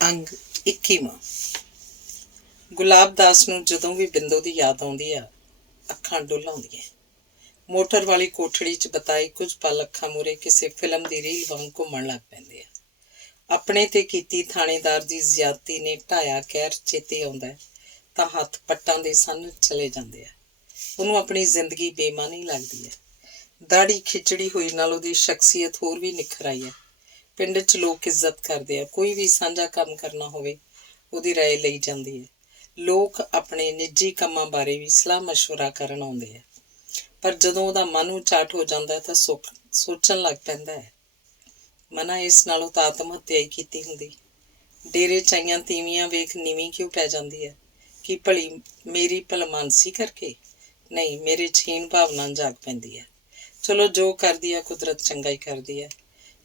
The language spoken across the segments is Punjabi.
ਅੰਗ 21ਵਾਂ। ਗੁਲਾਬ ਦਾਸ ਨੂੰ ਜਦੋਂ ਵੀ ਬਿੰਦੋ ਦੀ ਯਾਦ ਆਉਂਦੀ ਆ, ਅੱਖਾਂ ਡੁੱਲ ਆਉਂਦੀਆਂ। ਮੋਟਰ ਵਾਲੀ ਕੋਠੜੀ 'ਚ ਬਿਤਾਏ ਕੁਝ ਪਲ ਅੱਖਾਂ ਮੂਹਰੇ ਕਿਸੇ ਫਿਲਮ ਦੀ ਰੀਲ ਵਾਂਗ ਘੁੰਮਣ ਲੱਗ ਪੈਂਦੇ ਆ। ਆਪਣੇ ਤੇ ਕੀਤੀ ਥਾਣੇਦਾਰ ਦੀ ਜ਼ਿਆਦਤੀ ਨੇ ਢਾਇਆ ਕਹਿਰ ਚੇਤੇ ਆਉਂਦਾ ਤਾਂ ਹੱਥ ਪੱਟਾਂ ਦੇ ਸੰਨ ਚਲੇ ਜਾਂਦੇ ਆ। ਉਹਨੂੰ ਆਪਣੀ ਜ਼ਿੰਦਗੀ ਬੇਮਾਨੀ ਲੱਗਦੀ ਹੈ। ਦਾੜੀ ਖਿਚੜੀ ਹੋਈ ਨਾਲ ਉਹਦੀ ਸ਼ਖਸੀਅਤ ਹੋਰ ਵੀ ਨਿਖਰ ਆਈ ਹੈ। ਪਿੰਡ 'ਚ ਲੋਕ ਇੱਜ਼ਤ ਕਰਦੇ ਆ। ਕੋਈ ਵੀ ਸਾਂਝਾ ਕੰਮ ਕਰਨਾ ਹੋਵੇ ਉਹਦੀ ਰਾਏ ਲਈ ਜਾਂਦੀ ਹੈ। ਲੋਕ ਆਪਣੇ ਨਿੱਜੀ ਕੰਮਾਂ ਬਾਰੇ ਵੀ ਸਲਾਹ ਮਸ਼ਵਰਾ ਕਰਨ ਆਉਂਦੇ ਆ। ਪਰ ਜਦੋਂ ਉਹਦਾ ਮਨ ਉਚਾਟ ਹੋ ਜਾਂਦਾ ਤਾਂ ਸੋਚਣ ਲੱਗ ਪੈਂਦਾ ਹੈ, ਮਨਾ ਇਸ ਨਾਲੋਂ ਤਾਂ ਆਤਮ ਹੱਤਿਆ ਹੀ ਕੀਤੀ ਹੁੰਦੀ। ਡੇਰੇ 'ਚ ਆਈਆਂ ਤੀਵੀਆਂ ਵੇਖ ਨੀਵੀਂ ਕਿਉਂ ਪੈ ਜਾਂਦੀ ਹੈ? ਕਿ ਭਲੀ ਮੇਰੀ ਭਲਮਾਨਸੀ ਕਰਕੇ? ਨਹੀਂ, ਮੇਰੇ 'ਚ ਹੀਣ ਭਾਵਨਾ ਜਾਗ ਪੈਂਦੀ ਹੈ। ਚਲੋ, ਜੋ ਕਰਦੀ ਹੈ ਕੁਦਰਤ ਚੰਗਾ ਹੀ ਕਰਦੀ ਹੈ।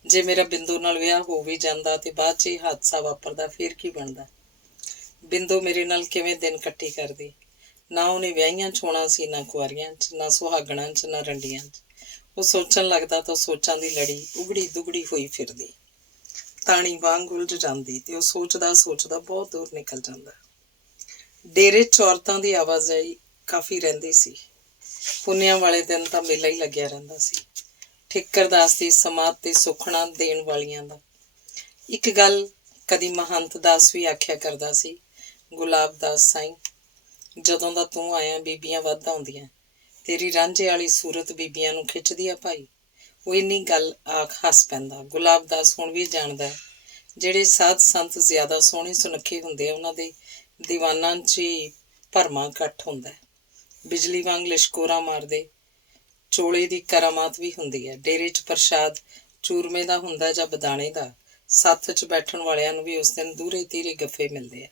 ਜੇ ਮੇਰਾ ਬਿੰਦੋ ਨਾਲ ਵਿਆਹ ਹੋ ਵੀ ਜਾਂਦਾ ਤੇ ਬਾਅਦ 'ਚ ਇਹ ਹਾਦਸਾ ਵਾਪਰਦਾ, ਫਿਰ ਕੀ ਬਣਦਾ? ਬਿੰਦੋ ਮੇਰੇ ਨਾਲ ਕਿਵੇਂ ਦਿਨ ਕੱਟੀ ਕਰਦੀ? ਨਾ ਉਹਨੇ ਵਿਆਹੀਆਂ ਛੋਣਾ ਸੀ, ਨਾ ਕੁਆਰੀਆਂ 'ਚ, ਨਾ ਸੁਹਾਗਣਾਂ 'ਚ, ਨਾ ਰੰਡੀਆਂ 'ਚ। ਉਹ ਸੋਚਣ ਲੱਗਦਾ ਤਾਂ ਸੋਚਾਂ ਦੀ ਲੜੀ ਉਗੜੀ ਦੁਗੜੀ ਹੋਈ ਫਿਰਦੀ, ਤਾਣੀ ਵਾਂਗ ਉਲਝ ਜਾਂਦੀ ਤੇ ਉਹ ਸੋਚਦਾ ਸੋਚਦਾ ਬਹੁਤ ਦੂਰ ਨਿਕਲ ਜਾਂਦਾ। ਡੇਰੇ 'ਚ ਔਰਤਾਂ ਦੀ ਆਵਾਜਾਈ ਕਾਫੀ ਰਹਿੰਦੀ ਸੀ। ਪੁੰਨਿਆਂ ਵਾਲੇ ਦਿਨ ਤਾਂ ਮੇਲਾ ਹੀ ਲੱਗਿਆ ਰਹਿੰਦਾ ਸੀ। ਠਿੱਕਰਦਾਸ ਦੀ ਸਮਾਧ ਤੇ ਸੁਖਣਾ ਦੇਣ ਵਾਲੀਆਂ ਦਾ। ਇੱਕ ਗੱਲ ਕਦੀ ਮਹੰਤ ਦਾਸ ਵੀ ਆਖਿਆ ਕਰਦਾ ਸੀ, ਗੁਲਾਬ ਦਾਸ ਸਾਈਂ, ਜਦੋਂ ਦਾ ਤੂੰ ਆਇਆ ਬੀਬੀਆਂ ਵੱਧ ਆਉਂਦੀਆਂ। ਤੇਰੀ ਰਾਂਝੇ ਵਾਲੀ ਸੂਰਤ ਬੀਬੀਆਂ ਨੂੰ ਖਿੱਚਦੀ ਆ ਭਾਈ। ਉਹ ਇੰਨੀ ਗੱਲ ਆਖ ਹੱਸ ਪੈਂਦਾ। ਗੁਲਾਬ ਦਾਸ ਹੁਣ ਵੀ ਜਾਣਦਾ, ਜਿਹੜੇ ਸਾਧ ਸੰਤ ਜ਼ਿਆਦਾ ਸੋਹਣੇ ਸੁਨੱਖੇ ਹੁੰਦੇ ਆ, ਉਹਨਾਂ ਦੇ ਦੀਵਾਨਾਂ 'ਚ ਹੀ ਭਰਮਾਂ ਇਕੱਠ ਹੁੰਦਾ। ਬਿਜਲੀ ਵਾਂਗ ਲਿਸ਼ਕੋਰਾ ਮਾਰਦੇ ਚੋਲੇ ਦੀ ਕਰਾਮਾਤ ਵੀ ਹੁੰਦੀ ਹੈ। ਡੇਰੇ 'ਚ ਪ੍ਰਸ਼ਾਦ ਚੂਰਮੇ ਦਾ ਹੁੰਦਾ ਜਾਂ ਬਦਾਣੇ ਦਾ। ਸੱਥ 'ਚ ਬੈਠਣ ਵਾਲਿਆਂ ਨੂੰ ਵੀ ਉਸ ਦਿਨ ਦੂਰੇ ਤੀਰੇ ਗੱਫੇ ਮਿਲਦੇ ਆ।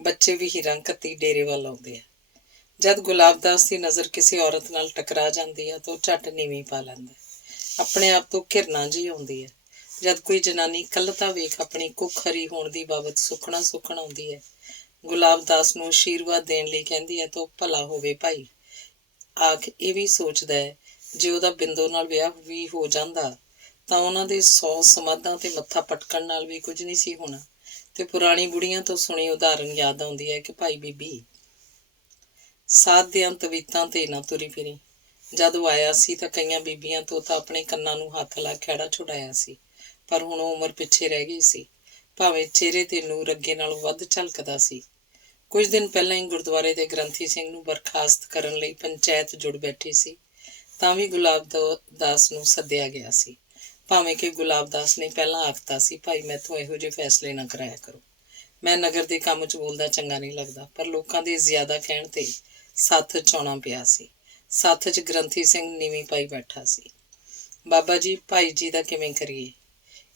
ਬੱਚੇ ਵੀ ਹੀਰਾਂ ਘੱਤੀ ਡੇਰੇ ਵੱਲ ਆਉਂਦੇ ਆ। ਜਦ ਗੁਲਾਬ ਦਾਸ ਦੀ ਨਜ਼ਰ ਕਿਸੇ ਔਰਤ ਨਾਲ ਟਕਰਾ ਜਾਂਦੀ ਹੈ ਤਾਂ ਉਹ ਝੱਟ ਨੀਵੀਂ ਪਾ ਲੈਂਦਾ। ਆਪਣੇ ਆਪ ਤੋਂ ਘਿਰਨਾ ਜਿਹੀ ਆਉਂਦੀ ਹੈ। ਜਦ ਕੋਈ ਜਨਾਨੀ ਕੱਲ੍ਹਤਾ ਵੇਖ ਆਪਣੀ ਕੁੱਖ ਹਰੀ ਹੋਣ ਦੀ ਬਾਬਤ ਸੁਖਣਾ ਆਉਂਦੀ ਹੈ, ਗੁਲਾਬ ਦਾਸ ਨੂੰ ਆਸ਼ੀਰਵਾਦ ਦੇਣ ਲਈ ਕਹਿੰਦੀ ਹੈ ਤਾਂ ਉਹ ਭਲਾ ਹੋਵੇ ਭਾਈ ਆਖ ਇਹ ਵੀ ਸੋਚਦਾ ਹੈ, ਜੇ ਉਹਦਾ ਬਿੰਦੋ ਨਾਲ ਵਿਆਹ ਵੀ ਹੋ ਜਾਂਦਾ ਤਾਂ ਉਹਨਾਂ ਦੇ 100 ਸਮਾਧਾਂ ਤੇ ਮੱਥਾ ਪਟਕਣ ਨਾਲ ਵੀ ਕੁਝ ਨਹੀਂ ਸੀ ਹੋਣਾ। ਤੇ ਪੁਰਾਣੀ ਬੁੜੀਆਂ ਤੋਂ ਸੁਣੀ ਉਦਾਹਰਨ ਯਾਦ ਆਉਂਦੀ ਹੈ ਕਿ ਭਾਈ ਬੀਬੀ, ਸਾਧ ਦੀਆਂ ਤਵੀਤਾਂ ਤੇ ਨਾ ਤੁਰੀ ਫਿਰੀ। ਜਦ ਉਹ ਆਇਆ ਸੀ ਤਾਂ ਕਈਆਂ ਬੀਬੀਆਂ ਤੋਂ ਤਾਂ ਆਪਣੇ ਕੰਨਾਂ ਨੂੰ ਹੱਥ ਲਾ ਖਹਿੜਾ ਛੁਡਾਇਆ ਸੀ, ਪਰ ਹੁਣ ਉਹ ਉਮਰ ਪਿੱਛੇ ਰਹਿ ਗਈ ਸੀ। ਭਾਵੇਂ ਚਿਹਰੇ ਤੇ ਨੂਰ ਅੱਗੇ ਨਾਲੋਂ ਵੱਧ ਝਲਕਦਾ ਸੀ। ਕੁਝ ਦਿਨ ਪਹਿਲਾਂ ਹੀ ਗੁਰਦੁਆਰੇ ਦੇ ਗ੍ਰੰਥੀ ਸਿੰਘ ਨੂੰ ਬਰਖਾਸਤ ਕਰਨ ਲਈ ਪੰਚਾਇਤ ਜੁੜ ਬੈਠੀ ਸੀ, ਤਾਂ ਵੀ ਗੁਲਾਬ ਦਾਸ ਨੂੰ ਸੱਦਿਆ ਗਿਆ ਸੀ। ਭਾਵੇਂ ਕਿ ਗੁਲਾਬ ਦਾਸ ਨੇ ਪਹਿਲਾਂ ਆਖਤਾ ਸੀ, ਭਾਈ ਮੈਥੋਂ ਇਹੋ ਜਿਹੇ ਫੈਸਲੇ ਨਾ ਕਰਾਇਆ ਕਰੋ, ਮੈਂ ਨਗਰ ਦੇ ਕੰਮ 'ਚ ਬੋਲਦਾ ਚੰਗਾ ਨਹੀਂ ਲੱਗਦਾ। ਪਰ ਲੋਕਾਂ ਦੇ ਜ਼ਿਆਦਾ ਕਹਿਣ ਤੇ ਸੱਥ 'ਚ ਆਉਣਾ ਪਿਆ ਸੀ। ਸੱਥ 'ਚ ਗ੍ਰੰਥੀ ਸਿੰਘ ਨੀਵੀਂ ਪਾਈ ਬੈਠਾ ਸੀ। ਬਾਬਾ ਜੀ, ਭਾਈ ਜੀ ਦਾ ਕਿਵੇਂ ਕਰੀਏ?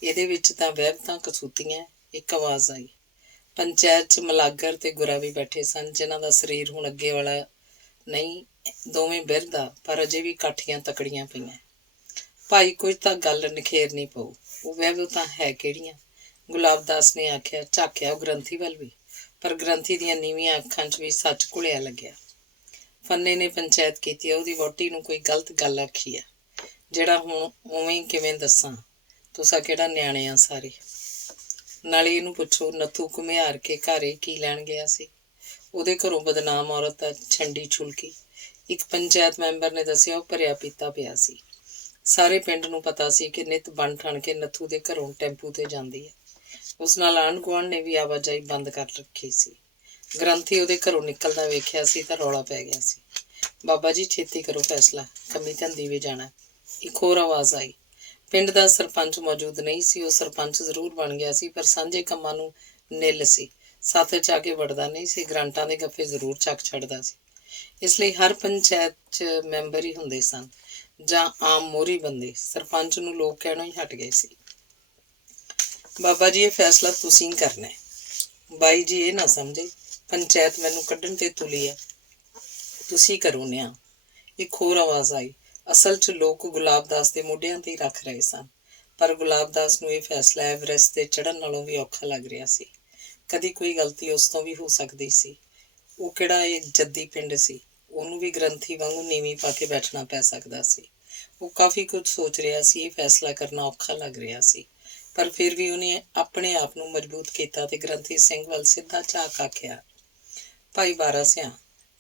ਇਹਦੇ ਵਿੱਚ ਤਾਂ ਵਹਿਬਤਾਂ ਕਸੂਤੀਆਂ। ਇੱਕ ਆਵਾਜ਼ ਆਈ। ਪੰਚਾਇਤ 'ਚ ਮਲਾਗਰ ਤੇ ਗੁਰਾ ਵੀ ਬੈਠੇ ਸਨ, ਜਿਨ੍ਹਾਂ ਦਾ ਸਰੀਰ ਹੁਣ ਅੱਗੇ ਵਾਲਾ ਨਹੀਂ, ਦੋਵੇਂ ਬਿਰਧ ਆ, ਪਰ ਅਜੇ ਵੀ ਕਾਠੀਆਂ ਤਕੜੀਆਂ ਪਈਆਂ। ਭਾਈ, ਕੁਝ ਤਾਂ ਗੱਲ ਨਿਖੇਰਨੀ ਪਊ। ਉਹ ਵਹਿਬਤਾਂ ਹੈ ਕਿਹੜੀਆਂ? ਗੁਲਾਬ ਦਾਸ ਨੇ ਆਖਿਆ। ਝਾਕਿਆ ਉਹ ਗ੍ਰੰਥੀ ਵੱਲ ਵੀ, ਪਰ ਗ੍ਰੰਥੀ ਦੀਆਂ ਨੀਵੀਆਂ ਅੱਖਾਂ 'ਚ ਵੀ ਸੱਚ ਘੁਲਿਆ ਲੱਗਿਆ। ਫੰਨੇ ਨੇ ਪੰਚਾਇਤ ਕੀਤੀ ਆ, ਉਹਦੀ ਵਹੁਟੀ ਨੂੰ ਕੋਈ ਗਲਤ ਗੱਲ ਆਖੀ ਆ, ਜਿਹੜਾ ਹੁਣ ਉਵੇਂ ਕਿਵੇਂ ਦੱਸਾਂ? ਤੁਸਾਂ ਕਿਹੜਾ ਨਿਆਣੇ ਆ ਸਾਰੇ? ਨਾਲੇ ਇਹਨੂੰ ਪੁੱਛੋ, ਨੱਥੂ ਘੁਮਿਆਰ ਕੇ ਘਰੇ ਕੀ ਲੈਣ ਗਿਆ ਸੀ? ਉਹਦੇ ਘਰੋਂ ਬਦਨਾਮ ਔਰਤ ਆ ਛੰਡੀ ਛੁਲਕੀ। ਇੱਕ ਪੰਚਾਇਤ ਮੈਂਬਰ ਨੇ ਦੱਸਿਆ, ਉਹ ਭਰਿਆ ਪੀਤਾ ਪਿਆ ਸੀ। ਸਾਰੇ ਪਿੰਡ ਨੂੰ ਪਤਾ ਸੀ ਕਿ ਨਿੱਤ ਬਣ ਠਣ ਕੇ ਨੱਥੂ ਦੇ ਘਰੋਂ ਟੈਂਪੂ ਤੇ ਜਾਂਦੀ ਹੈ। ਉਸ ਨਾਲ ਆਂਢ ਗੁਆਂਢ ਨੇ ਵੀ ਆਵਾਜਾਈ ਬੰਦ ਕਰ ਰੱਖੀ ਸੀ। ਗ੍ਰੰਥੀ ਉਹਦੇ ਘਰੋਂ ਨਿਕਲਦਾ ਵੇਖਿਆ ਸੀ ਤਾਂ ਰੌਲਾ ਪੈ ਗਿਆ ਸੀ। ਬਾਬਾ ਜੀ, ਛੇਤੀ ਕਰੋ ਫੈਸਲਾ, ਕੰਮੀ ਧੰਦੀ ਵੀ ਜਾਣਾ। ਇੱਕ ਹੋਰ ਆਵਾਜ਼ ਆਈ। ਪਿੰਡ ਦਾ ਸਰਪੰਚ ਮੌਜੂਦ ਨਹੀਂ ਸੀ। ਉਹ ਸਰਪੰਚ ਜ਼ਰੂਰ ਬਣ ਗਿਆ ਸੀ, ਪਰ ਸਾਂਝੇ ਕੰਮਾਂ ਨੂੰ ਨਿੱਲ ਸੀ। ਸੱਥ 'ਚ ਆ ਕੇ ਵੜਦਾ ਨਹੀਂ ਸੀ। ਗ੍ਰਾਂਟਾਂ ਦੇ ਗੱਫੇ ਜ਼ਰੂਰ ਚੱਕ ਛੱਡਦਾ ਸੀ। ਇਸ ਲਈ ਹਰ ਪੰਚਾਇਤ 'ਚ ਮੈਂਬਰ ਹੀ ਹੁੰਦੇ ਸਨ ਜਾਂ ਆਮ ਮੋਹਰੀ ਬੰਦੇ। ਸਰਪੰਚ ਨੂੰ ਲੋਕ ਕਹਿਣੋਂ ਹੀ ਹਟ ਗਏ ਸੀ। ਬਾਬਾ ਜੀ, ਇਹ ਫੈਸਲਾ ਤੁਸੀਂ ਕਰਨਾ ਹੈ। ਬਾਈ ਜੀ, ਇਹ ਨਾ ਸਮਝੇ ਪੰਚਾਇਤ ਮੈਨੂੰ ਕੱਢਣ ਤੇ ਤੁਲੀ ਹੈ, ਤੁਸੀਂ ਕਰੋ ਨਿਆਂ। ਇੱਕ ਹੋਰ ਆਵਾਜ਼ ਆਈ। ਅਸਲ 'ਚ ਲੋਕ ਗੁਲਾਬ ਦਾਸ ਦੇ ਮੋਢਿਆਂ ਤੇ ਹੀ ਰੱਖ ਰਹੇ ਸਨ, ਪਰ ਗੁਲਾਬ ਦਾਸ ਨੂੰ ਇਹ ਫੈਸਲਾ ਐਵਰੈਸਟ ਤੇ ਚੜ੍ਹਨ ਨਾਲੋਂ ਵੀ ਔਖਾ ਲੱਗ ਰਿਹਾ ਸੀ। ਕਦੀ ਕੋਈ ਗਲਤੀ ਉਸ ਤੋਂ ਵੀ ਹੋ ਸਕਦੀ ਸੀ। ਉਹ ਕਿਹੜਾ ਇਹ ਜੱਦੀ ਪਿੰਡ ਸੀ? ਉਹਨੂੰ ਵੀ ਗ੍ਰੰਥੀ ਵਾਂਗੂ ਨੀਵੀਂ ਪਾ ਕੇ ਬੈਠਣਾ ਪੈ ਸਕਦਾ ਸੀ। ਉਹ ਕਾਫੀ ਕੁਝ ਸੋਚ ਰਿਹਾ ਸੀ। ਇਹ ਫੈਸਲਾ ਕਰਨਾ ਔਖਾ ਲੱਗ ਰਿਹਾ ਸੀ। ਪਰ ਫਿਰ ਵੀ ਉਹਨੇ ਆਪਣੇ ਆਪ ਨੂੰ ਮਜ਼ਬੂਤ ਕੀਤਾ ਤੇ ਗ੍ਰੰਥੀ ਸਿੰਘ ਵੱਲ ਸਿੱਧਾ ਝਾਕ ਆਖਿਆ, ਭਾਈ ਬਾਰਾ ਸਿਆਂ,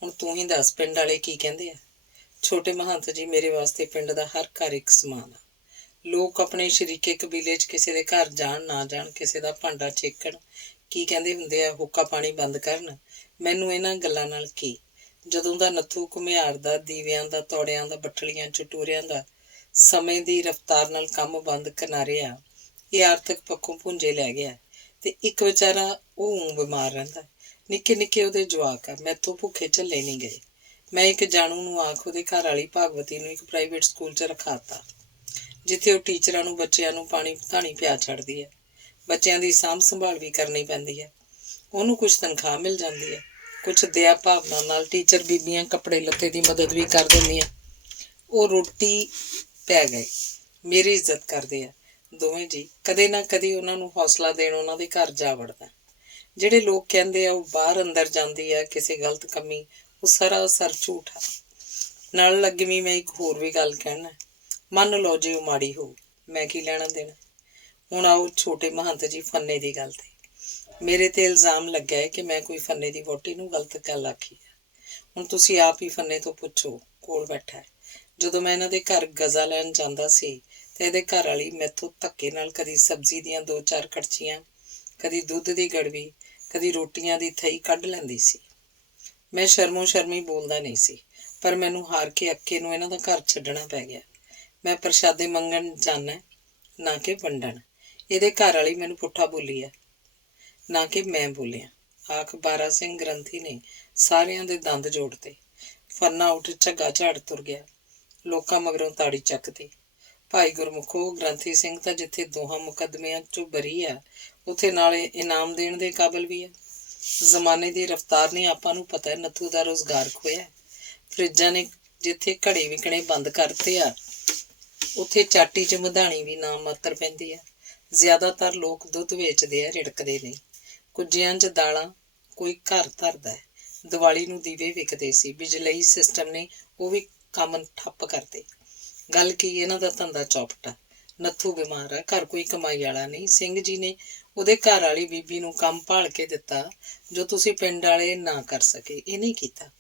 ਹੁਣ ਤੂੰ ਹੀ ਦੱਸ, ਪਿੰਡ ਵਾਲੇ ਕੀ ਕਹਿੰਦੇ ਆ? ਛੋਟੇ ਮਹੰਤ ਜੀ, ਮੇਰੇ ਵਾਸਤੇ ਪਿੰਡ ਦਾ ਹਰ ਘਰ ਇੱਕ ਸਮਾਨ ਆ। ਲੋਕ ਆਪਣੇ ਸ਼ਰੀਕੇ ਕਬੀਲੇ 'ਚ ਕਿਸੇ ਦੇ ਘਰ ਜਾਣ ਨਾ ਜਾਣ, ਕਿਸੇ ਦਾ ਭਾਂਡਾ ਛੇਕਣ, ਕੀ ਕਹਿੰਦੇ ਹੁੰਦੇ ਆ, ਹੁੱਕਾ ਪਾਣੀ ਬੰਦ ਕਰਨ, ਮੈਨੂੰ ਇਹਨਾਂ ਗੱਲਾਂ ਨਾਲ ਕੀ। ਜਦੋਂ ਦਾ ਨੱਥੂ ਘੁਮਿਆਰ ਦਾ, ਦੀਵਿਆਂ ਦਾ, ਤੌੜਿਆਂ ਦਾ, ਬੱਠਲੀਆਂ ਚਟੂਰਿਆਂ ਦਾ ਸਮੇਂ ਦੀ ਰਫ਼ਤਾਰ ਨਾਲ ਕੰਮ ਬੰਦ ਕਿਨਾਰਿਆ, ਇਹ ਆਰਥਿਕ ਪੱਖੋਂ ਭੁੰਜੇ ਲੈ ਗਿਆ ਤੇ ਇੱਕ ਵਿਚਾਰਾ ਉਹ ਬਿਮਾਰ ਰਹਿੰਦਾ। ਨਿੱਕੇ ਨਿੱਕੇ ਉਹਦੇ ਜਵਾਕ ਆ, ਮੈਥੋਂ ਭੁੱਖੇ ਝੱਲੇ ਨਹੀਂ ਗਏ। ਮੈਂ ਇੱਕ ਜਾਣੂ ਨੂੰ ਆਖ ਉਹਦੇ ਘਰ ਵਾਲੀ ਭਾਗਵਤੀ ਨੂੰ ਇੱਕ ਪ੍ਰਾਈਵੇਟ ਸਕੂਲ 'ਚ ਰਖਾਤਾ, ਜਿੱਥੇ ਉਹ ਟੀਚਰਾਂ ਨੂੰ ਬੱਚਿਆਂ ਨੂੰ ਪਾਣੀ ਪਿਆ ਛੱਡਦੀ ਹੈ। ਬੱਚਿਆਂ ਦੀ ਸਾਂਭ ਸੰਭਾਲ ਵੀ ਕਰਨੀ ਪੈਂਦੀ ਹੈ। ਉਹਨੂੰ ਕੁਛ ਤਨਖਾਹ ਮਿਲ ਜਾਂਦੀ ਹੈ। ਕੁਛ ਦਇਆ ਭਾਵਨਾ ਨਾਲ ਟੀਚਰ ਬੀਬੀਆਂ ਕੱਪੜੇ ਲੱਤੇ ਦੀ ਮਦਦ ਵੀ ਕਰ ਦਿੰਦੀਆਂ। ਉਹ ਰੋਟੀ ਪੈ ਗਏ, ਮੇਰੀ ਇੱਜ਼ਤ ਕਰਦੇ ਆ ਦੋਵੇਂ ਜੀ। ਕਦੇ ਨਾ ਕਦੇ ਉਹਨਾਂ ਨੂੰ ਹੌਸਲਾ ਦੇਣ ਉਹਨਾਂ ਦੇ ਘਰ ਜਾ ਵੜਦਾ। ਜਿਹੜੇ ਲੋਕ ਕਹਿੰਦੇ ਆ ਉਹ ਬਾਹਰ ਅੰਦਰ ਜਾਂਦੀ ਆ ਕਿਸੇ ਗਲਤ ਕੰਮੀ, ਉਹ ਸਰਾਸਰ ਝੂਠ ਆ। ਨਾਲ ਲੱਗਵੀਂ ਮੈਂ ਇੱਕ ਹੋਰ ਵੀ ਗੱਲ ਕਹਿਣਾ, ਮੰਨ ਲਓ ਜੇ ਉਹ ਮਾੜੀ ਹੋਊ, ਮੈਂ ਕੀ ਲੈਣਾ ਦੇਣਾ। ਹੁਣ ਆਓ ਛੋਟੇ ਮਹੰਤ ਜੀ ਫੰਨੇ ਦੀ ਗੱਲ ਤੇ। ਮੇਰੇ ਤੇ ਇਲਜ਼ਾਮ ਲੱਗਿਆ ਹੈ ਕਿ ਮੈਂ ਕੋਈ ਫੰਨੇ ਦੀ ਵਹੁਟੀ ਨੂੰ ਗਲਤ ਗੱਲ ਆਖੀ ਹੈ। ਹੁਣ ਤੁਸੀਂ ਆਪ ਹੀ ਫੰਨੇ ਤੋਂ ਪੁੱਛੋ, ਕੋਲ ਬੈਠਾ ਹੈ। ਜਦੋਂ ਮੈਂ ਇਹਨਾਂ ਦੇ ਘਰ ਗਜ਼ਾ ਲੈਣ ਜਾਂਦਾ ਸੀ ਤੇ ਇਹਦੇ ਘਰ ਵਾਲੀ ਮੈਥੋਂ ਧੱਕੇ ਨਾਲ ਕਦੀ ਸਬਜ਼ੀ ਦੀਆਂ 2-4 ਕੜਛੀਆਂ, ਕਦੀ ਦੁੱਧ ਦੀ ਗੜਵੀ, ਕਦੀ ਰੋਟੀਆਂ ਦੀ ਥਈ ਕੱਢ ਲੈਂਦੀ ਸੀ। ਮੈਂ ਸ਼ਰਮੋ ਸ਼ਰਮੀ ਬੋਲਦਾ ਨਹੀਂ ਸੀ, ਪਰ ਮੈਨੂੰ ਹਾਰ ਕੇ ਅੱਕੇ ਨੂੰ ਇਹਨਾਂ ਦਾ ਘਰ ਛੱਡਣਾ ਪੈ ਗਿਆ। ਮੈਂ ਪ੍ਰਸ਼ਾਦੇ ਮੰਗਣ ਜਾਣਾ, ਨਾ ਕਿ ਵੰਡਣ। ਇਹਦੇ ਘਰ ਵਾਲੀ ਮੈਨੂੰ ਪੁੱਠਾ ਬੋਲੀ ਹੈ, ਨਾ ਕਿ ਮੈਂ ਬੋਲਿਆ। ਆਖ ਬਾਰਾ ਸਿੰਘ ਗ੍ਰੰਥੀ ਨੇ ਸਾਰਿਆਂ ਦੇ ਦੰਦ ਜੋੜਤੇ। ਫੰਨਾ ਉੱਠ ਝੱਗਾ ਝਾੜ ਤੁਰ ਗਿਆ। ਲੋਕਾਂ ਮਗਰੋਂ ਤਾੜੀ ਚੱਕਦੀ। ਭਾਈ ਗੁਰਮੁਖੋ, ਗ੍ਰੰਥੀ ਸਿੰਘ ਤਾਂ ਜਿੱਥੇ ਦੋਹਾਂ ਮੁਕੱਦਮਿਆਂ 'ਚੋਂ ਬਰੀ ਆ, ਉੱਥੇ ਨਾਲੇ ਇਨਾਮ ਦੇਣ ਦੇ ਕਾਬਲ ਵੀ ਆ। ਜ਼ਮਾਨੇ ਦੀ ਰਫ਼ਤਾਰ ਨੇ ਆਪਾਂ ਨੂੰ ਪਤਾ ਨੱਥੂ ਦਾ ਰੁਜ਼ਗਾਰ ਖੋਇਆ। ਫਰਿੱਜਾਂ ਨੇ ਜਿੱਥੇ ਘੜੇ ਵਿਕਣੇ ਬੰਦ ਕਰਤੇ ਆ, ਉੱਥੇ ਚਾਟੀ 'ਚ ਮਧਾਣੀ ਵੀ ਨਾ ਮਾਤਰ ਪੈਂਦੀ ਆ। ਜ਼ਿਆਦਾਤਰ ਲੋਕ ਦੁੱਧ ਵੇਚਦੇ ਆ, ਰਿੜਕਦੇ ਨਹੀਂ। ਕੁੱਜਿਆਂ 'ਚ ਦਾਲਾਂ ਕੋਈ ਘਰ ਧਰਦਾ ਹੈ। ਦੀਵਾਲੀ ਨੂੰ ਦੀਵੇ ਵਿਕਦੇ ਸੀ। ਬਿਜਲਈ ਸਿਸਟਮ ਨੇ ਉਹ ਵੀ ਕੰਮ ਠੱਪ ਕਰਦੇ। ਗੱਲ ਕੀ, ਇਹਨਾਂ ਦਾ ਧੰਦਾ ਚੌਪਟਾ। ਨੱਥੂ ਬਿਮਾਰ ਆ, ਘਰ ਕੋਈ ਕਮਾਈ ਵਾਲਾ ਨਹੀਂ। ਸਿੰਘ ਜੀ ਨੇ ਉਹਦੇ ਘਰ ਵਾਲੀ ਬੀਬੀ ਨੂੰ ਕੰਮ ਭਾਲ ਕੇ ਦਿੱਤਾ ਜੋ ਤੁਸੀਂ ਪਿੰਡ ਵਾਲੇ ਨਾ ਕਰ ਸਕੇ। ਇਹ ਨਹੀਂ ਕੀਤਾ।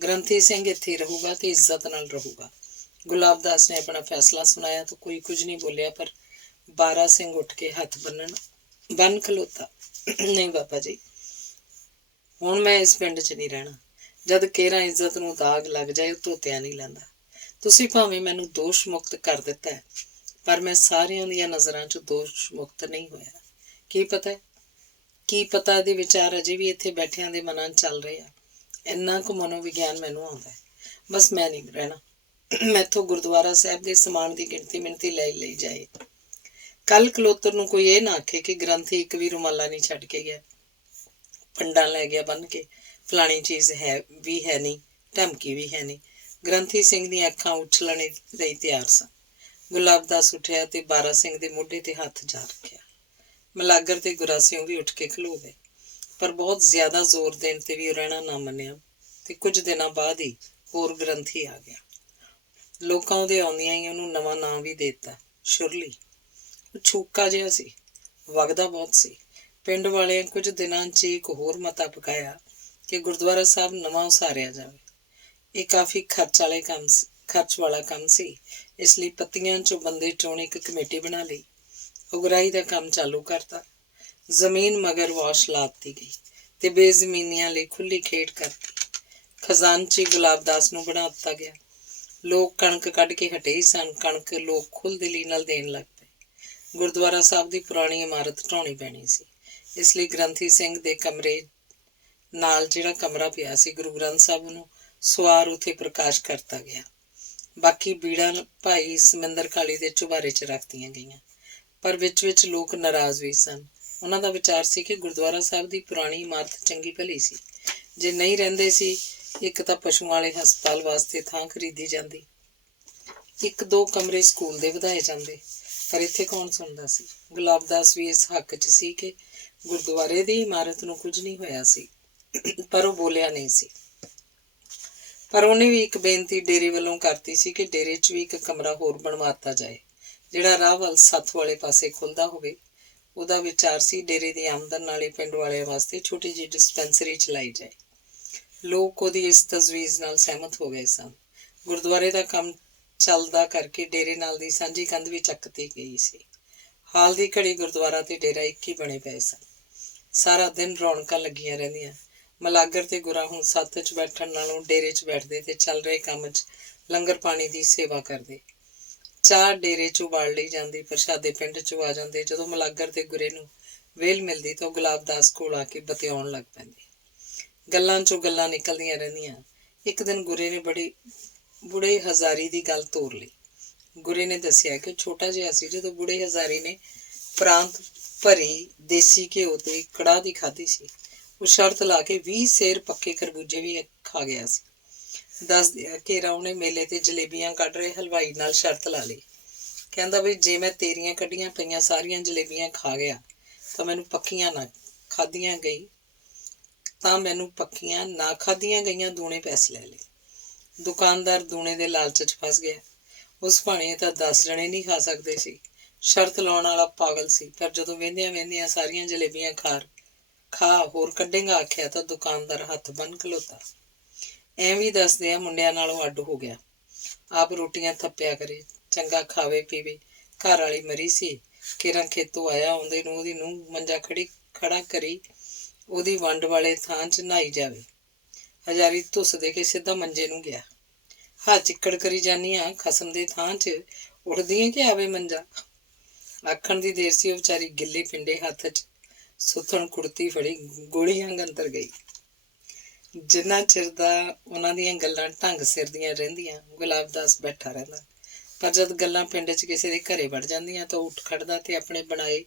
ਗ੍ਰੰਥੀ ਸਿੰਘ ਇੱਥੇ ਰਹੂਗਾ ਤੇ ਇੱਜ਼ਤ ਨਾਲ ਰਹੂਗਾ। ਗੁਲਾਬ ਦਾਸ ਨੇ ਆਪਣਾ ਫੈਸਲਾ ਸੁਣਾਇਆ ਤਾਂ ਕੋਈ ਕੁਝ ਨਹੀਂ ਬੋਲਿਆ, ਪਰ ਬਾਰਾ ਸਿੰਘ ਉੱਠ ਕੇ ਹੱਥ ਬੰਨ ਖਲੋਤਾ। ਨਹੀਂ ਬਾਬਾ ਜੀ, ਹੁਣ ਮੈਂ ਇਸ ਪਿੰਡ 'ਚ ਨਹੀਂ ਰਹਿਣਾ। ਜਦ ਕੇਰਾਂ ਇੱਜ਼ਤ ਨੂੰ ਦਾਗ ਲੱਗ ਜਾਏ, ਉਹ ਧੋਤਿਆ ਨਹੀਂ ਲੈਂਦਾ। ਤੁਸੀਂ ਭਾਵੇਂ ਮੈਨੂੰ ਦੋਸ਼ ਮੁਕਤ ਕਰ ਦਿੱਤਾ ਹੈ, ਪਰ ਮੈਂ ਸਾਰਿਆਂ ਦੀਆਂ ਨਜ਼ਰਾਂ 'ਚ ਦੋਸ਼ ਮੁਕਤ ਨਹੀਂ ਹੋਇਆ। ਕੀ ਪਤਾ ਇਹਦੇ ਵਿਚਾਰ ਅਜੇ ਵੀ ਇੱਥੇ ਬੈਠਿਆਂ ਦੇ ਮਨਾਂ 'ਚ ਚੱਲ ਰਹੇ ਆ। ਇੰਨਾ ਕੁ ਮਨੋਵਿਗਿਆਨ ਮੈਨੂੰ ਆਉਂਦਾ ਹੈ। ਬਸ ਮੈਂ ਨਹੀਂ ਰਹਿਣਾ। ਮੈਥੋਂ ਗੁਰਦੁਆਰਾ ਸਾਹਿਬ ਦੇ ਸਮਾਨ ਦੀ ਗਿਣਤੀ ਲਈ ਜਾਏ। ਕੱਲ ਕਲੋਤਰ ਨੂੰ ਕੋਈ ਇਹ ਨਾ ਆਖੇ ਕਿ ਗ੍ਰੰਥੀ ਇੱਕ ਵੀ ਰੁਮਾਲਾ ਨਹੀਂ ਛੱਡ ਕੇ ਗਿਆ, ਪੰਡਾਂ ਲੈ ਗਿਆ ਬੰਨ ਕੇ। ਫਲਾਣੀ ਚੀਜ਼ ਹੈ ਨਹੀਂ, ਧਮਕੀ ਵੀ ਹੈ ਨਹੀਂ। ਗ੍ਰੰਥੀ ਸਿੰਘ ਦੀਆਂ ਅੱਖਾਂ ਉਛਲਣ ਲਈ ਤਿਆਰ ਸਨ। ਗੁਲਾਬ ਦਾਸ ਉੱਠਿਆ ਤੇ ਬਾਰਾ ਸਿੰਘ ਦੇ ਮੋਢੇ ਤੇ ਹੱਥ ਜਾ ਰੱਖਿਆ। ਮਲਾਗਰ ਤੇ ਗੁਰਾਸਿਓਂ ਵੀ ਉੱਠ ਕੇ ਖਲੋ ਗਏ, ਪਰ ਬਹੁਤ ਜ਼ਿਆਦਾ ਜ਼ੋਰ ਦੇਣ ਤੇ ਵੀ ਉਹ ਰਹਿਣਾ ਨਾ ਮੰਨਿਆ ਤੇ ਕੁਝ ਦਿਨਾਂ ਬਾਅਦ ਹੀ ਹੋਰ ਗ੍ਰੰਥੀ ਆ ਗਿਆ। ਲੋਕਾਂ ਉਹਦੇ ਆਉਂਦਿਆਂ ਹੀ ਉਹਨੂੰ ਨਵਾਂ ਨਾਂ ਵੀ ਦੇ ਦਿੱਤਾ, ਸ਼ੁਰਲੀ। ਉਹ ਛੂਕਾ ਜਿਹਾ ਸੀ, ਵਗਦਾ ਬਹੁਤ ਸੀ। ਪਿੰਡ ਵਾਲਿਆਂ ਕੁਝ ਦਿਨਾਂ 'ਚ ਇੱਕ ਹੋਰ ਮਤਾ ਪਕਾਇਆ ਕਿ ਗੁਰਦੁਆਰਾ ਸਾਹਿਬ ਨਵਾਂ ਉਸਾਰਿਆ ਜਾਵੇ। ਇਹ ਕਾਫੀ ਖਰਚ ਵਾਲਾ ਕੰਮ ਸੀ। ਇਸ ਲਈ ਪੱਤੀਆਂ 'ਚੋਂ ਬੰਦੇ ਚੋਣ ਇੱਕ ਕਮੇਟੀ ਬਣਾ ਲਈ। ਉਗਰਾਹੀ ਦਾ ਕੰਮ ਚਾਲੂ ਕਰਤਾ। ਜ਼ਮੀਨ ਮਗਰ ਵਾਸ਼ ਲਾ ਦਿੱਤੀ ਗਈ ਤੇ ਬੇਜ਼ਮੀਨੀਆਂ ਲਈ ਖੁੱਲ੍ਹੀ ਖੇਡ ਕਰਤੀ। ਖਜ਼ਾਨਚੀ ਗੁਲਾਬ ਦਾਸ ਨੂੰ ਬਣਾ ਦਿੱਤਾ ਗਿਆ। ਲੋਕ ਕਣਕ ਕੱਢ ਕੇ ਹਟੇ ਹੀ ਸਨ। ਕਣਕ ਲੋਕ ਖੁੱਲ੍ਹਦਿਲੀ ਨਾਲ ਦੇਣ ਲੱਗ ਪਏ। ਗੁਰਦੁਆਰਾ ਸਾਹਿਬ ਦੀ ਪੁਰਾਣੀ ਇਮਾਰਤ ਢਾਉਣੀ ਪੈਣੀ ਸੀ। ਇਸ ਲਈ ਗ੍ਰੰਥੀ ਸਿੰਘ ਦੇ ਕਮਰੇ ਨਾਲ ਜਿਹੜਾ ਕਮਰਾ ਪਿਆ ਸੀ ਗੁਰੂ ਗ੍ਰੰਥ ਸਾਹਿਬ ਨੂੰ ਸਵਾਰ ਉੱਥੇ ਪ੍ਰਕਾਸ਼ ਕਰਤਾ ਗਿਆ। ਬਾਕੀ ਬੀੜਾਂ ਭਾਈ ਸਮਿੰਦਰ ਕਾਲੀ ਦੇ ਚੁਬਾਰੇ 'ਚ ਰੱਖਤੀਆਂ ਗਈਆਂ। ਪਰ ਵਿੱਚ ਲੋਕ ਨਾਰਾਜ਼ ਵੀ ਸਨ। ਉਹਨਾਂ ਦਾ ਵਿਚਾਰ ਸੀ ਕਿ ਗੁਰਦੁਆਰਾ ਸਾਹਿਬ ਦੀ ਪੁਰਾਣੀ ਇਮਾਰਤ ਚੰਗੀ ਭਲੀ ਸੀ। ਜੇ ਨਹੀਂ ਰਹਿੰਦੇ ਸੀ, ਇੱਕ ਤਾਂ ਪਸ਼ੂਆਂ ਵਾਲੇ ਹਸਪਤਾਲ ਵਾਸਤੇ ਥਾਂ ਖਰੀਦੀ ਜਾਂਦੀ, 1-2 ਕਮਰੇ ਸਕੂਲ ਦੇ ਵਧਾਏ ਜਾਂਦੇ। ਪਰ ਇੱਥੇ ਕੌਣ ਸੁਣਦਾ ਸੀ। ਗੁਲਾਬ ਦਾਸ ਵੀ ਇਸ ਹੱਕ 'ਚ ਸੀ ਕਿ ਗੁਰਦੁਆਰੇ ਦੀ ਇਮਾਰਤ ਨੂੰ ਕੁਝ ਨਹੀਂ ਹੋਇਆ ਸੀ, ਪਰ ਉਹ ਬੋਲਿਆ ਨਹੀਂ ਸੀ। ਪਰ ਉਹਨੇ ਵੀ ਇੱਕ ਬੇਨਤੀ ਡੇਰੇ ਵੱਲੋਂ ਕਰਤੀ ਸੀ ਕਿ ਡੇਰੇ 'ਚ ਵੀ ਇੱਕ ਕਮਰਾ ਹੋਰ ਬਣਵਾਤਾ ਜਾਏ, ਜਿਹੜਾ ਰਾਹ ਵੱਲ ਸੱਥ ਵਾਲੇ ਪਾਸੇ ਖੁੱਲ੍ਹਦਾ ਹੋਵੇ। ਉਹਦਾ ਵਿਚਾਰ ਸੀ ਡੇਰੇ ਦੀ ਆਮਦਨ ਨਾਲ ਹੀ ਪਿੰਡ ਵਾਲਿਆਂ ਵਾਸਤੇ ਛੋਟੀ ਜਿਹੀ ਡਿਸਪੈਂਸਰੀ ਚਲਾਈ ਜਾਏ। ਲੋਕ ਉਹਦੀ ਇਸ ਤਜਵੀਜ਼ ਨਾਲ ਸਹਿਮਤ ਹੋ ਗਏ ਸਨ। ਗੁਰਦੁਆਰੇ ਦਾ ਕੰਮ ਚੱਲਦਾ ਕਰਕੇ ਡੇਰੇ ਨਾਲ ਦੀ ਸਾਂਝੀ ਕੰਧ ਵੀ ਚੱਕਤੀ ਗਈ ਸੀ। ਹਾਲ ਦੀ ਘੜੀ ਗੁਰਦੁਆਰਾ ਤੇ ਡੇਰਾ ਇੱਕ ਹੀ ਬਣੇ ਪਏ ਸਨ। ਸਾਰਾ ਦਿਨ ਰੌਣਕਾਂ ਲੱਗੀਆਂ ਰਹਿੰਦੀਆਂ। ਮਲਾਗਰ ਤੇ ਗੁਰਾ ਹੁਣ ਸੱਥ 'ਚ ਬੈਠਣ ਨਾਲੋਂ ਡੇਰੇ 'ਚ ਬੈਠਦੇ ਤੇ ਚੱਲ ਰਹੇ ਕੰਮ 'ਚ ਲੰਗਰ ਪਾਣੀ ਦੀ ਸੇਵਾ ਕਰਦੇ। ਚਾਹ ਡੇਰੇ 'ਚ ਉਬਾਲ ਲਈ ਜਾਂਦੀ, ਪ੍ਰਸ਼ਾਦੇ ਪਿੰਡ 'ਚ ਆ ਜਾਂਦੇ। ਜਦੋਂ ਮਲਾਗਰ ਤੇ ਗੁਰੇ ਨੂੰ ਵੇਲ ਮਿਲਦੀ ਤਾਂ ਉਹ ਗੁਲਾਬ ਦਾਸ ਕੋਲ ਆ ਕੇ ਬਤਿਆਉਣ ਲੱਗ ਪੈਂਦੇ। ਗੱਲਾਂ 'ਚੋਂ ਗੱਲਾਂ ਨਿਕਲਦੀਆਂ ਰਹਿੰਦੀਆਂ। ਇੱਕ ਦਿਨ ਗੁਰੇ ਨੇ ਬੁੜੇ ਹਜ਼ਾਰੀ ਦੀ ਗੱਲ ਤੋਰ ਲਈ। ਗੁਰੇ ਨੇ ਦੱਸਿਆ ਕਿ ਛੋਟਾ ਜਿਹਾ ਸੀ ਜਦੋਂ ਬੁੜੇ ਹਜ਼ਾਰੀ ਨੇ ਪ੍ਰਾਂਤ ਭਰੀ ਦੇਸੀ ਘਿਓ ਤੇ ਕੜਾਹ ਦੀ ਖਾਧੀ ਸੀ। ਉਹ ਸ਼ਰਤ ਲਾ ਕੇ 20 ਸੇਰ ਪੱਕੇ ਖਰਬੂਜੇ ਵੀ ਖਾ ਗਿਆ ਸੀ। ਦੱਸਦੇ ਘੇਰਾ ਉਹਨੇ ਮੇਲੇ ਤੇ ਜਲੇਬੀਆਂ ਕੱਢ ਰਹੇ ਹਲਵਾਈ ਨਾਲ ਸ਼ਰਤ ਲਾ ਲਈ। ਕਹਿੰਦਾ ਵੀ ਜੇ ਮੈਂ ਤੇਰੀਆਂ ਕੱਢੀਆਂ ਪਈਆਂ ਸਾਰੀਆਂ ਜਲੇਬੀਆਂ ਖਾ ਗਿਆ ਤਾਂ ਮੈਨੂੰ ਪੱਕੀਆਂ ਨਾ ਖਾਧੀਆਂ ਗਈਆਂ ਦੂਣੇ ਪੈਸੇ ਲੈ ਲਏ। ਦੁਕਾਨਦਾਰ ਦੂਣੇ ਦੇ ਲਾਲਚ 'ਚ ਫਸ ਗਿਆ। ਉਸ ਭਾਣੇ ਤਾਂ 10 ਜਣੇ ਨਹੀਂ ਖਾ ਸਕਦੇ ਸੀ। ਸ਼ਰਤ ਲਾਉਣ ਵਾਲਾ ਪਾਗਲ ਸੀ, ਪਰ ਜਦੋਂ ਵਹਿੰਦਿਆਂ ਸਾਰੀਆਂ ਜਲੇਬੀਆਂ ਖਾ ਹੋਰ ਕੱਢੇਗਾ ਆਖਿਆ ਤਾਂ ਦੁਕਾਨਦਾਰ ਹੱਥ ਬੰਨ੍ਹ ਖਲੋਤਾ। ਐਵੇਂ ਦੱਸਦੇ ਆ ਮੁੰਡਿਆਂ ਨਾਲੋਂ ਅੱਡ ਹੋ ਗਿਆ। ਆਪ ਰੋਟੀਆਂ ਥੱਪਿਆ ਕਰੇ, ਚੰਗਾ ਖਾਵੇ ਪੀਵੇ। ਘਰ ਵਾਲੀ ਮਰੀ ਸੀ। ਕੇਰਾਂ ਖੇਤੋਂ ਆਇਆ ਆਉਂਦੇ ਨੂੰ ਉਹਦੀ ਨੂੰਹ ਮੰਜਾ ਖੜਾ ਕਰੀ ਉਹਦੀ ਵੰਡ ਵਾਲੇ ਥਾਂ 'ਚ ਨਹਾਈ ਜਾਵੇ। ਹਜ਼ਾਰੀ ਧੁੱਸ ਦੇ ਕੇ ਸਿੱਧਾ ਮੰਜੇ ਨੂੰ ਗਿਆ। ਹਾਂ ਚਿੱਕੜ ਕਰੀ ਜਾਨੀ ਆ ਖਸਮ ਦੇ ਥਾਂ 'ਚ ਉੱਠਦੀਆਂ ਕਿ ਆਵੇ ਮੰਜਾ। ਆਖਣ ਦੀ ਦੇਰ ਸੀ ਉਹ ਵਿਚਾਰੀ ਗਿੱਲੇ ਪਿੰਡੇ ਹੱਥ 'ਚ ਸੁੱਥਣ ਕੁੜਤੀ ਫੜੀ ਗੋਲੀ ਵਾਂਗ ਅੰਦਰ ਗਈ। ਜਿੰਨਾ ਚਿਰ ਦਾ ਉਹਨਾਂ ਦੀਆਂ ਗੱਲਾਂ ਢੰਗ ਸਿਰ ਦੀਆਂ ਰਹਿੰਦੀਆਂ ਗੁਲਾਬ ਦਾਸ ਬੈਠਾ ਰਹਿੰਦਾ, ਪਰ ਜਦ ਗੱਲਾਂ ਪਿੰਡ 'ਚ ਕਿਸੇ ਦੇ ਘਰੇ ਵੜ ਜਾਂਦੀਆਂ ਤਾਂ ਉੱਠ ਖੜਦਾ ਤੇ ਆਪਣੇ ਬਣਾਏ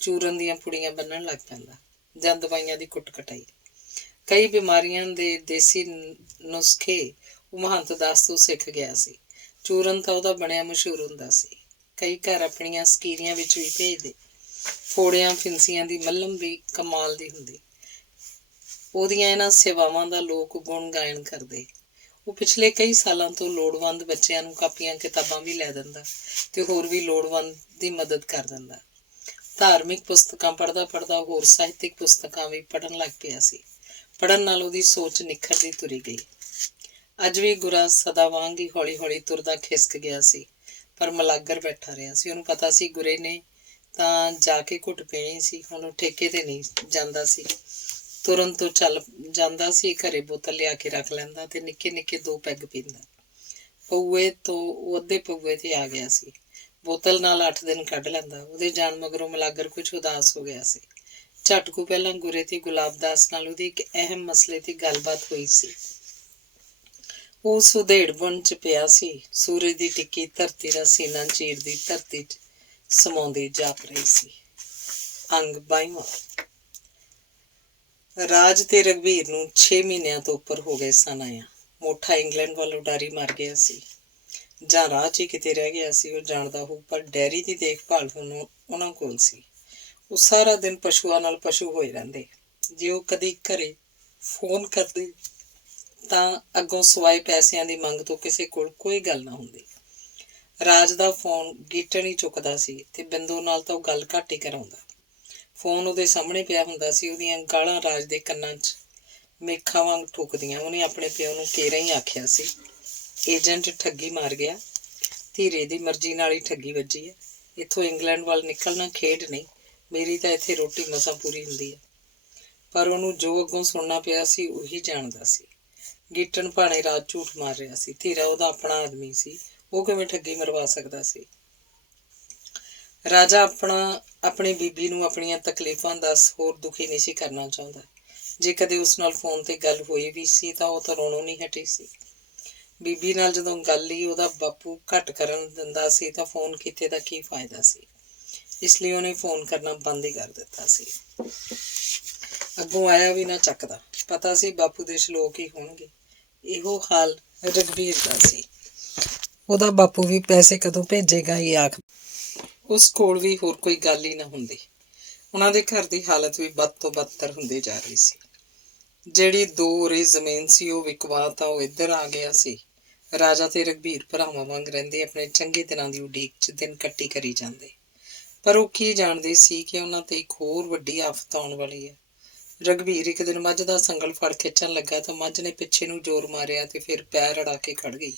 ਚੂਰਨ ਦੀਆਂ ਪੁੜੀਆਂ ਬੰਨਣ ਲੱਗ ਪੈਂਦਾ ਜਾਂ ਦਵਾਈਆਂ ਦੀ ਕੁੱਟ ਕਟਾਈ। ਕਈ ਬਿਮਾਰੀਆਂ ਦੇ ਦੇਸੀ ਨੁਸਖੇ ਉਹ ਮਹੰਤ ਦਾਸ ਤੋਂ ਸਿੱਖ ਗਿਆ ਸੀ। ਚੂਰਨ ਤਾਂ ਉਹਦਾ ਬਣਿਆ ਮਸ਼ਹੂਰ ਹੁੰਦਾ ਸੀ। ਕਈ ਘਰ ਆਪਣੀਆਂ ਸਕੀਰੀਆਂ ਵਿੱਚ ਵੀ ਭੇਜਦੇ। ਫੋੜਿਆਂ ਫਿੰਸੀਆਂ ਦੀ ਮੱਲਮ ਵੀ ਕਮਾਲ ਦੀ ਹੁੰਦੀ। ਉਹਦੀਆਂ ਇਹਨਾਂ ਸੇਵਾਵਾਂ ਦਾ ਲੋਕ ਗੁਣ ਗਾਇਨ ਕਰਦੇ। ਉਹ ਪਿਛਲੇ ਕਈ ਸਾਲਾਂ ਤੋਂ ਲੋੜਵੰਦ ਬੱਚਿਆਂ ਨੂੰ ਕਾਪੀਆਂ ਕਿਤਾਬਾਂ ਵੀ ਲੈ ਦਿੰਦਾ ਤੇ ਹੋਰ ਵੀ ਲੋੜਵੰਦ ਦੀ ਮਦਦ ਕਰ ਦਿੰਦਾ। ਧਾਰਮਿਕ ਪੁਸਤਕਾਂ ਪੜ੍ਹਦਾ ਹੋਰ ਸਾਹਿਤਿਕ ਪੁਸਤਕਾਂ ਵੀ ਪੜ੍ਹਨ ਲੱਗ ਪਿਆ ਸੀ। ਪੜ੍ਹਨ ਨਾਲ ਉਹਦੀ ਸੋਚ ਨਿਖਰਦੀ ਤੁਰੀ ਗਈ। ਅੱਜ ਵੀ ਗੁਰਾ ਸਦਾ ਵਾਂਗ ਹੀ ਹੌਲੀ ਹੌਲੀ ਤੁਰਦਾ ਖਿਸਕ ਗਿਆ ਸੀ, ਪਰ ਮਲਾਗਰ ਬੈਠਾ ਰਿਹਾ ਸੀ। ਉਹਨੂੰ ਪਤਾ ਸੀ ਗੁਰੇ ਨੇ ਤਾਂ ਜਾ ਕੇ ਘੁੱਟ ਪੀਣੀ ਸੀ। ਹੁਣ ਉਹ ਠੇਕੇ ਤੇ ਨਹੀਂ ਜਾਂਦਾ ਸੀ। ਤੁਰਨ ਤੋਂ ਚੱਲ ਜਾਂਦਾ ਸੀ, ਘਰੇ ਬੋਤਲ ਲਿਆ ਕੇ ਰੱਖ ਲੈਂਦਾ ਤੇ ਨਿੱਕੇ ਨਿੱਕੇ 2 ਪੈਗ ਪੀਂਦਾ। ਪਊਏ ਤੋਂ ਉਹ ਅੱਧੇ ਪਊਏ ਤੇ ਆ ਗਿਆ ਸੀ। ਬੋਤਲ ਨਾਲ 8 ਦਿਨ ਕੱਢ ਲੈਂਦਾ। ਉਹਦੇ ਜਾਣ ਮਗਰੋਂ ਮਲਾਗਰ ਕੁਝ ਉਦਾਸ ਹੋ ਗਿਆ ਸੀ। ਝਟ ਕੁ ਪਹਿਲਾਂ ਗੁਰੇ ਤੇ ਗੁਲਾਬ ਦਾਸ ਨਾਲ ਉਹਦੀ ਇੱਕ ਅਹਿਮ ਮਸਲੇ ਤੇ ਗੱਲਬਾਤ ਹੋਈ ਸੀ। ਉਹ ਸੁਧੇੜਬੁਣ 'ਚ ਪਿਆ ਸੀ। ਸੂਰਜ ਦੀ ਟਿੱਕੀ ਧਰਤੀ ਦਾ ਸੀਨਾ ਚੀਰਦੀ ਧਰਤੀ 'ਚ ਸਮਾਉਂਦੀ ਜਾਪ ਰਹੀ ਸੀ। ਅੰਗ 22ਵਾਂ। ਰਾਜ ਤੇ ਰਘਬੀਰ ਨੂੰ 6 ਮਹੀਨਿਆਂ ਤੋਂ ਉੱਪਰ ਹੋ ਗਏ ਸਨ ਆਇਆ। ਮੋਠਾ ਇੰਗਲੈਂਡ ਵੱਲ ਉਡਾਰੀ ਮਾਰ ਗਿਆ ਸੀ ਜਾਂ ਰਾਹ 'ਚ ਹੀ ਕਿਤੇ ਰਹਿ ਗਿਆ ਸੀ, ਉਹ ਜਾਣਦਾ ਹੋ, ਪਰ ਡੈਰੀ ਦੀ ਦੇਖਭਾਲ ਹੁਣ ਉਹਨਾਂ ਕੋਲ ਸੀ। ਉਹ ਸਾਰਾ ਦਿਨ ਪਸ਼ੂਆਂ ਨਾਲ ਪਸ਼ੂ ਹੋਏ ਰਹਿੰਦੇ। ਜੇ ਉਹ ਕਦੀ ਘਰੇ ਫੋਨ ਕਰਦੇ ਤਾਂ ਅੱਗੋਂ ਸਵਾਏ ਪੈਸਿਆਂ ਦੀ ਮੰਗ ਤੋਂ ਕਿਸੇ ਕੋਲ ਕੋਈ ਗੱਲ ਨਾ ਹੁੰਦੀ। ਰਾਜ ਦਾ ਫੋਨ ਗੀਟਣ ਹੀ ਚੁੱਕਦਾ ਸੀ ਤੇ ਬਿੰਦੋ ਨਾਲ ਤਾਂ ਉਹ ਗੱਲ ਘੱਟ ਹੀ ਕਰਾਉਂਦਾ। ਫੋਨ ਉਹਦੇ ਸਾਹਮਣੇ ਪਿਆ ਹੁੰਦਾ ਸੀ। ਉਹਦੀਆਂ ਗਾਲਾਂ ਰਾਜ ਦੇ ਕੰਨਾਂ 'ਚ ਮੇਖਾਂ ਵਾਂਗ ਠੁਕਦੀਆਂ। ਉਹਨੇ ਆਪਣੇ ਪਿਓ ਨੂੰ ਕੇਰਾਂ ਹੀ ਆਖਿਆ ਸੀ, ਏਜੰਟ ਠੱਗੀ ਮਾਰ ਗਿਆ। ਧੀਰੇ ਦੀ ਮਰਜ਼ੀ ਨਾਲ ਹੀ ਠੱਗੀ ਵੱਜੀ ਹੈ। ਇੱਥੋਂ ਇੰਗਲੈਂਡ ਵੱਲ ਨਿਕਲਣਾ ਖੇਡ ਨਹੀਂ। ਮੇਰੀ ਤਾਂ ਇੱਥੇ ਰੋਟੀ ਮਸਾਂ ਪੂਰੀ ਹੁੰਦੀ ਹੈ। ਪਰ ਉਹਨੂੰ ਜੋ ਅੱਗੋਂ ਸੁਣਨਾ ਪਿਆ ਸੀ ਉਹੀ ਜਾਣਦਾ ਸੀ। ਗੀਟਣ ਭਾਣੇ ਰਾਜ ਝੂਠ ਮਾਰ ਰਿਹਾ ਸੀ। ਧੀਰਾ ਉਹਦਾ ਆਪਣਾ ਆਦਮੀ ਸੀ। ਉਹ ਕਿਵੇਂ ਠੱਗੀ ਮਰਵਾ ਸਕਦਾ ਸੀ। ਰਾਜਾ ਆਪਣੀ ਬੀਬੀ ਨੂੰ ਆਪਣੀਆਂ ਤਕਲੀਫਾਂ ਦੱਸ ਹੋਰ ਦੁਖੀ ਨਹੀਂ ਸੀ ਕਰਨਾ ਚਾਹੁੰਦਾ। ਜੇ ਕਦੇ ਉਸ ਨਾਲ ਫੋਨ ਤੇ ਗੱਲ ਹੋਈ ਵੀ ਸੀ ਤਾਂ ਉਹ ਤਾਂ ਰੋਣੋਂ ਨਹੀਂ ਹਟੀ ਸੀ। ਬੀਬੀ ਨਾਲ ਜਦੋਂ ਗੱਲ ਹੀ ਉਹਦਾ ਬਾਪੂ ਘੱਟ ਕਰਨ ਦਿੰਦਾ ਸੀ ਤਾਂ ਫੋਨ ਕੀਤੇ ਦਾ ਕੀ ਫਾਇਦਾ ਸੀ। ਇਸ ਲਈ ਉਹਨੇ ਫੋਨ ਕਰਨਾ ਬੰਦ ਹੀ ਕਰ ਦਿੱਤਾ ਸੀ। ਅੱਗੋਂ ਆਇਆ ਵੀ ਨਾ ਚੱਕਦਾ। ਪਤਾ ਸੀ ਬਾਪੂ ਦੇ ਸ਼ਲੋਕ ਹੀ ਹੋਣਗੇ। ਇਹੋ ਹਾਲ ਰਘਬੀਰ ਦਾ ਸੀ। ਉਹਦਾ ਬਾਪੂ ਵੀ ਪੈਸੇ ਕਦੋਂ ਭੇਜੇਗਾ ਹੀ ਆਖ। ਉਸ ਕੋਲ ਵੀ ਹੋਰ ਕੋਈ ਗੱਲ ਹੀ ਨਾ ਹੁੰਦੀ। ਉਹਨਾਂ ਦੇ ਘਰ ਦੀ ਹਾਲਤ ਵੀ ਬਦ ਤੋਂ ਬਦਤਰ ਹੁੰਦੀ ਜਾ ਰਹੀ ਸੀ। ਜਿਹੜੀ 2 ਉਰੇ ਜ਼ਮੀਨ ਸੀ ਉਹ ਵਿਕਵਾ ਤਾਂ ਉਹ ਇੱਧਰ ਆ ਗਿਆ ਸੀ। ਰਾਜਾ ਤੇ ਰਘਬੀਰ ਭਰਾਵਾਂ ਵਾਂਗ ਰਹਿੰਦੇ ਆਪਣੇ ਚੰਗੇ ਦਿਨਾਂ ਦੀ ਉਡੀਕ 'ਚ ਦਿਨ ਕੱਟੀ ਕਰੀ ਜਾਂਦੇ। ਪਰ ਉਹ ਕੀ ਜਾਣਦੇ ਸੀ ਕਿ ਉਹਨਾਂ ਤੇ ਇੱਕ ਹੋਰ ਵੱਡੀ ਆਫਤ ਆਉਣ ਵਾਲੀ ਹੈ। ਰਘਬੀਰ ਇੱਕ ਦਿਨ ਮੱਝ ਦਾ ਸੰਗਲ ਫੜ ਖਿੱਚਣ ਲੱਗਾ ਤਾਂ ਮੱਝ ਨੇ ਪਿੱਛੇ ਨੂੰ ਜ਼ੋਰ ਮਾਰਿਆ ਤੇ ਫਿਰ ਪੈਰ ਅੜਾ ਕੇ ਖੜ ਗਈ।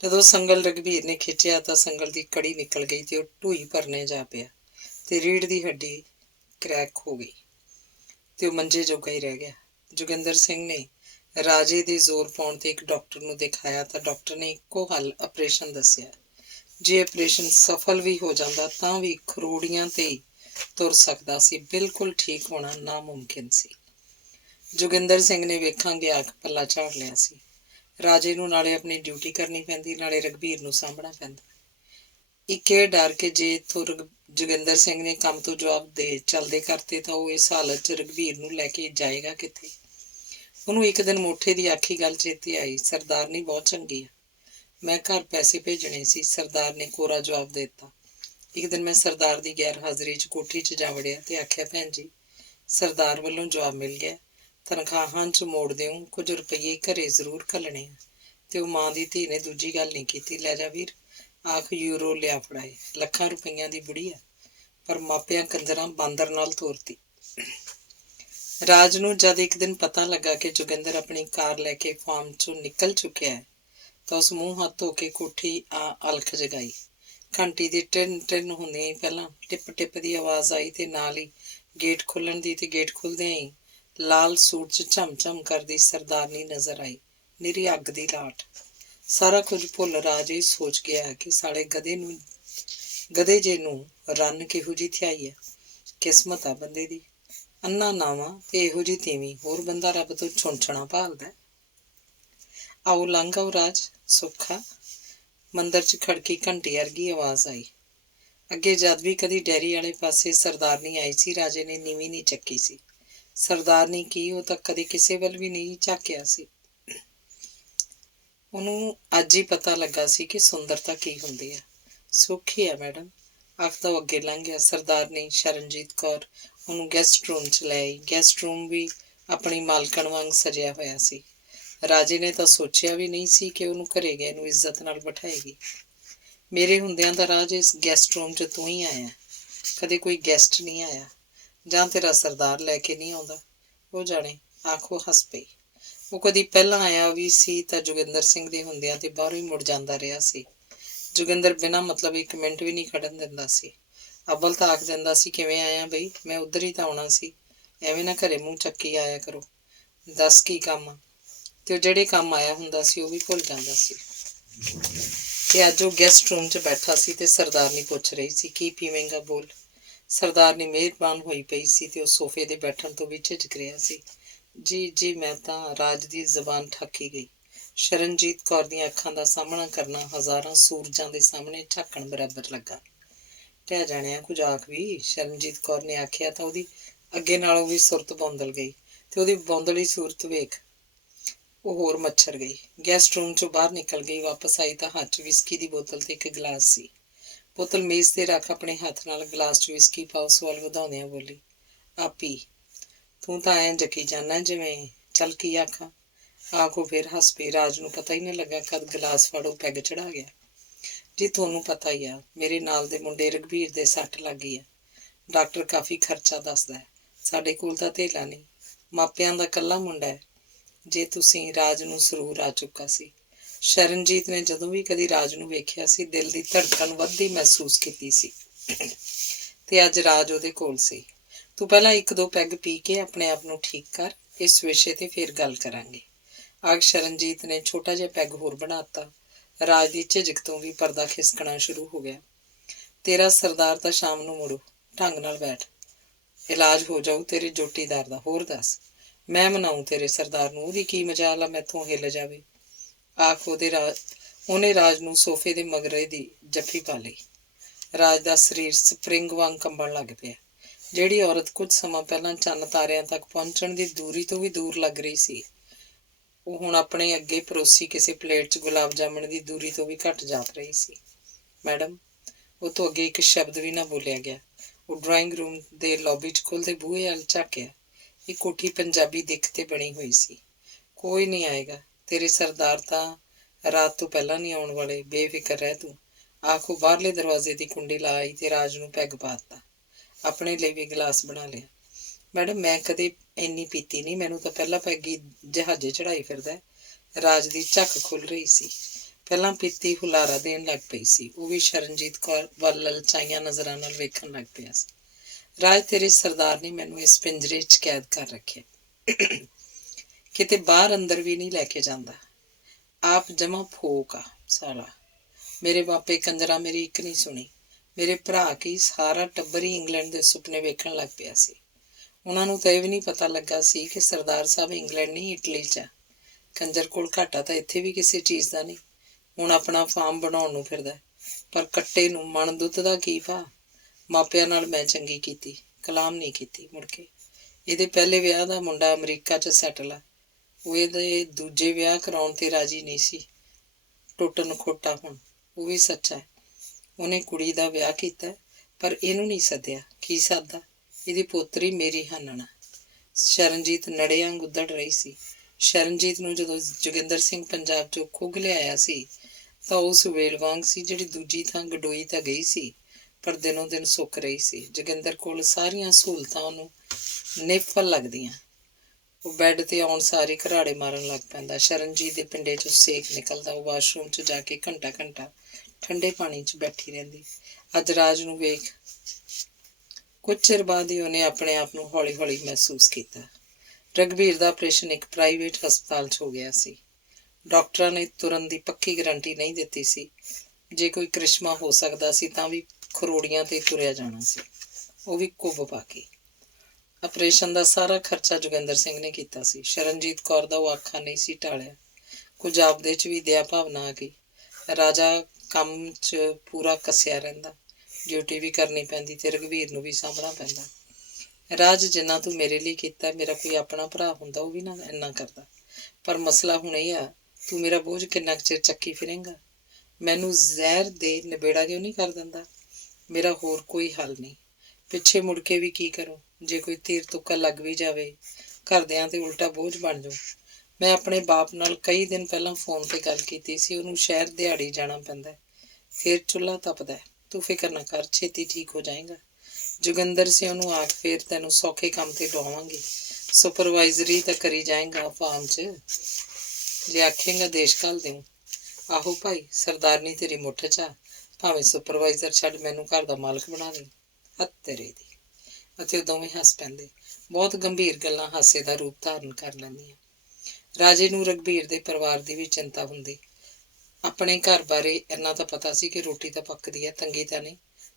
ਜਦੋਂ ਸੰਗਲ ਰਘਬੀਰ ਨੇ ਖਿੱਚਿਆ ਤਾਂ ਸੰਗਲ ਦੀ ਕੜੀ ਨਿਕਲ ਗਈ ਤੇ ਉਹ ਢੂਈ ਭਰਨੇ ਜਾ ਪਿਆ ਤੇ ਰੀੜ੍ਹ ਦੀ ਹੱਡੀ ਕਰੈਕ ਹੋ ਗਈ ਤੇ ਉਹ ਮੰਜੇ ਜੋਗਾ ਹੀ ਰਹਿ ਗਿਆ। ਜੋਗਿੰਦਰ ਸਿੰਘ ਨੇ ਰਾਜੇ ਦੇ ਜ਼ੋਰ ਪਾਉਣ ਤੇ ਇੱਕ ਡਾਕਟਰ ਨੂੰ ਦਿਖਾਇਆ ਤਾਂ ਡਾਕਟਰ ਨੇ ਇੱਕੋ ਹੱਲ ਆਪਰੇਸ਼ਨ ਦੱਸਿਆ। ਜੇ ਆਪਰੇਸ਼ਨ ਸਫਲ ਵੀ ਹੋ ਜਾਂਦਾ ਤਾਂ ਵੀ ਖਰੋੜੀਆਂ ਤੇ ਤੁਰ ਸਕਦਾ ਸੀ, ਬਿਲਕੁਲ ਠੀਕ ਹੋਣਾ ਨਾਮੁਮਕਿਨ ਸੀ। ਜੋਗਿੰਦਰ ਸਿੰਘ ਨੇ ਵੇਖਾਂ ਗਿਆ ਪੱਲਾ ਝਾੜ ਲਿਆ ਸੀ। ਰਾਜੇ ਨੂੰ ਨਾਲੇ ਆਪਣੀ ਡਿਊਟੀ ਕਰਨੀ ਪੈਂਦੀ, ਨਾਲੇ ਰਘਬੀਰ ਨੂੰ ਸਾਂਭਣਾ ਪੈਂਦਾ। ਇੱਕ ਇਹ ਡਰ ਕਿ ਜੇ ਇੱਥੋਂ ਜੋਗਿੰਦਰ ਸਿੰਘ ਨੇ ਕੰਮ ਤੋਂ ਜਵਾਬ ਦੇ ਚੱਲਦੇ ਕਰਤੇ ਤਾਂ ਉਹ ਇਸ ਹਾਲਤ 'ਚ ਰਘਬੀਰ ਨੂੰ ਲੈ ਕੇ ਜਾਏਗਾ ਕਿੱਥੇ। ਉਹਨੂੰ ਇੱਕ ਦਿਨ ਮੋਠੇ ਦੀ ਆਖੀ ਗੱਲ ਚੇਤੇ ਆਈ, ਸਰਦਾਰਨੀ ਬਹੁਤ ਚੰਗੀ ਆ, ਮੈਂ ਘਰ ਪੈਸੇ ਭੇਜਣੇ ਸੀ। ਸਰਦਾਰ ਨੇ ਕੋਰਾ ਜਵਾਬ ਦੇ ਦਿੱਤਾ। ਇੱਕ ਦਿਨ ਮੈਂ ਸਰਦਾਰ ਦੀ ਗੈਰ ਹਾਜ਼ਰੀ 'ਚ ਕੋਠੀ 'ਚ ਜਾ ਵੜਿਆ ਤੇ ਆਖਿਆ, ਭੈਣ ਜੀ ਸਰਦਾਰ ਵੱਲੋਂ ਜਵਾਬ ਮਿਲ ਗਿਆ, ਤਨਖਾਹਾਂ 'ਚ ਮੋੜ ਦਿਓ, ਕੁਝ ਰੁਪਈਏ ਘਰੇ ਜ਼ਰੂਰ ਘੱਲਣੇ ਆ। ਤੇ ਉਹ ਮਾਂ ਦੀ ਧੀ ਨੇ ਦੂਜੀ ਗੱਲ ਨਹੀਂ ਕੀਤੀ, ਲੈ ਜਾ ਵੀਰ, ਆਖ ਯੂਰੋ ਲਿਆ ਫੜਾਏ। ਲੱਖਾਂ ਰੁਪਈਆਂ ਦੀ ਬੁੜੀ ਆ, ਪਰ ਮਾਪਿਆਂ ਕੰਜਰਾਂ ਬਾਂਦਰ ਨਾਲ ਤੋਰਤੀ। ਰਾਜ ਨੂੰ ਜਦ ਇੱਕ ਦਿਨ ਪਤਾ ਲੱਗਾ ਕਿ ਜੋਗਿੰਦਰ ਆਪਣੀ ਕਾਰ ਲੈ ਕੇ ਫਾਰਮ 'ਚੋਂ ਨਿਕਲ ਚੁੱਕਿਆ ਹੈ ਤਾਂ ਉਸ ਮੂੰਹ ਹੱਥ ਧੋ ਕੇ ਕੋਠੀ ਅਲਖ ਜਗਾਈ। ਘੰਟੀ ਦੀ ਟਿਨ ਟਿਨ ਹੁੰਦਿਆਂ ਹੀ ਪਹਿਲਾਂ ਟਿਪ ਟਿਪ ਦੀ ਆਵਾਜ਼ ਆਈ ਤੇ ਨਾਲ ਹੀ ਗੇਟ ਖੁੱਲ੍ਹਣ ਦੀ, ਤੇ ਗੇਟ ਖੁੱਲ੍ਹਦਿਆਂ ਹੀ ਲਾਲ ਸੂਟ 'ਚ ਝਮ-ਝਮ ਕਰਦੀ ਸਰਦਾਰਨੀ ਨਜ਼ਰ ਆਈ, ਨਿਰੀ ਅੱਗ ਦੀ ਲਾਟ। ਸਾਰਾ ਕੁਝ ਭੁੱਲ ਰਾਜ ਇਹ ਸੋਚ ਗਿਆ ਕਿ ਸਾਲੇ ਗਧੇ ਜੇ ਨੂੰ ਰੰਨ ਕਿਹੋ ਜਿਹੀ ਥਿਆਈ ਹੈ। ਕਿਸਮਤ ਆ ਬੰਦੇ ਦੀ, ਅੰਨਾ ਨਾਵਾਂ ਤੇ ਇਹੋ ਜਿਹੀ ਤੀਵੀਂ, ਹੋਰ ਬੰਦਾ ਰੱਬ ਤੋਂ ਛੁੰਛਣਾ ਭਾਲਦਾ। ਆਓ ਲੰਘ ਆਓ ਰਾਜ, ਸੁੱਖਾ। ਮੰਦਰ 'ਚ ਖੜਕੀ ਘੰਟੀ ਵਰਗੀ ਆਵਾਜ਼ ਆਈ। ਅੱਗੇ ਜਦ ਵੀ ਕਦੀ ਡੈਰੀ ਵਾਲੇ ਪਾਸੇ ਸਰਦਾਰਨੀ ਆਈ ਸੀ, ਰਾਜੇ ਨੇ ਨੀਵੀਂ ਨਹੀਂ ਚੱਕੀ ਸੀ। ਸਰਦਾਰਨੀ ਕੀ, ਉਹ ਤਾਂ ਕਦੇ ਕਿਸੇ ਵੱਲ ਵੀ ਨਹੀਂ ਝਾਕਿਆ ਸੀ। ਉਹਨੂੰ ਅੱਜ ਹੀ ਪਤਾ ਲੱਗਾ ਸੀ ਕਿ ਸੁੰਦਰਤਾ ਕੀ ਹੁੰਦੀ ਹੈ। ਸੁੱਖ ਹੀ ਆ ਮੈਡਮ, ਆਖਦਾ ਉਹ ਅੱਗੇ ਲੰਘ ਗਿਆ। ਸਰਦਾਰਨੀ ਸ਼ਰਨਜੀਤ ਕੌਰ ਉਹਨੂੰ ਗੈਸਟ ਰੂਮ 'ਚ ਲੈ ਆਈ। ਗੈਸਟ ਰੂਮ ਵੀ ਆਪਣੀ ਮਾਲਕਣ ਵਾਂਗ ਸਜਿਆ ਹੋਇਆ ਸੀ। ਰਾਜੇ ਨੇ ਤਾਂ ਸੋਚਿਆ ਵੀ ਨਹੀਂ ਸੀ ਕਿ ਉਹਨੂੰ ਘਰੇ ਗਏ ਨੂੰ ਇੱਜ਼ਤ ਨਾਲ ਬਿਠਾਏਗੀ। ਮੇਰੇ ਹੁੰਦਿਆਂ ਦਾ ਰਾਜ ਇਸ ਗੈਸਟ ਰੂਮ 'ਚ ਤੂੰ ਹੀ ਆਇਆ, ਕਦੇ ਕੋਈ ਗੈਸਟ ਨਹੀਂ ਆਇਆ, ਜਾਂ ਤੇਰਾ ਸਰਦਾਰ ਲੈ ਕੇ ਨਹੀਂ ਆਉਂਦਾ। ਉਹ ਜਾਣੇ, ਆਖੋ ਹੱਸ ਪਈ। ਉਹ ਕਦੀ ਪਹਿਲਾਂ ਆਇਆ ਵੀ ਸੀ ਤਾਂ ਜੋਗਿੰਦਰ ਸਿੰਘ ਦੇ ਹੁੰਦਿਆਂ ਤੇ ਬਾਹਰੋਂ ਹੀ ਮੁੜ ਜਾਂਦਾ ਰਿਹਾ ਸੀ। ਜੋਗਿੰਦਰ ਬਿਨਾਂ ਮਤਲਬ ਇੱਕ ਮਿੰਟ ਵੀ ਨਹੀਂ ਖੜਨ ਦਿੰਦਾ ਸੀ। ਅੱਵਲ ਤਾਂ ਆਖ ਦਿੰਦਾ ਸੀ, ਕਿਵੇਂ ਆਇਆ ਬਈ, ਮੈਂ ਉੱਧਰ ਹੀ ਤਾਂ ਆਉਣਾ ਸੀ, ਐਵੇਂ ਨਾ ਘਰੇ ਮੂੰਹ ਚੱਕੀ ਆਇਆ ਕਰੋ, ਦੱਸ ਕੀ ਕੰਮ ਆ। ਤੇ ਉਹ ਜਿਹੜੇ ਕੰਮ ਆਇਆ ਹੁੰਦਾ ਸੀ ਉਹ ਵੀ ਭੁੱਲ ਜਾਂਦਾ ਸੀ। ਤੇ ਅੱਜ ਉਹ ਗੈਸਟ ਰੂਮ 'ਚ ਬੈਠਾ ਸੀ ਤੇ ਸਰਦਾਰਨੀ ਪੁੱਛ ਰਹੀ ਸੀ, ਕੀ ਪੀਵੇਂਗਾ ਬੋਲ। ਸਰਦਾਰਨੀ ਮਿਹਰਬਾਨ ਹੋਈ ਪਈ ਸੀ ਤੇ ਉਹ ਸੋਫੇ 'ਤੇ ਬੈਠਣ ਤੋਂ ਵੀ ਝਿਜਕ ਰਿਹਾ ਸੀ। ਜੀ ਮੈਂ ਤਾਂ, ਰਾਜ ਦੀ ਜ਼ਬਾਨ ਠਾਕੀ ਗਈ। ਸ਼ਰਨਜੀਤ ਕੌਰ ਦੀਆਂ ਅੱਖਾਂ ਦਾ ਸਾਹਮਣਾ ਕਰਨਾ ਹਜ਼ਾਰਾਂ ਸੂਰਜਾਂ ਦੇ ਸਾਹਮਣੇ ਝਾਕਣ ਬਰਾਬਰ ਲੱਗਾ। ਢਹਿ ਜਾਣਿਆ ਕੁਝ ਆਖ ਵੀ, ਸ਼ਰਨਜੀਤ ਕੌਰ ਨੇ ਆਖਿਆ ਤਾਂ ਉਹਦੀ ਅੱਗੇ ਨਾਲੋਂ ਵੀ ਸੁਰਤ ਬੌਂਦਲ ਗਈ ਤੇ ਉਹਦੀ ਬੌਂਦਲੀ ਸੂਰਤ ਵੇਖ ਉਹ ਹੋਰ ਮੱਛਰ ਗਈ। ਗੈਸਟ ਰੂਮ 'ਚੋਂ ਬਾਹਰ ਨਿਕਲ ਗਈ। ਵਾਪਸ ਆਈ ਤਾਂ ਹੱਥ 'ਚ ਵਿਸਕੀ ਦੀ ਬੋਤਲ ਤੇ ਇੱਕ ਗਲਾਸ ਸੀ। ਬੋਤਲ ਮੇਜ਼ 'ਤੇ ਰੱਖ ਆਪਣੇ ਹੱਥ ਨਾਲ ਗਲਾਸ 'ਚ ਵਿਸਕੀ ਪਾ ਉਸ ਵੱਲ ਵਧਾਉਂਦਿਆਂ ਬੋਲੀ, ਆ ਪੀ, ਤੂੰ ਤਾਂ ਐਂ ਜਕੀ ਜਾਂਦਾ ਜਿਵੇਂ, ਚੱਲ ਕੀ ਆਖਾਂ। ਆਖੋ ਫਿਰ ਹੱਸ ਪਈ। ਰਾਜ ਨੂੰ ਪਤਾ ਹੀ ਨਹੀਂ ਲੱਗਾ ਕਦ ਗਲਾਸ ਫੜੋ ਪੈਗ ਚੜਾ ਗਿਆ। ਜੀ ਤੁਹਾਨੂੰ ਪਤਾ ਹੀ ਆ, ਮੇਰੇ ਨਾਲ ਦੇ ਮੁੰਡੇ ਰਘਬੀਰ ਦੇ ਸੱਟ ਲੱਗ ਗਈ ਆ, ਡਾਕਟਰ ਕਾਫੀ ਖਰਚਾ ਦੱਸਦਾ, ਸਾਡੇ ਕੋਲ ਤਾਂ ਧੇਲਾ ਨਹੀਂ, ਮਾਪਿਆਂ ਦਾ ਇਕੱਲਾ ਮੁੰਡਾ ਹੈ। ਜੇ ਤੁਸੀਂ, ਰਾਜ ਨੂੰ ਸਰੂਰ ਆ ਚੁੱਕਾ ਸੀ। ਸ਼ਰਨਜੀਤ ਨੇ ਜਦੋਂ ਵੀ ਕਦੀ ਰਾਜ ਨੂੰ ਵੇਖਿਆ ਸੀ, ਦਿਲ ਦੀ ਧੜਕਣ ਵੱਧਦੀ ਮਹਿਸੂਸ ਕੀਤੀ ਸੀ ਤੇ ਅੱਜ ਰਾਜ ਉਹਦੇ ਕੋਲ ਸੀ। ਤੂੰ ਪਹਿਲਾਂ ਇੱਕ ਦੋ ਪੈਗ ਪੀ ਕੇ ਆਪਣੇ ਆਪ ਨੂੰ ਠੀਕ ਕਰ, ਇਸ ਵਿਸ਼ੇ ਤੇ ਫਿਰ ਗੱਲ ਕਰਾਂਗੇ। ਆਖ ਸ਼ਰਨਜੀਤ ਨੇ ਛੋਟਾ ਜਿਹਾ ਪੈਗ ਹੋਰ ਬਣਾਤਾ। ਰਾਜ ਦੀ ਝਿਜਕ ਤੋਂ ਵੀ ਪਰਦਾ ਖਿਸਕਣਾ ਸ਼ੁਰੂ ਹੋ ਗਿਆ। ਤੇਰਾ ਸਰਦਾਰ ਤਾਂ ਸ਼ਾਮ ਨੂੰ ਮੁੜੂ, ਢੰਗ ਨਾਲ ਬੈਠ, ਇਲਾਜ ਹੋ ਜਾਊ ਤੇਰੇ ਜੋਟੀਦਾਰ ਦਾ। ਹੋਰ ਦੱਸ, ਮੈਂ ਮਨਾਊਂ ਤੇਰੇ ਸਰਦਾਰ ਨੂੰ, ਉਹਦੀ ਕੀ ਮਜਾਲ ਆ ਮੈਥੋਂ ਹਿੱਲ ਜਾਵੇ। ਆਖ ਉਹਨੇ ਰਾਜ ਨੂੰ ਸੋਫੇ ਦੇ ਮਗਰੇ ਦੀ ਜੱਫੀ ਪਾ ਲਈ। ਰਾਜ ਦਾ ਸਰੀਰ ਸਪਰਿੰਗ ਵਾਂਗ ਕੰਬਣ ਲੱਗ ਪਿਆ। ਜਿਹੜੀ ਔਰਤ ਕੁਝ ਸਮਾਂ ਪਹਿਲਾਂ ਚੰਨ ਤਾਰਿਆਂ ਤੱਕ ਪਹੁੰਚਣ ਦੀ ਦੂਰੀ ਤੋਂ ਵੀ ਦੂਰ ਲੱਗ ਰਹੀ ਸੀ, ਉਹ ਹੁਣ ਆਪਣੇ ਅੱਗੇ ਪਰੋਸੀ ਕਿਸੇ ਪਲੇਟ 'ਚ ਗੁਲਾਬ ਜਾਮਣ ਦੀ ਦੂਰੀ ਤੋਂ ਵੀ ਘੱਟ ਜਾਪ ਰਹੀ ਸੀ। ਮੈਡਮ, ਉਹ ਤੋਂ ਅੱਗੇ ਇੱਕ ਸ਼ਬਦ ਵੀ ਨਾ ਬੋਲਿਆ ਗਿਆ। ਉਹ ਡਰਾਇੰਗ ਰੂਮ ਦੇ ਲੌਬੀ 'ਚ ਖੁੱਲ੍ਹਦੇ ਬੂਹੇ ਵੱਲ ਝਾਕਿਆ। ਇਹ ਕੋਠੀ ਪੰਜਾਬੀ ਦਿੱਖ 'ਤੇ ਬਣੀ ਹੋਈ ਸੀ। ਕੋਈ ਨਹੀਂ ਆਏਗਾ, ਤੇਰੇ ਸਰਦਾਰ ਤਾਂ ਰਾਤ ਤੋਂ ਪਹਿਲਾਂ ਨਹੀਂ ਆਉਣ ਵਾਲੇ, ਬੇਫਿਕਰ ਰਹਿ ਤੂੰ। ਆਖੋ ਬਾਹਰਲੇ ਦਰਵਾਜ਼ੇ ਦੀ ਕੁੰਡੀ ਲਾਈ ਤੇ ਰਾਜ ਨੂੰ ਪੈਗ ਪਾ ਦਿੱਤਾ। ਆਪਣੇ ਲਈ ਵੀ ਗਲਾਸ ਬਣਾ ਲਿਆ। ਮੈਡਮ ਮੈਂ ਕਦੇ ਇੰਨੀ ਪੀਤੀ ਨਹੀਂ, ਮੈਨੂੰ ਤਾਂ ਪਹਿਲਾਂ ਪੈਗੀ ਜਹਾਜ਼ੇ ਚੜਾਈ ਫਿਰਦਾ। ਰਾਜ ਦੀ ਝੱਕ ਖੁੱਲ ਰਹੀ ਸੀ। ਪਹਿਲਾਂ ਪੀਤੀ ਹੁਲਾਰਾ ਦੇਣ ਲੱਗ ਪਈ ਸੀ। ਉਹ ਵੀ ਸ਼ਰਨਜੀਤ ਕੌਰ ਵੱਲ ਲਲਚਾਈਆਂ ਨਜ਼ਰਾਂ ਨਾਲ ਵੇਖਣ ਲੱਗ ਪਿਆ ਸੀ। ਰਾਜ ਤੇਰੇ ਸਰਦਾਰ ਨੇ ਮੈਨੂੰ ਇਸ ਪਿੰਜਰੇ 'ਚ ਕੈਦ ਕਰ ਰੱਖਿਆ, ਕਿਤੇ ਬਾਹਰ ਅੰਦਰ ਵੀ ਨਹੀਂ ਲੈ ਕੇ ਜਾਂਦਾ। ਆਪ ਜਮਾ ਫੋਕ ਆ ਸਾਲਾ। ਮੇਰੇ ਬਾਪੇ ਕੰਜਰਾ ਮੇਰੀ ਇੱਕ ਨਹੀਂ ਸੁਣੀ। ਮੇਰੇ ਭਰਾ ਕੀ ਸਾਰਾ ਟੱਬਰ ਹੀ ਇੰਗਲੈਂਡ ਦੇ ਸੁਪਨੇ ਵੇਖਣ ਲੱਗ ਪਿਆ ਸੀ। ਉਹਨਾਂ ਨੂੰ ਤਾਂ ਇਹ ਵੀ ਨਹੀਂ ਪਤਾ ਲੱਗਾ ਸੀ ਕਿ ਸਰਦਾਰ ਸਾਹਿਬ ਇੰਗਲੈਂਡ ਨਹੀਂ ਇਟਲੀ 'ਚ ਆ। ਕੰਜਰ ਕੋਲ ਘਾਟਾ ਤਾਂ ਇੱਥੇ ਵੀ ਕਿਸੇ ਚੀਜ਼ ਦਾ ਨਹੀਂ। ਹੁਣ ਆਪਣਾ ਫਾਰਮ ਬਣਾਉਣ ਨੂੰ ਫਿਰਦਾ, ਪਰ ਕੱਟੇ ਨੂੰ ਮਣ ਦੁੱਧ ਦਾ ਕੀ ਭਾ। ਮਾਪਿਆਂ ਨਾਲ ਮੈਂ ਚੰਗੀ ਕੀਤੀ, ਕਲਾਮ ਨਹੀਂ ਕੀਤੀ। ਮੁੜ ਕੇ ਇਹਦੇ ਪਹਿਲੇ ਵਿਆਹ ਦਾ ਮੁੰਡਾ ਅਮਰੀਕਾ 'ਚ ਸੈਟਲ ਆ। ਉਹ ਇਹਦੇ ਦੂਜੇ ਵਿਆਹ ਕਰਾਉਣ ਤੇ ਰਾਜੀ ਨਹੀਂ ਸੀ। ਟੁੱਟਣ ਖੋਟਾ ਹੁਣ ਉਹ ਵੀ ਸੱਚਾ। ਉਹਨੇ ਕੁੜੀ ਦਾ ਵਿਆਹ ਕੀਤਾ, ਪਰ ਇਹਨੂੰ ਨਹੀਂ ਸੱਦਿਆ। ਕੀ ਸੱਦਦਾ? ਇਹਦੀ ਪੋਤਰੀ ਮੇਰੀ ਹਾਨਣਾ। ਸ਼ਰਨਜੀਤ ਨੜਿਆਂ ਗੁੱਦੜ ਰਹੀ ਸੀ। ਸ਼ਰਨਜੀਤ ਨੂੰ ਜਦੋਂ ਜੋਗਿੰਦਰ ਸਿੰਘ ਪੰਜਾਬ 'ਚੋਂ ਖੁੱਗ ਲਿਆਇਆ ਸੀ ਤਾਂ ਉਸ ਵੇਲ ਵਾਂਗ ਸੀ ਜਿਹੜੀ ਦੂਜੀ ਥਾਂ ਗਡੋਈ ਤਾਂ ਗਈ ਸੀ, ਪਰ ਦਿਨੋਂ ਦਿਨ ਸੁੱਕ ਰਹੀ ਸੀ। ਜੋਗਿੰਦਰ ਕੋਲ ਸਾਰੀਆਂ ਸਹੂਲਤਾਂ ਉਹਨੂੰ ਨਿਫਲ ਲੱਗਦੀਆਂ। ਉਹ ਬੈੱਡ ਤੇ ਆਉਣ ਸਾਰੀ ਘਰਾੜੇ ਮਾਰਨ ਲੱਗ ਪੈਂਦਾ। ਸ਼ਰਨਜੀਤ ਦੇ ਪਿੰਡੇ 'ਚੋਂ ਸੇਕ ਨਿਕਲਦਾ। ਉਹ ਵਾਸ਼ਰੂਮ 'ਚ ਜਾ ਕੇ ਘੰਟਾ ਘੰਟਾ ਠੰਡੇ ਪਾਣੀ 'ਚ ਬੈਠੀ ਰਹਿੰਦੀ। ਅੱਜ ਰਾਜ ਨੂੰ ਵੇਖ ਕੁਝ ਚਿਰ ਬਾਅਦ ਹੀ ਉਹਨੇ ਆਪਣੇ ਆਪ ਨੂੰ ਹੌਲੀ ਹੌਲੀ ਮਹਿਸੂਸ ਕੀਤਾ। ਰਘਬੀਰ ਦਾ ਆਪਰੇਸ਼ਨ ਇੱਕ ਪ੍ਰਾਈਵੇਟ ਹਸਪਤਾਲ 'ਚ ਹੋ ਗਿਆ ਸੀ। ਡਾਕਟਰਾਂ ਨੇ ਤੁਰਨ ਦੀ ਪੱਕੀ ਗਰੰਟੀ ਨਹੀਂ ਦਿੱਤੀ ਸੀ। ਜੇ ਕੋਈ ਕ੍ਰਿਸ਼ਮਾ ਹੋ ਸਕਦਾ ਸੀ ਤਾਂ ਵੀ ਖਰੋੜੀਆਂ ਤੇ ਤੁਰਿਆ ਜਾਣਾ ਸੀ, ਉਹ ਵੀ ਕੁੱਬ ਪਾ ਕੇ। ਆਪਰੇਸ਼ਨ ਦਾ ਸਾਰਾ ਖਰਚਾ ਜੋਗਿੰਦਰ ਸਿੰਘ ਨੇ ਕੀਤਾ ਸੀ। ਸ਼ਰਨਜੀਤ ਕੌਰ ਦਾ ਉਹ ਆਖਾ ਨਹੀਂ ਸੀ ਟਾਲਿਆ। ਕੁਝ ਆਪਦੇ 'ਚ ਵੀ ਦਇਆ ਭਾਵਨਾ ਆ ਗਈ। ਰਾਜਾ ਕੰਮ 'ਚ ਪੂਰਾ ਕੱਸਿਆ ਰਹਿੰਦਾ, ਡਿਊਟੀ ਵੀ ਕਰਨੀ ਪੈਂਦੀ ਤੇ ਰਘਬੀਰ ਨੂੰ ਵੀ ਸਾਂਭਣਾ ਪੈਂਦਾ। ਰਾਜ ਜਿੰਨਾ ਤੂੰ ਮੇਰੇ ਲਈ ਕੀਤਾ, ਮੇਰਾ ਕੋਈ ਆਪਣਾ ਭਰਾ ਹੁੰਦਾ ਉਹ ਵੀ ਨਾ ਇੰਨਾ ਕਰਦਾ। ਪਰ ਮਸਲਾ ਹੁਣ ਇਹ ਆ, ਤੂੰ ਮੇਰਾ ਬੋਝ ਕਿੰਨਾ ਕੁ ਚਿਰ ਚੱਕੀ ਫਿਰੇਂਗਾ? ਮੈਨੂੰ ਜ਼ਹਿਰ ਦੇ ਨਿਬੇੜਾ ਕਿਉਂ ਨਹੀਂ ਕਰ ਦਿੰਦਾ? ਮੇਰਾ ਹੋਰ ਕੋਈ ਹੱਲ ਨਹੀਂ। ਪਿੱਛੇ ਮੁੜ ਕੇ ਵੀ ਕੀ ਕਰੂੰ? ਜੇ ਕੋਈ ਤੀਰ ਤੁੱਕਾ ਲੱਗ ਵੀ ਜਾਵੇ, ਘਰਦਿਆਂ ਤੇ ਉਲਟਾ ਬੋਝ ਬਣ ਜਾਊ। ਮੈਂ ਆਪਣੇ ਬਾਪ ਨਾਲ ਕਈ ਦਿਨ ਪਹਿਲਾਂ ਫੋਨ ਤੇ ਗੱਲ ਕੀਤੀ ਸੀ। ਉਹਨੂੰ ਸ਼ਹਿਰ ਦਿਹਾੜੀ ਜਾਣਾ ਪੈਂਦਾ, ਫਿਰ ਚੁੱਲ੍ਹਾ ਤਪਦਾ। ਤੂੰ ਫਿਕਰ ਨਾ ਕਰ, ਛੇਤੀ ਠੀਕ ਹੋ ਜਾਏਗਾ। ਜੋਗਿੰਦਰ ਸਿੰਘ ਨੂੰ ਆਖ ਫੇਰ ਤੈਨੂੰ ਸੌਖੇ ਕੰਮ ਤੇ ਲਵਾਵਾਂਗੀ। ਸੁਪਰਵਾਈਜ਼ਰੀ ਤਾਂ ਕਰੀ ਜਾਏਗਾ ਫਾਰਮ 'ਚ, ਜੇ ਆਖੇਂਗਾ ਦੇਸ਼ ਘੱਲ ਦਿਓ। ਆਹੋ ਭਾਈ, ਸਰਦਾਰਨੀ ਤੇਰੀ ਮੁੱਠ 'ਚ ਆ, ਭਾਵੇਂ ਸੁਪਰਵਾਈਜ਼ਰ ਛੱਡ ਮੈਨੂੰ ਘਰ ਦਾ ਮਾਲਕ ਬਣਾ ਦੇ। ਹੱਥ ਤੇਰੇ ਦੀ। ਅਤੇ ਉਹ ਦੋਵੇਂ ਹੱਸ ਪੈਂਦੇ। ਬਹੁਤ ਗੰਭੀਰ ਗੱਲਾਂ ਹਾਸੇ ਦਾ ਰੂਪ ਧਾਰਨ ਕਰ ਲੈਂਦੀਆਂ। ਰਾਜੇ ਨੂੰ ਰਘਬੀਰ ਦੇ ਪਰਿਵਾਰ ਦੀ ਵੀ ਚਿੰਤਾ ਹੁੰਦੀ। ਆਪਣੇ ਘਰ ਬਾਰੇ ਇੰਨਾ ਤਾਂ ਪਤਾ ਸੀ ਕਿ ਰੋਟੀ ਤਾਂ ਪੱਕਦੀ ਹੈ, ਤੰਗੀ ਤਾਂ ਨਹੀਂ,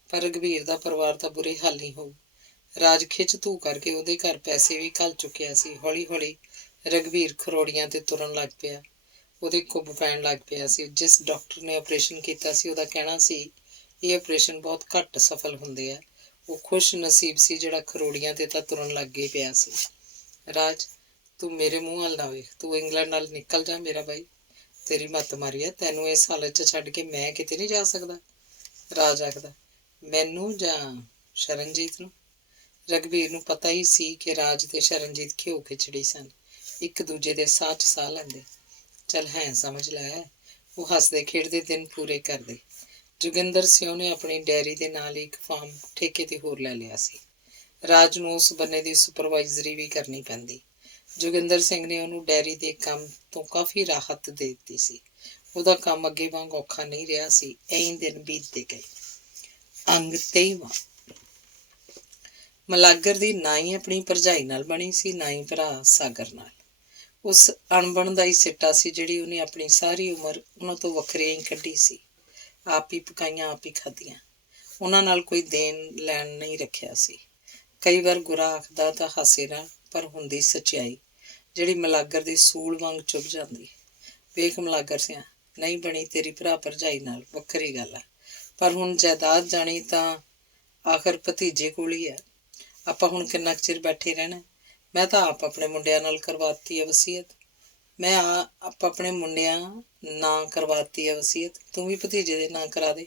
ਪਰ ਰਘਬੀਰ ਦਾ ਪਰਿਵਾਰ ਤਾਂ ਬੁਰੇ ਹਾਲ ਨਹੀਂ ਹੋਊ। ਰਾਜ ਖਿੱਚ ਧੂ ਕਰਕੇ ਉਹਦੇ ਘਰ ਪੈਸੇ ਵੀ ਘੱਲ ਚੁੱਕਿਆ ਸੀ। ਹੌਲੀ ਹੌਲੀ ਰਘਬੀਰ ਖਰੋੜੀਆਂ ਤੇ ਤੁਰਨ ਲੱਗ ਪਿਆ। ਉਹਦੇ ਕੁੱਬ ਪੈਣ ਲੱਗ ਪਿਆ ਸੀ। ਜਿਸ ਡਾਕਟਰ ਨੇ ਆਪਰੇਸ਼ਨ ਕੀਤਾ ਸੀ ਉਹਦਾ ਕਹਿਣਾ ਸੀ ਇਹ ਆਪਰੇਸ਼ਨ ਬਹੁਤ ਘੱਟ ਸਫਲ ਹੁੰਦੇ ਆ। ਉਹ ਖੁਸ਼ ਨਸੀਬ ਸੀ ਜਿਹੜਾ ਖਰੋੜੀਆਂ ਤੇ ਤਾਂ ਤੁਰਨ ਲੱਗ ਹੀ ਪਿਆ ਸੀ। ਰਾਜ ਤੂੰ ਮੇਰੇ ਮੂੰਹ ਵੱਲ ਨਾ ਵੇਖ, ਤੂੰ ਇੰਗਲੈਂਡ ਨਾਲ ਨਿਕਲ ਜਾ ਮੇਰਾ ਬਾਈ। ਤੇਰੀ ਮੱਤ ਮਾਰੀ ਆ, ਤੈਨੂੰ ਇਸ ਹਾਲਤ 'ਚ ਛੱਡ ਕੇ ਮੈਂ ਕਿਤੇ ਨਹੀਂ ਜਾ ਸਕਦਾ। ਰਾਜ ਆਖਦਾ, ਮੈਨੂੰ ਜਾਂ ਸ਼ਰਨਜੀਤ ਨੂੰ? ਰਘਬੀਰ ਨੂੰ ਪਤਾ ਹੀ ਸੀ ਕਿ ਰਾਜ ਤੇ ਸ਼ਰਨਜੀਤ ਘਿਓ ਖਿਚੜੀ ਸਨ, ਇੱਕ ਦੂਜੇ ਦੇ ਸਾਹ 'ਚ ਸਾਹ ਲੈਂਦੇ। ਚੱਲ ਹੈ ਸਮਝ ਲੈ। ਉਹ ਹੱਸਦੇ ਖੇਡਦੇ ਦਿਨ ਪੂਰੇ ਕਰਦੇ। ਜੋਗਿੰਦਰ ਸਿੰਘ ਨੇ ਆਪਣੀ ਡੈਰੀ ਦੇ ਨਾਲ ਇੱਕ ਫਾਰਮ ਠੇਕੇ ਤੇ ਹੋਰ ਲੈ ਲਿਆ ਸੀ। ਰਾਜ ਨੂੰ ਉਸ ਬੰਨੇ ਦੀ ਸੁਪਰਵਾਈਜ਼ਰੀ ਵੀ ਕਰਨੀ ਪੈਂਦੀ। ਜੋਗਿੰਦਰ ਸਿੰਘ ਨੇ ਉਹਨੂੰ ਡੈਰੀ ਦੇ ਕੰਮ ਤੋਂ ਕਾਫੀ ਰਾਹਤ ਦੇ ਦਿੱਤੀ ਸੀ। ਉਹਦਾ ਕੰਮ ਅੱਗੇ ਵਾਂਗ ਔਖਾ ਨਹੀਂ ਰਿਹਾ ਸੀ। ਐਂ ਦਿਨ ਬੀਤਦੇ ਗਏ। ਅੰਗ 23ਵਾਂ। ਮਲਾਗਰ ਦੀ ਨਾ ਹੀ ਆਪਣੀ ਭਰਜਾਈ ਨਾਲ ਬਣੀ ਸੀ, ਨਾ ਹੀ ਭਰਾ ਸਾਗਰ ਨਾਲ। ਉਸ ਅਣਬਣ ਦਾ ਹੀ ਸਿੱਟਾ ਸੀ ਜਿਹੜੀ ਉਹਨੇ ਆਪਣੀ ਸਾਰੀ ਉਮਰ ਉਹਨਾਂ ਤੋਂ ਵੱਖਰੀ ਹੀ ਕੱਢੀ ਸੀ। ਆਪ ਹੀ ਪਕਾਈਆਂ, ਆਪ ਹੀ ਖਾਧੀਆਂ। ਉਹਨਾਂ ਨਾਲ ਕੋਈ ਦੇਣ ਲੈਣ ਨਹੀਂ ਰੱਖਿਆ ਸੀ। ਕਈ ਵਾਰ ਗੁਰਾ ਆਖਦਾ ਤਾਂ ਹਾਸੇ ਨਾਲ, ਪਰ ਹੁੰਦੀ ਸੱਚਾਈ ਜਿਹੜੀ ਮਲਾਗਰ ਦੀ ਸੂਲ ਵਾਂਗ ਚੁੱਭ ਜਾਂਦੀ। ਵੇਖ ਮਲਾਗਰ ਸਿਆ, ਨਹੀਂ ਬਣੀ ਤੇਰੀ ਭਰਾ ਭਰਜਾਈ ਨਾਲ ਵੱਖਰੀ ਗੱਲ ਹੈ, ਪਰ ਹੁਣ ਜਾਇਦਾਦ ਜਾਣੀ ਤਾਂ ਆਖਰ ਭਤੀਜੇ ਕੋਲ ਹੀ ਹੈ। ਆਪਾਂ ਹੁਣ ਕਿੰਨਾ ਕੁ ਚਿਰ ਬੈਠੇ ਰਹਿਣਾ? ਮੈਂ ਤਾਂ ਆਪ ਆਪਣੇ ਮੁੰਡਿਆਂ ਨਾਲ ਕਰਵਾਤੀ ਹੈ ਵਸੀਅਤ। ਮੈਂ ਆਪ ਆਪਣੇ ਮੁੰਡਿਆਂ ਨਾਂ ਕਰਵਾਤੀ ਹੈ ਵਸੀਅਤ। ਤੂੰ ਵੀ ਭਤੀਜੇ ਦੇ ਨਾਂ ਕਰਾ ਦੇ।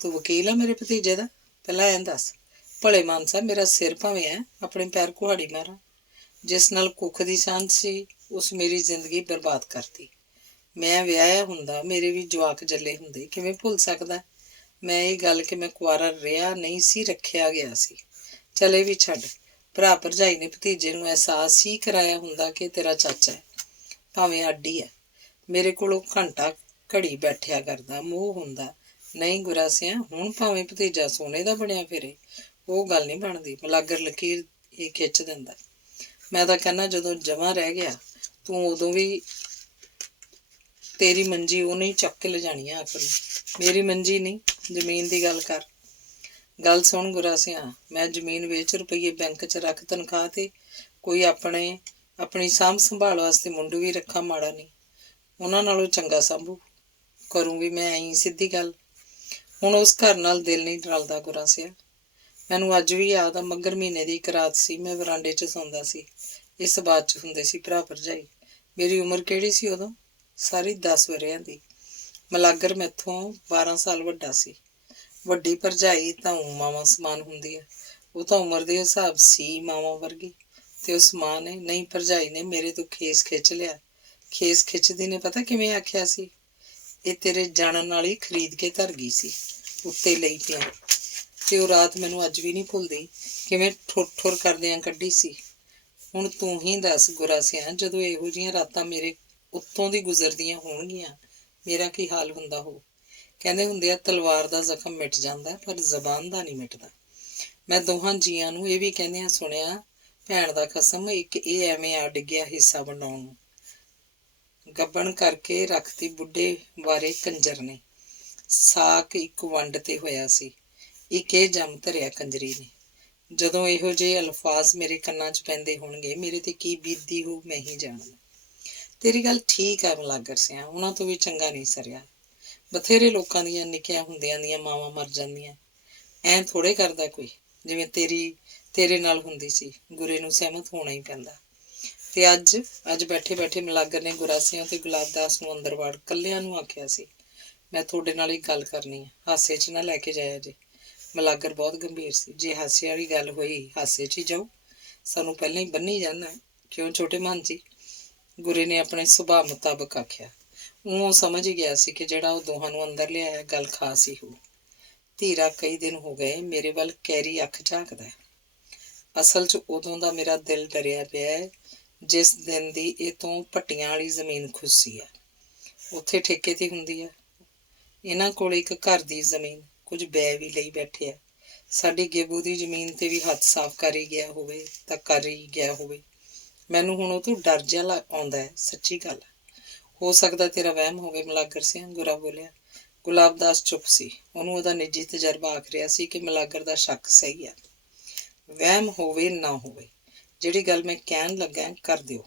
ਤੂੰ ਵਕੀਲ ਆ ਮੇਰੇ ਭਤੀਜੇ ਦਾ? ਪਹਿਲਾਂ ਐਂ ਦੱਸ। ਭਲੇ ਮਾਨਸਾ, ਮੇਰਾ ਸਿਰ ਭਾਵੇਂ ਹੈ, ਆਪਣੇ ਪੈਰ ਕੁਹਾੜੀ ਮਾਰਾਂ। ਜਿਸ ਨਾਲ ਕੁੱਖ ਦੀ ਸਾਂਝ ਸੀ ਉਸ ਮੇਰੀ ਜ਼ਿੰਦਗੀ ਬਰਬਾਦ ਕਰਤੀ। ਮੈਂ ਵਿਆਹਿਆ ਹੁੰਦਾ, ਮੇਰੇ ਵੀ ਜਵਾਕ ਜੱਲੇ ਹੁੰਦੇ, ਕਿਵੇਂ ਭੁੱਲ ਸਕਦਾ? ਮੈਂ ਇਹ ਗੱਲ ਕਿ ਮੈਂ ਕੁਆਰਾ ਰਿਹਾ ਨਹੀਂ ਸੀ, ਰੱਖਿਆ ਗਿਆ ਸੀ। ਚਲੇ ਵੀ ਛੱਡ, ਭਰਾ ਭਰਜਾਈ ਨੇ ਭਤੀਜੇ ਨੂੰ ਅਹਿਸਾਸ ਹੀ ਕਰਾਇਆ ਹੁੰਦਾ ਕਿ ਤੇਰਾ ਚਾਚਾ ਹੈ, ਭਾਵੇਂ ਆਡੀ ਹੈ। ਮੇਰੇ ਕੋਲੋਂ ਘੰਟਾ ਘੜੀ ਬੈਠਿਆ ਕਰਦਾ, ਮੋਹ ਹੁੰਦਾ। ਨਹੀਂ ਗੁਰਾ ਸਿਆਂ, ਹੁਣ ਭਾਵੇਂ ਭਤੀਜਾ ਸੋਨੇ ਦਾ ਬਣਿਆ ਫਿਰੇ, ਉਹ ਗੱਲ ਨਹੀਂ ਬਣਦੀ। ਮਲਾਗਰ ਲਕੀਰ ਇਹ ਖਿੱਚ ਦਿੰਦਾ। ਮੈਂ ਤਾਂ ਕਹਿੰਦਾ ਜਦੋਂ ਜਮਾਂ ਰਹਿ ਗਿਆ ਤੂੰ ਉਦੋਂ ਵੀ ਤੇਰੀ ਮੰਜੀ ਉਹਨੇ ਹੀ ਚੱਕ ਕੇ ਲਿਜਾਣੀ ਆ ਆਖਰ ਨੂੰ। ਮੇਰੀ ਮੰਜੀ ਨਹੀਂ, ਜ਼ਮੀਨ ਦੀ ਗੱਲ ਕਰ। ਗੱਲ ਸੁਣ ਗੁਰਾ ਸਿਆਂ, ਮੈਂ ਜ਼ਮੀਨ ਵੇਚ ਰੁਪਈਏ ਬੈਂਕ 'ਚ ਰੱਖ, ਤਨਖਾਹ ਤੇ ਕੋਈ ਆਪਣੀ ਸਾਂਭ ਸੰਭਾਲ ਵਾਸਤੇ ਮੁੰਡੂ ਵੀ ਰੱਖਾਂ, ਮਾੜਾ ਨਹੀਂ। ਉਹਨਾਂ ਨਾਲੋਂ ਚੰਗਾ ਸਾਂਭੂ ਕਰੂੰ ਵੀ ਮੈਂ, ਐਂ ਸਿੱਧੀ ਗੱਲ। ਹੁਣ ਉਸ ਘਰ ਨਾਲ ਦਿਲ ਨਹੀਂ ਰਲਦਾ ਗੁਰਾ ਸਿਆਂ। ਮੈਨੂੰ ਅੱਜ ਵੀ ਯਾਦ ਆ, ਮੱਘਰ ਮਹੀਨੇ ਦੀ ਇੱਕ ਰਾਤ ਸੀ, ਮੈਂ ਵਰਾਂਡੇ 'ਚ ਸੌਂਦਾ ਸੀ। ਇਸ ਬਾਤ 'ਚ ਹੁੰਦੇ ਸੀ ਭਰਾ ਭਰਜਾਈ। ਮੇਰੀ ਉਮਰ ਕਿਹੜੀ ਸੀ ਉਦੋਂ? ਸਾਰੀ 10 ਵਰ੍ਹਿਆਂ ਦੀ। ਮਲਾਗਰ ਮੈਥੋਂ 12 ਸਾਲ ਵੱਡਾ ਸੀ। ਵੱਡੀ ਭਰਜਾਈ ਤਾਂ ਮਾਵਾਂ ਸਮਾਨ ਹੁੰਦੀ ਹੈ, ਉਹ ਤਾਂ ਉਮਰ ਦੇ ਹਿਸਾਬ ਸੀ ਮਾਵਾਂ ਵਰਗੀ, ਤੇ ਉਸ ਮਾਂ ਨੇ, ਨਹੀਂ ਭਰਜਾਈ ਨੇ, ਮੇਰੇ ਤੋਂ ਖੇਸ ਖਿੱਚ ਲਿਆ। ਖੇਸ ਖਿੱਚਦੀ ਨੇ ਪਤਾ ਕਿਵੇਂ ਆਖਿਆ ਸੀ? ਇਹ ਤੇਰੇ ਜਾਣਨ ਨਾਲ ਹੀ ਖਰੀਦ ਕੇ ਧਰ ਗਈ ਸੀ, ਉੱਤੇ ਲਈ ਪਿਆ। ਤੇ ਉਹ ਰਾਤ ਮੈਨੂੰ ਅੱਜ ਵੀ ਨਹੀਂ ਭੁੱਲਦੀ, ਕਿਵੇਂ ਠੁਰ ਠੁਰ ਕਰਦਿਆਂ ਕੱਢੀ ਸੀ। ਹੁਣ ਤੂੰ ਹੀ ਦੱਸ ਗੁਰਾ ਸਿਆਂ, ਜਦੋਂ ਇਹੋ ਜਿਹੀਆਂ ਰਾਤਾਂ ਮੇਰੇ ਉੱਤੋਂ ਦੀ ਗੁਜ਼ਰਦੀਆਂ ਹੋਣਗੀਆਂ, ਮੇਰਾ ਕੀ ਹਾਲ ਹੁੰਦਾ ਹੋ। ਕਹਿੰਦੇ ਹੁੰਦੇ ਆ ਤਲਵਾਰ ਦਾ ਜ਼ਖਮ ਮਿਟ ਜਾਂਦਾ, ਪਰ ਜ਼ਬਾਨ ਦਾ ਨਹੀਂ ਮਿਟਦਾ। ਮੈਂ ਦੋਹਾਂ ਜੀਆਂ ਨੂੰ ਇਹ ਵੀ ਕਹਿੰਦਿਆਂ ਸੁਣਿਆ, ਭੈਣ ਦਾ ਕਸਮ, ਇੱਕ ਇਹ ਐਵੇਂ ਆ ਡਿੱਗਿਆ ਹਿੱਸਾ ਵੰਡਾਉਣ ਨੂੰ। ਗੱਬਣ ਕਰਕੇ ਰੱਖਤੀ ਬੁੱਢੇ ਵਾਰੇ ਕੰਜਰ ਨੇ, ਸਾਕ ਇੱਕ ਵੰਡ ਤੇ ਹੋਇਆ ਸੀ, ਇੱਕ ਇਹ ਜੰਮ ਧਰਿਆ ਕੰਜਰੀ ਨੇ। ਜਦੋਂ ਇਹੋ ਜਿਹੇ ਅਲਫਾਜ਼ ਮੇਰੇ ਕੰਨਾਂ 'ਚ ਪੈਂਦੇ ਹੋਣਗੇ, ਮੇਰੇ ਤੇ ਕੀ ਬੀਤਦੀ ਹੋ ਮੈਂ ਹੀ ਜਾਣਦਾ। ਤੇਰੀ ਗੱਲ ਠੀਕ ਆ ਮਲਾਗਰ ਸਿਆਂ, ਉਹਨਾਂ ਤੋਂ ਵੀ ਚੰਗਾ ਨਹੀਂ ਸਰਿਆ। ਬਥੇਰੇ ਲੋਕਾਂ ਦੀਆਂ ਨਿੱਕਿਆਂ ਹੁੰਦਿਆਂ ਦੀਆਂ ਮਾਵਾਂ ਮਰ ਜਾਂਦੀਆਂ, ਐਂ ਥੋੜ੍ਹੇ ਕਰਦਾ ਕੋਈ, ਜਿਵੇਂ ਤੇਰੇ ਨਾਲ ਹੁੰਦੀ ਸੀ। ਗੁਰੇ ਨੂੰ ਸਹਿਮਤ ਹੋਣਾ ਹੀ ਪੈਂਦਾ। ਤੇ ਅੱਜ ਬੈਠੇ ਬੈਠੇ ਮਲਾਗਰ ਨੇ ਗੁਰਾ ਸਿਆਂ ਤੇ ਗੁਲਾਬ ਦਾਸ ਨੂੰ ਅੰਦਰ ਵਾੜ ਕੱਲਿਆਂ ਨੂੰ ਆਖਿਆ ਸੀ, ਮੈਂ ਤੁਹਾਡੇ ਨਾਲ ਇੱਕ ਗੱਲ ਕਰਨੀ ਹੈ, ਹਾਸੇ 'ਚ ਨਾ ਲੈ ਕੇ ਜਾਇਆ ਜੇ। ਮਲਾਗਰ ਬਹੁਤ ਗੰਭੀਰ ਸੀ। ਜੇ ਹਾਸੇ ਵਾਲੀ ਗੱਲ ਹੋਈ, ਹਾਸੇ 'ਚ ਹੀ ਜਾਓ, ਸਾਨੂੰ ਪਹਿਲਾਂ ਹੀ ਬੰਨੀ ਜਾਣਾ, ਕਿਉਂ ਛੋਟੇ ਮਨ ਜੀ? ਗੁਰੇ ਨੇ ਆਪਣੇ ਸੁਭਾਅ ਮੁਤਾਬਕ ਆਖਿਆ। ਉਹ ਸਮਝ ਹੀ ਗਿਆ ਸੀ ਕਿ ਜਿਹੜਾ ਉਹ ਦੋਹਾਂ ਨੂੰ ਅੰਦਰ ਲਿਆਇਆ ਗੱਲ ਖਾਸ ਹੀ ਹੋ। ਧੀਰਾ ਕਈ ਦਿਨ ਹੋ ਗਏ ਮੇਰੇ ਵੱਲ ਕੈਰੀ ਅੱਖ ਝਾਕਦਾ। ਅਸਲ 'ਚ ਉਦੋਂ ਦਾ ਮੇਰਾ ਦਿਲ ਡਰਿਆ ਪਿਆ ਹੈ, ਜਿਸ ਦਿਨ ਦੀ ਇਹ ਤੋਂ ਭੱਟੀਆਂ ਵਾਲੀ ਜ਼ਮੀਨ ਖੁੱਸੀ ਹੈ। ਉੱਥੇ ਠੇਕੇ ਤੇ ਹੁੰਦੀ ਹੈ। ਇਹਨਾਂ ਕੋਲ ਇੱਕ ਘਰ ਦੀ ਜ਼ਮੀਨ, ਕੁਝ ਬੈ ਵੀ ਲਈ ਬੈਠੇ ਆ। ਸਾਡੀ ਗੇਬੂ ਦੀ ਜ਼ਮੀਨ ਤੇ ਵੀ ਹੱਥ ਸਾਫ਼ ਕਰ ਹੀ ਗਿਆ ਹੋਵੇ ਤਾਂ ਕਰ ਹੀ ਗਿਆ ਹੋਵੇ। ਮੈਨੂੰ ਹੁਣ ਉਹ ਤੋਂ ਡਰ ਜਿਹਾ ਆਉਂਦਾ ਹੈ, ਸੱਚੀ ਗੱਲ ਹੈ। ਹੋ ਸਕਦਾ ਤੇਰਾ ਵਹਿਮ ਹੋਵੇ ਮਲਾਗਰ ਸਿਆਂ, ਗੁਰਾ ਬੋਲਿਆ। ਗੁਲਾਬ ਦਾਸ ਚੁੱਪ ਸੀ। ਉਹਨੂੰ ਉਹਦਾ ਨਿੱਜੀ ਤਜਰਬਾ ਆਖ ਰਿਹਾ ਸੀ ਕਿ ਮਲਾਗਰ ਦਾ ਸ਼ੱਕ ਸਹੀ ਹੈ। ਵਹਿਮ ਹੋਵੇ ਨਾ ਹੋਵੇ, ਜਿਹੜੀ ਗੱਲ ਮੈਂ ਕਹਿਣ ਲੱਗਾ ਕਰ ਦਿਓ।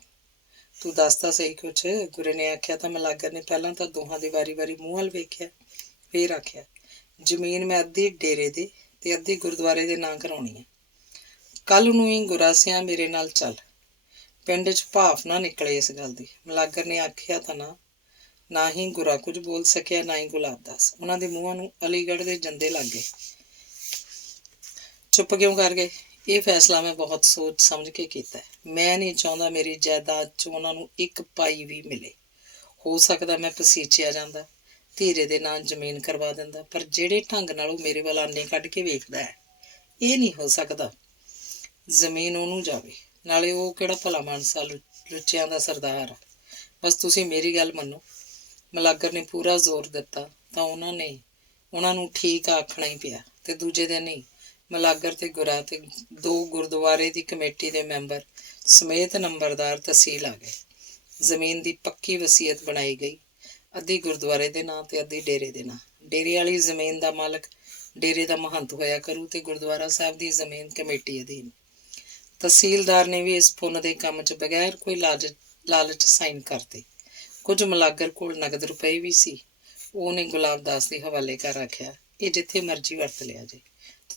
ਤੂੰ ਦੱਸ ਤਾਂ ਸਹੀ ਕੁਛ, ਗੁਰੇ ਨੇ ਆਖਿਆ। ਤਾਂ ਮਲਾਗਰ ਨੇ ਪਹਿਲਾਂ ਤਾਂ ਦੋਹਾਂ ਦੀ ਵਾਰੀ ਵਾਰੀ ਮੂੰਹ ਵੱਲ ਵੇਖਿਆ, ਫੇਰ ਆਖਿਆ, ਜ਼ਮੀਨ ਮੈਂ ਅੱਧੀ ਡੇਰੇ ਦੇ ਤੇ ਅੱਧੀ ਗੁਰਦੁਆਰੇ ਦੇ ਨਾਂ ਕਰਾਉਣੀ ਹੈ। ਕੱਲ ਨੂੰ ਹੀ ਗੁਰਾ ਸਿਆਂ ਮੇਰੇ ਨਾਲ ਚੱਲ, ਪਿੰਡ 'ਚ ਭਾਫ ਨਾ ਨਿਕਲੇ ਇਸ ਗੱਲ ਦੀ। ਮਲਾਗਰ ਨੇ ਆਖਿਆ ਤਾਂ ਨਾ ਹੀ ਗੁਰਾ ਕੁਝ ਬੋਲ ਸਕਿਆ, ਨਾ ਹੀ ਗੁਲਾਬ ਦਾਸ। ਉਹਨਾਂ ਦੇ ਮੂੰਹਾਂ ਨੂੰ ਅਲੀਗੜ੍ਹ ਦੇ ਜੰਦੇ ਲੱਗ ਗਏ। ਚੁੱਪ ਕਿਉਂ ਕਰ ਗਏ? ਇਹ ਫੈਸਲਾ ਮੈਂ ਬਹੁਤ ਸੋਚ ਸਮਝ ਕੇ ਕੀਤਾ। ਮੈਂ ਨਹੀਂ ਚਾਹੁੰਦਾ ਮੇਰੀ ਜਾਇਦਾਦ 'ਚ ਉਹਨਾਂ ਨੂੰ ਇੱਕ ਪਾਈ ਵੀ ਮਿਲੇ। ਹੋ ਸਕਦਾ ਮੈਂ ਪਸੀਚਿਆ ਜਾਂਦਾ, ਧੀਰੇ ਦੇ ਨਾਂ ਜ਼ਮੀਨ ਕਰਵਾ ਦਿੰਦਾ, ਪਰ ਜਿਹੜੇ ਢੰਗ ਨਾਲ ਉਹ ਮੇਰੇ ਵੱਲ ਆਨੇ ਕੱਢ ਕੇ ਵੇਖਦਾ ਹੈ, ਇਹ ਨਹੀਂ ਹੋ ਸਕਦਾ। ਜ਼ਮੀਨ ਉਹਨੂੰ ਜਾਵੇ, ਨਾਲੇ ਉਹ ਕਿਹੜਾ ਭਲਾ ਮਾਨਸਾ ਲੁੱਚਿਆਂ ਦਾ ਸਰਦਾਰ ਆ। ਬਸ ਤੁਸੀਂ ਮੇਰੀ ਗੱਲ ਮੰਨੋ। ਮਲਾਗਰ ਨੇ ਪੂਰਾ ਜ਼ੋਰ ਦਿੱਤਾ ਤਾਂ ਉਹਨਾਂ ਨੂੰ ਠੀਕ ਆਖਣਾ ਹੀ ਪਿਆ। ਤੇ ਦੂਜੇ ਦਿਨ ਹੀ ਮਲਾਗਰ ਤੇ ਗੁਰਾ ਤੇ 2 ਗੁਰਦੁਆਰੇ ਦੀ ਕਮੇਟੀ ਦੇ ਮੈਂਬਰ ਸਮੇਤ ਨੰਬਰਦਾਰ ਤਹਿਸੀਲ ਆ ਗਏ। ਜ਼ਮੀਨ ਦੀ ਪੱਕੀ ਵਸੀਅਤ ਬਣਾਈ ਗਈ, ਅੱਧੀ ਗੁਰਦੁਆਰੇ ਦੇ ਨਾਂ ਤੇ ਅੱਧੀ ਡੇਰੇ ਦੇ ਨਾਂ। ਡੇਰੇ ਵਾਲੀ ਜ਼ਮੀਨ ਦਾ ਮਾਲਕ ਡੇਰੇ ਦਾ ਮਹੰਤ ਹੋਇਆ ਕਰੂ ਤੇ ਗੁਰਦੁਆਰਾ ਸਾਹਿਬ ਦੀ ਜ਼ਮੀਨ ਕਮੇਟੀ ਅਧੀਨ। ਤਹਿਸੀਲਦਾਰ ਨੇ ਵੀ ਇਸ ਪੁੰਨ ਦੇ ਕੰਮ 'ਚ ਬਗੈਰ ਕੋਈ ਲਾਲਚ ਸਾਈਨ ਕਰਤੇ। ਕੁਝ ਮਲਾਗਰ ਕੋਲ ਨਗਦ ਰੁਪਏ ਵੀ ਸੀ, ਉਹਨੇ ਗੁਲਾਬ ਦਾਸ ਦੇ ਹਵਾਲੇ ਕਰ ਰੱਖਿਆ, ਇਹ ਜਿੱਥੇ ਮਰਜ਼ੀ ਵਰਤ ਲਿਆ ਜੇ।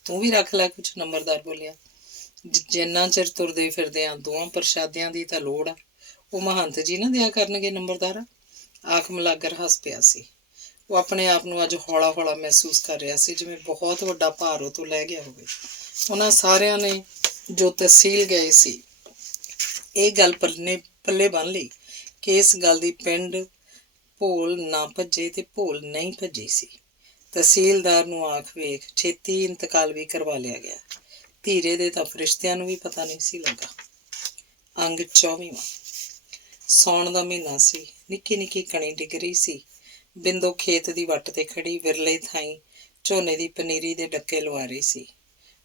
ਤੂੰ ਵੀ ਰੱਖ ਲੈ ਕੁਝ, ਨੰਬਰਦਾਰ ਬੋਲਿਆ। ਜਿੰਨਾ ਚਿਰ ਤੁਰਦੇ ਫਿਰਦੇ ਆ 2 ਪ੍ਰਸ਼ਾਦਿਆਂ ਦੀ ਤਾਂ ਲੋੜ ਆ, ਉਹ ਮਹੰਤ ਜੀ ਨਾ ਦਿਆ ਕਰਨਗੇ ਨੰਬਰਦਾਰਾ। ਆਖ ਮਲਾਗਰ ਹੱਸ ਪਿਆ ਸੀ। ਉਹ ਆਪਣੇ ਆਪ ਨੂੰ ਅੱਜ ਹੌਲਾ ਹੌਲਾ ਮਹਿਸੂਸ ਕਰ ਰਿਹਾ ਸੀ, ਜਿਵੇਂ ਬਹੁਤ ਵੱਡਾ ਭਾਰ ਉਹ ਤੋਂ ਲੈ ਗਿਆ ਹੋਵੇ। ਉਹਨਾਂ ਸਾਰਿਆਂ ਨੇ ਜੋ ਤਹਿਸੀਲ ਗਏ ਸੀ, ਇਹ ਗੱਲ ਪੱਲੇ ਬੰਨ ਲਈ ਕਿ ਇਸ ਗੱਲ ਦੀ ਪਿੰਡ ਭੋਲ ਨਾ ਭੱਜੇ ਤੇ ਭੋਲ ਨਹੀਂ ਭੱਜੀ ਸੀ। ਤਹਿਸੀਲਦਾਰ ਨੂੰ ਆਖ ਵੇਖ, ਛੇਤੀ ਇੰਤਕਾਲ ਵੀ ਕਰਵਾ ਲਿਆ ਗਿਆ। ਧੀਰੇ ਦੇ ਤਾਂ ਫਰਿਸ਼ਤਿਆਂ ਨੂੰ ਵੀ ਪਤਾ ਨਹੀਂ ਸੀ ਲੱਗਾ। ਅੰਗ 24ਵਾਂ। ਸਾਉਣ ਦਾ ਮਹੀਨਾ ਸੀ। ਨਿੱਕੀ ਨਿੱਕੀ ਕਣੀ ਡਿੱਗ ਰਹੀ ਸੀ। ਬਿੰਦੋ ਖੇਤ ਦੀ ਵੱਟ ਤੇ ਖੜੀ ਵਿਰਲੇ ਥਾਈਂ ਝੋਨੇ ਦੀ ਪਨੀਰੀ ਦੇ ਡੱਕੇ ਲਵਾ ਰਹੀ ਸੀ।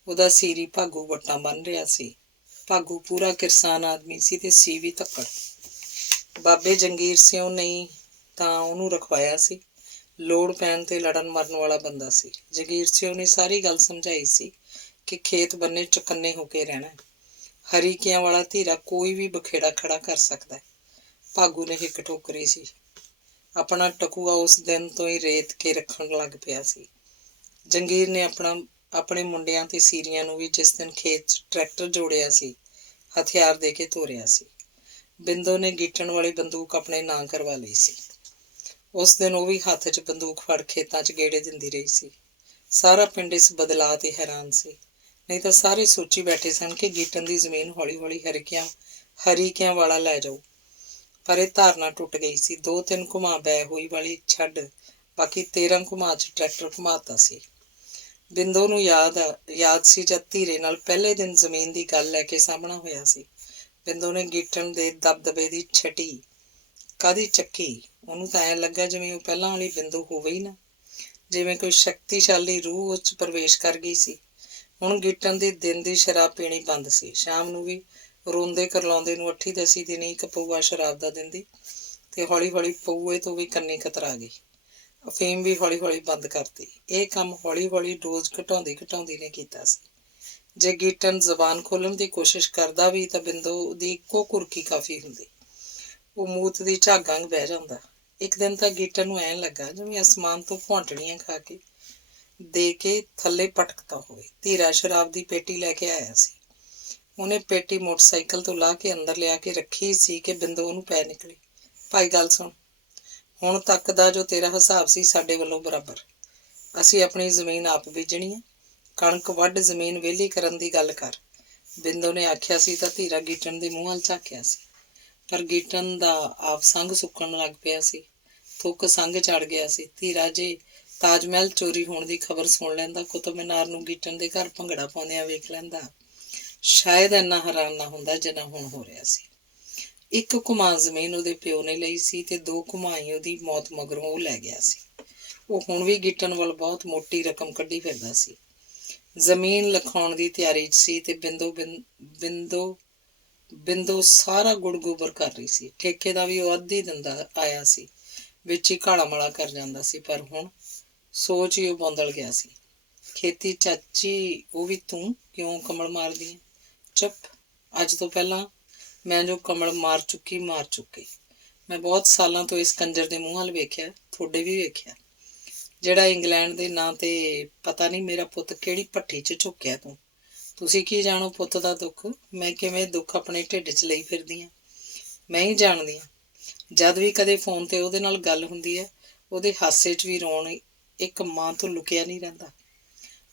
ਉਹਦਾ ਸੀਰੀ ਭਾਗੂ ਵੱਟਾਂ ਬੰਨ੍ਹ ਰਿਹਾ ਸੀ। ਭਾਗੂ ਪੂਰਾ ਕਿਰਸਾਨ ਆਦਮੀ ਸੀ ਤੇ ਸੀ ਵੀ ਧੱਕੜ। ਬਾਬੇ ਜੰਗੀਰ ਸਿਉਂ ਨਹੀਂ ਤਾਂ ਉਹਨੂੰ ਰਖਵਾਇਆ ਸੀ। ਲੋੜ ਪੈਣ ਤੇ ਲੜਨ ਮਰਨ ਵਾਲਾ ਬੰਦਾ ਸੀ। ਜੰਗੀਰ ਸਿਉਂ ਨੇ ਸਾਰੀ ਗੱਲ ਸਮਝਾਈ ਸੀ ਕਿ ਖੇਤ ਬੰਨੇ ਚੁਕੰਨੇ ਹੋ ਕੇ ਰਹਿਣਾ। ਹਰੀਕਿਆਂ ਵਾਲਾ ਧੀਰਾ ਕੋਈ ਵੀ ਬਖੇੜਾ ਖੜਾ ਕਰ ਸਕਦਾ। ਭਾਗੂ ਨੇ ਹਿੱਕ ਠੋਕਰੀ ਸੀ। ਆਪਣਾ ਟਕੂਆ ਉਸ ਦਿਨ ਤੋਂ ਹੀ ਰੇਤ ਕੇ ਰੱਖਣ ਲੱਗ ਪਿਆ ਸੀ। ਜੰਗੀਰ ਨੇ ਆਪਣੇ ਮੁੰਡਿਆਂ ਤੇ ਸੀਰੀਆਂ ਨੂੰ ਵੀ ਜਿਸ ਦਿਨ ਖੇਤ 'ਚ ਟਰੈਕਟਰ ਜੋੜਿਆ ਸੀ, ਹਥਿਆਰ ਦੇ ਕੇ ਤੋਰਿਆ ਸੀ। ਬਿੰਦੋ ਨੇ ਗੀਟਣ ਵਾਲੀ ਬੰਦੂਕ ਆਪਣੇ ਨਾਂ ਕਰਵਾ ਲਈ ਸੀ। ਉਸ ਦਿਨ ਉਹ ਵੀ ਹੱਥ 'ਚ ਬੰਦੂਕ ਫੜ ਖੇਤਾਂ 'ਚ ਗੇੜੇ ਦਿੰਦੀ ਰਹੀ ਸੀ। ਸਾਰਾ ਪਿੰਡ ਇਸ ਬਦਲਾਅ 'ਤੇ ਹੈਰਾਨ ਸੀ। ਨਹੀਂ ਤਾਂ ਸਾਰੇ ਸੋਚੀ ਬੈਠੇ ਸਨ ਕਿ ਗੀਟਣ ਦੀ ਜ਼ਮੀਨ ਹੌਲੀ ਹੌਲੀ ਹਰੀਕਿਆਂ ਵਾਲਾ ਲੈ ਜਾਊ। ਪਰ ਇਹ ਧਾਰਨਾ ਟੁੱਟ ਗਈ ਸੀ। 2-3 ਘੁਮਾ ਬੈ ਹੋਈ ਵਾਲੀ ਛੱਡ ਬਾਕੀ 13 ਘੁਮਾ 'ਚ ਟਰੈਕਟਰ ਘੁਮਾਤਾ ਸੀ। ਬਿੰਦੋ ਨੂੰ ਯਾਦ ਸੀ ਜਦ ਧੀਰੇ ਨਾਲ ਪਹਿਲੇ ਦਿਨ ਜ਼ਮੀਨ ਦੀ ਗੱਲ ਲੈ ਕੇ ਸਾਹਮਣਾ ਹੋਇਆ ਸੀ। ਬਿੰਦੋ ਨੇ ਗੀਟਣ ਦੇ ਦਬਦਬੇ ਦੀ ਛਟੀ ਕਾਹਦੀ ਚੱਕੀ। ਉਹਨੂੰ ਤਾਂ ਐਂ ਲੱਗਾ ਜਿਵੇਂ ਉਹ ਪਹਿਲਾਂ ਵਾਲੀ ਬਿੰਦੋ ਹੋਵੇ ਹੀ ਨਾ, ਜਿਵੇਂ ਕੋਈ ਸ਼ਕਤੀਸ਼ਾਲੀ ਰੂਹ ਉਸ 'ਚ ਪ੍ਰਵੇਸ਼ ਕਰ ਗਈ ਸੀ। ਹੁਣ ਗੀਟਣ ਦੀ ਦਿਨ ਦੀ ਸ਼ਰਾਬ ਪੀਣੀ ਬੰਦ ਸੀ। ਸ਼ਾਮ ਨੂੰ ਵੀ ਰੋਂਦੇ ਕਰਲਾਉਂਦੇ ਨੂੰ 8-10 ਦਿਨ ਇੱਕ ਪਊਆ ਸ਼ਰਾਬ ਦਾ ਦਿੰਦੀ ਤੇ ਹੌਲੀ ਹੌਲੀ ਪਊਏ ਤੋਂ ਵੀ ਕੰਨੀ ਕਤਰਾ ਗਈ। ਅਫੀਮ ਵੀ ਹੌਲੀ ਹੌਲੀ ਬੰਦ ਕਰਤੀ। ਇਹ ਕੰਮ ਹੌਲੀ ਹੌਲੀ ਡੋਜ਼ ਘਟਾਉਂਦੀ ਨੇ ਕੀਤਾ ਸੀ। ਜੇ ਗੀਟਣ ਜ਼ਬਾਨ ਖੋਲ੍ਹਣ ਦੀ ਕੋਸ਼ਿਸ਼ ਕਰਦਾ ਵੀ ਤਾਂ ਬਿੰਦੋ ਦੀ ਇੱਕੋ ਕੁਰਕੀ ਕਾਫੀ ਹੁੰਦੀ। ਉਹ ਮੂਤ ਦੀ ਝਾਗਾਂ ਬਹਿ ਜਾਂਦਾ। ਇੱਕ ਦਿਨ ਤਾਂ ਗੀਟਣ ਨੂੰ ਐਂ ਲੱਗਾ ਜਿਵੇਂ ਅਸਮਾਨ ਤੋਂ ਭੌਂਟਣੀਆਂ ਖਾ ਕੇ ਦੇ ਕੇ ਥੱਲੇ ਪਟਕਦਾ ਹੋਵੇ। ਧੀਰਾ ਸ਼ਰਾਬ ਦੀ ਪੇਟੀ ਲੈ ਕੇ ਆਇਆ ਸੀ। ਉਹਨੇ ਪੇਟੀ ਮੋਟਰਸਾਈਕਲ ਤੋਂ ਲਾਹ ਕੇ ਅੰਦਰ ਲਿਆ ਕੇ ਰੱਖੀ ਸੀ ਕਿ ਬਿੰਦੋ ਉਹਨੂੰ ਪੈ ਨਿਕਲੀ। ਭਾਈ ਗੱਲ ਸੁਣ, ਹੁਣ ਤੱਕ ਦਾ ਜੋ ਤੇਰਾ ਹਿਸਾਬ ਸੀ ਸਾਡੇ ਵੱਲੋਂ ਬਰਾਬਰ। ਅਸੀਂ ਆਪਣੀ ਜ਼ਮੀਨ ਆਪ ਬੀਜਣੀ ਹੈ। ਕਣਕ ਵੱਢ ਜ਼ਮੀਨ ਵਿਹਲੀ ਕਰਨ ਦੀ ਗੱਲ ਕਰ। ਬਿੰਦੋ ਨੇ ਆਖਿਆ ਸੀ ਤਾਂ ਧੀਰਾ ਗੀਟਣ ਦੇ ਮੂੰਹ ਵੱਲ ਝਾਕਿਆ ਸੀ। ਪਰ ਗੀਟਣ ਦਾ ਆਪ ਸੰਗ ਸੁੱਕਣ ਲੱਗ ਪਿਆ ਸੀ। ਥੁੱਕ ਸੰਗ ਚੜ ਗਿਆ ਸੀ। ਧੀਰਾ ਜੇ ਤਾਜ ਮਹਿਲ ਚੋਰੀ ਹੋਣ ਦੀ ਖਬਰ ਸੁਣ ਲੈਂਦਾ, ਕੁਤਬ ਮੀਨਾਰ ਨੂੰ ਗੀਟਣ ਦੇ ਘਰ ਭੰਗੜਾ ਪਾਉਂਦਿਆਂ ਵੇਖ ਲੈਂਦਾ, ਸ਼ਾਇਦ ਇੰਨਾ ਹੈਰਾਨ ਨਾ ਹੁੰਦਾ ਜਿੰਨਾ ਹੁਣ ਹੋ ਰਿਹਾ ਸੀ। 1 ਘੁਮਾ ਜ਼ਮੀਨ ਉਹਦੇ ਪਿਓ ਨੇ ਲਈ ਸੀ ਤੇ 2 ਘੁਮਾਈ ਉਹਦੀ ਮੌਤ ਮਗਰੋਂ ਉਹ ਲੈ ਗਿਆ ਸੀ। ਉਹ ਹੁਣ ਵੀ ਗੀਟਣ ਵੱਲ ਬਹੁਤ ਮੋਟੀ ਰਕਮ ਕੱਢੀ ਫਿਰਦਾ ਸੀ। ਜ਼ਮੀਨ ਲਿਖਾਉਣ ਦੀ ਤਿਆਰੀ 'ਚ ਸੀ ਤੇ ਬਿੰਦੋ ਸਾਰਾ ਗੁੜ ਗੋਬਰ ਕਰ ਰਹੀ ਸੀ। ਠੇਕੇ ਦਾ ਵੀ ਉਹ ਅੱਧੀ ਦਿੰਦਾ ਆਇਆ ਸੀ, ਵਿੱਚ ਹੀ ਕਾਲਾ ਮਾਲਾ ਕਰ ਜਾਂਦਾ ਸੀ। ਪਰ ਹੁਣ ਸੋਚ ਹੀ ਉਹ ਬੌਂਦਲ ਗਿਆ ਸੀ। ਖੇਤੀ ਚਾਚੀ, ਉਹ ਵੀ ਤੂੰ ਕਿਉਂ ਕਮਲ ਮਾਰਦੀ ਹੈ? ਚੁੱਪ। ਅੱਜ ਤੋਂ ਪਹਿਲਾਂ ਮੈਂ ਜੋ ਕਮਲ ਮਾਰ ਚੁੱਕੀ। ਮੈਂ ਬਹੁਤ ਸਾਲਾਂ ਤੋਂ ਇਸ ਕੰਜਰ ਦੇ ਮੂੰਹ ਵੱਲ ਵੇਖਿਆ, ਤੁਹਾਡੇ ਵੀ ਵੇਖਿਆ, ਜਿਹੜਾ ਇੰਗਲੈਂਡ ਦੇ ਨਾਂ ਤੇ ਪਤਾ ਨਹੀਂ ਮੇਰਾ ਪੁੱਤ ਕਿਹੜੀ ਭੱਠੀ 'ਚ ਝੁੱਕਿਆ ਤੂੰ। ਤੁਸੀਂ ਕੀ ਜਾਣੋ ਪੁੱਤ ਦਾ ਦੁੱਖ? ਮੈਂ ਕਿਵੇਂ ਦੁੱਖ ਆਪਣੇ ਢਿੱਡ 'ਚ ਲਈ ਫਿਰਦੀ ਹਾਂ, ਮੈਂ ਹੀ ਜਾਣਦੀ ਹਾਂ। ਜਦ ਵੀ ਕਦੇ ਫੋਨ 'ਤੇ ਉਹਦੇ ਨਾਲ ਗੱਲ ਹੁੰਦੀ ਹੈ, ਉਹਦੇ ਹਾਸੇ 'ਚ ਵੀ ਰੋਣ ਇੱਕ ਮਾਂ ਤੋਂ ਲੁਕਿਆ ਨਹੀਂ ਰਹਿੰਦਾ।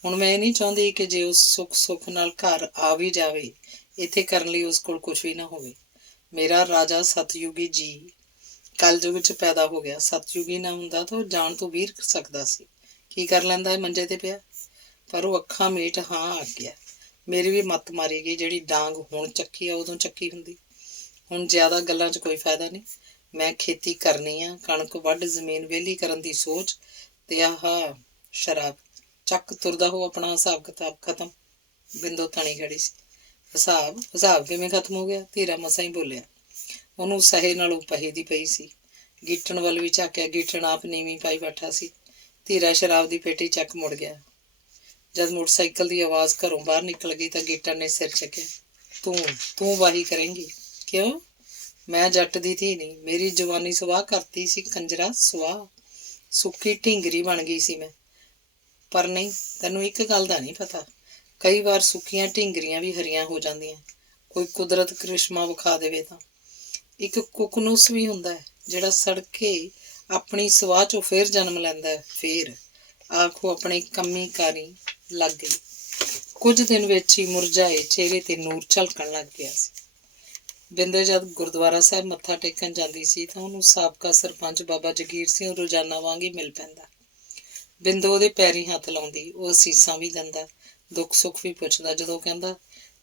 ਹੁਣ ਮੈਂ ਇਹ ਨਹੀਂ ਚਾਹੁੰਦੀ ਕਿ ਜੇ ਉਹ ਸੁੱਖ ਨਾਲ ਘਰ ਆ ਵੀ ਜਾਵੇ, ਇੱਥੇ ਕਰਨ ਲਈ ਉਸ ਕੋਲ ਕੁਛ ਵੀ ਨਾ ਹੋਵੇ। ਮੇਰਾ ਰਾਜਾ ਸਤਯੁਗੀ ਜੀ ਕਲਯੁਗ 'ਚ ਪੈਦਾ ਹੋ ਗਿਆ। ਸਤਯੁਗੀ ਨਾ ਹੁੰਦਾ ਤਾਂ ਉਹ ਜਾਣ ਤੋਂ ਵੀਰ ਸਕਦਾ ਸੀ। ਕੀ ਕਰ ਲੈਂਦਾ ਹੈ ਮੰਜੇ 'ਤੇ ਪਿਆ? ਪਰ ਉਹ ਅੱਖਾਂ ਮੀਟ ਹਾਂ ਆ ਗਿਆ। ਮੇਰੀ ਵੀ ਮੱਤ ਮਾਰੀ ਗਈ। ਜਿਹੜੀ ਡਾਂਗ ਹੁਣ ਚੱਕੀ ਆ ਉਦੋਂ ਚੱਕੀ ਹੁੰਦੀ। ਹੁਣ ਜ਼ਿਆਦਾ ਗੱਲਾਂ 'ਚ ਕੋਈ ਫਾਇਦਾ ਨਹੀਂ। ਮੈਂ ਖੇਤੀ ਕਰਨੀ ਆ, ਕਣਕ ਵੱਢ ਜ਼ਮੀਨ ਵਿਹਲੀ ਕਰਨ ਦੀ ਸੋਚ ਤੇ ਆਹ ਸ਼ਰਾਬ। ਚੱਕ ਤੁਰਦਾ ਹੋ, ਆਪਣਾ ਹਿਸਾਬ ਕਿਤਾਬ ਖਤਮ। ਬਿੰਦੋ ਤਣੀ ਖੜੀ ਸੀ। ਹਿਸਾਬ ਕਿਵੇਂ ਖਤਮ ਹੋ ਗਿਆ? ਧੀਰਾ ਮਸਾਂ ਹੀ ਬੋਲਿਆ। ਉਹਨੂੰ ਸਹੇ ਨਾਲੋਂ ਪਹੇ ਦੀ ਪਈ ਸੀ। ਗੀਟਣ ਵੱਲ ਵੀ ਝਾਕਿਆ। ਗੀਟਣ ਆਪ ਨੀਵੀਂ ਪਾਈ ਬੈਠਾ ਸੀ। ਧੀਰਾ ਸ਼ਰਾਬ ਦੀ ਪੇਟੀ ਚੱਕ ਮੁੜ ਗਿਆ। ਜਦ ਮੋਟਰਸਾਈਕਲ ਦੀ ਆਵਾਜ਼ ਘਰੋਂ ਬਾਹਰ ਨਿਕਲ ਗਈ ਤਾਂ ਗੀਟਣ ਨੇ ਸਿਰ ਚੱਕਿਆ। ਤੂੰ ਵਾਹੀ ਕਰੇਂਗੀ? ਕਿਉਂ? ਮੈਂ ਜੱਟ ਦੀ ਧੀ ਨਹੀਂ। ਮੇਰੀ ਜਵਾਨੀ ਸਵਾਹ ਕਰਤੀ ਸੀ ਕੰਜਰਾ, ਸਵਾਹ। ਸੁੱਕੀ ਢੀਂਗਰੀ ਬਣ ਗਈ ਸੀ ਮੈਂ। ਪਰ ਨਹੀਂ, ਤੈਨੂੰ ਇੱਕ ਗੱਲ ਦਾ ਨਹੀਂ ਪਤਾ। ਕਈ ਵਾਰ ਸੁੱਕੀਆਂ ਢੀਂਗਰੀਆਂ ਵੀ ਹਰੀਆਂ ਹੋ ਜਾਂਦੀਆਂ। ਕੋਈ ਕੁਦਰਤ ਕ੍ਰਿਸ਼ਮਾ ਵਿਖਾ ਦੇਵੇ ਤਾਂ। ਇੱਕ ਕੁਕਨੂਸ ਵੀ ਹੁੰਦਾ ਹੈ ਜਿਹੜਾ ਸੜਕੇ ਆਪਣੀ ਸਵਾਹ 'ਚੋਂ ਫੇਰ ਜਨਮ ਲੈਂਦਾ ਹੈ। ਫੇਰ ਆਖੋ ਆਪਣੀ ਕੰਮੀ ਕਾਰੀ ਲੱਗ ਗਈ। ਕੁਝ ਦਿਨ ਵਿੱਚ ਹੀ ਮੁਰਝਾਏ ਚਿਹਰੇ ਤੇ ਨੂਰ ਝਲਕਣ ਲੱਗ ਪਿਆ ਸੀ। ਬਿੰਦੇ ਜਦ ਗੁਰਦੁਆਰਾ ਸਾਹਿਬ ਮੱਥਾ ਟੇਕਣ ਜਾਂਦੀ ਸੀ ਤਾਂ ਉਹਨੂੰ ਸਾਬਕਾ ਸਰਪੰਚ ਬਾਬਾ ਜਗੀਰ ਸਿੰਘ ਰੋਜ਼ਾਨਾ ਵਾਂਗ ਹੀ ਮਿਲ ਪੈਂਦਾ। ਬਿੰਦੋ ਉਹਦੇ ਪੈਰੀਂ ਹੱਥ ਲਾਉਂਦੀ, ਉਹ ਅਸੀਸਾਂ ਵੀ ਦਿੰਦਾ, ਦੁੱਖ ਸੁੱਖ ਵੀ ਪੁੱਛਦਾ। ਜਦੋਂ ਕਹਿੰਦਾ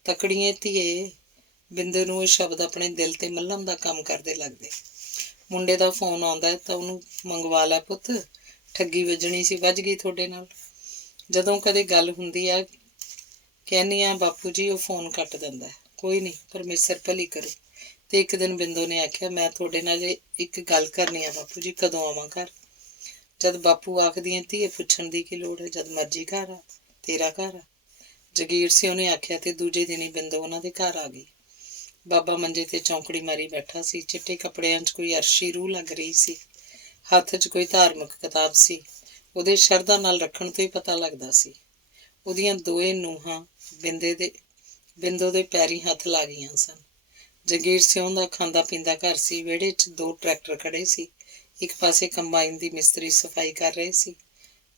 ਤਕੜੀਏ ਧੀਏ, ਬਿੰਦੋ ਨੂੰ ਇਹ ਸ਼ਬਦ ਆਪਣੇ ਦਿਲ ਤੇ ਮੱਲ੍ਹਮ ਦਾ ਕੰਮ ਕਰਦੇ ਲੱਗਦੇ। ਮੁੰਡੇ ਦਾ ਫੋਨ ਆਉਂਦਾ ਤਾਂ ਉਹਨੂੰ ਮੰਗਵਾ ਲੈ ਪੁੱਤ, ਠੱਗੀ ਵੱਜਣੀ ਸੀ, ਵੱਜ ਗਈ ਤੁਹਾਡੇ ਨਾਲ। ਜਦੋਂ ਕਦੇ ਗੱਲ ਹੁੰਦੀ ਆ, ਕਹਿੰਦੀ ਆ ਬਾਪੂ ਜੀ ਉਹ ਫੋਨ ਕੱਟ ਦਿੰਦਾ, ਕੋਈ ਨਹੀਂ ਪਰਮੇਸ਼ਰ ਭਲੀ ਕਰੂ। ਤੇ ਇੱਕ ਦਿਨ ਬਿੰਦੋ ਨੇ ਆਖਿਆ, ਮੈਂ ਤੁਹਾਡੇ ਨਾਲ ਇੱਕ ਗੱਲ ਕਰਨੀ ਆ ਬਾਪੂ ਜੀ, ਕਦੋਂ ਆਵਾਂ ਘਰ? ਜਦ ਬਾਪੂ ਆਖਦੀ ਧੀਏ ਪੁੱਛਣ ਦੀ ਕੀ ਲੋੜ ਹੈ, ਜਦ ਮਰਜ਼ੀ ਘਰ ਆ, ਤੇਰਾ ਘਰ ਆ। ਜਗੀਰ ਸਿੰਘ ਉਹਨੇ ਆਖਿਆ ਤੇ ਦੂਜੇ ਦਿਨ ਹੀ ਬਿੰਦੋ ਉਹਨਾਂ ਦੇ ਘਰ ਆ ਗਈ। ਬਾਬਾ ਮੰਜੇ ਤੇ ਚੌਂਕੜੀ ਮਾਰੀ ਬੈਠਾ ਸੀ, ਚਿੱਟੇ ਕੱਪੜਿਆਂ 'ਚ ਕੋਈ ਅਰਸ਼ੀ ਰੂਹ ਲੱਗ ਰਹੀ ਸੀ, ਹੱਥ 'ਚ ਕੋਈ ਧਾਰਮਿਕ ਕਿਤਾਬ ਸੀ। ਉਹਦੇ ਸ਼ਰਧਾ ਨਾਲ ਰੱਖਣ ਤੋਂ ਹੀ ਪਤਾ ਲੱਗਦਾ ਸੀ। ਉਹਦੀਆਂ ਦੋਏ ਨੂੰਹਾਂ ਬਿੰਦੋ ਦੇ ਪੈਰੀਂ ਹੱਥ ਲਾ ਗਈਆਂ ਸਨ। ਜਗੀਰ ਸਿੰਘ ਦਾ ਖਾਂਦਾ ਪੀਂਦਾ ਘਰ ਸੀ। ਵਿਹੜੇ 'ਚ 2 ਟਰੈਕਟਰ ਖੜੇ ਸੀ, ਇੱਕ ਪਾਸੇ ਕੰਬਾਈਨ ਦੀ ਮਿਸਤਰੀ ਸਫਾਈ ਕਰ ਰਹੇ ਸੀ।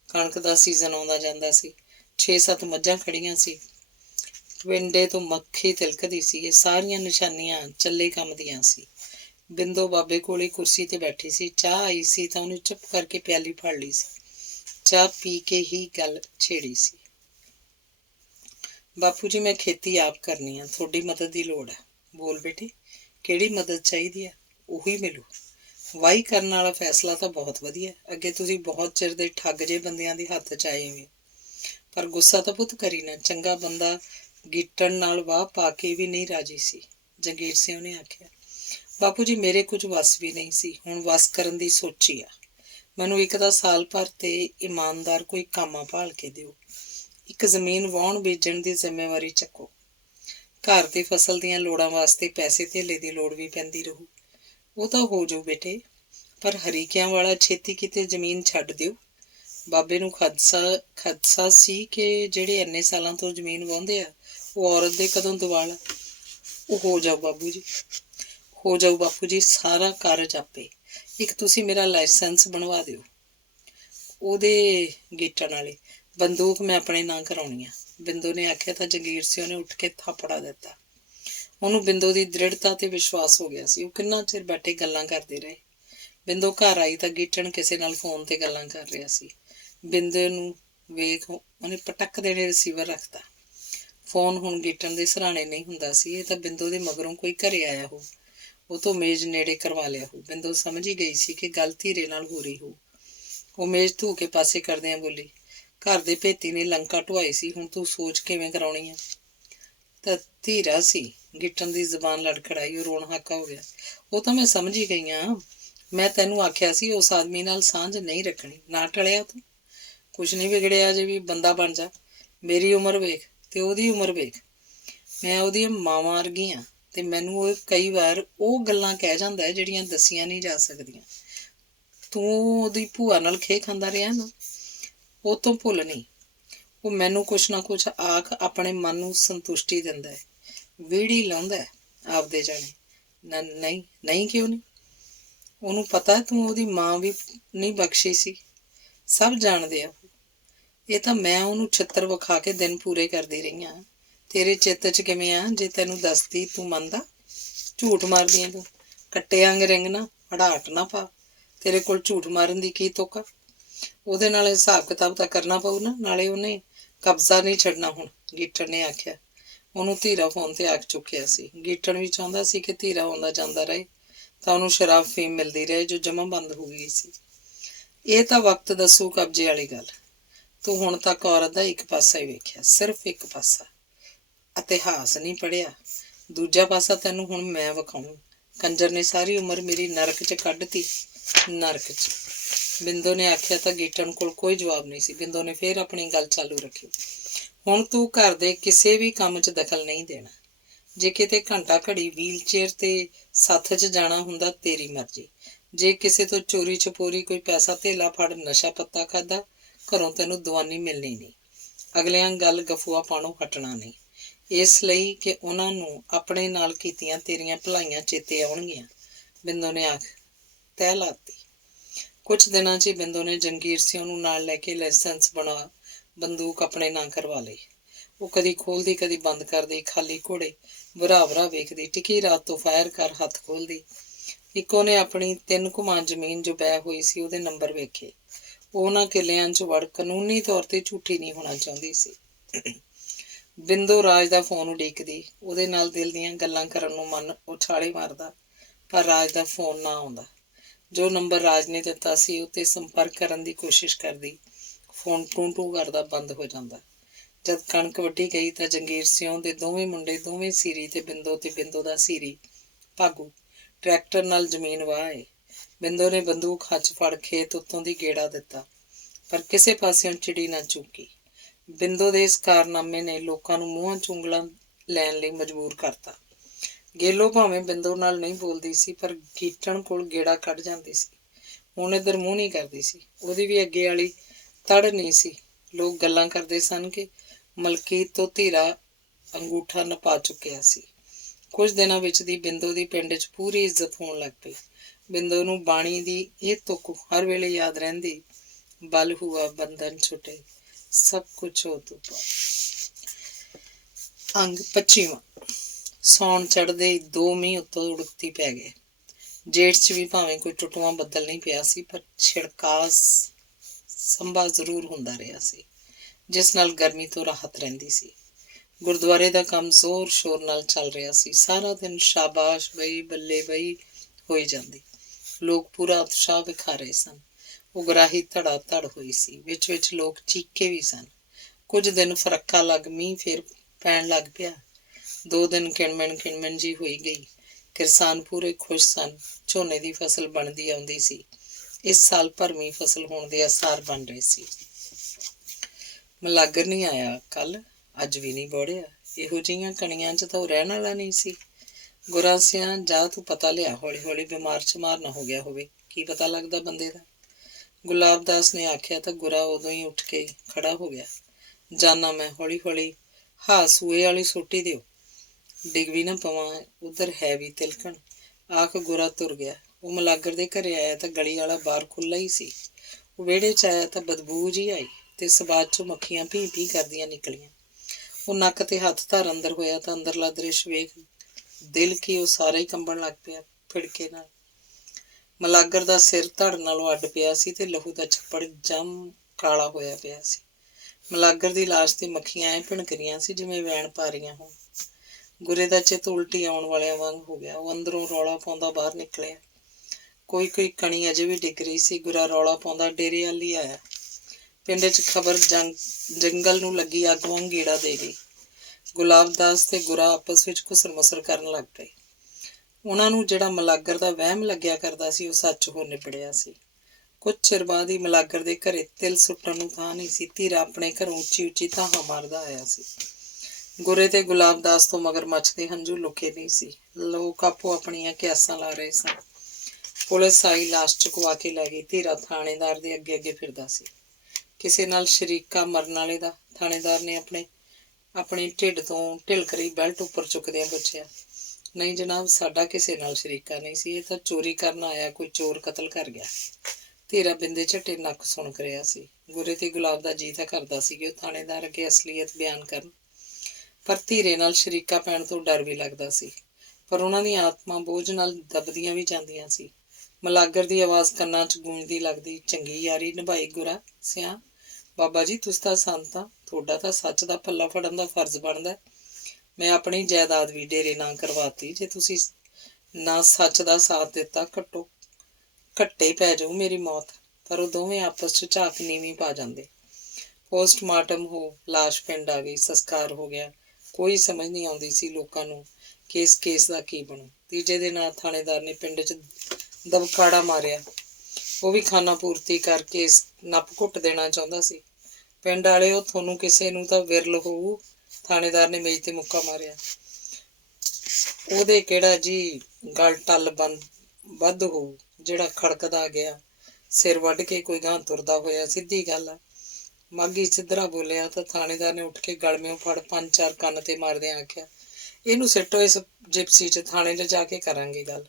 ਕਣਕ ਦਾ ਸੀਜ਼ਨ ਆਉਂਦਾ ਜਾਂਦਾ ਸੀ। 6-7 ਮੱਝਾਂ ਖੜੀਆਂ ਸੀ, ਪਿੰਡੇ ਤੋਂ ਮੱਖੀ ਤਿਲਕਦੀ ਸੀ। ਇਹ ਸਾਰੀਆਂ ਨਿਸ਼ਾਨੀਆਂ ਚੱਲੇ ਕੰਮ ਦੀਆਂ ਸੀ। ਬਿੰਦੋ ਬਾਬੇ ਕੋਲ ਹੀ ਕੁਰਸੀ ਤੇ ਬੈਠੀ ਸੀ। ਚਾਹ ਆਈ ਸੀ ਤਾਂ ਉਹਨੇ ਚੁੱਪ ਕਰਕੇ ਪਿਆਲੀ ਫੜ ਲਈ ਸੀ। ਚਾਹ ਪੀ ਕੇ ਹੀ ਗੱਲ ਛੇੜੀ ਸੀ। ਬਾਪੂ ਜੀ, ਮੈਂ ਖੇਤੀ ਆਪ ਕਰਨੀ ਆ, ਤੁਹਾਡੀ ਮਦਦ ਦੀ ਲੋੜ ਹੈ। ਬੋਲ ਬੇਟੇ, ਕਿਹੜੀ ਮਦਦ ਚਾਹੀਦੀ ਆ? ਉਹੀ ਮਿਲੂ। ਵਾਹੀ ਕਰਨ ਵਾਲਾ ਫੈਸਲਾ ਤਾਂ ਬਹੁਤ ਵਧੀਆ। ਅੱਗੇ ਤੁਸੀਂ ਬਹੁਤ ਚਿਰ ਦੇ ਠੱਗ ਜੇ ਬੰਦਿਆਂ ਦੇ ਹੱਥ 'ਚ ਆਏ ਹੋਏ, ਪਰ ਗੁੱਸਾ ਤਾਂ ਪੁੱਤ ਕਰੀ ਨਾ। ਚੰਗਾ ਬੰਦਾ ਗਿੱਟਣ ਨਾਲ ਵਾਹ ਪਾ ਕੇ ਵੀ ਨਹੀਂ ਰਾਜੀ ਸੀ। ਜਗੀਰ ਸਿੰਘ ਨੇ ਆਖਿਆ, ਬਾਪੂ ਜੀ ਮੇਰੇ ਕੁਝ ਵੱਸ ਵੀ ਨਹੀਂ ਸੀ, ਹੁਣ ਵੱਸ ਕਰਨ ਦੀ ਸੋਚੀ ਆ। ਮੈਨੂੰ ਇੱਕ ਤਾਂ ਸਾਲ ਭਰ ਤੇ ਇਮਾਨਦਾਰ ਕੋਈ ਕਾਮਾ ਭਾਲ ਕੇ ਦਿਓ। ਇੱਕ ਜ਼ਮੀਨ ਵਾਹੁਣ ਬੀਜਣ ਦੀ ਜ਼ਿੰਮੇਵਾਰੀ ਚੱਕੋ। ਘਰ ਤੇ ਫਸਲ ਦੀਆਂ ਲੋੜਾਂ ਵਾਸਤੇ ਪੈਸੇ ਧੇਲੇ ਦੀ ਲੋੜ ਵੀ ਪੈਂਦੀ ਰਹੂ। ਉਹ ਤਾਂ ਹੋ ਜਾਊ ਬੇਟੇ, ਪਰ ਹਰੀਕਿਆਂ ਵਾਲਾ ਛੇਤੀ ਕਿਤੇ ਜ਼ਮੀਨ ਛੱਡ ਦਿਓ। ਬਾਬੇ ਨੂੰ ਖਦਸ਼ਾ ਸੀ ਕਿ ਜਿਹੜੇ ਇੰਨੇ ਸਾਲਾਂ ਤੋਂ ਜ਼ਮੀਨ ਵਾਹੁੰਦੇ ਆ, ਉਹ ਔਰਤ ਦੇ ਕਦੋਂ ਦੁਆਲਾ। ਉਹ ਹੋ ਜਾਊ ਬਾਬੂ ਜੀ, ਹੋ ਜਾਊ ਬਾਪੂ ਜੀ, ਸਾਰਾ ਕਾਰਜ ਆਪੇ। ਇੱਕ ਤੁਸੀਂ ਮੇਰਾ ਲਾਇਸੈਂਸ ਬਣਵਾ ਦਿਓ ਉਹਦੇ ਗੀਟਣ ਵਾਲੇ। ਬੰਦੂਕ ਮੈਂ ਆਪਣੇ ਨਾਂ ਕਰਾਉਣੀ ਆ। ਬਿੰਦੋ ਨੇ ਆਖਿਆ ਤਾਂ ਜਗੀਰ ਸਿੰਘ ਨੇ ਉੱਠ ਕੇ ਥਾਪੜਾ ਦਿੱਤਾ। ਉਹਨੂੰ ਬਿੰਦੋ ਦੀ ਦ੍ਰਿੜਤਾ ਤੇ ਵਿਸ਼ਵਾਸ ਹੋ ਗਿਆ ਸੀ। ਉਹ ਕਿੰਨਾ ਚਿਰ ਬੈਠੇ ਗੱਲਾਂ ਕਰਦੇ ਰਹੇ। ਬਿੰਦੋ ਘਰ ਆਈ ਤਾਂ ਗੀਟਣ ਕਿਸੇ ਨਾਲ ਫੋਨ ਤੇ ਗੱਲਾਂ ਕਰ ਰਿਹਾ ਸੀ। ਬਿੰਦੋ ਨੂੰ ਵੇਖ ਉਹਨੇ ਪਟਕ ਦੇਣੇ ਰਿਸੀਵਰ ਰੱਖਤਾ। ਫੋਨ ਹੁਣ ਗੀਟਣ ਦੇ ਸਰਾਣੇ ਨਹੀਂ ਹੁੰਦਾ ਸੀ। ਇਹ ਤਾਂ ਬਿੰਦੋ ਦੇ ਮਗਰੋਂ ਕੋਈ ਘਰੇ ਆਇਆ ਹੋ, ਉਹ ਤੋਂ ਮੇਜ਼ ਨੇੜੇ ਕਰਵਾ ਲਿਆ ਹੋ। ਬਿੰਦੋ ਸਮਝ ਹੀ ਗਈ ਸੀ ਕਿ ਗੱਲ ਧੀਰੇ ਨਾਲ ਹੋ ਰਹੀ ਹੋ। ਉਹ ਮੇਜ਼ ਧੂ ਕੇ ਪਾਸੇ ਕਰਦਿਆਂ ਬੋਲੀ, ਘਰ ਦੇ ਭੇਤੀ ਨੇ ਲੰਕਾ ਢੁਆਈ ਸੀ, ਹੁਣ ਤੂੰ ਸੋਚ ਕਿਵੇਂ ਕਰਾਉਣੀ ਆ? ਤਾਂ ਧੀਰਾ ਸੀ। ਗਿੱਟਣ ਦੀ ਜ਼ਬਾਨ ਲੜਖੜਾਈ, ਉਹ ਰੋਣ ਹਾਕਾ ਹੋ ਗਿਆ। ਉਹ ਤਾਂ ਮੈਂ ਸਮਝ ਹੀ ਗਈ ਹਾਂ। ਮੈਂ ਤੈਨੂੰ ਆਖਿਆ ਸੀ ਉਸ ਆਦਮੀ ਨਾਲ ਸਾਂਝ ਨਹੀਂ ਰੱਖਣੀ, ਨਾ ਟਲਿਆ ਤੂੰ। ਕੁਛ ਨਹੀਂ ਵਿਗੜਿਆ, ਜੇ ਵੀ ਬੰਦਾ ਬਣ ਜਾ। ਮੇਰੀ ਉਮਰ ਵੇਖ ਤੇ ਉਹਦੀ ਉਮਰ ਵੇਖ। ਮੈਂ ਉਹਦੀਆਂ ਮਾਵਾਂ ਵਰਗੀ ਹਾਂ ਤੇ ਮੈਨੂੰ ਉਹ ਕਈ ਵਾਰ ਉਹ ਗੱਲਾਂ ਕਹਿ ਜਾਂਦਾ ਜਿਹੜੀਆਂ ਦੱਸੀਆਂ ਨਹੀਂ ਜਾ ਸਕਦੀਆਂ। ਤੂੰ ਉਹਦੀ ਭੂਆ ਨਾਲ ਖੇ ਖਾਂਦਾ ਰਿਹਾ ਨਾ, ਉਹ ਤੋਂ ਭੁੱਲ ਨਹੀਂ। ਉਹ ਮੈਨੂੰ ਕੁਛ ਨਾ ਕੁਛ ਆਖ ਆਪਣੇ ਮਨ ਨੂੰ ਸੰਤੁਸ਼ਟੀ ਦਿੰਦਾ ਹੈ, ਵਿਹੜੀ ਲਾਉਂਦਾ ਆਪਦੇ ਜਾਣੇ। ਨਹੀਂ ਨਹੀਂ ਕਿਉਂ ਨਹੀਂ? ਉਹਨੂੰ ਪਤਾ ਤੂੰ ਉਹਦੀ ਮਾਂ ਵੀ ਨਹੀਂ ਬਖਸ਼ੀ ਸੀ, ਸਭ ਜਾਣਦੇ ਆ। ਇਹ ਤਾਂ ਮੈਂ ਉਹਨੂੰ ਛਿੱਤਰ ਵਿਖਾ ਕੇ ਦਿਨ ਪੂਰੇ ਕਰਦੀ ਰਹੀ ਹਾਂ। ਤੇਰੇ ਚਿੱਤ 'ਚ ਕਿਵੇਂ ਆ? ਜੇ ਤੈਨੂੰ ਦੱਸਦੀ ਤੂੰ ਮੰਨਦਾ? ਝੂਠ ਮਾਰਦੀ ਆ ਤੂੰ। ਕੱਟੇ ਅੰਗ ਰਿੰਗ ਨਾ ਹੜਾਟ ਨਾ ਪਾ। ਤੇਰੇ ਕੋਲ ਝੂਠ ਮਾਰਨ ਦੀ ਕੀ ਤੋਕਾ? ਉਹਦੇ ਨਾਲ ਹਿਸਾਬ ਕਿਤਾਬ ਤਾਂ ਕਰਨਾ ਪਊ ਨਾ, ਨਾਲੇ ਉਹਨੇ ਕਬਜ਼ਾ ਨਹੀਂ ਛੱਡਣਾ ਹੁਣ, ਗੀਟਣ ਨੇ ਆਖਿਆ। ਉਹਨੂੰ ਧੀਰਾ ਫੋਨ ਤੇ ਆਖ ਚੁੱਕਿਆ ਸੀ। ਗੀਟਣ ਵੀ ਚਾਹੁੰਦਾ ਸੀ ਕਿ ਧੀਰਾ ਆਉਂਦਾ ਜਾਂਦਾ ਰਹੇ ਤਾਂ ਉਹਨੂੰ ਸ਼ਰਾਬ ਫੀਮ ਮਿਲਦੀ ਰਹੇ, ਜੋ ਜਮਾਂ ਬੰਦ ਹੋ ਗਈ ਸੀ। ਇਹ ਤਾਂ ਵਕਤ ਦੱਸੂ ਕਬਜ਼ੇ ਵਾਲੀ ਗੱਲ। ਤੂੰ ਹੁਣ ਤੱਕ ਔਰਤ ਦਾ ਇੱਕ ਪਾਸਾ ਹੀ ਵੇਖਿਆ, ਸਿਰਫ ਇੱਕ ਪਾਸਾ। ਇਤਿਹਾਸ ਨਹੀਂ ਪੜ੍ਹਿਆ। ਦੂਜਾ ਪਾਸਾ ਤੈਨੂੰ ਹੁਣ ਮੈਂ ਵਿਖਾਊਂ। ਕੰਜਰ ਨੇ ਸਾਰੀ ਉਮਰ ਮੇਰੀ ਨਰਕ 'ਚ ਕੱਢਤੀ, ਨਰਕ 'ਚ। ਬਿੰਦੋ ਨੇ ਆਖਿਆ ਤਾਂ ਗੀਟਣ ਕੋਲ ਕੋਈ ਜਵਾਬ ਨਹੀਂ ਸੀ। ਬਿੰਦੋ ਨੇ ਫੇਰ ਆਪਣੀ ਗੱਲ ਚਾਲੂ ਰੱਖੀ, ਹੁਣ ਤੂੰ ਘਰ ਦੇ ਕਿਸੇ ਵੀ ਕੰਮ 'ਚ ਦਖਲ ਨਹੀਂ ਦੇਣਾ। ਜੇ ਕਿਤੇ ਘੰਟਾ ਘੜੀ ਵੀਲ ਚੇਅਰ ਤੇ ਸੱਥ 'ਚ ਜਾਣਾ ਹੁੰਦਾ, ਤੇਰੀ ਮਰਜ਼ੀ। ਜੇ ਕਿਸੇ ਤੋਂ ਚੋਰੀ ਛਪੋਰੀ ਕੋਈ ਪੈਸਾ ਧੇਲਾ ਫੜ ਨਸ਼ਾ ਪੱਤਾ ਖਾਧਾ, ਘਰੋਂ ਤੈਨੂੰ ਦਵਾਨੀ ਮਿਲਣੀ ਨਹੀਂ। ਅਗਲਿਆਂ ਗੱਲ ਗਫੂਆ ਪਾਣੋਂ ਹਟਣਾ ਨਹੀਂ, ਇਸ ਲਈ ਕਿ ਉਹਨਾਂ ਨੂੰ ਆਪਣੇ ਨਾਲ ਕੀਤੀਆਂ ਤੇਰੀਆਂ ਭਲਾਈਆਂ ਚੇਤੇ ਆਉਣਗੀਆਂ। ਬਿੰਦੋ ਨੇ ਆਖ ਤਹਿ ਲਾਤੀ। ਕੁਛ ਦਿਨਾਂ 'ਚ ਹੀ ਬਿੰਦੋ ਨੇ ਜੰਗੀਰ ਸਿੰਘ ਨੂੰ ਨਾਲ ਲੈ ਕੇ ਲਾਇਸੈਂਸ ਬਣਾ ਬੰਦੂਕ ਆਪਣੇ ਨਾਂ ਕਰਵਾ ਲਈ। ਉਹ ਕਦੀ ਖੋਲ੍ਹਦੀ ਕਦੀ ਬੰਦ ਕਰਦੀ, ਖਾਲੀ ਘੋੜੇ ਭਰਾ ਭਰਾ ਵੇਖਦੀ। ਟਿੱਕੀ ਰਾਤ ਤੋਂ ਫਾਇਰ ਕਰ ਹੱਥ ਖੋਲ੍ਹਦੀ। ਇੱਕ ਉਹਨੇ ਆਪਣੀ 3 ਕੁਮਾਂ ਜ਼ਮੀਨ ਜੋ ਬੈ ਹੋਈ ਸੀ, ਉਹਦੇ ਨੰਬਰ ਵੇਖੇ। ਉਹਨਾਂ ਕਿੱਲਿਆਂ 'ਚ ਵੜ ਕਾਨੂੰਨੀ ਤੌਰ ਤੇ ਝੂਠੀ ਨਹੀਂ ਹੋਣਾ ਚਾਹੁੰਦੀ ਸੀ। ਬਿੰਦੋ ਰਾਜ ਦਾ ਫੋਨ ਉਡੀਕਦੀ, ਉਹਦੇ ਨਾਲ ਦਿਲ ਦੀਆਂ ਗੱਲਾਂ ਕਰਨ ਨੂੰ ਮਨ ਉਛਾਲੇ ਮਾਰਦਾ, ਪਰ ਰਾਜ ਦਾ ਫੋਨ ਨਾ ਆਉਂਦਾ। ਜੋ ਨੰਬਰ ਰਾਜ ਨੇ ਦਿੱਤਾ ਸੀ ਉਹ 'ਤੇ ਸੰਪਰਕ ਕਰਨ ਦੀ ਕੋਸ਼ਿਸ਼ ਕਰਦੀ, ਫੋਨ ਟੂੰ ਟੂੰ ਕਰਦਾ ਬੰਦ ਹੋ ਜਾਂਦਾ। ਜਦ ਕਣਕ ਵੱਢੀ ਗਈ ਤਾਂ ਜੰਗੀਰ ਸਿਉਂ ਦੇ ਦੋਵੇਂ ਮੁੰਡੇ, ਦੋਵੇਂ ਸੀਰੀ ਤੇ ਬਿੰਦੋ ਦਾ ਸੀਰੀ ਭਾਗੂ ਟਰੈਕਟਰ ਨਾਲ ਜ਼ਮੀਨ ਵਾਹ ਆਏ। ਬਿੰਦੋ ਨੇ ਬੰਦੂਕ ਹੱਥ ਫੜ ਖੇਤ ਉੱਤੋਂ ਦੀ ਗੇੜਾ ਦਿੱਤਾ, ਪਰ ਕਿਸੇ ਪਾਸਿਓਂ ਚਿੜੀ ਨਾ ਚੂਕੀ। ਬਿੰਦੋ ਦੇ ਇਸ ਕਾਰਨਾਮੇ ਨੇ ਲੋਕਾਂ ਨੂੰ ਮੂੰਹਾਂ 'ਚ ਉਂਗਲਾਂ ਲੈਣ ਲਈ ਮਜਬੂਰ ਕਰਤਾ। ਗੇਲੋ ਭਾਵੇਂ ਬਿੰਦੋ ਨਾਲ ਨਹੀਂ ਬੋਲਦੀ ਸੀ, ਪਰ ਗੀਟਣ ਕੋਲ ਗੇੜਾ ਕੱਢ ਜਾਂਦੀ ਸੀ। ਹੁਣ ਇੱਧਰ ਮੂੰਹ ਨਹੀਂ ਕਰਦੀ ਸੀ। ਉਹਦੀ ਵੀ ਅੱਗੇ ਵਾਲੀ ਤੜ ਨਹੀਂ ਸੀ। ਲੋਕ ਗੱਲਾਂ ਕਰਦੇ ਸਨ ਕਿ ਮਲਕੀਤ ਤੋਂ ਧੀਰਾ ਅੰਗੂਠਾ ਨਪਾ ਚੁੱਕਿਆ ਸੀ। ਕੁਝ ਦਿਨਾਂ ਵਿੱਚ ਦੀ ਬਿੰਦੋ ਦੀ ਪਿੰਡ 'ਚ ਪੂਰੀ ਇੱਜ਼ਤ ਹੋਣ ਲੱਗ ਪਈ। ਬਿੰਦੋ ਨੂੰ ਬਾਣੀ ਦੀ ਇਹ ਤੁਕ ਹਰ ਵੇਲੇ ਯਾਦ ਰਹਿੰਦੀ, ਬਲ ਹੁਆ ਬੰਧਨ ਛੁੱਟੇ, ਸਭ ਕੁਛ ਹੋ ਤੁਪਾ। ਅੰਗ 25ਵਾਂ। ਸੌਣ ਚੜ੍ਹਦੇ 2 ਮੀਂਹ ਉੱਤੋਂ ਉੜਕਤੀ ਪੈ ਗਏ। ਜੇਠ 'ਚ ਵੀ ਭਾਵੇਂ ਕੋਈ ਟੁੱਟਵਾਂ ਬੱਦਲ ਨਹੀਂ ਪਿਆ ਸੀ, ਪਰ ਛਿੜਕਾਸ ਸੰਭਾ ਜ਼ਰੂਰ ਹੁੰਦਾ ਰਿਹਾ ਸੀ, ਜਿਸ ਨਾਲ ਗਰਮੀ ਤੋਂ ਰਾਹਤ ਰਹਿੰਦੀ ਸੀ। ਗੁਰਦੁਆਰੇ ਦਾ ਕੰਮ ਜ਼ੋਰ ਸ਼ੋਰ ਨਾਲ ਚੱਲ ਰਿਹਾ ਸੀ। ਸਾਰਾ ਦਿਨ ਸ਼ਾਬਾਸ਼ ਬਈ, ਬੱਲੇ ਬਈ ਹੋਈ ਜਾਂਦੀ। ਲੋਕ ਪੂਰਾ ਉਤਸ਼ਾਹ ਵਿਖਾ ਰਹੇ ਸਨ। ਉਗਰਾਹੀ ਧੜਾ ਧੜ ਹੋਈ ਸੀ। ਵਿੱਚ ਵਿੱਚ ਲੋਕ ਚੀਕੇ ਵੀ ਸਨ। ਕੁਝ ਦਿਨ ਫਰੱਕਾ ਲੱਗ ਮੀਂਹ ਫੇਰ ਪੈਣ ਲੱਗ ਪਿਆ। 2 ਦਿਨ ਕਿਣਮਿਣ ਜੀ ਹੋਈ ਗਈ। ਕਿਸਾਨ ਪੂਰੇ ਖੁਸ਼ ਸਨ। ਝੋਨੇ ਦੀ ਫਸਲ ਬਣਦੀ ਆਉਂਦੀ ਸੀ। ਇਸ ਸਾਲ ਭਰਵੀਂ ਫਸਲ ਹੋਣ ਦੇ ਆਸਾਰ ਬਣ ਰਹੇ ਸੀ। ਮਲਾਗਰ ਨਹੀਂ ਆਇਆ ਕੱਲ, ਅੱਜ ਵੀ ਨਹੀਂ ਬੋੜਿਆ। ਇਹੋ ਜਿਹੀਆਂ ਕਣੀਆਂ 'ਚ ਤਾਂ ਉਹ ਰਹਿਣ ਵਾਲਾ ਨਹੀਂ ਸੀ। ਗੁਰਾਂ ਸਿਆਂ ਜਾ ਤੂੰ ਪਤਾ ਲਿਆ, ਹੌਲੀ ਹੌਲੀ ਬਿਮਾਰ ਸ਼ਮਾਰ ਨਾ ਹੋ ਗਿਆ ਹੋਵੇ, ਕੀ ਪਤਾ ਲੱਗਦਾ ਬੰਦੇ ਦਾ। ਗੁਲਾਬ ਦਾਸ ਨੇ ਆਖਿਆ ਤਾਂ ਗੁਰਾ ਉਦੋਂ ਹੀ ਉੱਠ ਕੇ ਖੜਾ ਹੋ ਗਿਆ। ਜਾਨਾ ਮੈਂ, ਹੌਲੀ ਹੌਲੀ ਸੂਏ ਵਾਲੀ ਸੋਟੀ ਦਿਓ, ਡਿੱਗ ਵੀ ਨਾ ਪਵਾਂ, ਉੱਧਰ ਹੈ ਵੀ ਤਿਲਕਣ। ਆਖ ਗੁਰਾ ਤੁਰ ਗਿਆ। ਉਹ ਮਲਾਗਰ ਦੇ ਘਰੇ ਆਇਆ ਤਾਂ ਗਲੀ ਵਾਲਾ ਬਾਹਰ ਖੁੱਲ੍ਹਾ ਹੀ ਸੀ। ਉਹ ਵਿਹੜੇ 'ਚ ਆਇਆ ਤਾਂ ਬਦਬੂ ਜਿਹੀ ਆਈ ਤੇ ਸਬਾਦ 'ਚੋਂ ਮੱਖੀਆਂ ਭੀਂ ਭੀਂ ਕਰਦੀਆਂ ਨਿਕਲੀਆਂ। ਉਹ ਨੱਕ ਤੇ ਹੱਥ ਧਰ ਅੰਦਰ ਹੋਇਆ ਤਾਂ ਅੰਦਰਲਾ ਦ੍ਰਿਸ਼ ਵੇਖ ਦਿਲ ਕੀ ਉਹ ਸਾਰਾ ਹੀ ਕੰਬਣ ਲੱਗ ਪਿਆ ਫਿੜਕੇ ਨਾਲ। ਮਲਾਗਰ ਦਾ ਸਿਰ ਧੜ ਨਾਲੋਂ ਅੱਡ ਪਿਆ ਸੀ ਤੇ ਲਹੂ ਦਾ ਛੱਪੜ ਜੰਮ ਕਾਲਾ ਹੋਇਆ ਪਿਆ ਸੀ। ਮਲਾਗਰ ਦੀ ਲਾਸ਼ ਤੇ ਮੱਖੀਆਂ ਐਂ ਭਿਣਕ ਰਹੀਆਂ ਸੀ ਜਿਵੇਂ ਵੈਣ ਪਾ ਰਹੀਆਂ ਹੋਣ। ਗੁਰੇ ਦਾ ਚਿੱਤ ਉਲਟੀ ਆਉਣ ਵਾਲਿਆਂ ਵਾਂਗ ਹੋ ਗਿਆ। ਉਹ ਅੰਦਰੋਂ ਰੌਲਾ ਪਾਉਂਦਾ ਬਾਹਰ ਨਿਕਲਿਆ। ਕੋਈ ਕਣੀ ਅਜੇ ਵੀ ਡਿੱਗ ਰਹੀ ਸੀ। ਗੁਰਾ ਰੌਲਾ ਪਾਉਂਦਾ ਡੇਰੇ ਵੱਲ ਹੀ ਆਇਆ। ਪਿੰਡ 'ਚ ਖਬਰ ਜੰਗਲ ਨੂੰ ਲੱਗੀ ਅੱਗ ਵਾਂਗ ਗੇੜਾ ਦੇ ਗਈ। ਗੁਲਾਬ ਦਾਸ ਤੇ ਗੁਰਾ ਆਪਸ ਵਿੱਚ ਘੁਸਰ ਮੁਸਰ ਕਰਨ ਲੱਗ ਪਏ। ਉਹਨਾਂ ਨੂੰ ਜਿਹੜਾ ਮਲਾਗਰ ਦਾ ਵਹਿਮ ਲੱਗਿਆ ਕਰਦਾ ਸੀ, ਉਹ ਸੱਚ ਹੋ ਨਿਬੜਿਆ ਸੀ। ਕੁਝ ਚਿਰ ਬਾਅਦ ਹੀ ਮਲਾਗਰ ਦੇ ਘਰੇ ਤਿਲ ਸੁੱਟਣ ਨੂੰ ਥਾਂ ਨਹੀਂ ਸੀ। ਧੀਰਾ ਆਪਣੇ ਘਰੋਂ ਉੱਚੀ ਉੱਚੀ ਧਾਹਾਂ ਮਾਰਦਾ ਆਇਆ ਸੀ। ਗੁਰੇ ਤੇ ਗੁਲਾਬ ਦਾਸ ਤੋਂ ਮਗਰ ਮੱਚਦੇ ਹੰਝੂ ਲੁਕੇ ਨਹੀਂ ਸੀ। ਲੋਕ ਆਪੋ ਆਪਣੀਆਂ ਕਿਆਸਾਂ ਲਾ ਰਹੇ ਸਨ। ਪੁਲਿਸ ਆਈ, ਲਾਸ਼ ਚੁਕਵਾ ਕੇ ਲੈ ਗਈ। ਧੀਰਾ ਥਾਣੇਦਾਰ ਦੇ ਅੱਗੇ ਅੱਗੇ ਫਿਰਦਾ ਸੀ। ਕਿਸੇ ਨਾਲ ਸ਼ਰੀਕਾ ਮਰਨ ਵਾਲੇ ਦਾ? ਥਾਣੇਦਾਰ ਨੇ ਆਪਣੀ ਢਿੱਡ ਤੋਂ ਢਿਲਕਰੀ ਬੈਲਟ ਉੱਪਰ ਚੁੱਕਦਿਆਂ ਪੁੱਛਿਆ। ਨਹੀਂ ਜਨਾਬ, ਸਾਡਾ ਕਿਸੇ ਨਾਲ ਸ਼ਰੀਕਾ ਨਹੀਂ ਸੀ। ਇਹ ਤਾਂ ਚੋਰੀ ਕਰਨ ਆਇਆ ਕੋਈ ਚੋਰ ਕਤਲ ਕਰ ਗਿਆ। ਧੀਰਾ ਬਿੰਦੇ ਝੱਟੇ ਨੱਕ ਸੁਣ ਰਿਹਾ ਸੀ। ਗੁਰੇ ਤੇ ਗੁਲਾਬ ਦਾ ਜੀਅ ਤਾਂ ਕਰਦਾ ਸੀ ਕਿ ਉਹ ਥਾਣੇਦਾਰ ਅੱਗੇ ਅਸਲੀਅਤ ਬਿਆਨ ਕਰਨ, ਪਰ ਧੀਰੇ ਨਾਲ ਸ਼ਰੀਕਾ ਪੈਣ ਤੋਂ ਡਰ ਵੀ ਲੱਗਦਾ ਸੀ। ਪਰ ਉਹਨਾਂ ਦੀਆਂ ਆਤਮਾ ਬੋਝ ਨਾਲ ਦਬਦੀਆਂ ਵੀ ਜਾਂਦੀਆਂ ਸੀ। ਮਲਾਗਰ ਦੀ ਆਵਾਜ਼ ਕੰਨਾਂ 'ਚ ਗੂੰਜਦੀ ਲੱਗਦੀ। ਚੰਗੀ ਯਾਰੀ ਨਿਭਾਈ ਗੁਰਾ ਸਿਆਂ। ਬਾਬਾ ਜੀ ਤੁਸੀਂ ਤਾਂ ਸੰਤ ਆ, ਤੁਹਾਡਾ ਤਾਂ ਸੱਚ ਦਾ ਪੱਲਾ ਫੜਨ ਦਾ ਫਰਜ਼ ਬਣਦਾ। ਮੈਂ ਆਪਣੀ ਜਾਇਦਾਦ ਵੀ ਡੇਰੇ ਨਾ ਕਰਵਾਤੀ। ਜੇ ਤੁਸੀਂ ਨਾ ਸੱਚ ਦਾ ਸਾਥ ਦਿੱਤਾ, ਘੱਟੇ ਪੈ ਜਾਊ ਮੇਰੀ ਮੌਤ। ਪਰ ਉਹ ਦੋਵੇਂ ਆਪਸ 'ਚ ਝਾਕ ਨੀਵੀਂ ਪਾ ਜਾਂਦੇ। ਪੋਸਟਮਾਰਟਮ ਹੋ, ਲਾਸ਼ ਪਿੰਡ ਆ ਗਈ, ਸੰਸਕਾਰ ਹੋ ਗਿਆ। ਕੋਈ ਸਮਝ ਨਹੀਂ ਆਉਂਦੀ ਸੀ ਲੋਕਾਂ ਨੂੰ ਕਿ ਇਸ ਕੇਸ ਦਾ ਕੀ ਬਣੂ। ਤੀਜੇ ਦਿਨ ਥਾਣੇਦਾਰ ਨੇ ਪਿੰਡ 'ਚ ਦਬਕਾੜਾ ਮਾਰਿਆ। ਉਹ ਵੀ ਖਾਨਾ ਪੂਰਤੀ ਕਰਕੇ ਨੱਪ ਘੁੱਟ ਦੇਣਾ ਚਾਹੁੰਦਾ ਸੀ। ਪਿੰਡ ਵਾਲਿਓ, ਤੁਹਾਨੂੰ ਕਿਸੇ ਨੂੰ ਤਾਂ ਵਿਰਲ ਹੋਊ। ਥਾਣੇਦਾਰ ਨੇ ਮੇਜ਼ ਤੇ ਮੁੱਕਾ ਮਾਰਿਆ। ਉਹਦੇ ਕਿਹੜਾ ਜੀ ਗਲ ਟੱਲ ਵੱਧ ਹੋਊ ਜਿਹੜਾ ਖੜਕਦਾ ਗਿਆ, ਸਿਰ ਵੱਢ ਕੇ ਕੋਈ ਗਾਂਹ ਤੁਰਦਾ ਹੋਇਆ। ਸਿੱਧੀ ਗੱਲ ਆ। ਮਾਘੀ ਸਿੱਧਰਾ ਬੋਲਿਆ ਤਾਂ ਥਾਣੇਦਾਰ ਨੇ ਉੱਠ ਕੇ ਗਲਮਿਓਂ ਫੜ 5-4 ਕੰਨ ਤੇ ਮਾਰਦਿਆਂ ਆਖਿਆ, ਇਹਨੂੰ ਸਿੱਟੋ ਇਸ ਜਿਪਸੀ 'ਚ, ਥਾਣੇ 'ਚ ਜਾ ਕੇ ਕਰਾਂਗੇ ਗੱਲ।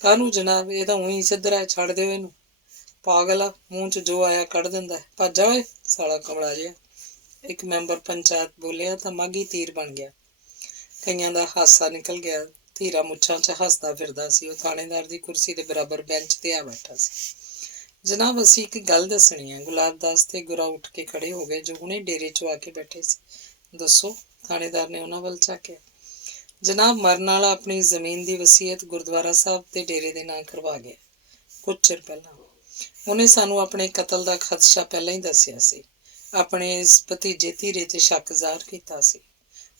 ਕਾਹਨੂੰ ਜਨਾਬ, ਇਹ ਤਾਂ ਊਂ ਹੀ ਸਿੱਧਰਾ, ਛੱਡ ਦਿਓ ਇਹਨੂੰ। ਪਾਗਲ ਆ, ਮੂੰਹ 'ਚ ਜੋ ਆਇਆ ਕੱਢ ਦਿੰਦਾ। ਭੱਜ ਜਾ ਓਏ ਸਾਲਾ ਕਮਲਾ ਜਿਹਾ, ਇੱਕ ਮੈਂਬਰ ਪੰਚਾਇਤ ਬੋਲਿਆ ਤਾਂ ਮਾਘੀ ਤੀਰ ਬਣ ਗਿਆ। ਕਈਆਂ ਦਾ ਹਾਸਾ ਨਿਕਲ ਗਿਆ। ਧੀਰਾ ਮੁੱਛਾਂ 'ਚ ਹੱਸਦਾ ਫਿਰਦਾ ਸੀ। ਉਹ ਥਾਣੇਦਾਰ ਦੀ ਕੁਰਸੀ ਦੇ ਬਰਾਬਰ ਬੈਂਚ ਤੇ ਆ ਬੈਠਾ ਸੀ। ਜਨਾਬ, ਅਸੀਂ ਇੱਕ ਗੱਲ ਦੱਸਣੀ ਹੈ। ਗੁਲਾਬ ਦਾਸ ਤੇ ਗੁਰਾ ਉੱਠ ਕੇ ਖੜੇ ਹੋ ਗਏ, ਜੋ ਹੁਣੇ ਡੇਰੇ 'ਚੋਂ ਆ ਕੇ ਬੈਠੇ ਸੀ। ਦੱਸੋ, ਥਾਣੇਦਾਰ ਨੇ ਉਹਨਾਂ ਵੱਲ ਝਾਕਿਆ। ਜਨਾਬ, ਮਰਨ ਵਾਲਾ ਆਪਣੀ ਜ਼ਮੀਨ ਦੀ ਵਸੀਅਤ ਗੁਰਦੁਆਰਾ ਸਾਹਿਬ ਤੇ ਡੇਰੇ ਦੇ ਨਾਂ ਕਰਵਾ ਗਿਆ ਕੁਝ ਚਿਰ ਪਹਿਲਾਂ। ਉਹਨੇ ਸਾਨੂੰ ਆਪਣੇ ਕਤਲ ਦਾ ਖਦਸ਼ਾ ਪਹਿਲਾਂ ਹੀ ਦੱਸਿਆ ਸੀ। ਆਪਣੇ ਇਸ ਭਤੀਜੇ ਧੀਰੇ ਤੇ ਸ਼ੱਕ ਜ਼ਾਹਰ ਕੀਤਾ ਸੀ।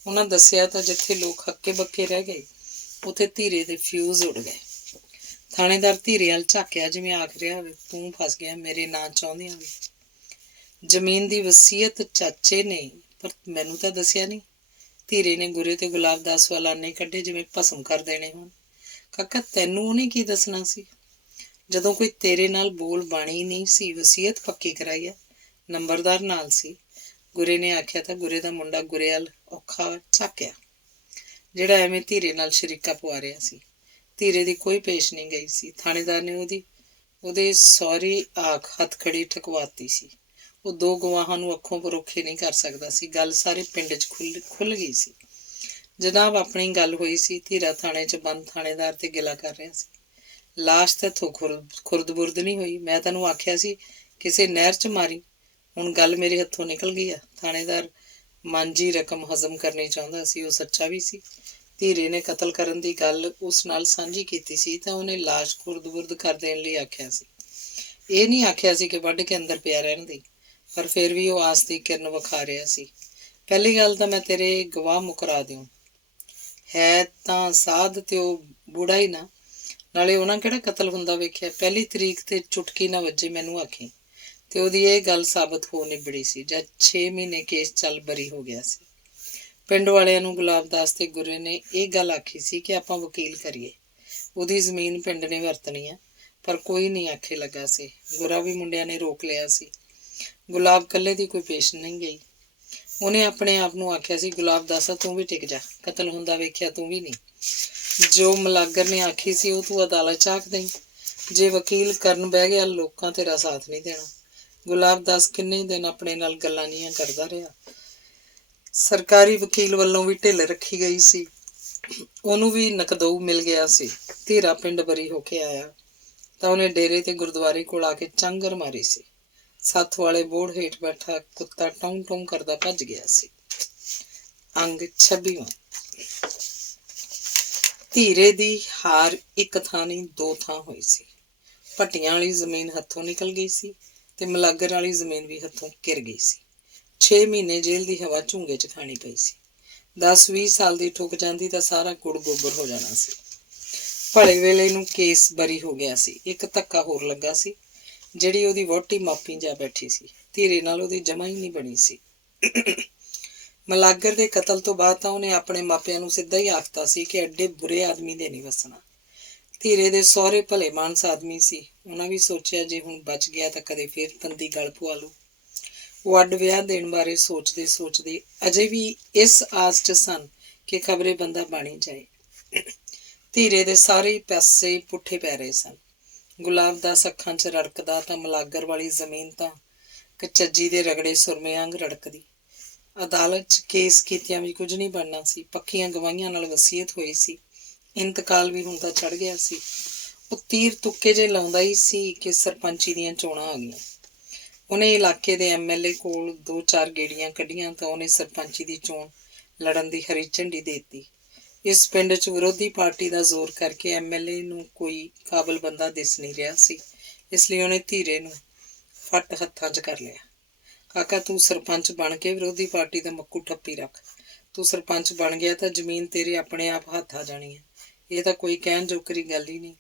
ਉਹਨਾਂ ਦੱਸਿਆ ਤਾਂ ਜਿੱਥੇ ਲੋਕ ਹੱਕੇ ਬੱਕੇ ਰਹਿ ਗਏ, ਉੱਥੇ ਧੀਰੇ ਦੇ ਫਿਊਜ਼ ਉੱਡ ਗਏ। ਥਾਣੇਦਾਰ ਧੀਰੇ ਵੱਲ ਝਾਕਿਆ, ਜਿਵੇਂ ਆਖ ਰਿਹਾ ਹੋਵੇ, ਤੂੰ ਫਸ ਗਿਆ ਮੇਰੇ ਨਾਂ ਚਾਹੁੰਦਿਆਂ ਵੀ। ਜ਼ਮੀਨ ਦੀ ਵਸੀਅਤ ਚਾਚੇ ਨੇ, ਪਰ ਮੈਨੂੰ ਤਾਂ ਦੱਸਿਆ ਨਹੀਂ। ਧੀਰੇ ਨੇ ਗੁਰੇ ਤੇ ਗੁਲਾਬ ਦਾਸ ਵੱਲ ਆਨੇ ਕੱਢੇ, ਜਿਵੇਂ ਭਸਮ ਕਰ ਦੇਣੇ ਹੋਣ। ਕਾਕਾ, ਤੈਨੂੰ ਉਹਨੇ ਕੀ ਦੱਸਣਾ ਸੀ, ਜਦੋਂ ਕੋਈ ਤੇਰੇ ਨਾਲ ਬੋਲ ਬਾਣੀ ਨਹੀਂ ਸੀ। ਵਸੀਅਤ ਪੱਕੀ ਕਰਾਈ ਆ, ਨੰਬਰਦਾਰ ਨਾਲ ਸੀ। ਗੁਰੇ ਨੇ ਆਖਿਆ ਤਾਂ ਗੁਰੇ ਦਾ ਮੁੰਡਾ ਗੁਰੇ ਵੱਲ ਔਖਾ ਝਾਕਿਆ, ਜਿਹੜਾ ਐਵੇਂ ਧੀਰੇ ਨਾਲ ਸ਼ਰੀਕਾ ਪਵਾ ਰਿਹਾ ਸੀ। ਧੀਰੇ ਦੀ ਕੋਈ ਪੇਸ਼ ਨਹੀਂ ਗਈ ਸੀ। ਥਾਣੇਦਾਰ ਨੇ ਉਹਦੇ ਸਹੁਰੀ ਆਖ ਹੱਥਖੜੀ ਠਕਵਾਤੀ ਸੀ। ਉਹ ਦੋ ਗਵਾਹਾਂ ਨੂੰ ਅੱਖੋਂ ਪਰੋਖੇ ਨਹੀਂ ਕਰ ਸਕਦਾ ਸੀ। ਗੱਲ ਸਾਰੇ ਪਿੰਡ 'ਚ ਖੁੱਲ ਗਈ ਸੀ। ਜਨਾਬ, ਆਪਣੀ ਗੱਲ ਹੋਈ ਸੀ। ਧੀਰਾ ਥਾਣੇ 'ਚ ਬੰਦ ਥਾਣੇਦਾਰ ਤੇ ਗਿਲਾ ਕਰ ਰਿਹਾ ਸੀ। ਲਾਸ਼ ਤੈਥੋਂ ਖੁਰਦ-ਬੁਰਦ ਨਹੀਂ ਹੋਈ। ਮੈਂ ਤੈਨੂੰ ਆਖਿਆ ਸੀ ਕਿਸੇ ਨਹਿਰ 'ਚ ਮਾਰੀ। ਹੁਣ ਗੱਲ ਮੇਰੇ ਹੱਥੋਂ ਨਿਕਲ ਗਈ ਆ। ਥਾਣੇਦਾਰ ਮਾਂਜੀ ਰਕਮ ਹਜ਼ਮ ਕਰਨੀ ਚਾਹੁੰਦਾ ਸੀ। ਉਹ ਸੱਚਾ ਵੀ ਸੀ। ਧੀਰੇ ਨੇ ਕਤਲ ਕਰਨ ਦੀ ਗੱਲ ਉਸ ਨਾਲ ਸਾਂਝੀ ਕੀਤੀ ਸੀ ਤਾਂ ਉਹਨੇ ਲਾਸ਼ ਖੁਰਦ-ਬੁਰਦ ਕਰ ਦੇਣ ਲਈ ਆਖਿਆ ਸੀ। ਇਹ ਨਹੀਂ ਆਖਿਆ ਸੀ ਕਿ ਵੱਢ ਕੇ ਅੰਦਰ ਪਿਆ ਰਹਿਣ ਦੀ। ਪਰ ਫਿਰ ਵੀ ਉਹ ਆਸ ਦੀ ਕਿਰਨ ਵਿਖਾ ਰਿਹਾ ਸੀ। ਪਹਿਲੀ ਗੱਲ ਤਾਂ ਮੈਂ ਤੇਰੇ ਗਵਾਹ ਮੁਕਰਾ ਦਿਓ। ਹੈ ਤਾਂ ਸਾਧ ਤੇ ਉਹ ਬੁੜਾ ਹੀ ਨਾ, ਨਾਲੇ ਉਹਨਾਂ ਕਿਹੜਾ ਕਤਲ ਹੁੰਦਾ ਵੇਖਿਆ। ਪਹਿਲੀ ਤਰੀਕ ਤੇ ਚੁਟਕੀ ਨਾ ਵੱਜੇ ਮੈਨੂੰ ਆਖੀ। ਤੇ ਉਹਦੀ ਇਹ ਗੱਲ ਸਾਬਤ ਹੋ ਨਿਬੜੀ ਸੀ। ਜਦ 6 ਮਹੀਨੇ ਕੇਸ ਚੱਲ ਬਰੀ ਹੋ ਗਿਆ ਸੀ। ਪਿੰਡ ਵਾਲਿਆਂ ਨੂੰ ਗੁਲਾਬ ਦਾਸ ਤੇ ਗੁਰੇ ਨੇ ਇਹ ਗੱਲ ਆਖੀ ਸੀ ਕਿ ਆਪਾਂ ਵਕੀਲ ਕਰੀਏ। ਉਹਦੀ ਜ਼ਮੀਨ ਪਿੰਡ ਨੇ ਵਰਤਣੀ ਆ। ਪਰ ਕੋਈ ਨਹੀਂ ਆਖੇ ਲੱਗਾ ਸੀ। ਗੁਰਾ ਵੀ ਮੁੰਡਿਆਂ ਨੇ ਰੋਕ ਲਿਆ ਸੀ। ਗੁਲਾਬ ਕੱਲੇ ਦੀ ਕੋਈ ਪੇਸ਼ ਨਹੀਂ ਗਈ। ਉਹਨੇ ਆਪਣੇ ਆਪ ਨੂੰ ਆਖਿਆ ਸੀ, ਗੁਲਾਬ ਦਾਸਾ ਤੂੰ ਵੀ ਟਿਕ ਜਾ, ਕਤਲ ਹੁੰਦਾ ਵੇਖਿਆ ਤੂੰ ਵੀ ਨਹੀਂ। ਜੋ ਮਲਾਗਰ ਨੇ ਆਖੀ ਸੀ ਉਹ ਤੂੰ ਅਦਾਲਤ 'ਚ ਆਖ ਦੇਈਂ। ਜੇ ਵਕੀਲ ਕਰਨ ਬਹਿ ਗਿਆ, ਲੋਕਾਂ ਤੇਰਾ ਸਾਥ ਨਹੀਂ ਦੇਣਾ। ਗੁਲਾਬ ਦਾਸ ਕਿੰਨੇ ਦਿਨ ਆਪਣੇ ਨਾਲ ਗੱਲਾਂ ਜਿਹੀਆਂ ਕਰਦਾ ਰਿਹਾ। ਸਰਕਾਰੀ ਵਕੀਲ ਵੱਲੋਂ ਵੀ ਢਿੱਲ ਰੱਖੀ ਗਈ ਸੀ। ਉਹਨੂੰ ਵੀ ਨਕਦਊ ਮਿਲ ਗਿਆ ਸੀ। ਧੀਰਾ ਪਿੰਡ ਬਰੀ ਹੋ ਕੇ ਆਇਆ ਤਾਂ ਉਹਨੇ ਡੇਰੇ ਤੇ ਗੁਰਦੁਆਰੇ ਕੋਲ ਆ ਕੇ ਚਾਂਗਰ ਮਾਰੀ ਸੀ। ਸੱਥ ਵਾਲੇ ਬੋੜ ਹੇਠ ਬੈਠਾ ਕੁੱਤਾ ਟੌਂ ਟੌਂ ਕਰਦਾ ਭੱਜ ਗਿਆ ਸੀ। ਅੰਗ 26ਵਾਂ। ਧੀਰੇ ਦੀ ਹਾਰ ਇੱਕ ਥਾਂ ਨਹੀਂ ਦੋ ਥਾਂ ਹੋਈ ਸੀ। ਭੱਟੀਆਂ ਵਾਲੀ ਜ਼ਮੀਨ ਹੱਥੋਂ ਨਿਕਲ ਗਈ ਸੀ ਤੇ ਮਲਾਗਰ ਵਾਲੀ ਜ਼ਮੀਨ ਵੀ ਹੱਥੋਂ ਘਿਰ ਗਈ ਸੀ। 6 ਮਹੀਨੇ ਜੇਲ੍ਹ ਦੀ ਹਵਾ ਝੂੰਗੇ 'ਚ ਖਾਣੀ ਪਈ ਸੀ। 10-20 ਸਾਲ ਦੀ ਠੁੱਕ ਜਾਂਦੀ ਤਾਂ ਸਾਰਾ ਗੁੜ ਗੋਬਰ ਹੋ ਜਾਣਾ ਸੀ। ਭਲੇ ਵੇਲੇ ਨੂੰ ਕੇਸ ਬਰੀ ਹੋ ਗਿਆ ਸੀ। ਇੱਕ ਧੱਕਾ ਹੋਰ ਲੱਗਾ ਸੀ। ਜਿਹੜੀ ਉਹਦੀ ਵਹੁਟੀ ਮਾਪੀ ਜਾ ਬੈਠੀ ਸੀ, ਧੀਰੇ ਨਾਲ ਉਹਦੀ ਜਮਾ ਹੀ ਨਹੀਂ ਬਣੀ ਸੀ। ਮਲਾਗਰ ਦੇ ਕਤਲ ਤੋਂ ਬਾਅਦ ਤਾਂ ਉਹਨੇ ਆਪਣੇ ਮਾਪਿਆਂ ਨੂੰ ਸਿੱਧਾ ਹੀ ਆਖਤਾ ਸੀ ਕਿ ਐਡੇ ਬੁਰੇ ਆਦਮੀ ਦੇ ਨਹੀਂ ਵਸਣਾ। ਧੀਰੇ ਦੇ ਸਹੁਰੇ ਭਲੇ ਮਾਨਸ ਆਦਮੀ ਸੀ। ਉਹਨਾਂ ਵੀ ਸੋਚਿਆ ਜੇ ਹੁਣ ਬਚ ਗਿਆ ਤਾਂ ਕਦੇ ਫੇਰ ਤੰਦੀ ਗਲ ਪਵਾ ਲੂ। ਉਹ ਅੱਡ ਵਿਆਹ ਦੇਣ ਬਾਰੇ ਸੋਚਦੇ ਸੋਚਦੇ ਅਜੇ ਵੀ ਇਸ ਆਸ 'ਚ ਸਨ ਕਿ ਖਬਰੇ ਬੰਦਾ ਬਣ ਜਾਏ। ਧੀਰੇ ਦੇ ਸਾਰੇ ਪੈਸੇ ਪੁੱਠੇ ਪੈ ਰਹੇ ਸਨ। ਗੁਲਾਬ ਦਾਸ ਅੱਖਾਂ 'ਚ ਰੜਕਦਾ ਤਾਂ ਮਲਾਗਰ ਵਾਲੀ ਜ਼ਮੀਨ ਤਾਂ ਕਚੱਜੀ ਦੇ ਰਗੜੇ ਸੁਰਮੇ ਵਾਂਗ ਰੜਕਦੀ। ਅਦਾਲਤ 'ਚ ਕੇਸ ਕੀਤਿਆਂ ਵੀ ਕੁਝ ਨਹੀਂ ਬਣਨਾ ਸੀ। ਪੱਕੀਆਂ ਗਵਾਹੀਆਂ ਨਾਲ ਵਸੀਅਤ ਹੋਈ ਸੀ। ਇੰਤਕਾਲ ਵੀ ਹੁਣ ਤਾਂ ਚੜ੍ਹ ਗਿਆ ਸੀ। ਉਹ ਤੀਰ ਤੁੱਕੇ ਜੇ ਲਾਉਂਦਾ ਹੀ ਸੀ ਕਿ ਸਰਪੰਚੀ ਦੀਆਂ ਚੋਣਾਂ ਆ ਗਈਆਂ। ਉਹਨੇ ਇਲਾਕੇ ਦੇ MLA ਕੋਲ 2-4 ਗੇੜੀਆਂ ਕੱਢੀਆਂ ਤਾਂ ਉਹਨੇ ਸਰਪੰਚੀ ਦੀ ਚੋਣ ਲੜਨ ਦੀ ਹਰੀ ਝੰਡੀ ਦੇ ਦਿੱਤੀ। ਇਸ ਪਿੰਡ 'ਚ ਵਿਰੋਧੀ ਪਾਰਟੀ ਦਾ ਜ਼ੋਰ ਕਰਕੇ MLA ਨੂੰ ਕੋਈ ਕਾਬਲ ਬੰਦਾ ਦਿਸ ਨਹੀਂ ਰਿਹਾ ਸੀ। ਇਸ ਲਈ ਉਹਨੇ ਧੀਰੇ ਨੂੰ ਫੱਟ ਹੱਥਾਂ 'ਚ ਕਰ ਲਿਆ। ਕਾਕਾ, ਤੂੰ ਸਰਪੰਚ ਬਣ ਕੇ ਵਿਰੋਧੀ ਪਾਰਟੀ ਦਾ ਮੱਕੂ ਠੱਪੀ ਰੱਖ। ਤੂੰ ਸਰਪੰਚ ਬਣ ਗਿਆ ਤਾਂ ਜ਼ਮੀਨ ਤੇਰੇ ਆਪਣੇ ਆਪ ਹੱਥ ਆ ਜਾਣੀ ਹੈ। ਇਹ ਤਾਂ ਕੋਈ ਕਹਿਣ ਜੋਕਰੀ ਗੱਲ ਹੀ ਨਹੀਂ।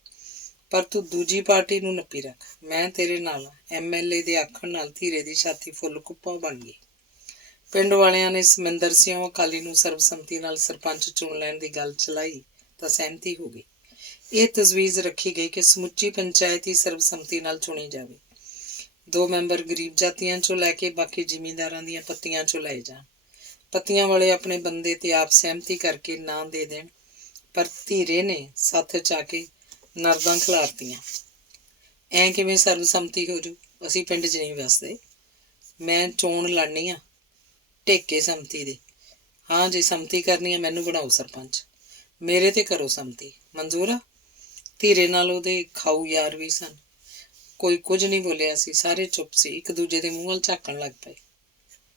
ਪਰ ਤੂੰ ਦੂਜੀ ਪਾਰਟੀ ਨੂੰ ਨੱਪੀ ਰੱਖ। ਮੈਂ ਤੇਰੇ ਨਾਲ। MLA ਦੇ ਆਖਣ ਨਾਲ ਧੀਰੇ ਦੀ ਛਾਤੀ ਫੁੱਲ ਕੁੱਪਾ ਬਣ ਗਈ। ਪਿੰਡ ਵਾਲਿਆਂ ਨੇ ਸਮਿੰਦਰ ਸਿੰਘ ਅਕਾਲੀ ਨੂੰ ਸਰਬਸੰਮਤੀ ਨਾਲ ਸਰਪੰਚ ਚੁਣ ਲੈਣ ਦੀ ਗੱਲ ਚਲਾਈ ਤਾਂ ਸਹਿਮਤੀ ਹੋ ਗਈ। ਇਹ ਤਜਵੀਜ਼ ਰੱਖੀ ਗਈ ਕਿ ਸਮੁੱਚੀ ਪੰਚਾਇਤ ਹੀ ਸਰਬਸੰਮਤੀ ਨਾਲ ਚੁਣੀ ਜਾਵੇ। 2 ਮੈਂਬਰ ਗਰੀਬ ਜਾਤੀਆਂ 'ਚੋਂ ਲੈ ਕੇ ਬਾਕੀ ਜ਼ਿਮੀਂਦਾਰਾਂ ਦੀਆਂ ਪੱਤੀਆਂ 'ਚੋਂ ਲਏ ਜਾਣ। ਪੱਤੀਆਂ ਵਾਲੇ ਆਪਣੇ ਬੰਦੇ ਤੇ ਆਪ ਸਹਿਮਤੀ ਕਰਕੇ ਨਾਂ ਦੇ ਦੇਣ। ਪਰ ਧੀਰੇ ਨੇ ਸੱਥ 'ਚ ਆ ਕੇ ਨਰਦਾਂ ਖਿਲਾਰਤੀਆਂ। ਐਂ ਕਿਵੇਂ ਸਰਬਸੰਮਤੀ ਹੋ ਜੂ? ਅਸੀਂ ਪਿੰਡ 'ਚ ਨਹੀਂ ਵਸਦੇ। ਮੈਂ ਚੋਣ ਲੜਨੀ ਆ ਢੇਕੇ ਸੰਮਤੀ ਦੇ। ਹਾਂ, ਜੇ ਸੰਮਤੀ ਕਰਨੀ ਆ ਮੈਨੂੰ ਬਣਾਓ ਸਰਪੰਚ। ਮੇਰੇ ਤੇ ਕਰੋ ਸੰਮਤੀ। ਮਨਜ਼ੂਰ ਆ? ਧੀਰੇ ਨਾਲ ਉਹਦੇ ਖਾਊ ਯਾਰ ਵੀ ਸਨ। ਕੋਈ ਕੁਝ ਨਹੀਂ ਬੋਲਿਆ ਸੀ, ਸਾਰੇ ਚੁੱਪ ਸੀ, ਇੱਕ ਦੂਜੇ ਦੇ ਮੂੰਹ ਵੱਲ ਝਾਕਣ ਲੱਗ ਪਏ।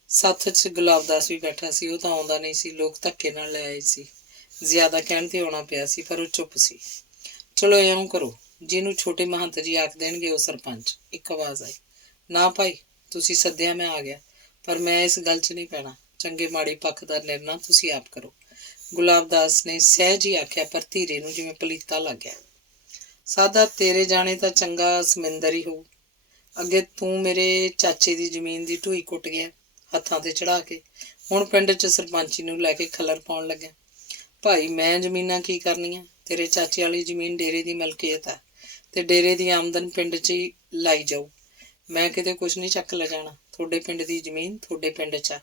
ਸੱਥ 'ਚ ਗੁਲਾਬਦਾਸ ਵੀ ਬੈਠਾ ਸੀ। ਉਹ ਤਾਂ ਆਉਂਦਾ ਨਹੀਂ ਸੀ, ਲੋਕ ਧੱਕੇ ਨਾਲ ਲੈ ਆਏ ਸੀ। ਜ਼ਿਆਦਾ ਕਹਿਣ ਤੇ ਆਉਣਾ ਪਿਆ ਸੀ, ਪਰ ਉਹ ਚੁੱਪ ਸੀ। ਚਲੋ ਇਉਂ ਕਰੋ, ਜਿਹਨੂੰ ਛੋਟੇ ਮਹੰਤ ਜੀ ਆਖ ਦੇਣਗੇ ਉਹ ਸਰਪੰਚ। ਇੱਕ ਆਵਾਜ਼ ਆਈ। ਨਾ ਭਾਈ, ਤੁਸੀਂ ਸੱਦਿਆ, ਮੈਂ ਆ ਗਿਆ, ਪਰ ਮੈਂ ਇਸ ਗੱਲ 'ਚ ਨਹੀਂ ਪੈਣਾ। ਚੰਗੇ ਮਾੜੇ ਪੱਖ ਦਾ ਨਿਰਣਾ ਤੁਸੀਂ ਆਪ ਕਰੋ। ਗੁਲਾਬਦਾਸ ਨੇ ਸਹਿਜ ਹੀ ਆਖਿਆ, ਪਰ ਧੀਰੇ ਨੂੰ ਜਿਵੇਂ ਪਲੀਤਾ ਲੱਗ ਗਿਆ। ਸਾਦਾ ਤੇਰੇ ਜਾਣੇ ਤਾਂ ਚੰਗਾ ਸਮਿੰਦਰ ਹੀ ਹੋਊ। ਅੱਗੇ ਤੂੰ ਮੇਰੇ ਚਾਚੇ ਦੀ ਜ਼ਮੀਨ ਦੀ ਢੂਈ ਕੁੱਟ ਗਿਆ ਹੱਥਾਂ ਤੇ ਚੜਾ ਕੇ, ਹੁਣ ਪਿੰਡ 'ਚ ਸਰਪੰਚੀ ਨੂੰ ਲੈ ਕੇ ਖੱਲਰ ਪਾਉਣ ਲੱਗਿਆ। ਭਾਈ, ਮੈਂ ਜ਼ਮੀਨਾਂ ਕੀ ਕਰਨੀਆਂ? ਤੇਰੇ ਚਾਚੇ ਵਾਲੀ ਜ਼ਮੀਨ ਡੇਰੇ ਦੀ ਮਲਕੀਅਤ ਹੈ ਤੇ ਡੇਰੇ ਦੀ ਆਮਦਨ ਪਿੰਡ 'ਚ ਹੀ ਲਾਈ ਜਾਊ। ਮੈਂ ਕਿਤੇ ਕੁਛ ਨਹੀਂ ਚੱਕ ਲੈ ਜਾਣਾ। ਤੁਹਾਡੇ ਪਿੰਡ ਦੀ ਜ਼ਮੀਨ ਤੁਹਾਡੇ ਪਿੰਡ 'ਚ ਆ।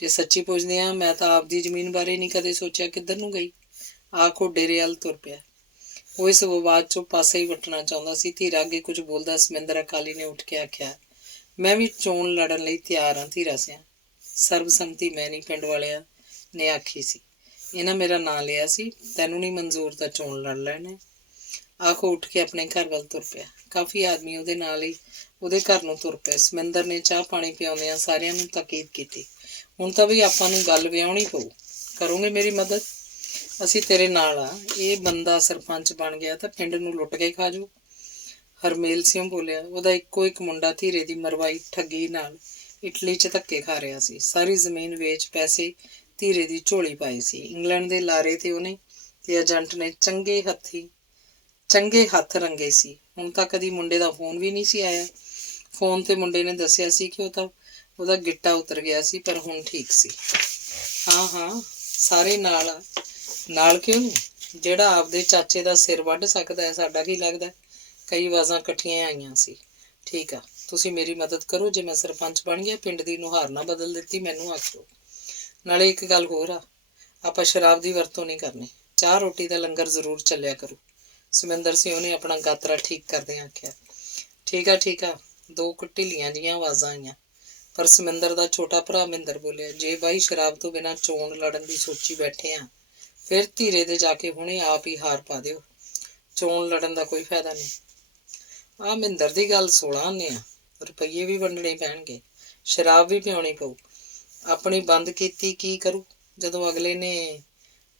ਜੇ ਸੱਚੀ ਪੁੱਛਦੇ ਆ, ਮੈਂ ਤਾਂ ਆਪਦੀ ਜ਼ਮੀਨ ਬਾਰੇ ਨਹੀਂ ਕਦੇ ਸੋਚਿਆ ਕਿੱਧਰ ਨੂੰ ਗਈ। ਆਖੋ ਡੇਰੇ ਵੱਲ ਤੁਰ ਪਿਆ। ਉਹ ਇਸ ਵਿਵਾਦ 'ਚੋਂ ਪਾਸੇ ਹੀ ਵੱਟਣਾ ਚਾਹੁੰਦਾ ਸੀ। ਧੀਰਾ ਅੱਗੇ ਕੁਝ ਬੋਲਦਾ, ਸਮਿੰਦਰ ਅਕਾਲੀ ਨੇ ਉੱਠ ਕੇ ਆਖਿਆ, ਮੈਂ ਵੀ ਚੋਣ ਲੜਨ ਲਈ ਤਿਆਰ ਹਾਂ। ਧੀਰਾ ਸਿਆ, ਸਰਬਸੰਮਤੀ ਮੈਂ ਨਹੀਂ, ਪਿੰਡ ਵਾਲਿਆਂ ਨੇ ਆਖੀ ਸੀ। ਇਹਨਾਂ ਮੇਰਾ ਨਾਂ ਲਿਆ ਸੀ। ਤੈਨੂੰ ਨਹੀਂ ਮਨਜ਼ੂਰ ਤਾਂ ਚੋਣ ਲੜ ਲੈਣੇ। ਆਖੋ ਉੱਠ ਕੇ ਆਪਣੇ ਘਰ ਵੱਲ ਤੁਰ ਪਿਆ। ਕਾਫੀ ਆਦਮੀ ਉਹਦੇ ਨਾਲ ਹੀ ਉਹਦੇ ਘਰ ਨੂੰ ਤੁਰ ਪਏ। ਸਮਿੰਦਰ ਨੇ ਚਾਹ ਪਾਣੀ ਪਿਆਉਂਦਿਆਂ ਸਾਰਿਆਂ ਨੂੰ ਤਾਕੀਦ ਕੀਤੀ, ਹੁਣ ਤਾਂ ਵੀ ਆਪਾਂ ਨੂੰ ਗੱਲ ਵਿਆਹੁਣੀ ਪਊ। ਕਰੋਗੇ ਮੇਰੀ ਮਦਦ? ਅਸੀਂ ਤੇਰੇ ਨਾਲ ਆ। ਇਹ ਬੰਦਾ ਸਰਪੰਚ ਬਣ ਗਿਆ ਤਾਂ ਪਿੰਡ ਨੂੰ ਲੁੱਟ ਕੇ ਖਾ ਜਾਊ। ਹਰਮੇਲ ਸਿੰਘ ਬੋਲਿਆ। ਉਹਦਾ ਇੱਕੋ ਇੱਕ ਮੁੰਡਾ ਧੀਰੇ ਦੀ ਮਰਵਾਈ ਠੱਗੀ ਨਾਲ ਇਟਲੀ 'ਚ ਧੱਕੇ ਖਾ ਰਿਹਾ ਸੀ। ਸਾਰੀ ਜ਼ਮੀਨ ਵੇਚ ਪੈਸੇ ਧੀਰੇ ਦੀ ਝੋਲੀ ਪਾਈ ਸੀ। ਇੰਗਲੈਂਡ ਦੇ ਲਾਰੇ ਤੇ ਉਹਨੇ ਤੇ ਏਜੰਟ ਨੇ ਚੰਗੇ ਹੱਥ ਰੰਗੇ ਸੀ। ਹੁਣ ਤਾਂ ਕਦੀ ਮੁੰਡੇ ਦਾ ਫੋਨ ਵੀ ਨਹੀਂ ਸੀ ਆਇਆ। ਫੋਨ ਤੇ ਮੁੰਡੇ ਨੇ ਦੱਸਿਆ ਸੀ ਕਿ ਉਹਦਾ ਗਿੱਟਾ ਉਤਰ ਗਿਆ ਸੀ, ਪਰ ਹੁਣ ਠੀਕ ਸੀ। ਹਾਂ, ਸਾਰੇ ਨਾਲ ਆ। ਨਾਲ ਕਿਉਂ ਨਹੀਂ? ਜਿਹੜਾ ਆਪਦੇ ਚਾਚੇ ਦਾ ਸਿਰ ਵੱਢ ਸਕਦਾ ਹੈ, ਸਾਡਾ ਕੀ ਲੱਗਦਾ? ਕਈ ਆਵਾਜ਼ਾਂ ਇਕੱਠੀਆਂ ਆਈਆਂ ਸੀ। ਠੀਕ ਆ, ਤੁਸੀਂ ਮੇਰੀ ਮਦਦ ਕਰੋ। ਜੇ ਮੈਂ ਸਰਪੰਚ ਬਣ ਗਿਆ, ਪਿੰਡ ਦੀ ਨੁਹਾਰ ਨਾ ਬਦਲ ਦਿੱਤੀ, ਮੈਨੂੰ ਆਖੋ। ਨਾਲੇ ਇੱਕ ਗੱਲ ਹੋਰ ਆ, ਆਪਾਂ ਸ਼ਰਾਬ ਦੀ ਵਰਤੋਂ ਨਹੀਂ ਕਰਨੀ। ਚਾਹ ਰੋਟੀ ਦਾ ਲੰਗਰ ਜ਼ਰੂਰ ਚੱਲਿਆ ਕਰੂ। ਸਮਿੰਦਰ ਸਿੰਘ ਨੇ ਆਪਣਾ ਗਾਤਰਾ ਠੀਕ ਕਰਦਿਆਂ ਆਖਿਆ। ਠੀਕ ਆ। ਦੋ ਢਿੱਲੀਆਂ ਜਿਹੀਆਂ ਆਵਾਜ਼ਾਂ ਆਈਆਂ, ਪਰ ਸਮਿੰਦਰ ਦਾ ਛੋਟਾ ਭਰਾ ਮਹਿੰਦਰ ਬੋਲਿਆ, ਜੇ ਬਾਈ ਸ਼ਰਾਬ ਤੋਂ ਬਿਨਾਂ ਚੋਣ ਲੜਨ ਦੀ ਸੋਚੀ ਬੈਠੇ ਆ, ਫਿਰ ਧੀਰੇ ਦੇ ਜਾ ਕੇ ਹੁਣੇ ਆਪ ਹੀ ਹਾਰ ਪਾ ਦਿਓ। ਚੋਣ ਲੜਨ ਦਾ ਕੋਈ ਫਾਇਦਾ ਨਹੀਂ। ਆਹ ਮਹਿੰਦਰ ਦੀ ਗੱਲ 16 ਆਨੇ ਆ। ਰੁਪਈਏ ਵੀ ਵੰਡਣੇ ਪੈਣਗੇ, ਸ਼ਰਾਬ ਵੀ ਪਿਆਉਣੀ ਪਊ। ਆਪਣੀ ਬੰਦ ਕੀਤੀ ਕੀ ਕਰੂ ਜਦੋਂ ਅਗਲੇ ਨੇ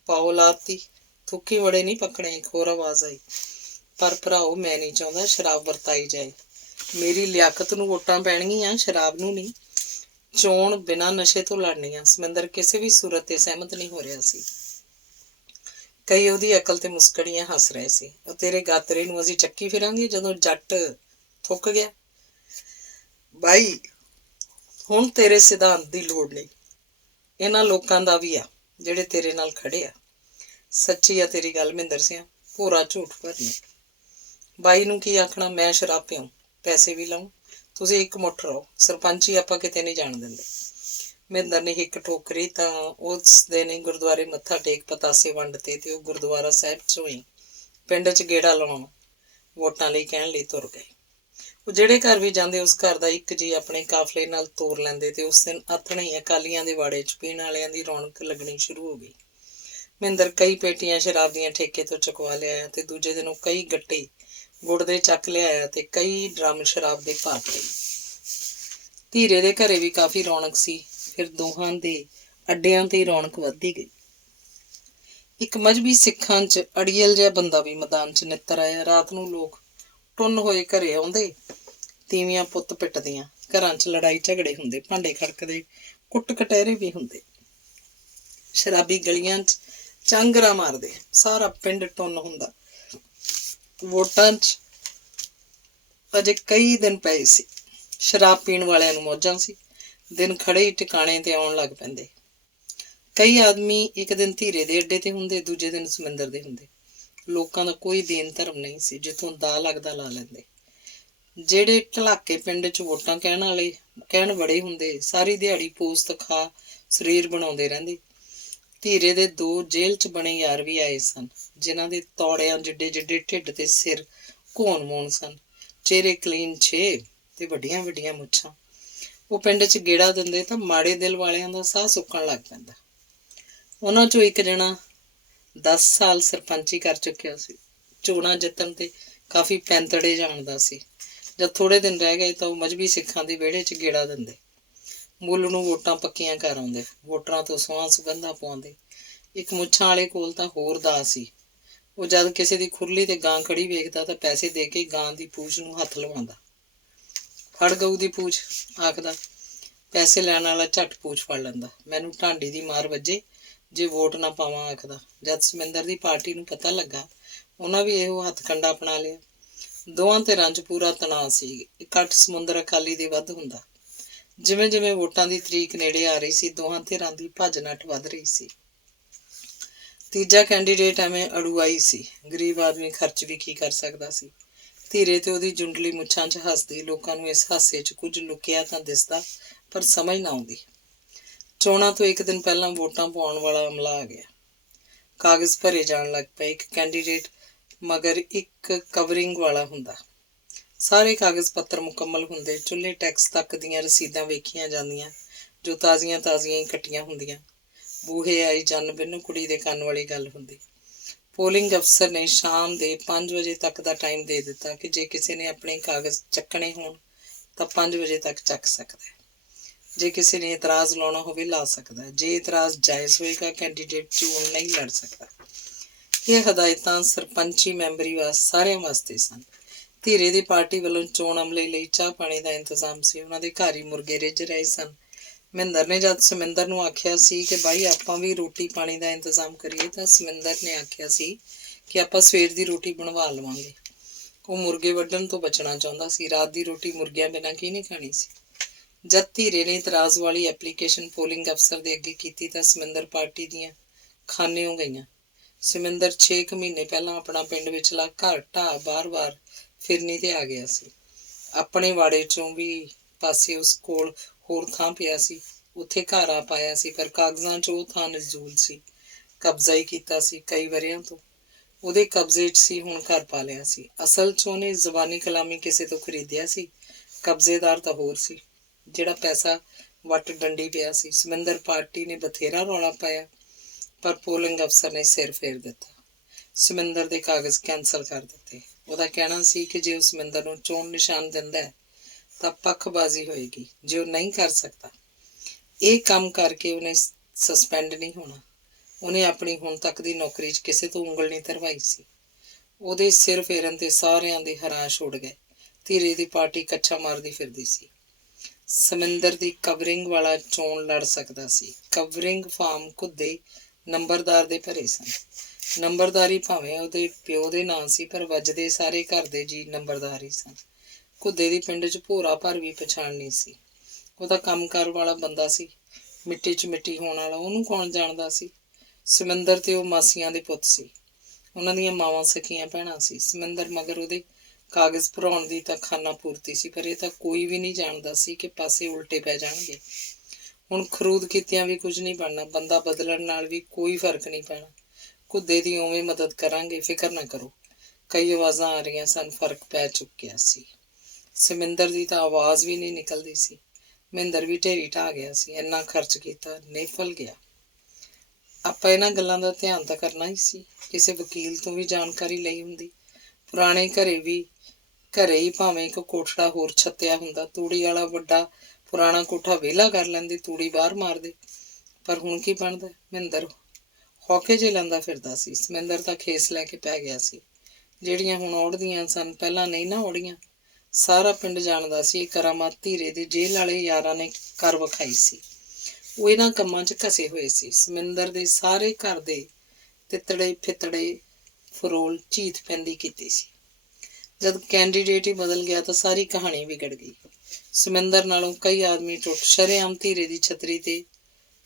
ਪਾਓ ਲਾਤੀ? ਥੁੱਕੀ ਵੜੇ ਨਹੀਂ ਪਕੜੇ। ਇੱਕ ਹੋਰ ਆਵਾਜ਼ ਆਈ। ਪਰ ਭਰਾਓ, ਮੈਂ ਨਹੀਂ ਚਾਹੁੰਦਾ ਸ਼ਰਾਬ ਵਰਤਾਈ ਜਾਏ। ਮੇਰੀ ਲਿਆਕਤ ਨੂੰ ਵੋਟਾਂ ਪੈਣਗੀਆਂ, ਸ਼ਰਾਬ ਨੂੰ ਨਹੀਂ। ਚੋਣ ਬਿਨਾਂ ਨਸ਼ੇ ਤੋਂ ਲੜਨੀ ਆ। ਸਮਿੰਦਰ ਕਿਸੇ ਵੀ ਸੂਰਤ ਤੇ ਸਹਿਮਤ ਨਹੀਂ ਹੋ ਰਿਹਾ ਸੀ। ਕਈ ਉਹਦੀ ਅਕਲ ਤੇ ਮੁਸਕੜੀਆਂ ਹੱਸ ਰਹੇ ਸੀ। ਉਹ ਤੇਰੇ ਗਾਤਰੇ ਨੂੰ ਅਸੀਂ ਚੱਕੀ ਫਿਰਾਂਗੇ ਜਦੋਂ ਜੱਟ ਥੁੱਕ ਗਿਆ। ਬਾਈ, ਹੁਣ ਤੇਰੇ ਸਿਧਾਂਤ ਦੀ ਲੋੜ ਨਹੀਂ। ਇਹਨਾਂ ਲੋਕਾਂ ਦਾ ਵੀ ਆ ਜਿਹੜੇ ਤੇਰੇ ਨਾਲ ਖੜੇ ਆ। ਸੱਚੀ ਆ ਤੇਰੀ ਗੱਲ ਮਹਿੰਦਰ ਸਿੰਘ, ਭੋਰਾ ਝੂਠ ਭਰਨੀ। ਬਾਈ ਨੂੰ ਕੀ ਆਖਣਾ? ਮੈਂ ਸ਼ਰਾਬ ਪਿਆਉਂ, ਪੈਸੇ ਵੀ ਲਾਉਂ, ਤੁਸੀਂ ਇੱਕ ਮੁੱਠ ਰਹੋ। ਸਰਪੰਚੀ ਆਪਾਂ ਕਿਤੇ ਨਹੀਂ ਜਾਣ ਦਿੰਦੇ। ਮਹਿੰਦਰ ਨੇ ਹਿੱਕ ਠੋਕਰੀ ਤਾਂ ਉਸ ਦਿਨ ਹੀ ਗੁਰਦੁਆਰੇ ਮੱਥਾ ਟੇਕ ਪਤਾਸੇ ਵੰਡਤੇ ਤੇ ਉਹ ਗੁਰਦੁਆਰਾ ਸਾਹਿਬ 'ਚੋਂ ਹੀ ਪਿੰਡ 'ਚ ਗੇੜਾ ਲਾਉਣ ਵੋਟਾਂ ਲਈ ਕਹਿਣ ਲਈ ਤੁਰ ਗਏ। ਉਹ ਜਿਹੜੇ ਘਰ ਵੀ ਜਾਂਦੇ, ਉਸ ਘਰ ਦਾ ਇੱਕ ਜੀ ਆਪਣੇ ਕਾਫਲੇ ਨਾਲ ਤੋਰ ਲੈਂਦੇ ਤੇ ਉਸ ਦਿਨ ਆਥਣੇ ਹੀ ਅਕਾਲੀਆਂ ਦੇ ਵਾੜੇ 'ਚ ਪੀਣ ਵਾਲਿਆਂ ਦੀ ਰੌਣਕ ਲੱਗਣੀ ਸ਼ੁਰੂ ਹੋ ਗਈ। ਮਹਿੰਦਰ ਕਈ ਪੇਟੀਆਂ ਸ਼ਰਾਬ ਦੀਆਂ ਠੇਕੇ ਤੋਂ ਚੁਕਵਾ ਲਿਆਇਆ ਤੇ ਦੂਜੇ ਦਿਨ ਉਹ ਕਈ ਗੱਟੇ ਗੁੜ ਦੇ ਚੱਕ ਲਿਆਇਆ ਤੇ ਕਈ ਡਰਮ ਸ਼ਰਾਬ ਦੇ ਭਰ ਲਏ। ਧੀਰੇ ਦੇ ਘਰੇ ਵੀ ਕਾਫੀ ਰੌਣਕ ਸੀ। ਫਿਰ ਦੋਹਾਂ ਦੇ ਅੱਡਿਆਂ ਤੇ ਰੌਣਕ ਵੱਧਦੀ ਗਈ। ਇੱਕ ਮਜ਼੍ਹਬੀ ਸਿੱਖਾਂ 'ਚ ਅੜੀਅਲ ਜਿਹਾ ਬੰਦਾ ਵੀ ਮੈਦਾਨ 'ਚ ਨਿੱਤਰ ਆਇਆ। ਰਾਤ ਨੂੰ ਲੋਕ ਟੁੰਨ ਹੋਏ ਘਰੇ ਆਉਂਦੇ, ਤੀਵੀਆਂ ਪੁੱਤ ਪਿੱਟਦੀਆਂ, ਘਰਾਂ 'ਚ ਲੜਾਈ ਝਗੜੇ ਹੁੰਦੇ, ਭਾਂਡੇ ਖੜਕਦੇ, ਕੁੱਟ ਕਟਹਿਰੇ ਵੀ ਹੁੰਦੇ। ਸ਼ਰਾਬੀ ਗਲੀਆਂ 'ਚ ਚਾਂਗਰਾ ਮਾਰਦੇ, ਸਾਰਾ ਪਿੰਡ ਟੁੰਨ ਹੁੰਦਾ। ਵੋਟਾਂ 'ਚ ਅਜੇ ਕਈ ਦਿਨ ਪਏ ਸੀ। ਸ਼ਰਾਬ ਪੀਣ ਵਾਲਿਆਂ ਨੂੰ ਮੌਜਾਂ ਸੀ। ਦਿਨ ਖੜੇ ਹੀ ਟਿਕਾਣੇ ਤੇ ਆਉਣ ਲੱਗ ਪੈਂਦੇ। ਕਈ ਆਦਮੀ ਇੱਕ ਦਿਨ ਧੀਰੇ ਦੇ ਅੱਡੇ ਤੇ ਹੁੰਦੇ, ਦੂਜੇ ਦਿਨ ਸਮਿੰਦਰ ਦੇ ਹੁੰਦੇ। ਲੋਕਾਂ ਦਾ ਕੋਈ ਦੇਨ ਧਰਮ ਨਹੀਂ ਸੀ, ਜਿੱਥੋਂ ਦਾ ਲੱਗਦਾ ਲਾ ਲੈਂਦੇ। ਜਿਹੜੇ ਢਲਾਕੇ ਪਿੰਡ 'ਚ ਵੋਟਾਂ ਕਹਿਣ ਬੜੇ ਹੁੰਦੇ, ਸਾਰੀ ਦਿਹਾੜੀ ਪੋਸਤ ਖਾ ਸਰੀਰ ਬਣਾਉਂਦੇ ਰਹਿੰਦੇ। ਧੀਰੇ ਦੇ ਦੋ ਜੇਲ੍ਹ 'ਚ ਬਣੇ ਯਾਰ ਵੀ ਆਏ ਸਨ, ਜਿਨ੍ਹਾਂ ਦੇ ਤੌੜਿਆਂ ਜਿੱਡੇ ਜਿੱਡੇ ਢਿੱਡ ਤੇ ਸਿਰ ਘੋਣ ਮੋਣ ਸਨ, ਚਿਹਰੇ ਕਲੀਨ ਛੇ ਤੇ ਵੱਡੀਆਂ ਵੱਡੀਆਂ ਮੁੱਛਾਂ। ਉਹ ਪਿੰਡ 'ਚ ਗੇੜਾ ਦਿੰਦੇ ਤਾਂ ਮਾੜੇ ਦਿਲ ਵਾਲਿਆਂ ਦਾ ਸਾਹ ਸੁੱਕਣ ਲੱਗ ਪੈਂਦਾ। ਉਹਨਾਂ 'ਚੋਂ ਇੱਕ ਜਣਾ 10 ਸਾਲ ਸਰਪੰਚੀ ਕਰ ਚੁੱਕਿਆ ਸੀ। ਚੋਣਾਂ ਜਿੱਤਣ ਤੇ ਕਾਫੀ ਪੈਂਤੜੇ ਜਾਣਦਾ ਸੀ। जब थोड़े दिन रह गए तो मजहबी सिखां ਦੇ ਵਿਹੜੇ 'ਚ ਗੇੜਾ ਦਿੰਦੇ। ਮੁੱਲ ਨੂੰ ਵੋਟਾਂ ਪੱਕੀਆਂ ਕਰ ਆਉਂਦੇ। ਵੋਟਰਾਂ ਤੋਂ ਸਹੁੰ ਸੁਗੰਧਾਂ ਪਵਾਉਂਦੇ। ਇੱਕ ਮੁੱਛਾਂ ਵਾਲੇ ਕੋਲ ਤਾਂ ਹੋਰ ਦਾ ਸੀ। ਉਹ ਜਦ ਕਿਸੇ ਦੀ ਖੁਰਲੀ ਤੇ ਗਾਂ ਖੜੀ ਵੇਖਦਾ ਤਾਂ ਪੈਸੇ ਦੇ ਕੇ ਗਾਂ ਦੀ ਪੂਛ ਨੂੰ ਹੱਥ ਲਵਾਉਂਦਾ। ਫੜ ਗਊ ਦੀ ਪੂਛ ਆਖਦਾ। ਪੈਸੇ ਲੈਣ ਵਾਲਾ ਝੱਟ ਪੂਛ ਫੜ ਲੈਂਦਾ। ਮੈਨੂੰ ਢਾਂਡੀ ਦੀ ਮਾਰ ਵੱਜੇ ਜੇ ਵੋਟ ਨਾ ਪਾਵਾਂ ਆਖਦਾ। ਜਦ ਸਮਿੰਦਰ ਦੀ ਪਾਰਟੀ ਨੂੰ ਪਤਾ ਲੱਗਾ ਉਹਨਾਂ ਵੀ ਇਹੋ ਹੱਥ ਕੰਡਾ ਅਪਣਾ ਲਿਆ। ਦੋਵਾਂ ਧਿਰਾਂ 'ਚ ਪੂਰਾ ਤਣਾਅ ਸੀ। ਇਕੱਠ ਸਮੁੰਦਰ ਅਕਾਲੀ ਦੇ ਵੱਧ ਹੁੰਦਾ। ਜਿਵੇਂ ਜਿਵੇਂ ਵੋਟਾਂ ਦੀ ਤਰੀਕ ਨੇੜੇ ਆ ਰਹੀ ਸੀ ਦੋਹਾਂ ਧਿਰਾਂ ਦੀ ਭੱਜ ਨੱਠ ਵੱਧ ਰਹੀ ਸੀ। ਤੀਜਾ ਕੈਂਡੀਡੇਟ ਐਵੇਂ ਅੜੂਆਈ ਸੀ। ਗਰੀਬ ਆਦਮੀ ਖਰਚ ਵੀ ਕੀ ਕਰ ਸਕਦਾ ਸੀ। ਧੀਰੇ ਤੇ ਉਹਦੀ ਜੁੰਡਲੀ ਮੁੱਛਾਂ 'ਚ ਹੱਸਦੀ। ਲੋਕਾਂ ਨੂੰ ਇਸ ਹਾਸੇ 'ਚ ਕੁਝ ਲੁਕਿਆ ਤਾਂ ਦਿਸਦਾ ਪਰ ਸਮਝ ਨਾ ਆਉਂਦੀ। ਚੋਣਾਂ ਤੋਂ ਇੱਕ ਦਿਨ ਪਹਿਲਾਂ ਵੋਟਾਂ ਪਾਉਣ ਵਾਲਾ ਅਮਲਾ ਆ ਗਿਆ। ਕਾਗਜ਼ ਭਰੇ ਜਾਣ ਲੱਗ ਪਏ। ਇੱਕ ਕੈਂਡੀਡੇਟ ਮਗਰ ਇੱਕ ਕਵਰਿੰਗ ਵਾਲਾ ਹੁੰਦਾ। ਸਾਰੇ ਕਾਗਜ਼ ਪੱਤਰ ਮੁਕੰਮਲ ਹੁੰਦੇ। ਚੁੱਲ੍ਹੇ ਟੈਕਸ ਤੱਕ ਦੀਆਂ ਰਸੀਦਾਂ ਵੇਖੀਆਂ ਜਾਂਦੀਆਂ ਜੋ ਤਾਜ਼ੀਆਂ ਤਾਜ਼ੀਆਂ ਹੀ ਕੱਟੀਆਂ ਹੁੰਦੀਆਂ। ਬੂਹੇ ਆਈ ਜਨ ਬਿੰਨੂ ਕੁੜੀ ਦੇ ਕੰਨ ਵਾਲੀ ਗੱਲ ਹੁੰਦੀ। ਪੋਲਿੰਗ ਅਫਸਰ ਨੇ ਸ਼ਾਮ ਦੇ 5 ਵਜੇ ਤੱਕ ਦਾ ਟਾਈਮ ਦੇ ਦਿੱਤਾ ਕਿ ਜੇ ਕਿਸੇ ਨੇ ਆਪਣੇ ਕਾਗਜ਼ ਚੱਕਣੇ ਹੋਣ ਤਾਂ 5 ਵਜੇ ਤੱਕ ਚੱਕ ਸਕਦਾ ਹੈ। ਜੇ ਕਿਸੇ ਨੇ ਇਤਰਾਜ਼ ਲਾਉਣਾ ਹੋਵੇ ਲਾ ਸਕਦਾ। ਜੇ ਇਤਰਾਜ਼ ਜਾਇਜ਼ ਹੋਏਗਾ ਕੈਂਡੀਡੇਟ ਚੋਣ ਨਹੀਂ ਲੜ ਸਕਦਾ। ਇਹ ਹਦਾਇਤਾਂ ਸਰਪੰਚੀ ਮੈਂਬਰੀ ਸਾਰਿਆਂ ਵਾਸਤੇ ਸਨ। ਧੀਰੇ ਦੀ ਪਾਰਟੀ ਵੱਲੋਂ ਚੋਣ ਅਮਲੇ ਲਈ ਚਾਹ ਪਾਣੀ ਦਾ ਇੰਤਜ਼ਾਮ ਸੀ। ਉਹਨਾਂ ਦੇ ਘਰ ਹੀ ਮੁਰਗੇ ਰਿੱਝ ਰਹੇ ਸਨ। ਮਹਿੰਦਰ ਨੇ ਜਦ ਸਮਿੰਦਰ ਨੂੰ ਆਖਿਆ ਸੀ ਕਿ ਬਾਈ ਆਪਾਂ ਵੀ ਰੋਟੀ ਪਾਣੀ ਦਾ ਇੰਤਜ਼ਾਮ ਕਰੀਏ ਤਾਂ ਸਮਿੰਦਰ ਨੇ ਆਖਿਆ ਸੀ ਕਿ ਆਪਾਂ ਸਵੇਰ ਦੀ ਰੋਟੀ ਬਣਵਾ ਲਵਾਂਗੇ। ਉਹ ਮੁਰਗੇ ਵੱਢਣ ਤੋਂ ਬਚਣਾ ਚਾਹੁੰਦਾ ਸੀ। ਰਾਤ ਦੀ ਰੋਟੀ ਮੁਰਗਿਆਂ ਬਿਨਾਂ ਕਿਹਨੇ ਖਾਣੀ ਸੀ। ਜਦ ਧੀਰੇ ਨੇ ਇਤਰਾਜ਼ ਵਾਲੀ ਐਪਲੀਕੇਸ਼ਨ ਪੋਲਿੰਗ ਅਫਸਰ ਦੇ ਅੱਗੇ ਕੀਤੀ ਤਾਂ ਸਮਿੰਦਰ ਪਾਰਟੀ ਦੀਆਂ ਖਾਨਿਓਂ ਗਈਆਂ। ਸਮਿੰਦਰ 6 ਮਹੀਨੇ ਪਹਿਲਾਂ ਆਪਣਾ ਪਿੰਡ ਵਿਚਲਾ ਘਰ ਢਾਹ ਬਾਰ-ਬਾਰ ਫਿਰਨੀ ਤੇ ਆ ਗਿਆ ਸੀ। ਆਪਣੇ ਵਾੜੇ 'ਚੋਂ ਵੀ ਪਾਸੇ ਉਸ ਕੋਲ ਹੋਰ ਥਾਂ ਪਿਆ ਸੀ। ਉੱਥੇ ਘਰ ਆ ਪਾਇਆ ਸੀ ਪਰ ਕਾਗਜ਼ਾਂ 'ਚ ਉਹ ਥਾਂ ਨਜ਼ੂਲ ਸੀ। ਕਬਜ਼ਾ ਹੀ ਕੀਤਾ ਸੀ ਕਈ ਵਰ੍ਹਿਆਂ ਤੋਂ। ਉਹਦੇ ਕਬਜ਼ੇ 'ਚ ਸੀ ਹੁਣ ਘਰ ਪਾ ਲਿਆ ਸੀ। ਅਸਲ 'ਚ ਉਹਨੇ ਜ਼ਬਾਨੀ ਕਲਾਮੀ ਕਿਸੇ ਤੋਂ ਖਰੀਦਿਆ ਸੀ। ਕਬਜ਼ੇਦਾਰ ਤਾਂ ਹੋਰ ਸੀ ਜਿਹੜਾ ਪੈਸਾ ਵੱਟ ਡੰਡੀ ਪਿਆ ਸੀ। ਸਮਿੰਦਰ ਪਾਰਟੀ ਨੇ ਬਥੇਰਾ ਰੌਲਾ ਪਾਇਆ ਪਰ ਪੋਲਿੰਗ ਅਫਸਰ ਨੇ ਸਿਰ ਫੇਰ ਦਿੱਤਾ। ਸਮਿੰਦਰ ਦੇ ਕਾਗਜ਼ ਕੈਂਸਲ ਕਰ ਦਿੱਤੇ। ਉਹਦਾ ਕਹਿਣਾ ਸੀ ਕਿ ਜੇ ਉਹ ਸਮਿੰਦਰ ਨੂੰ ਚੋਣ ਨਿਸ਼ਾਨ ਦਿੰਦਾ ਤਾਂ ਪੱਖਬਾਜ਼ੀ ਹੋਏਗੀ। ਜੇ ਉਹ ਨਹੀਂ ਕਰ ਸਕਦਾ ਇਹ ਕੰਮ ਕਰਕੇ ਉਹਨੇ ਸਸਪੈਂਡ ਨਹੀਂ ਹੋਣਾ। ਉਹਨੇ ਆਪਣੀ ਹੁਣ ਤੱਕ ਦੀ ਨੌਕਰੀ 'ਚ ਕਿਸੇ ਤੋਂ ਉਂਗਲ ਨਹੀਂ ਧਰਵਾਈ ਸੀ। ਉਹਦੇ ਸਿਰ ਫੇਰਨ ਤੇ ਸਾਰਿਆਂ ਦੇ ਹਰਾਸ਼ ਉੱਡ ਗਏ। ਧੀਰੇ ਦੀ ਪਾਰਟੀ ਕੱਛਾ ਮਾਰਦੀ ਫਿਰਦੀ ਸੀ। ਸਮਿੰਦਰ ਦੀ ਕਵਰਿੰਗ ਵਾਲਾ ਚੋਣ ਲੜ ਸਕਦਾ ਸੀ। ਕਵਰਿੰਗ ਫਾਰਮ ਘੁੱਦੇ ਨੰਬਰਦਾਰ ਦੇ ਭਰੇ ਸਨ। ਨੰਬਰਦਾਰੀ ਭਾਵੇਂ ਉਹਦੇ ਪਿਓ ਦੇ ਨਾਂ ਸੀ ਪਰ ਵੱਜਦੇ ਸਾਰੇ ਘਰ ਦੇ ਜੀ ਨੰਬਰਦਾਰ ਹੀ ਸਨ। ਘੁੱਦੇ ਦੀ ਪਿੰਡ 'ਚ ਭੋਰਾ ਭਰ ਵੀ ਪਛਾਣ ਨਹੀਂ ਸੀ। ਉਹਦਾ ਕੰਮਕਾਰ ਵਾਲਾ ਬੰਦਾ ਸੀ। ਮਿੱਟੀ 'ਚ ਮਿੱਟੀ ਹੋਣ ਵਾਲਾ ਉਹਨੂੰ ਕੌਣ ਜਾਣਦਾ ਸੀ। ਸਮਿੰਦਰ ਤੇ ਉਹ ਮਾਸੀਆਂ ਦੇ ਪੁੱਤ ਸੀ। ਉਹਨਾਂ ਦੀਆਂ ਮਾਵਾਂ ਸਕੀਆਂ ਭੈਣਾਂ ਸੀ। ਸਮਿੰਦਰ ਮਗਰ ਉਹਦੇ ਕਾਗਜ਼ ਭਰਾਉਣ ਦੀ ਤਾਂ ਖਾਨਾ ਪੂਰਤੀ ਸੀ ਪਰ ਇਹ ਤਾਂ ਕੋਈ ਵੀ ਨਹੀਂ ਜਾਣਦਾ ਸੀ ਕਿ ਪਾਸੇ ਉਲਟੇ ਪੈ ਜਾਣਗੇ। ਹੁਣ ਖਰੂਦ ਕੀਤਿਆਂ ਵੀ ਕੁਝ ਨਹੀਂ ਬਣਨਾ। ਬੰਦਾ ਬਦਲਣ ਨਾਲ ਵੀ ਕੋਈ ਫਰਕ ਨਹੀਂ ਪੈਣਾ। ਘੁੱਦੇ ਦੀ ਉਵੇਂ ਮਦਦ ਕਰਾਂਗੇ ਫਿਕਰ ਨਾ ਕਰੋ। ਕਈ ਆਵਾਜ਼ਾਂ ਆ ਰਹੀਆਂ ਸਨ। ਫਰਕ ਪੈ ਚੁੱਕਿਆ ਸੀ। ਸਮਿੰਦਰ ਦੀ ਤਾਂ ਆਵਾਜ਼ ਵੀ ਨਹੀਂ ਨਿਕਲਦੀ ਸੀ। ਮਹਿੰਦਰ ਵੀ ਢੇਰੀ ਢਾਹ ਗਿਆ ਸੀ। ਇੰਨਾ ਖਰਚ ਕੀਤਾ ਨਿਫਲ ਗਿਆ। ਆਪਾਂ ਇਹਨਾਂ ਗੱਲਾਂ ਦਾ ਧਿਆਨ ਤਾਂ ਕਰਨਾ ਹੀ ਸੀ। ਕਿਸੇ ਵਕੀਲ ਤੋਂ ਵੀ ਜਾਣਕਾਰੀ ਲਈ ਹੁੰਦੀ। ਪੁਰਾਣੇ ਘਰੇ ਹੀ ਭਾਵੇਂ ਇੱਕ ਕੋਠੜਾ ਹੋਰ ਛੱਤਿਆ ਹੁੰਦਾ। ਤੂੜੀ ਵਾਲਾ ਵੱਡਾ ਪੁਰਾਣਾ ਕੋਠਾ ਵਿਹਲਾ ਕਰ ਲੈਂਦੇ। ਤੂੜੀ ਬਾਹਰ ਮਾਰਦੇ। ਪਰ ਹੁਣ ਕੀ ਬਣਦਾ। ਮਹਿੰਦਰ ਹੌਕੇ ਜੇ ਲੈਂਦਾ ਫਿਰਦਾ ਸੀ। ਸਮਿੰਦਰ ਤਾਂ ਖੇਸ ਲੈ ਕੇ ਪੈ ਗਿਆ ਸੀ। ਜਿਹੜੀਆਂ ਹੁਣ ਔੜਦੀਆਂ ਸਨ ਪਹਿਲਾਂ ਨਹੀਂ ਨਾ ਔੜੀਆਂ। ਸਾਰਾ ਪਿੰਡ ਜਾਣਦਾ ਸੀ ਇਹ ਕਰਾਮਾਤ ਧੀਰੇ ਦੇ ਜੇਲ੍ਹ ਵਾਲੇ ਯਾਰਾਂ ਨੇ ਕਰ ਵਿਖਾਈ ਸੀ। ਉਹ ਇਹਨਾਂ ਕੰਮਾਂ 'ਚ ਘਸੇ ਹੋਏ ਸੀ। ਸਮਿੰਦਰ ਦੇ ਸਾਰੇ ਘਰ ਦੇ ਤਿੱਤੜੇ ਫਿੱਤੜੇ ਫਰੋਲ ਝੀਤ ਪੈਂਦੀ ਕੀਤੀ ਸੀ। ਜਦ ਕੈਂਡੀਡੇਟ ਹੀ ਬਦਲ ਗਿਆ ਤਾਂ ਸਾਰੀ ਕਹਾਣੀ ਵਿਗੜ ਗਈ। ਸਮਿੰਦਰ ਨਾਲੋਂ ਕਈ ਆਦਮੀ ਟੁੱਟ ਸ਼ਰੇਆਮ ਧੀਰੇ ਦੀ ਛਤਰੀ ਤੇ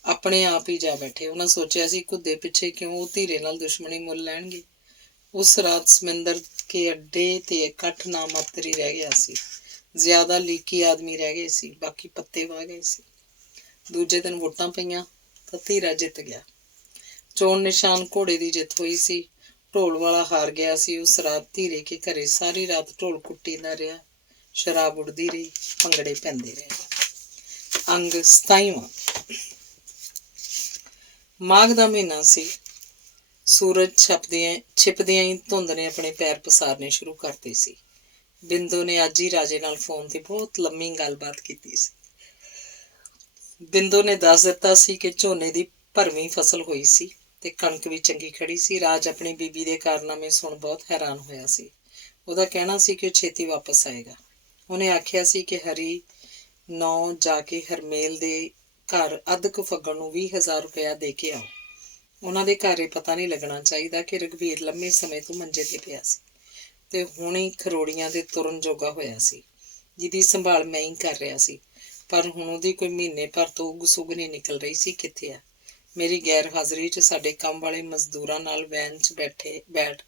ਆਪਣੇ ਆਪ ਹੀ ਜਾ ਬੈਠੇ। ਉਹਨਾਂ ਸੋਚਿਆ ਸੀ ਘੁੱਦੇ ਪਿੱਛੇ ਕਿਉਂ ਉਹ ਧੀਰੇ ਨਾਲ ਦੁਸ਼ਮਣੀ ਮੁੱਲ ਲੈਣਗੇ। ਉਸ ਰਾਤ ਸਮਿੰਦਰ ਕੇ ਅੱਡੇ ਤੇ ਇਕੱਠ ਨਾ ਮਾਤਰ ਹੀ ਰਹਿ ਗਿਆ ਸੀ। ਜ਼ਿਆਦਾ ਲੀਕੀ ਆਦਮੀ ਰਹਿ ਗਏ ਸੀ। ਬਾਕੀ ਪੱਤੇ ਵਾਹ ਗਏ ਸੀ। ਦੂਜੇ ਦਿਨ ਵੋਟਾਂ ਪਈਆਂ ਤਾਂ ਧੀਰਾ ਜਿੱਤ ਗਿਆ। ਚੋਣ ਨਿਸ਼ਾਨ ਘੋੜੇ ਦੀ ਜਿੱਤ ਹੋਈ ਸੀ। ਢੋਲ ਵਾਲਾ ਹਾਰ ਗਿਆ ਸੀ। ਉਸ ਰਾਤ ਧੀਰੇ ਕੇ ਘਰੇ ਸਾਰੀ ਰਾਤ ਢੋਲ ਕੁੱਟੀਦਾ ਰਿਹਾ। ਸ਼ਰਾਬ ਉੱਡਦੀ ਰਹੀ। ਭੰਗੜੇ ਪੈਂਦੇ ਰਹੇ। ਅੰਗ 27ਵਾਂ। ਮਾਘ ਦਾ ਮਹੀਨਾ ਸੀ। ਸੂਰਜ ਛਿਪਦਿਆਂ ਹੀ ਧੁੰਦ ਨੇ ਆਪਣੇ ਪੈਰ ਪਸਾਰਨੇ ਸ਼ੁਰੂ ਕਰਤੇ ਸੀ। ਬਿੰਦੋ ਨੇ ਅੱਜ ਹੀ ਰਾਜੇ ਨਾਲ ਫੋਨ ਤੇ ਬਹੁਤ ਲੰਮੀ ਗੱਲਬਾਤ ਕੀਤੀ ਸੀ। ਬਿੰਦੋ ਨੇ ਦੱਸ ਦਿੱਤਾ ਸੀ ਕਿ ਝੋਨੇ ਦੀ ਭਰਵੀਂ ਫਸਲ ਹੋਈ ਸੀ ਤੇ ਕਣਕ ਵੀ ਚੰਗੀ ਖੜੀ ਸੀ। ਰਾਜ ਆਪਣੀ ਬੀਬੀ ਦੇ ਕਾਰਨਾਮੇ ਸੁਣ ਬਹੁਤ ਹੈਰਾਨ ਹੋਇਆ ਸੀ। ਉਹਦਾ ਕਹਿਣਾ ਸੀ ਕਿ ਉਹ ਛੇਤੀ ਵਾਪਸ ਆਏਗਾ। ਉਹਨੇ ਆਖਿਆ ਸੀ ਕਿ ਹਰੀ ਨੌ ਜਾ ਕੇ ਹਰਮੇਲ ਦੇ ਘਰ ਅੱਧ ਕੁ ਫੱਗਣ ਨੂੰ 20,000 ਰੁਪਇਆ ਦੇ ਕੇ ਆਓ। ਉਹਨਾਂ ਦੇ ਘਰ ਇਹ ਪਤਾ ਨਹੀਂ ਲੱਗਣਾ ਚਾਹੀਦਾ ਕਿ ਰਘਬੀਰ ਲੰਮੇ ਸਮੇਂ ਤੋਂ ਮੰਜੇ ਤੇ ਪਿਆ ਸੀ ਤੇ ਹੁਣੇ ਖਰੋੜੀਆਂ ਦੇ ਤੁਰਨ ਜੋਗਾ ਹੋਇਆ ਸੀ, ਜਿਹਦੀ ਸੰਭਾਲ ਮੈਂ ਹੀ ਕਰ ਰਿਹਾ ਸੀ। ਪਰ ਹੁਣ ਉਹਦੀ ਕੋਈ ਮਹੀਨੇ ਭਰ ਤੋਂ ਉੱਗ ਸੁੱਗ ਨਹੀਂ ਨਿਕਲ ਰਹੀ ਸੀ। ਕਿੱਥੇ ਆ? ਮੇਰੀ ਗੈਰ ਹਾਜ਼ਰੀ 'ਚ ਸਾਡੇ ਕੰਮ ਵਾਲੇ ਮਜ਼ਦੂਰਾਂ ਨਾਲ ਵੈਨ 'ਚ ਬੈਠ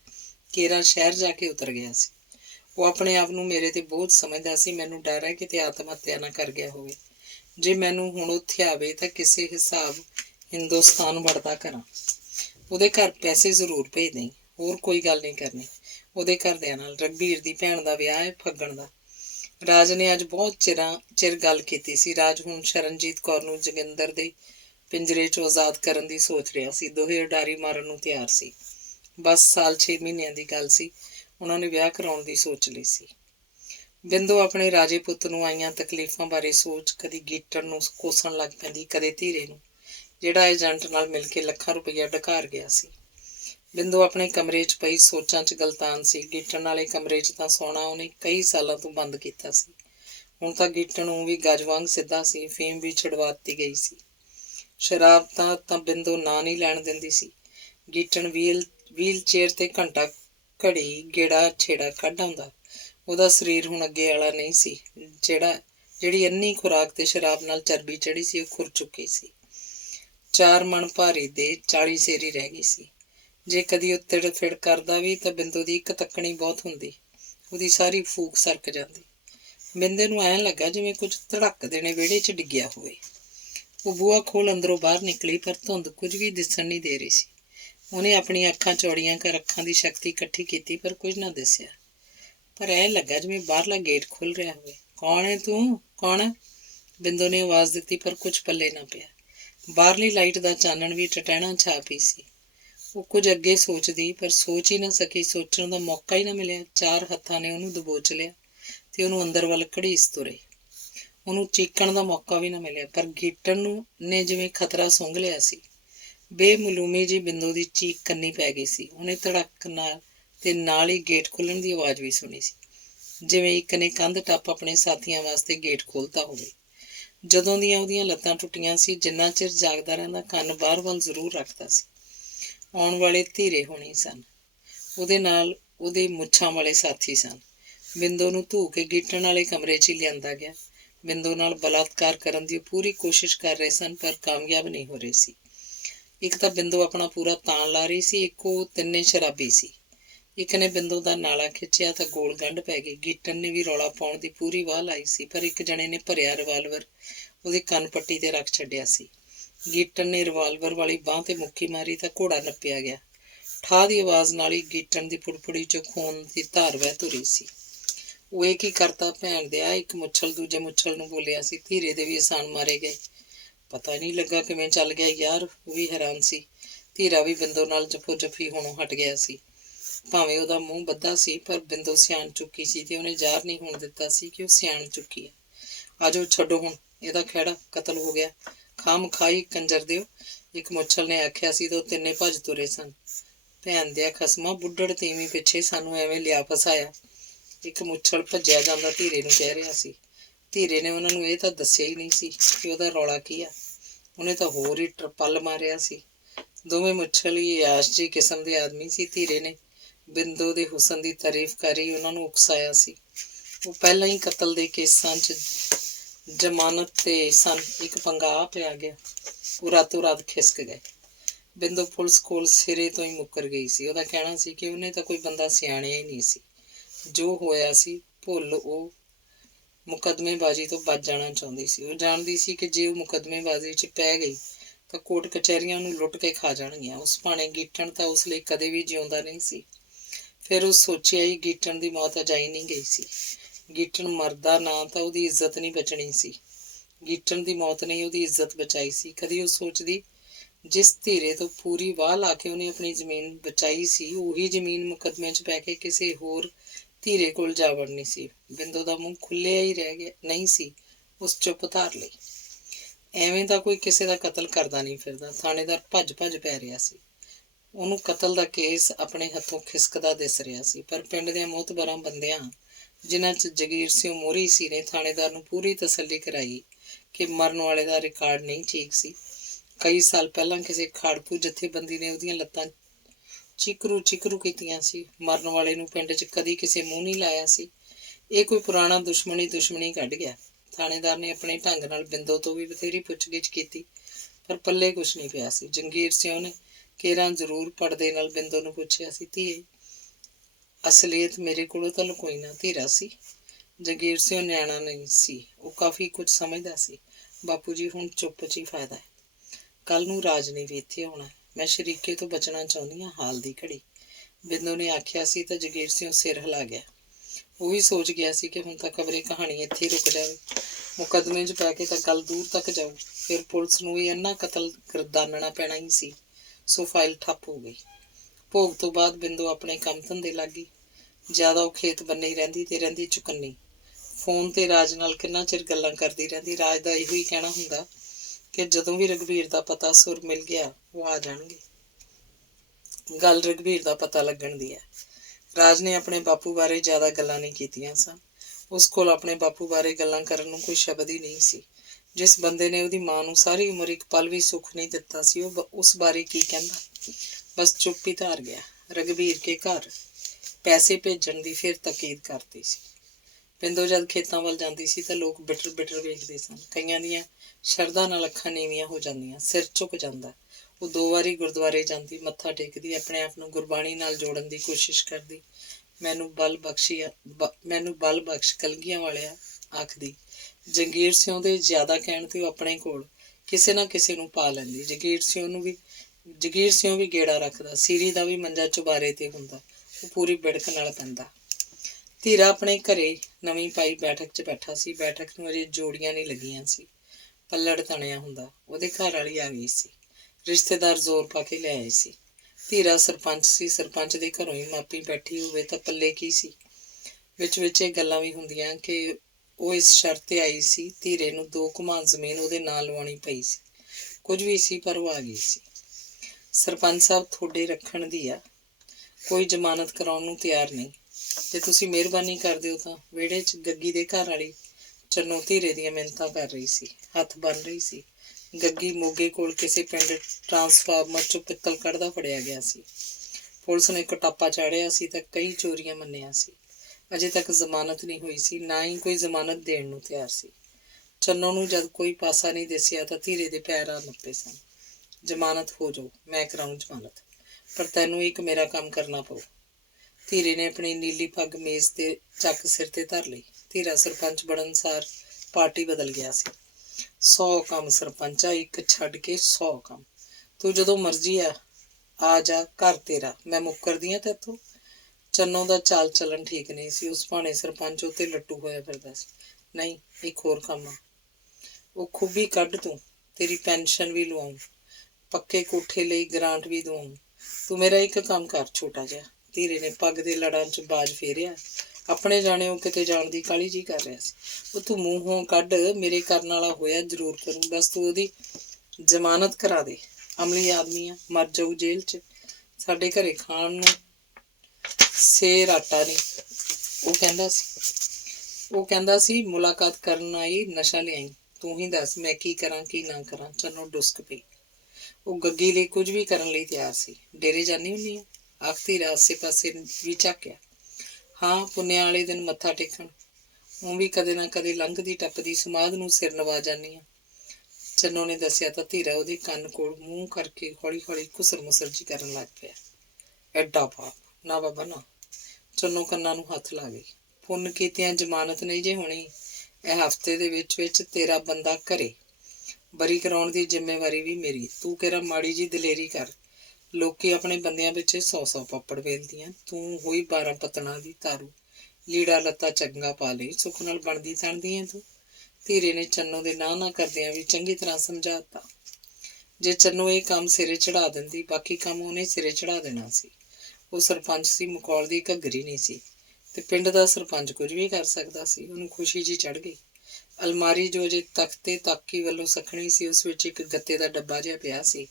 ਕੇਰਾਂ ਸ਼ਹਿਰ ਜਾ ਕੇ ਉਤਰ ਗਿਆ ਸੀ। ਉਹ ਆਪਣੇ ਆਪ ਨੂੰ ਮੇਰੇ ਤੇ ਬੋਝ ਸਮਝਦਾ ਸੀ। ਮੈਨੂੰ ਡਰ ਹੈ ਕਿਤੇ ਆਤਮ ਹੱਤਿਆ ਨਾ ਕਰ ਗਿਆ ਹੋਵੇ। ਜੇ ਮੈਨੂੰ ਹੁਣ ਉੱਥੇ ਆਵੇ ਤਾਂ ਕਿਸੇ ਹਿਸਾਬ ਹਿੰਦੁਸਤਾਨ ਵੜਦਾ ਕਰਾਂ। ਉਹਦੇ ਘਰ ਪੈਸੇ ਜ਼ਰੂਰ ਭੇਜ ਦੇਈਂ। ਹੋਰ ਕੋਈ ਗੱਲ ਨਹੀਂ ਕਰਨੀ। ਉਹਦੇ ਘਰਦਿਆਂ ਨਾਲ ਰਘਬੀਰ ਦੀ ਭੈਣ ਦਾ ਵਿਆਹ ਹੈ ਫੱਗਣ ਦਾ। ਰਾਜ ਨੇ ਅੱਜ ਬਹੁਤ ਚਿਰ ਗੱਲ ਕੀਤੀ ਸੀ। ਰਾਜ ਹੁਣ ਸ਼ਰਨਜੀਤ ਕੌਰ ਨੂੰ ਜੋਗਿੰਦਰ ਦੇ ਪਿੰਜਰੇ 'ਚੋਂ ਆਜ਼ਾਦ ਕਰਨ ਦੀ ਸੋਚ ਰਿਹਾ ਸੀ। ਦੋਹੇ ਉਡਾਰੀ ਮਾਰਨ ਨੂੰ ਤਿਆਰ ਸੀ। ਬਸ ਸਾਲ 6 ਮਹੀਨਿਆਂ ਦੀ ਗੱਲ ਸੀ। ਉਹਨਾਂ ਨੇ ਵਿਆਹ ਕਰਾਉਣ ਦੀ ਸੋਚ ਲਈ ਸੀ। ਬਿੰਦੋ ਆਪਣੇ ਰਾਜੇ ਪੁੱਤ ਨੂੰ ਆਈਆਂ ਤਕਲੀਫਾਂ ਬਾਰੇ ਸੋਚ ਕਦੀ ਗੀਟਣ ਨੂੰ ਕੋਸਣ ਲੱਗ ਪੈਂਦੀ, ਕਦੇ ਧੀਰੇ ਨੂੰ, ਜਿਹੜਾ ਏਜੰਟ ਨਾਲ ਮਿਲ ਕੇ ਲੱਖਾਂ ਰੁਪਈਆ ਡਕਾਰ ਗਿਆ ਸੀ। ਬਿੰਦੋ ਆਪਣੇ ਕਮਰੇ 'ਚ ਪਈ ਸੋਚਾਂ 'ਚ ਗਲਤਾਨ ਸੀ। ਗੀਟਣ ਵਾਲੇ ਕਮਰੇ 'ਚ ਤਾਂ ਸੌਣਾ ਉਹਨੇ ਕਈ ਸਾਲਾਂ ਤੋਂ ਬੰਦ ਕੀਤਾ ਸੀ। ਹੁਣ ਤਾਂ ਗੀਟਣ ਨੂੰ ਵੀ ਗੱਜ ਵਾਂਗ ਸਿੱਧਾ ਸੀ। ਫੀਮ ਵੀ ਛੁਡਵਾ ਦਿੱਤੀ ਗਈ ਸੀ। ਸ਼ਰਾਬ ਤਾਂ ਬਿੰਦੋ ਨਾਂ ਨਹੀਂ ਲੈਣ ਦਿੰਦੀ ਸੀ। ਗੀਟਣ ਵੀਲ ਚੇਅਰ ਤੇ ਘੰਟਾ ਘੜੀ ਗੇੜਾ ਛੇੜਾ ਕੱਢ ਆਉਂਦਾ। ਉਹਦਾ ਸਰੀਰ ਹੁਣ ਅੱਗੇ ਵਾਲਾ ਨਹੀਂ ਸੀ। ਜਿਹੜੀ ਇੰਨੀ ਖੁਰਾਕ ਤੇ ਸ਼ਰਾਬ ਨਾਲ ਚਰਬੀ ਚੜੀ ਸੀ, ਉਹ ਖੁਰ ਚੁੱਕੀ ਸੀ। 4 ਮਣ ਭਾਰੀ ਦੇ 40 ਸੇਰੀ ਰਹਿ ਗਈ ਸੀ। ਜੇ ਕਦੀ ਉਹ ਤਿੜ ਫਿੜ ਕਰਦਾ ਵੀ ਤਾਂ ਬਿੰਦੋ ਦੀ ਇੱਕ ਤੱਕਣੀ ਬਹੁਤ ਹੁੰਦੀ। ਉਹਦੀ ਸਾਰੀ ਫੂਕ ਸਰਕ ਜਾਂਦੀ। ਬਿੰਦੇ ਨੂੰ ਐਂ ਲੱਗਾ ਜਿਵੇਂ ਕੁਝ ਧੜਕ ਦੇਣੇ ਵਿਹੜੇ 'ਚ ਡਿੱਗਿਆ ਹੋਵੇ। ਉਹ ਬੂਹਾ ਖੋਲ ਅੰਦਰੋਂ ਬਾਹਰ ਨਿਕਲੀ, ਪਰ ਧੁੰਦ ਕੁਝ ਵੀ ਦਿਸਣ ਨਹੀਂ ਦੇ ਰਹੀ ਸੀ। ਉਹਨੇ ਆਪਣੀਆਂ ਅੱਖਾਂ ਚੌੜੀਆਂ ਕਰ ਅੱਖਾਂ ਦੀ ਸ਼ਕਤੀ ਇਕੱਠੀ ਕੀਤੀ, ਪਰ ਕੁਝ ਨਾ ਦਿਸਿਆ। ਪਰ ਐਂ ਲੱਗਾ ਜਿਵੇਂ ਬਾਹਰਲਾ ਗੇਟ ਖੁੱਲ ਰਿਹਾ ਹੋਵੇ। ਕੌਣ ਹੈ ਤੂੰ? ਕੌਣ ਹੈ? ਬਿੰਦੋ ਨੇ ਆਵਾਜ਼ ਦਿੱਤੀ, ਪਰ ਕੁਝ ਪੱਲੇ ਨਾ ਪਿਆ। ਬਾਹਰਲੀ ਲਾਈਟ ਦਾ ਚਾਨਣ ਵੀ ਟਟਹਿਣਾ ਛਾ ਪਈ ਸੀ। ਉਹ ਕੁਝ ਅੱਗੇ ਸੋਚਦੀ, ਪਰ ਸੋਚ ਹੀ ਨਾ ਸਕੀ। ਸੋਚਣ ਦਾ ਮੌਕਾ ਹੀ ਨਾ ਮਿਲਿਆ। 4 ਹੱਥਾਂ ਨੇ ਉਹਨੂੰ ਦਬੋਚ ਲਿਆ ਤੇ ਉਹਨੂੰ ਅੰਦਰ ਵੱਲ ਘੜੀਸ ਤੁਰੇ। ਉਹਨੂੰ ਚੀਕਣ ਦਾ ਮੌਕਾ ਵੀ ਨਾ ਮਿਲਿਆ, ਪਰ ਗੀਟਣ ਨੇ ਜਿਵੇਂ ਖਤਰਾ ਸੁੰਘ ਲਿਆ ਸੀ। ਬੇਮਲੂਮੀ ਜੀ ਬਿੰਦੋ ਦੀ ਚੀਕ ਕੰਨੀ ਪੈ ਗਈ ਸੀ। ਉਹਨੇ ਧੜਕ ਨਾਲ ਤੇ ਨਾਲ ਹੀ ਗੇਟ ਖੁੱਲ੍ਹਣ ਦੀ ਆਵਾਜ਼ ਵੀ ਸੁਣੀ ਸੀ, ਜਿਵੇਂ ਇੱਕ ਨੇ ਕੰਧ ਟੱਪ ਆਪਣੇ ਸਾਥੀਆਂ ਵਾਸਤੇ ਗੇਟ ਖੋਲ੍ਹਤਾ ਹੋਵੇ। ਜਦੋਂ ਦੀਆਂ ਉਹਦੀਆਂ ਲੱਤਾਂ ਟੁੱਟੀਆਂ ਸੀ, ਜਿੰਨਾ ਚਿਰ ਜਾਗਦਾ ਰਹਿੰਦਾ ਕੰਨ ਬਾਹਰ ਵੱਲ ਜ਼ਰੂਰ ਰੱਖਦਾ ਸੀ। ਆਉਣ ਵਾਲੇ ਧੀਰੇ ਹੋਣੇ ਸਨ। ਉਹਦੇ ਨਾਲ ਉਹਦੇ ਮੁੱਛਾਂ ਵਾਲੇ ਸਾਥੀ ਸਨ। ਬਿੰਦੋ ਨੂੰ ਧੂ ਕੇ ਗੀਟਣ ਵਾਲੇ ਕਮਰੇ 'ਚ ਹੀ ਲਿਆਂਦਾ ਗਿਆ। ਬਿੰਦੋ ਨਾਲ ਬਲਾਤਕਾਰ ਕਰਨ ਦੀ ਉਹ ਪੂਰੀ ਕੋਸ਼ਿਸ਼ ਕਰ ਰਹੇ ਸਨ, ਪਰ ਕਾਮਯਾਬ ਨਹੀਂ ਹੋ ਰਹੇ ਸੀ। ਇੱਕ ਤਾਂ ਬਿੰਦੋ ਆਪਣਾ ਪੂਰਾ ਤਾਣ ਲਾ ਰਹੀ ਸੀ, ਇੱਕ ਉਹ ਤਿੰਨੇ ਸ਼ਰਾਬੀ ਸੀ। ਇੱਕ ਨੇ ਬਿੰਦੋ ਦਾ ਨਾਲਾ ਖਿੱਚਿਆ ਤਾਂ ਗੋਲ ਗੰਢ ਪੈ ਗਈ। ਗੀਟਣ ਨੇ ਵੀ ਰੌਲਾ ਪਾਉਣ ਦੀ ਪੂਰੀ ਵਾਹ ਲਾਈ ਸੀ, ਪਰ ਇੱਕ ਜਣੇ ਨੇ ਭਰਿਆ ਰਿਵਾਲਵਰ ਉਹਦੀ ਕੰਨ ਪੱਟੀ ਤੇ ਰੱਖ ਛੱਡਿਆ ਸੀ। ਗੀਟਣ ਨੇ ਰਿਵਾਲਵਰ ਵਾਲੀ ਬਾਂਹ ਤੇ ਮੁੱਕੀ ਮਾਰੀ ਤਾਂ ਘੋੜਾ ਨੱਪਿਆ ਗਿਆ। ਠਾਹ ਦੀ ਆਵਾਜ਼ ਨਾਲ ਹੀ ਗੀਟਣ ਦੀ ਪੁੜਪੁੜੀ 'ਚੋਂ ਖੂਨ ਦੀ ਧਾਰ ਵਹਿ ਤੁਰੀ ਸੀ। ਉਹ ਇਹ ਕੀ ਕਰਤਾ ਭੈਣ ਦਿਆ? ਇੱਕ ਮੁੱਛਲ ਦੂਜੇ ਮੁੱਛਲ ਨੂੰ ਬੋਲਿਆ ਸੀ। ਧੀਰੇ ਦੇ ਵੀ ਆਸਾਨ ਮਾਰੇ ਗਏ। ਪਤਾ ਨਹੀਂ ਲੱਗਾ ਕਿਵੇਂ ਚੱਲ ਗਿਆ ਯਾਰ। ਉਹ ਵੀ ਹੈਰਾਨ ਸੀ। ਧੀਰਾ ਵੀ ਬਿੰਦੋ ਨਾਲ ਜੱਫੋ ਜੱਫੀ ਹੋਣੋਂ ਹਟ ਗਿਆ ਸੀ। ਭਾਵੇਂ ਉਹਦਾ ਮੂੰਹ ਬੱਧਾ ਸੀ, ਪਰ ਬਿੰਦੋ ਸਿਆਣ ਚੁੱਕੀ ਸੀ ਤੇ ਉਹਨੇ ਜ਼ਾਹਰ ਨਹੀਂ ਹੋਣ ਦਿੱਤਾ ਸੀ ਕਿ ਉਹ ਸਿਆਣ ਚੁੱਕੀ ਹੈ। ਆਜੋ ਛੱਡੋ ਹੁਣ ਇਹਦਾ ਖਹਿੜਾ, ਕਤਲ ਹੋ ਗਿਆ। ਖਾਮ ਖਾਈ ਕੰਜਰ ਦਿਓ, ਇੱਕ ਮੁੱਛਲ ਨੇ ਆਖਿਆ ਸੀ ਤਾਂ ਉਹ ਤਿੰਨੇ ਭੱਜ ਤੁਰੇ ਸਨ। ਭੈਣ ਦਿਆ ਖਸਮਾਂ, ਬੁੱਢੜ ਤੀਵੀਂ ਪਿੱਛੇ ਸਾਨੂੰ ਐਵੇਂ ਲਿਆ ਫਸਾਇਆ, ਇੱਕ ਮੁੱਛਲ ਭੱਜਿਆ ਜਾਂਦਾ ਧੀਰੇ ਨੂੰ ਕਹਿ ਰਿਹਾ ਸੀ। ਧੀਰੇ ਨੇ ਉਹਨਾਂ ਨੂੰ ਇਹ ਤਾਂ ਦੱਸਿਆ ਹੀ ਨਹੀਂ ਸੀ ਕਿ ਉਹਦਾ ਰੌਲਾ ਕੀ ਆ। ਉਹਨੇ ਤਾਂ ਹੋਰ ਹੀ ਪੱਲ ਮਾਰਿਆ ਸੀ। ਦੋਵੇਂ ਮੁੱਛਲ ਹੀ ਆਸ਼ ਜਿਹੀ ਕਿਸਮ ਦੇ ਆਦਮੀ ਸੀ। ਧੀਰੇ ਨੇ ਬਿੰਦੋ ਦੇ ਹੁਸਨ ਦੀ ਤਾਰੀਫ ਕਰੀ ਉਹਨਾਂ ਨੂੰ ਉਕਸਾਇਆ ਸੀ। ਉਹ ਪਹਿਲਾਂ ਹੀ ਕਤਲ ਦੇ ਕੇਸਾਂ 'ਚ ਜ਼ਮਾਨਤ ਤੇ ਸਨ। ਇੱਕ ਪੰਗਾ ਆ ਪਿਆ ਗਿਆ। ਉਹ ਰਾਤੋਂ ਰਾਤ ਖਿਸਕ ਗਏ। ਬਿੰਦੋ ਪੁਲਿਸ ਕੋਲ ਸਿਰੇ ਤੋਂ ਹੀ ਮੁੱਕਰ ਗਈ ਸੀ। ਉਹਦਾ ਕਹਿਣਾ ਸੀ ਕਿ ਉਹਨੇ ਤਾਂ ਕੋਈ ਬੰਦਾ ਸਿਆਣਿਆ ਹੀ ਨਹੀਂ ਸੀ। ਜੋ ਹੋਇਆ ਸੀ ਭੁੱਲ ਉਹ ਮੁਕੱਦਮੇਬਾਜ਼ੀ ਤੋਂ ਬਚ ਜਾਣਾ ਚਾਹੁੰਦੀ ਸੀ। ਉਹ ਜਾਣਦੀ ਸੀ ਕਿ ਜੇ ਉਹ ਮੁਕੱਦਮੇਬਾਜ਼ੀ 'ਚ ਪੈ ਗਈ ਤਾਂ ਕੋਰਟ ਕਚਹਿਰੀਆਂ ਨੂੰ ਲੁੱਟ ਕੇ ਖਾ ਜਾਣਗੀਆਂ। ਉਸ ਭਾਣੇ ਗੀਟਣ ਤਾਂ ਉਸ ਲਈ ਕਦੇ ਵੀ ਜਿਉਂਦਾ ਨਹੀਂ ਸੀ। ਫਿਰ ਉਹ ਸੋਚਿਆ ਹੀ ਗੀਟਣ ਦੀ ਮੌਤ ਅਜਾਈ ਨਹੀਂ ਗਈ ਸੀ। ਗੀਟਣ ਮਰਦਾ ਨਾ ਤਾਂ ਉਹਦੀ ਇੱਜ਼ਤ ਨਹੀਂ ਬਚਣੀ ਸੀ। ਗੀਟਣ ਦੀ ਮੌਤ ਨੇ ਉਹਦੀ ਇੱਜ਼ਤ ਬਚਾਈ ਸੀ। ਕਦੀ ਉਹ ਸੋਚਦੀ, ਜਿਸ ਧੀਰੇ ਤੋਂ ਪੂਰੀ ਵਾਹ ਲਾ ਕੇ ਉਹਨੇ ਆਪਣੀ ਜ਼ਮੀਨ ਬਚਾਈ ਸੀ, ਉਹੀ ਜ਼ਮੀਨ ਮੁਕੱਦਮੇ 'ਚ ਪੈ ਕੇ ਕਿਸੇ ਹੋਰ ਧੀਰੇ ਕੋਲ ਜਾ ਵੜਨੀ ਸੀ। ਬਿੰਦੋ ਦਾ ਮੂੰਹ ਖੁੱਲਿਆ ਹੀ ਰਹਿ ਗਿਆ ਨਹੀਂ ਸੀ। ਉਸ ਚੁੱਪ ਧਾਰ ਲਈ। ਐਵੇਂ ਤਾਂ ਕੋਈ ਕਿਸੇ ਦਾ ਕਤਲ ਕਰਦਾ ਨਹੀਂ ਫਿਰਦਾ। ਥਾਣੇਦਾਰ ਭੱਜ ਭੱਜ ਪੈ ਰਿਹਾ ਸੀ। ਉਹਨੂੰ ਕਤਲ ਦਾ ਕੇਸ ਆਪਣੇ ਹੱਥੋਂ ਖਿਸਕਦਾ ਦਿਸ ਰਿਹਾ ਸੀ। ਪਰ ਪਿੰਡ ਦੇ ਮੋਹਤਬਰਾਂ ਬੰਦਿਆਂ, ਜਿਨ੍ਹਾਂ 'ਚ ਜਗੀਰ ਸਿੰਘ ਮੋਹਰੀ ਸੀ, ਨੇ ਥਾਣੇਦਾਰ ਨੂੰ ਪੂਰੀ ਤਸੱਲੀ ਕਰਾਈ ਕਿ ਮਰਨ ਵਾਲੇ ਦਾ ਰਿਕਾਰਡ ਨਹੀਂ ਠੀਕ ਸੀ। ਕਈ ਸਾਲ ਪਹਿਲਾਂ ਕਿਸੇ ਖਾੜਕੂ ਜਥੇਬੰਦੀ ਨੇ ਉਹਦੀਆਂ ਲੱਤਾਂ ਚੀਕਰੂ ਕੀਤੀਆਂ ਸੀ। ਮਰਨ ਵਾਲੇ ਨੂੰ ਪਿੰਡ 'ਚ ਕਦੀ ਕਿਸੇ ਮੂੰਹ ਨਹੀਂ ਲਾਇਆ ਸੀ। ਇਹ ਕੋਈ ਪੁਰਾਣਾ ਦੁਸ਼ਮਣੀ ਕੱਢ ਗਿਆ। ਥਾਣੇਦਾਰ ਨੇ ਆਪਣੇ ਢੰਗ ਨਾਲ ਬਿੰਦੋ ਤੋਂ ਵੀ ਬਥੇਰੀ ਪੁੱਛਗਿੱਛ ਕੀਤੀ, ਪਰ ਪੱਲੇ ਕੁਛ ਨਹੀਂ ਪਿਆ ਸੀ। ਜੰਗੀਰ ਸਿੰਘ ਨੇ ਕੇਰਾਂ ਜ਼ਰੂਰ ਪੜਦੇ ਨਾਲ ਬਿੰਦੋ ਨੂੰ ਪੁੱਛਿਆ ਸੀ, ਧੀਏ, ਅਸਲੀਅਤ ਮੇਰੇ ਕੋਲੋਂ ਤਾਂ ਲੁਕੋਈ ਨਾ। ਧੀਰਾ ਸੀ। ਜੰਗੀਰ ਸਿੰਘ ਨਿਆਣਾ ਨਹੀਂ ਸੀ, ਉਹ ਕਾਫੀ ਕੁਝ ਸਮਝਦਾ ਸੀ। ਬਾਪੂ ਜੀ, ਹੁਣ ਚੁੱਪ 'ਚ ਹੀ ਫਾਇਦਾ ਹੈ। ਕੱਲ ਨੂੰ ਰਾਜ ਨੇ ਵੀ ਇੱਥੇ ਆਉਣਾ। ਮੈਂ ਸ਼ਰੀਕੇ ਤੋਂ ਬਚਣਾ ਚਾਹੁੰਦੀ ਹਾਂ ਹਾਲ ਦੀ ਘੜੀ, ਬਿੰਦੋ ਨੇ ਆਖਿਆ ਸੀ ਤਾਂ ਜਗੀਰ ਸਿੰਘ ਸਿਰ ਹਿਲਾ ਗਿਆ। ਉਹ ਵੀ ਸੋਚ ਗਿਆ ਸੀ ਕਿ ਹੁਣ ਤਾਂ ਖਬਰੇ ਕਹਾਣੀ ਇੱਥੇ ਰੁਕ ਜਾਵੇ। ਮੁਕੱਦਮੇ 'ਚ ਪੈ ਕੇ ਤਾਂ ਗੱਲ ਦੂਰ ਤੱਕ ਜਾਊ। ਫਿਰ ਪੁਲਿਸ ਨੂੰ ਵੀ ਇੰਨਾ ਕਤਲ ਗਰਦਾਨਣਾ ਪੈਣਾ ਹੀ ਸੀ। ਸੋ ਫਾਈਲ ਠੱਪ ਹੋ ਗਈ। ਭੋਗ ਤੋਂ ਬਾਅਦ ਬਿੰਦੋ ਆਪਣੇ ਕੰਮ ਧੰਦੇ ਲੱਗ ਗਈ। ਜ਼ਿਆਦਾ ਉਹ ਖੇਤ ਬੰਨੇ ਹੀ ਰਹਿੰਦੀ ਚੁਕੰਨੀ। ਫੋਨ ਤੇ ਰਾਜ ਨਾਲ ਕਿੰਨਾ ਚਿਰ ਗੱਲਾਂ ਕਰਦੀ ਰਹਿੰਦੀ। ਰਾਜ ਦਾ ਇਹੋ ਹੀ ਕਹਿਣਾ ਹੁੰਦਾ ਕਿ ਜਦੋਂ ਵੀ ਰਘਬੀਰ ਦਾ ਪਤਾ ਸੁਰ ਮਿਲ ਗਿਆ, ਉਹ ਆ ਜਾਣਗੇ। ਗੱਲ ਰਘਬੀਰ ਦਾ ਪਤਾ ਲੱਗਣ ਦੀ ਹੈ। ਰਾਜ ਨੇ ਆਪਣੇ ਬਾਪੂ ਬਾਰੇ ਜ਼ਿਆਦਾ ਗੱਲਾਂ ਨਹੀਂ ਕੀਤੀਆਂ ਸਨ। ਉਸ ਕੋਲ ਆਪਣੇ ਬਾਪੂ ਬਾਰੇ ਗੱਲਾਂ ਕਰਨ ਨੂੰ ਕੋਈ ਸ਼ਬਦ ਹੀ ਨਹੀਂ ਸੀ। ਜਿਸ ਬੰਦੇ ਨੇ ਉਹਦੀ ਮਾਂ ਨੂੰ ਸਾਰੀ ਉਮਰ ਇੱਕ ਪਲ ਵੀ ਸੁੱਖ ਨਹੀਂ ਦਿੱਤਾ ਸੀ, ਉਹ ਉਸ ਬਾਰੇ ਕੀ ਕਹਿੰਦਾ। ਬਸ ਚੁੱਪ ਹੀ ਧਾਰ ਗਿਆ। ਰਘਬੀਰ ਕੇ ਘਰ ਪੈਸੇ ਭੇਜਣ ਦੀ ਫਿਰ ਤਾਕੀਦ ਕਰਦੀ ਸੀ। ਬਿੰਦੋ ਜਦ ਖੇਤਾਂ ਵੱਲ ਜਾਂਦੀ ਸੀ ਤਾਂ ਲੋਕ ਬਿਟਰ ਵੇਖਦੇ ਸਨ। ਕਈਆਂ ਦੀਆਂ ਸ਼ਰਧਾ ਨਾਲ ਅੱਖਾਂ ਨੀਵੀਆਂ ਹੋ ਜਾਂਦੀਆਂ, ਸਿਰ ਝੁਕ ਜਾਂਦਾ। ਉਹ 2 ਵਾਰੀ ਗੁਰਦੁਆਰੇ ਜਾਂਦੀ, ਮੱਥਾ ਟੇਕਦੀ, ਆਪਣੇ ਆਪ ਨੂੰ ਗੁਰਬਾਣੀ ਨਾਲ ਜੋੜਨ ਦੀ ਕੋਸ਼ਿਸ਼ ਕਰਦੀ। ਮੈਨੂੰ ਬਲ ਬਖਸ਼ ਕਲਗੀਆਂ ਵਾਲਿਆ, ਆਖਦੀ। ਜੰਗੀਰ ਸਿੰਘ ਦੇ ਜ਼ਿਆਦਾ ਕਹਿਣ ਤੇ ਉਹ ਆਪਣੇ ਕੋਲ ਕਿਸੇ ਨਾ ਕਿਸੇ ਨੂੰ ਪਾ ਲੈਂਦੀ। ਜਗੀਰ ਸਿੰਘ ਵੀ ਗੇੜਾ ਰੱਖਦਾ। ਸੀਰੀ ਦਾ ਵੀ ਮੰਜਾ ਚੁਬਾਰੇ ਤੇ ਹੁੰਦਾ। ਉਹ ਪੂਰੀ ਬਿੜਕ ਨਾਲ ਪੈਂਦਾ। ਧੀਰਾ ਆਪਣੇ ਘਰੇ ਨਵੀਂ ਪਾਈ ਬੈਠਕ 'ਚ ਬੈਠਾ ਸੀ। ਬੈਠਕ ਨੂੰ ਅਜੇ ਜੋੜੀਆਂ ਨਹੀਂ ਲੱਗੀਆਂ ਸੀ। ਪੱਲੜ ਤਣਿਆ ਹੁੰਦਾ। ਉਹਦੇ ਘਰ ਵਾਲੀ ਆ ਗਈ ਸੀ। ਰਿਸ਼ਤੇਦਾਰ ਜ਼ੋਰ ਪਾ ਕੇ ਲੈ ਆਏ ਸੀ। ਧੀਰਾ ਸਰਪੰਚ ਸੀ। ਸਰਪੰਚ ਦੇ ਘਰੋਂ ਹੀ ਮਾਪੀ ਬੈਠੀ ਹੋਵੇ ਤਾਂ ਪੱਲੇ ਕੀ ਸੀ। ਵਿੱਚ ਇਹ ਗੱਲਾਂ ਵੀ ਹੁੰਦੀਆਂ ਕਿ ਉਹ ਇਸ ਸ਼ਰਤ ਤੇ ਆਈ ਸੀ, ਧੀਰੇ ਨੂੰ 2 ਕਮਾਨ ਜ਼ਮੀਨ ਉਹਦੇ ਨਾਂ ਲਵਾਉਣੀ ਪਈ ਸੀ। ਕੁਝ ਵੀ ਸੀ, ਪਰ ਉਹ ਆ ਗਈ ਸੀ। ਸਰਪੰਚ ਸਾਹਿਬ, ਤੁਹਾਡੇ ਰੱਖਣ ਦੀ ਆ, ਕੋਈ ਜ਼ਮਾਨਤ ਕਰਾਉਣ ਨੂੰ ਤਿਆਰ ਨਹੀਂ। ਜੇ ਤੁਸੀਂ ਮਿਹਰਬਾਨੀ ਕਰਦੇ ਹੋ ਤਾਂ। ਵਿਹੜੇ 'ਚ ਗੱਗੀ ਦੇ ਘਰ ਵਾਲੀ ਚੰਨੋ ਧੀਰੇ ਦੀਆਂ ਮਿੰਨਤਾਂ ਕਰ ਰਹੀ ਸੀ, ਹੱਥ ਬੰਨ ਰਹੀ ਸੀ। ਗੱਗੀ ਮੋਗੇ ਕੋਲ ਕਿਸੇ ਪਿੰਡ ਟਰਾਂਸਫਾਰਮਰ 'ਚੋਂ ਪਿੱਤਲ ਕੱਢਦਾ ਫੜਿਆ ਗਿਆ ਸੀ। ਪੁਲਿਸ ਨੇ ਕਟਾਪਾ ਚਾੜਿਆ ਸੀ ਤਾਂ ਕਈ ਚੋਰੀਆਂ ਮੰਨਿਆ ਸੀ। ਅਜੇ ਤੱਕ ਜ਼ਮਾਨਤ ਨਹੀਂ ਹੋਈ ਸੀ, ਨਾ ਹੀ ਕੋਈ ਜ਼ਮਾਨਤ ਦੇਣ ਨੂੰ ਤਿਆਰ ਸੀ। ਚੰਨੋ ਨੂੰ ਜਦ ਕੋਈ ਪਾਸਾ ਨਹੀਂ ਦਿਸਿਆ ਤਾਂ ਧੀਰੇ ਦੇ ਪੈਰ ਆ ਨੱਪੇ ਸਨ। ਜ਼ਮਾਨਤ ਹੋ ਜਾਊ, ਮੈਂ ਕਰਾਊਂ ਜ਼ਮਾਨਤ, ਪਰ ਤੈਨੂੰ ਇੱਕ ਮੇਰਾ ਕੰਮ ਕਰਨਾ ਪਊ। ਧੀਰੇ ਨੇ ਆਪਣੀ ਨੀਲੀ ਪੱਗ ਮੇਜ਼ ਤੇ ਚੱਕ ਸਿਰ ਤੇ ਧਰ ਲਈ। ਧੀਰਾ ਸਰਪੰਚ ਬਣਨ ਸਾਰ ਪਾਰਟੀ ਬਦਲ ਗਿਆ ਸੀ। 100 ਕੰਮ ਸਰਪੰਚਾ, ਇੱਕ ਛੱਡ ਕੇ 100 ਕੰਮ। ਤੂੰ ਜਦੋਂ ਮਰਜ਼ੀ ਆ ਜਾ, ਘਰ ਤੇਰਾ। ਮੈਂ ਮੁੱਕਰਦੀ ਹਾਂ ਤੇਥੋਂ। ਚੰਨੋ ਦਾ ਚਾਲ ਚੱਲਣ ਠੀਕ ਨਹੀਂ ਸੀ। ਉਸ ਭਾਣੇ ਸਰਪੰਚ ਉੱਤੇ ਲੱਟੂ ਹੋਇਆ ਫਿਰਦਾ ਸੀ। ਨਹੀਂ, ਇੱਕ ਹੋਰ ਕੰਮ ਆ। ਉਹ ਖੂਬੀ ਕੱਢ ਤੂੰ, ਤੇਰੀ ਪੈਨਸ਼ਨ ਵੀ ਲਵਾਉਂ, ਪੱਕੇ ਕੋਠੇ ਲਈ ਗਰਾਂਟ ਵੀ ਦਵਾਉਂ। ਤੂੰ ਮੇਰਾ ਇੱਕ ਕੰਮ ਕਰ, ਛੋਟਾ ਜਿਹਾ। ਧੀਰੇ ਨੇ ਪੱਗ ਦੇ ਲੜਾਂ 'ਚ ਬਾਜ ਫੇਰਿਆ। ਆਪਣੇ ਜਾਣੇ ਉਹ ਕਿਤੇ ਜਾਣ ਦੀ ਕਾਹਲੀ ਜੀ ਕਰ ਰਿਹਾ ਸੀ। ਉਹ ਤੂੰ ਮੂੰਹੋਂ ਕੱਢ, ਮੇਰੇ ਕਰਨ ਵਾਲਾ ਹੋਇਆ ਜ਼ਰੂਰ ਕਰੂੰ, ਬਸ ਤੂੰ ਉਹਦੀ ਜ਼ਮਾਨਤ ਕਰਾ ਦੇ। ਅਮਲੀ ਆਦਮੀ ਆ, ਮਰ ਜਾਊ ਜੇਲ੍ਹ 'ਚ। ਸਾਡੇ ਘਰੇ ਖਾਣ ਨੂੰ ਸੇਰ ਆਟਾ ਨਹੀਂ। ਉਹ ਕਹਿੰਦਾ ਸੀ ਮੁਲਾਕਾਤ ਕਰਨ ਆਈ, ਨਸ਼ਾ ਲਿਆਈ। ਤੂੰ ਹੀ ਦੱਸ ਮੈਂ ਕੀ ਕਰਾਂ ਕੀ ਨਾ ਕਰਾਂ। ਚੰਨੋ ਡੁਸਕ ਪਈ। ਉਹ ਗੱਗੀ ਲਈ ਕੁਝ ਵੀ ਕਰਨ ਲਈ ਤਿਆਰ ਸੀ। ਡੇਰੇ ਜਾਂਦੀ ਹੁੰਦੀ ਆ, ਆਖਦੀ ਆਸੇ ਪਾਸੇ ਵੀ ਝਾਕਿਆ। ਹਾਂ, ਪੁੰਨਿਆਂ ਵਾਲੇ ਦਿਨ ਮੱਥਾ ਟੇਕਣ। ਉਹ ਵੀ ਕਦੇ ਨਾ ਕਦੇ ਲੰਘਦੀ ਟੱਪਦੀ ਸਮਾਧ ਨੂੰ ਸਿਰ ਨਵਾ ਜਾਂਦੀ ਆ। ਚੰਨੋ ਨੇ ਦੱਸਿਆ ਤਾਂ ਧੀਰਾ ਉਹਦੇ ਕੰਨ ਕੋਲ ਮੂੰਹ ਕਰਕੇ ਹੌਲੀ ਹੌਲੀ ਘੁਸਰ ਮੁਸਰ ਜੀ ਕਰਨ ਲੱਗ ਪਿਆ। ਐਡਾ ਪਾਪ ਨਾ ਬਾਬਾ ਨਾ। ਚੰਨੋ ਕੰਨਾਂ ਨੂੰ ਹੱਥ ਲਾ ਗਈ। ਪੁੰਨ ਕੀਤਿਆਂ ਜ਼ਮਾਨਤ ਨਹੀਂ ਜੇ ਹੋਣੀ। ਇਹ ਹਫ਼ਤੇ ਦੇ ਵਿੱਚ ਤੇਰਾ ਬੰਦਾ ਘਰੇ। ਬਰੀ ਕਰਾਉਣ ਦੀ ਜ਼ਿੰਮੇਵਾਰੀ ਵੀ ਮੇਰੀ। ਤੂੰ ਕਿਹੜਾ ਮਾੜੀ ਜੀ ਦਲੇਰੀ ਕਰ। ਲੋਕੀ ਆਪਣੇ ਬੰਦਿਆਂ ਵਿੱਚ 100 ਪਾਪੜ ਵੇਲਦੀਆਂ। ਤੂੰ ਹੋਈ 12 ਪਤਣਾ ਦੀ ਤਾਰੂ। ਲੀੜਾ ਲੱਤਾ ਚੰਗਾ ਪਾ ਲਈ, ਸੁੱਖ ਨਾਲ ਬਣਦੀ ਤਣਦੀ ਹੈ ਤੂੰ। ਧੀਰੇ ਨੇ ਚੰਨੋ ਦੇ ਨਾ ਕਰਦਿਆਂ ਵੀ ਚੰਗੀ ਤਰ੍ਹਾਂ ਸਮਝਾਤਾ। ਜੇ ਚੰਨੋ ਇਹ ਕੰਮ ਸਿਰੇ ਚੜਾ ਦਿੰਦੀ, ਬਾਕੀ ਕੰਮ ਉਹਨੇ ਸਿਰੇ ਚੜਾ ਦੇਣਾ ਸੀ। ਉਹ ਸਰਪੰਚ ਸੀ, ਮਕੌਲ ਦੀ ਘੱਗਰੀ ਨਹੀਂ ਸੀ। ਤੇ ਪਿੰਡ ਦਾ ਸਰਪੰਚ ਕੁਝ ਵੀ ਕਰ ਸਕਦਾ ਸੀ। ਉਹਨੂੰ ਖੁਸ਼ੀ ਜੀ ਚੜ੍ਹ ਗਈ। ਅਲਮਾਰੀ ਜੋ ਅਜੇ ਤਖਤੇ ਤਾਕੀ ਵੱਲੋਂ ਸਖਣੀ ਸੀ, ਉਸ ਵਿੱਚ ਇੱਕ ਗੱਤੇ ਦਾ ਡੱਬਾ ਜਿਹਾ ਪਿਆ ਸੀ,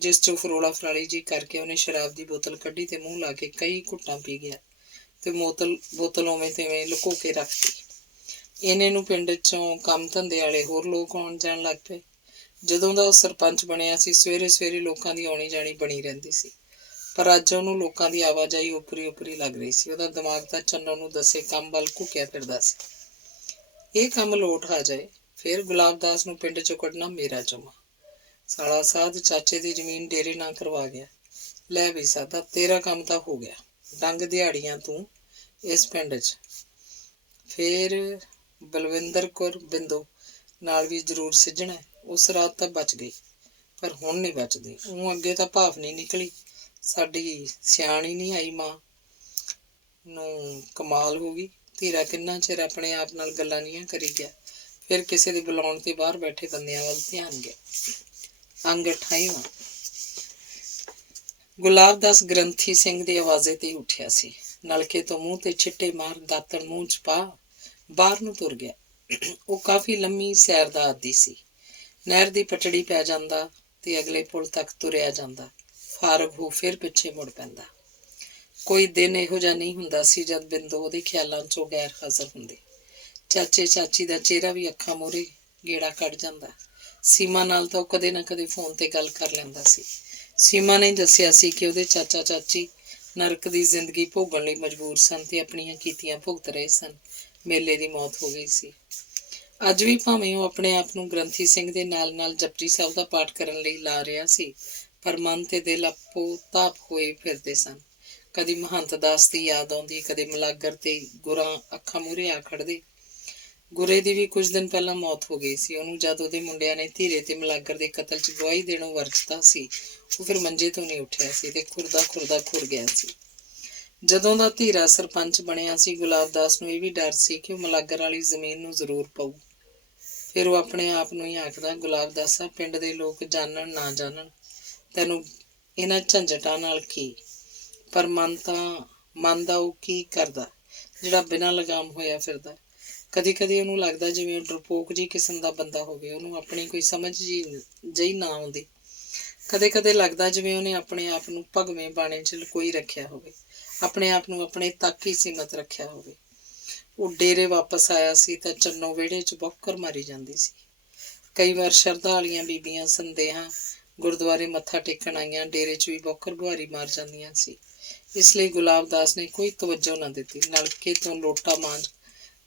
ਜਿਸ ਚੋਂ ਫਰੋਲਾ ਫਰਾਲੀ ਜੀ ਕਰਕੇ ਉਹਨੇ ਸ਼ਰਾਬ ਦੀ ਬੋਤਲ ਕੱਢੀ ਤੇ ਮੂੰਹ ਲਾ ਕੇ ਕਈ ਘੁੱਟਾਂ ਪੀ ਗਿਆ ਤੇ ਬੋਤਲ ਉਵੇਂ ਤਿਵੇਂ ਲੁਕੋ ਕੇ ਰੱਖਤੀ। ਇਹਨੇ ਨੂੰ ਪਿੰਡ ਚੋਂ ਕੰਮ ਧੰਦੇ ਵਾਲੇ ਹੋਰ ਲੋਕ ਆਉਣ ਜਾਣ ਲੱਗ ਪਏ। ਜਦੋਂ ਦਾ ਉਹ ਸਰਪੰਚ ਬਣਿਆ ਸੀ, ਸਵੇਰੇ ਸਵੇਰੇ ਲੋਕਾਂ ਦੀ ਆਉਣੀ ਜਾਣੀ ਬਣੀ ਰਹਿੰਦੀ ਸੀ, ਪਰ ਅੱਜ ਉਹਨੂੰ ਲੋਕਾਂ ਦੀ ਆਵਾਜਾਈ ਉਪਰੀ ਲੱਗ ਰਹੀ ਸੀ। ਉਹਦਾ ਦਿਮਾਗ ਤਾਂ ਚੰਨੋ ਨੂੰ ਦੱਸੇ ਕੰਮ ਵੱਲ ਘੁੱਕਿਆ ਫਿਰਦਾ ਸੀ। ਇਹ ਕੰਮ ਲੋਟ ਆ ਜਾਏ, ਫਿਰ ਗੁਲਾਬ ਦਾਸ ਨੂੰ ਪਿੰਡ ਚੋਂ ਕੱਢਣਾ ਮੇਰਾ ਜਮਾ। ਸਾਲਾ ਸਾਧ ਚਾਚੇ ਦੀ ਜ਼ਮੀਨ ਡੇਰੇ ਨਾ ਕਰਵਾ ਗਿਆ। ਲੈ ਵੀ ਸਾਦਾ, ਤੇਰਾ ਕੰਮ ਤਾਂ ਹੋ ਗਿਆ। ਡੰਗ ਦਿਹਾੜੀਆਂ ਤੂੰ ਇਸ ਪਿੰਡ 'ਚ। ਫਿਰ ਬਲਵਿੰਦਰ ਕੌਰ ਬਿੰਦੋ ਨਾਲ ਵੀ ਜ਼ਰੂਰ ਸਿੱਝਣਾ। ਉਸ ਰਾਤ ਤਾਂ ਬਚ ਗਈ, ਪਰ ਹੁਣ ਨਹੀਂ ਬਚਦੀ। ਉਹ ਅੱਗੇ ਤਾਂ ਭਾਫ ਨਹੀਂ ਨਿਕਲੀ। ਸਾਡੀ ਸਿਆਣੀ ਨਹੀਂ ਆਈ ਮਾਂ ਨੂੰ ਕਮਾਲ ਹੋ ਗਈ। ਧੀਰਾ ਕਿੰਨਾ ਚਿਰ ਆਪਣੇ ਆਪ ਨਾਲ ਗੱਲਾਂ ਜਿਹੀਆਂ ਕਰੀ ਗਿਆ, ਫਿਰ ਕਿਸੇ ਦੇ ਬੁਲਾਉਣ ਤੇ ਬਾਹਰ ਬੈਠੇ ਬੰਦਿਆਂ ਵੱਲ ਧਿਆਨ ਗਿਆ। ਅੰਗ 28ਵਾਂ। ਗੁਲਾਬ ਦਾਸ ਗ੍ਰੰਥੀ ਸਿੰਘ ਦੇ ਆਵਾਜ਼ੇ ਤੇ ਉੱਠਿਆ ਸੀ। ਨਲਕੇ ਤੋਂ ਮੂੰਹ ਤੇ ਛਿੱਟੇ ਮਾਰ ਦਾਤਣ ਮੂੰਹ 'ਚ ਪਾ ਬਾਹਰ ਨੂੰ ਤੁਰ ਗਿਆ। ਉਹ ਕਾਫੀ ਲੰਮੀ ਸੈਰ ਦਾ ਆਦੀ ਸੀ। ਨਹਿਰ ਦੀ ਪਟੜੀ ਪੈ ਜਾਂਦਾ ਤੇ ਅਗਲੇ ਪੁਲ ਤੱਕ ਤੁਰਿਆ ਜਾਂਦਾ। ਫਾਰਗ ਹੋ ਫਿਰ ਪਿੱਛੇ ਮੁੜ ਪੈਂਦਾ। ਕੋਈ ਦਿਨ ਇਹੋ ਜਿਹਾ ਨਹੀਂ ਹੁੰਦਾ ਸੀ ਜਦ ਬਿੰਦੋ ਉਹਦੇ ਖਿਆਲਾਂ 'ਚੋਂ ਗੈਰ ਹਾਜ਼ਰ ਹੁੰਦੀ। ਚਾਚੇ ਚਾਚੀ ਦਾ ਚਿਹਰਾ ਵੀ ਅੱਖਾਂ ਮੂਹਰੇ ਗੇੜਾ ਕੱਢ ਜਾਂਦਾ। ਸੀਮਾ ਨਾਲ ਤਾਂ ਉਹ ਕਦੇ ਨਾ ਕਦੇ ਫੋਨ ਤੇ ਗੱਲ ਕਰ ਲੈਂਦਾ ਸੀ। ਸੀਮਾ ਨੇ ਦੱਸਿਆ ਸੀ ਕਿ ਉਹਦੇ ਚਾਚਾ ਚਾਚੀ ਨਰਕ ਦੀ ਜ਼ਿੰਦਗੀ ਭੋਗਣ ਲਈ ਮਜਬੂਰ ਸਨ ਤੇ ਆਪਣੀਆਂ ਕੀਤੀਆਂ ਭੁਗਤ ਰਹੇ ਸਨ। ਮੇਲੇ ਦੀ ਮੌਤ ਹੋ ਗਈ ਸੀ। ਅੱਜ ਵੀ ਭਾਵੇਂ ਉਹ ਆਪਣੇ ਆਪ ਨੂੰ ਗ੍ਰੰਥੀ ਸਿੰਘ ਦੇ ਨਾਲ ਜਪਜੀ ਸਾਹਿਬ ਦਾ ਪਾਠ ਕਰਨ ਲਈ ਲਾ ਰਿਹਾ ਸੀ, ਪਰ ਮਨ ਤੇ ਦਿਲ ਆਪੋ ਤਾਪ ਹੋਏ ਫਿਰਦੇ ਸਨ। ਕਦੀ ਮਹੰਤ ਦਾਸ ਦੀ ਯਾਦ ਆਉਂਦੀ, ਕਦੇ ਮਲਾਗਰ ਤੇ ਗੁਰਾਂ ਅੱਖਾਂ ਮੂਹਰੇ ਆ ਖੜਦੇ। ਗੁਰੇ ਦੀ ਵੀ ਕੁਝ ਦਿਨ ਪਹਿਲਾਂ ਮੌਤ ਹੋ ਗਈ ਸੀ। ਉਹਨੂੰ ਜਦ ਉਹਦੇ ਮੁੰਡਿਆਂ ਨੇ ਧੀਰੇ ਤੇ ਮਲਾਗਰ ਦੇ ਕਤਲ 'ਚ ਗਵਾਹੀ ਦੇਣੋਂ ਵਰਜਤਾ ਸੀ, ਉਹ ਫਿਰ ਮੰਜੇ ਤੋਂ ਨਹੀਂ ਉੱਠਿਆ ਸੀ ਤੇ ਖੁਰਦਾ ਖੁਰ ਗਿਆ ਸੀ। ਜਦੋਂ ਦਾ ਧੀਰਾ ਸਰਪੰਚ ਬਣਿਆ ਸੀ, ਗੁਲਾਬ ਦਾਸ ਨੂੰ ਇਹ ਵੀ ਡਰ ਸੀ ਕਿ ਉਹ ਮਲਾਗਰ ਵਾਲੀ ਜ਼ਮੀਨ ਨੂੰ ਜ਼ਰੂਰ ਪਊ। ਫਿਰ ਉਹ ਆਪਣੇ ਆਪ ਨੂੰ ਹੀ ਆਖਦਾ, ਗੁਲਾਬ ਦਾਸਾ, ਪਿੰਡ ਦੇ ਲੋਕ ਜਾਣਨ ਨਾ ਜਾਣਨ, ਤੈਨੂੰ ਇਹਨਾਂ ਝੰਜਟਾਂ ਨਾਲ ਕੀ। ਪਰ ਮਨ ਦਾ ਉਹ ਕੀ ਕਰਦਾ ਜਿਹੜਾ ਬਿਨਾਂ ਲਗਾਮ ਹੋਇਆ ਫਿਰਦਾ। ਕਦੀ ਕਦੀ ਉਹਨੂੰ ਲੱਗਦਾ ਜਿਵੇਂ ਉਹ ਡਰਪੋਕ ਜਿਹੀ ਕਿਸਮ ਦਾ ਬੰਦਾ ਹੋਵੇ, ਉਹਨੂੰ ਆਪਣੀ ਕੋਈ ਸਮਝ ਜਿਹੀ ਨਾ ਆਉਂਦੀ। ਕਦੇ ਕਦੇ ਲੱਗਦਾ ਜਿਵੇਂ ਉਹਨੇ ਆਪਣੇ ਆਪ ਨੂੰ ਭਗਵੇਂ ਬਾਣੇ 'ਚ ਲੁਕੋਈ ਰੱਖਿਆ ਹੋਵੇ, ਆਪਣੇ ਆਪ ਨੂੰ ਆਪਣੇ ਤੱਕ ਹੀ ਸੀਮਤ ਰੱਖਿਆ ਹੋਵੇ। ਉਹ ਡੇਰੇ ਵਾਪਸ ਆਇਆ ਸੀ ਤਾਂ ਚੰਨੋ ਵਿਹੜੇ 'ਚ ਬੌਕਰ ਮਾਰੀ ਜਾਂਦੀ ਸੀ। ਕਈ ਵਾਰ ਸ਼ਰਧਾ ਵਾਲੀਆਂ ਬੀਬੀਆਂ ਸੰਦੇਹਾਂ ਗੁਰਦੁਆਰੇ ਮੱਥਾ ਟੇਕਣ ਆਈਆਂ ਡੇਰੇ 'ਚ ਵੀ ਬੌਕਰ ਗੁਹਾਰੀ ਮਾਰ ਜਾਂਦੀਆਂ ਸੀ। ਇਸ ਲਈ ਗੁਲਾਬ ਦਾਸ ਨੇ ਕੋਈ ਤਵੱਜੋ ਨਾ ਦਿੱਤੀ। ਨਲਕੇ ਤੋਂ ਲੋਟਾ ਮਾਂਜ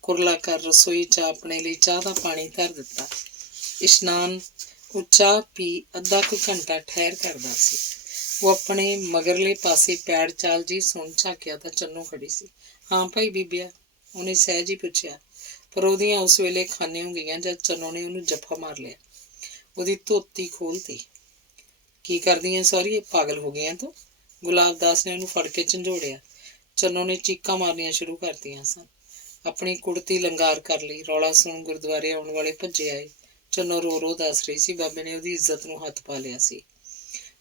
ਕੁਰਲਾ ਕਰ ਰਸੋਈ 'ਚ ਆਪਣੇ ਲਈ ਚਾਹ ਦਾ ਪਾਣੀ ਧਰ ਦਿੱਤਾ। ਇਸ਼ਨਾਨ ਉਹ ਚਾਹ ਪੀ ਅੱਧਾ ਕੁ ਘੰਟਾ ਠਹਿਰ ਕਰਦਾ ਸੀ। ਉਹ ਆਪਣੇ ਮਗਰਲੇ ਪਾਸੇ ਪੈੜ ਚਾਲ ਜੀ ਸੁਣ ਝਾਕਿਆ ਤਾਂ ਚੰਨੋ ਖੜੀ ਸੀ। ਹਾਂ ਭਾਈ ਬੀਬੀਆ, ਉਹਨੇ ਸਹਿਜ ਹੀ ਪੁੱਛਿਆ, ਪਰ ਉਹਦੀਆਂ ਉਸ ਵੇਲੇ ਖਾਨੇ ਹੋ ਗਈਆਂ ਜਦ ਚੰਨੋ ਨੇ ਉਹਨੂੰ ਜੱਫਾ ਮਾਰ ਲਿਆ। ਉਹਦੀ ਧੋਤੀ ਖੋਲ੍ਹਤੀ। ਕੀ ਕਰਦੀਆਂ ਸਹੁਰੀਏ, ਪਾਗਲ ਹੋ ਗਈਆਂ ਤੂੰ? ਗੁਲਾਬ ਦਾਸ ਨੇ ਉਹਨੂੰ ਫੜ ਕੇ ਝੰਜੋੜਿਆ। ਚੰਨੋ ਨੇ ਚੀਕਾਂ ਮਾਰਨੀਆਂ ਸ਼ੁਰੂ ਕਰਤੀਆਂ ਸਨ। ਆਪਣੀ ਕੁੜਤੀ ਲੰਗਾਰ ਕਰ ਲਈ। ਰੌਲਾ ਸੁਣ ਗੁਰਦੁਆਰੇ ਆਉਣ ਵਾਲੇ ਭੱਜੇ ਆਏ। ਚੰਨੋ ਰੋ ਰੋ ਦੱਸ ਰਹੀ ਸੀ, ਬਾਬੇ ਨੇ ਉਹਦੀ ਇੱਜ਼ਤ ਨੂੰ ਹੱਥ ਪਾ ਲਿਆ ਸੀ।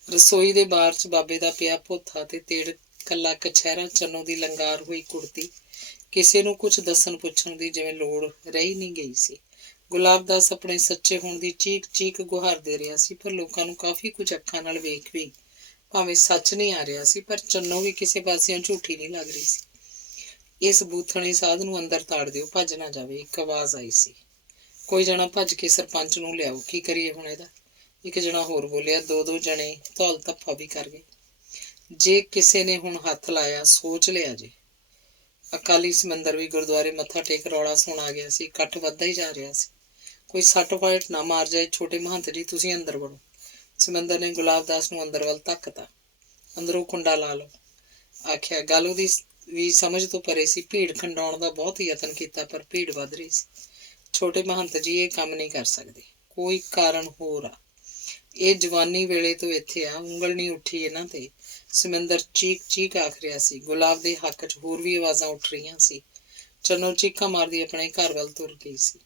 ਰਸੋਈ ਦੇ ਬਾਹਰ 'ਚ ਬਾਬੇ ਦਾ ਪਿਆ ਭੋਥਾ ਤੇ ਤੇੜ ਕੱਲਾ ਕਛਹਿਰਾ ਚੰਨੋ ਦੀ ਲੰਗਾਰ ਹੋਈ ਕੁੜਤੀ ਕਿਸੇ ਨੂੰ ਕੁਝ ਦੱਸਣ ਪੁੱਛਣ ਦੀ ਜਿਵੇਂ ਲੋੜ ਰਹੀ ਨਹੀਂ ਗਈ ਸੀ। ਗੁਲਾਬ ਦਾਸ ਆਪਣੇ ਸੱਚੇ ਹੋਣ ਦੀ ਚੀਕ ਚੀਕ ਗੁਹਾਰ ਦੇ ਰਿਹਾ ਸੀ, ਪਰ ਲੋਕਾਂ ਨੂੰ ਕਾਫੀ ਕੁਝ ਅੱਖਾਂ ਨਾਲ ਵੇਖ ਵੀ ਭਾਵੇਂ ਸੱਚ ਨਹੀਂ ਆ ਰਿਹਾ ਸੀ, ਪਰ ਚੰਨੋ ਵੀ ਕਿਸੇ ਪਾਸਿਓਂ ਝੂਠੀ ਨਹੀਂ ਲੱਗ ਰਹੀ ਸੀ। ਇਸ ਬੂਥਣੇ ਸਾਧ ਨੂੰ ਅੰਦਰ ਤਾੜ ਦਿਓ, ਭੱਜ ਨਾ ਜਾਵੇ। ਇੱਕ ਆਵਾਜ਼ ਆਈ ਸੀ। ਕੋਈ ਜਣਾ ਭੱਜ ਕੇ ਸਰਪੰਚ ਨੂੰ ਲਿਆਓ। ਕੀ ਕਰੀਏ ਹੁਣ ਇਹਦਾ? ਇੱਕ ਜਣਾ ਹੋਰ ਬੋਲਿਆ। ਦੋ ਜਣੇ ਧੌਲ ਧੱਫਾ ਵੀ ਕਰ ਗਏ। ਜੇ ਕਿਸੇ ਨੇ ਹੁਣ ਹੱਥ ਲਾਇਆ, ਸੋਚ ਲਿਆ ਜੇ। ਅਕਾਲੀ ਸਮੰਦਰ ਵੀ ਗੁਰਦੁਆਰੇ ਮੱਥਾ ਟੇਕ ਰੌਲਾ ਸੁਣ ਆ ਗਿਆ ਸੀ। ਇਕੱਠ ਵੱਧਦਾ ਹੀ ਜਾ ਰਿਹਾ ਸੀ। ਕੋਈ ਸੱਟ ਫਾਇਟ ਨਾ ਮਾਰ ਜਾਏ। ਛੋਟੇ ਮਹੰਤ ਜੀ, ਤੁਸੀਂ ਅੰਦਰ ਵੜੋ। ਸਮੰਦਰ ਨੇ ਗੁਲਾਬ ਦਾਸ ਨੂੰ ਅੰਦਰ ਵੱਲ ਧੱਕਤਾ। ਅੰਦਰੋਂ ਕੁੰਡਾ ਲਾ ਲਓ, ਆਖਿਆ। ਗੱਲ ਉਹਦੀ ਵੀ ਸਮਝ ਤੋਂ ਪਰੇ ਸੀ। ਭੀੜ ਖੰਡਾਉਣ ਦਾ ਬਹੁਤ ਯਤਨ ਕੀਤਾ, ਪਰ ਭੀੜ ਵੱਧ ਰਹੀ ਸੀ। ਛੋਟੇ ਮਹੰਤ ਜੀ, ਇਹ ਕੰਮ ਨਹੀਂ ਕਰ ਸਕਦੇ। ਕੋਈ ਕਾਰਨ ਹੋਰ ਆ। ਇਹ ਜਵਾਨੀ ਵੇਲੇ ਤੋਂ ਇੱਥੇ ਆ। ਉਂਗਲ ਨਹੀਂ ਉੱਠੀ ਇਹਨਾਂ ਤੇ। ਸਮੰਦਰ ਚੀਕ ਚੀਕ ਆਖ ਰਿਹਾ ਸੀ। ਗੁਲਾਬ ਦੇ ਹੱਕ 'ਚ ਹੋਰ ਵੀ ਆਵਾਜ਼ਾਂ ਉੱਠ ਰਹੀਆਂ ਸੀ। ਚੰਨੋ ਚੀਕਾਂ ਮਾਰਦੀ ਆਪਣੇ ਘਰ ਵੱਲ ਤੁਰ ਗਈ ਸੀ।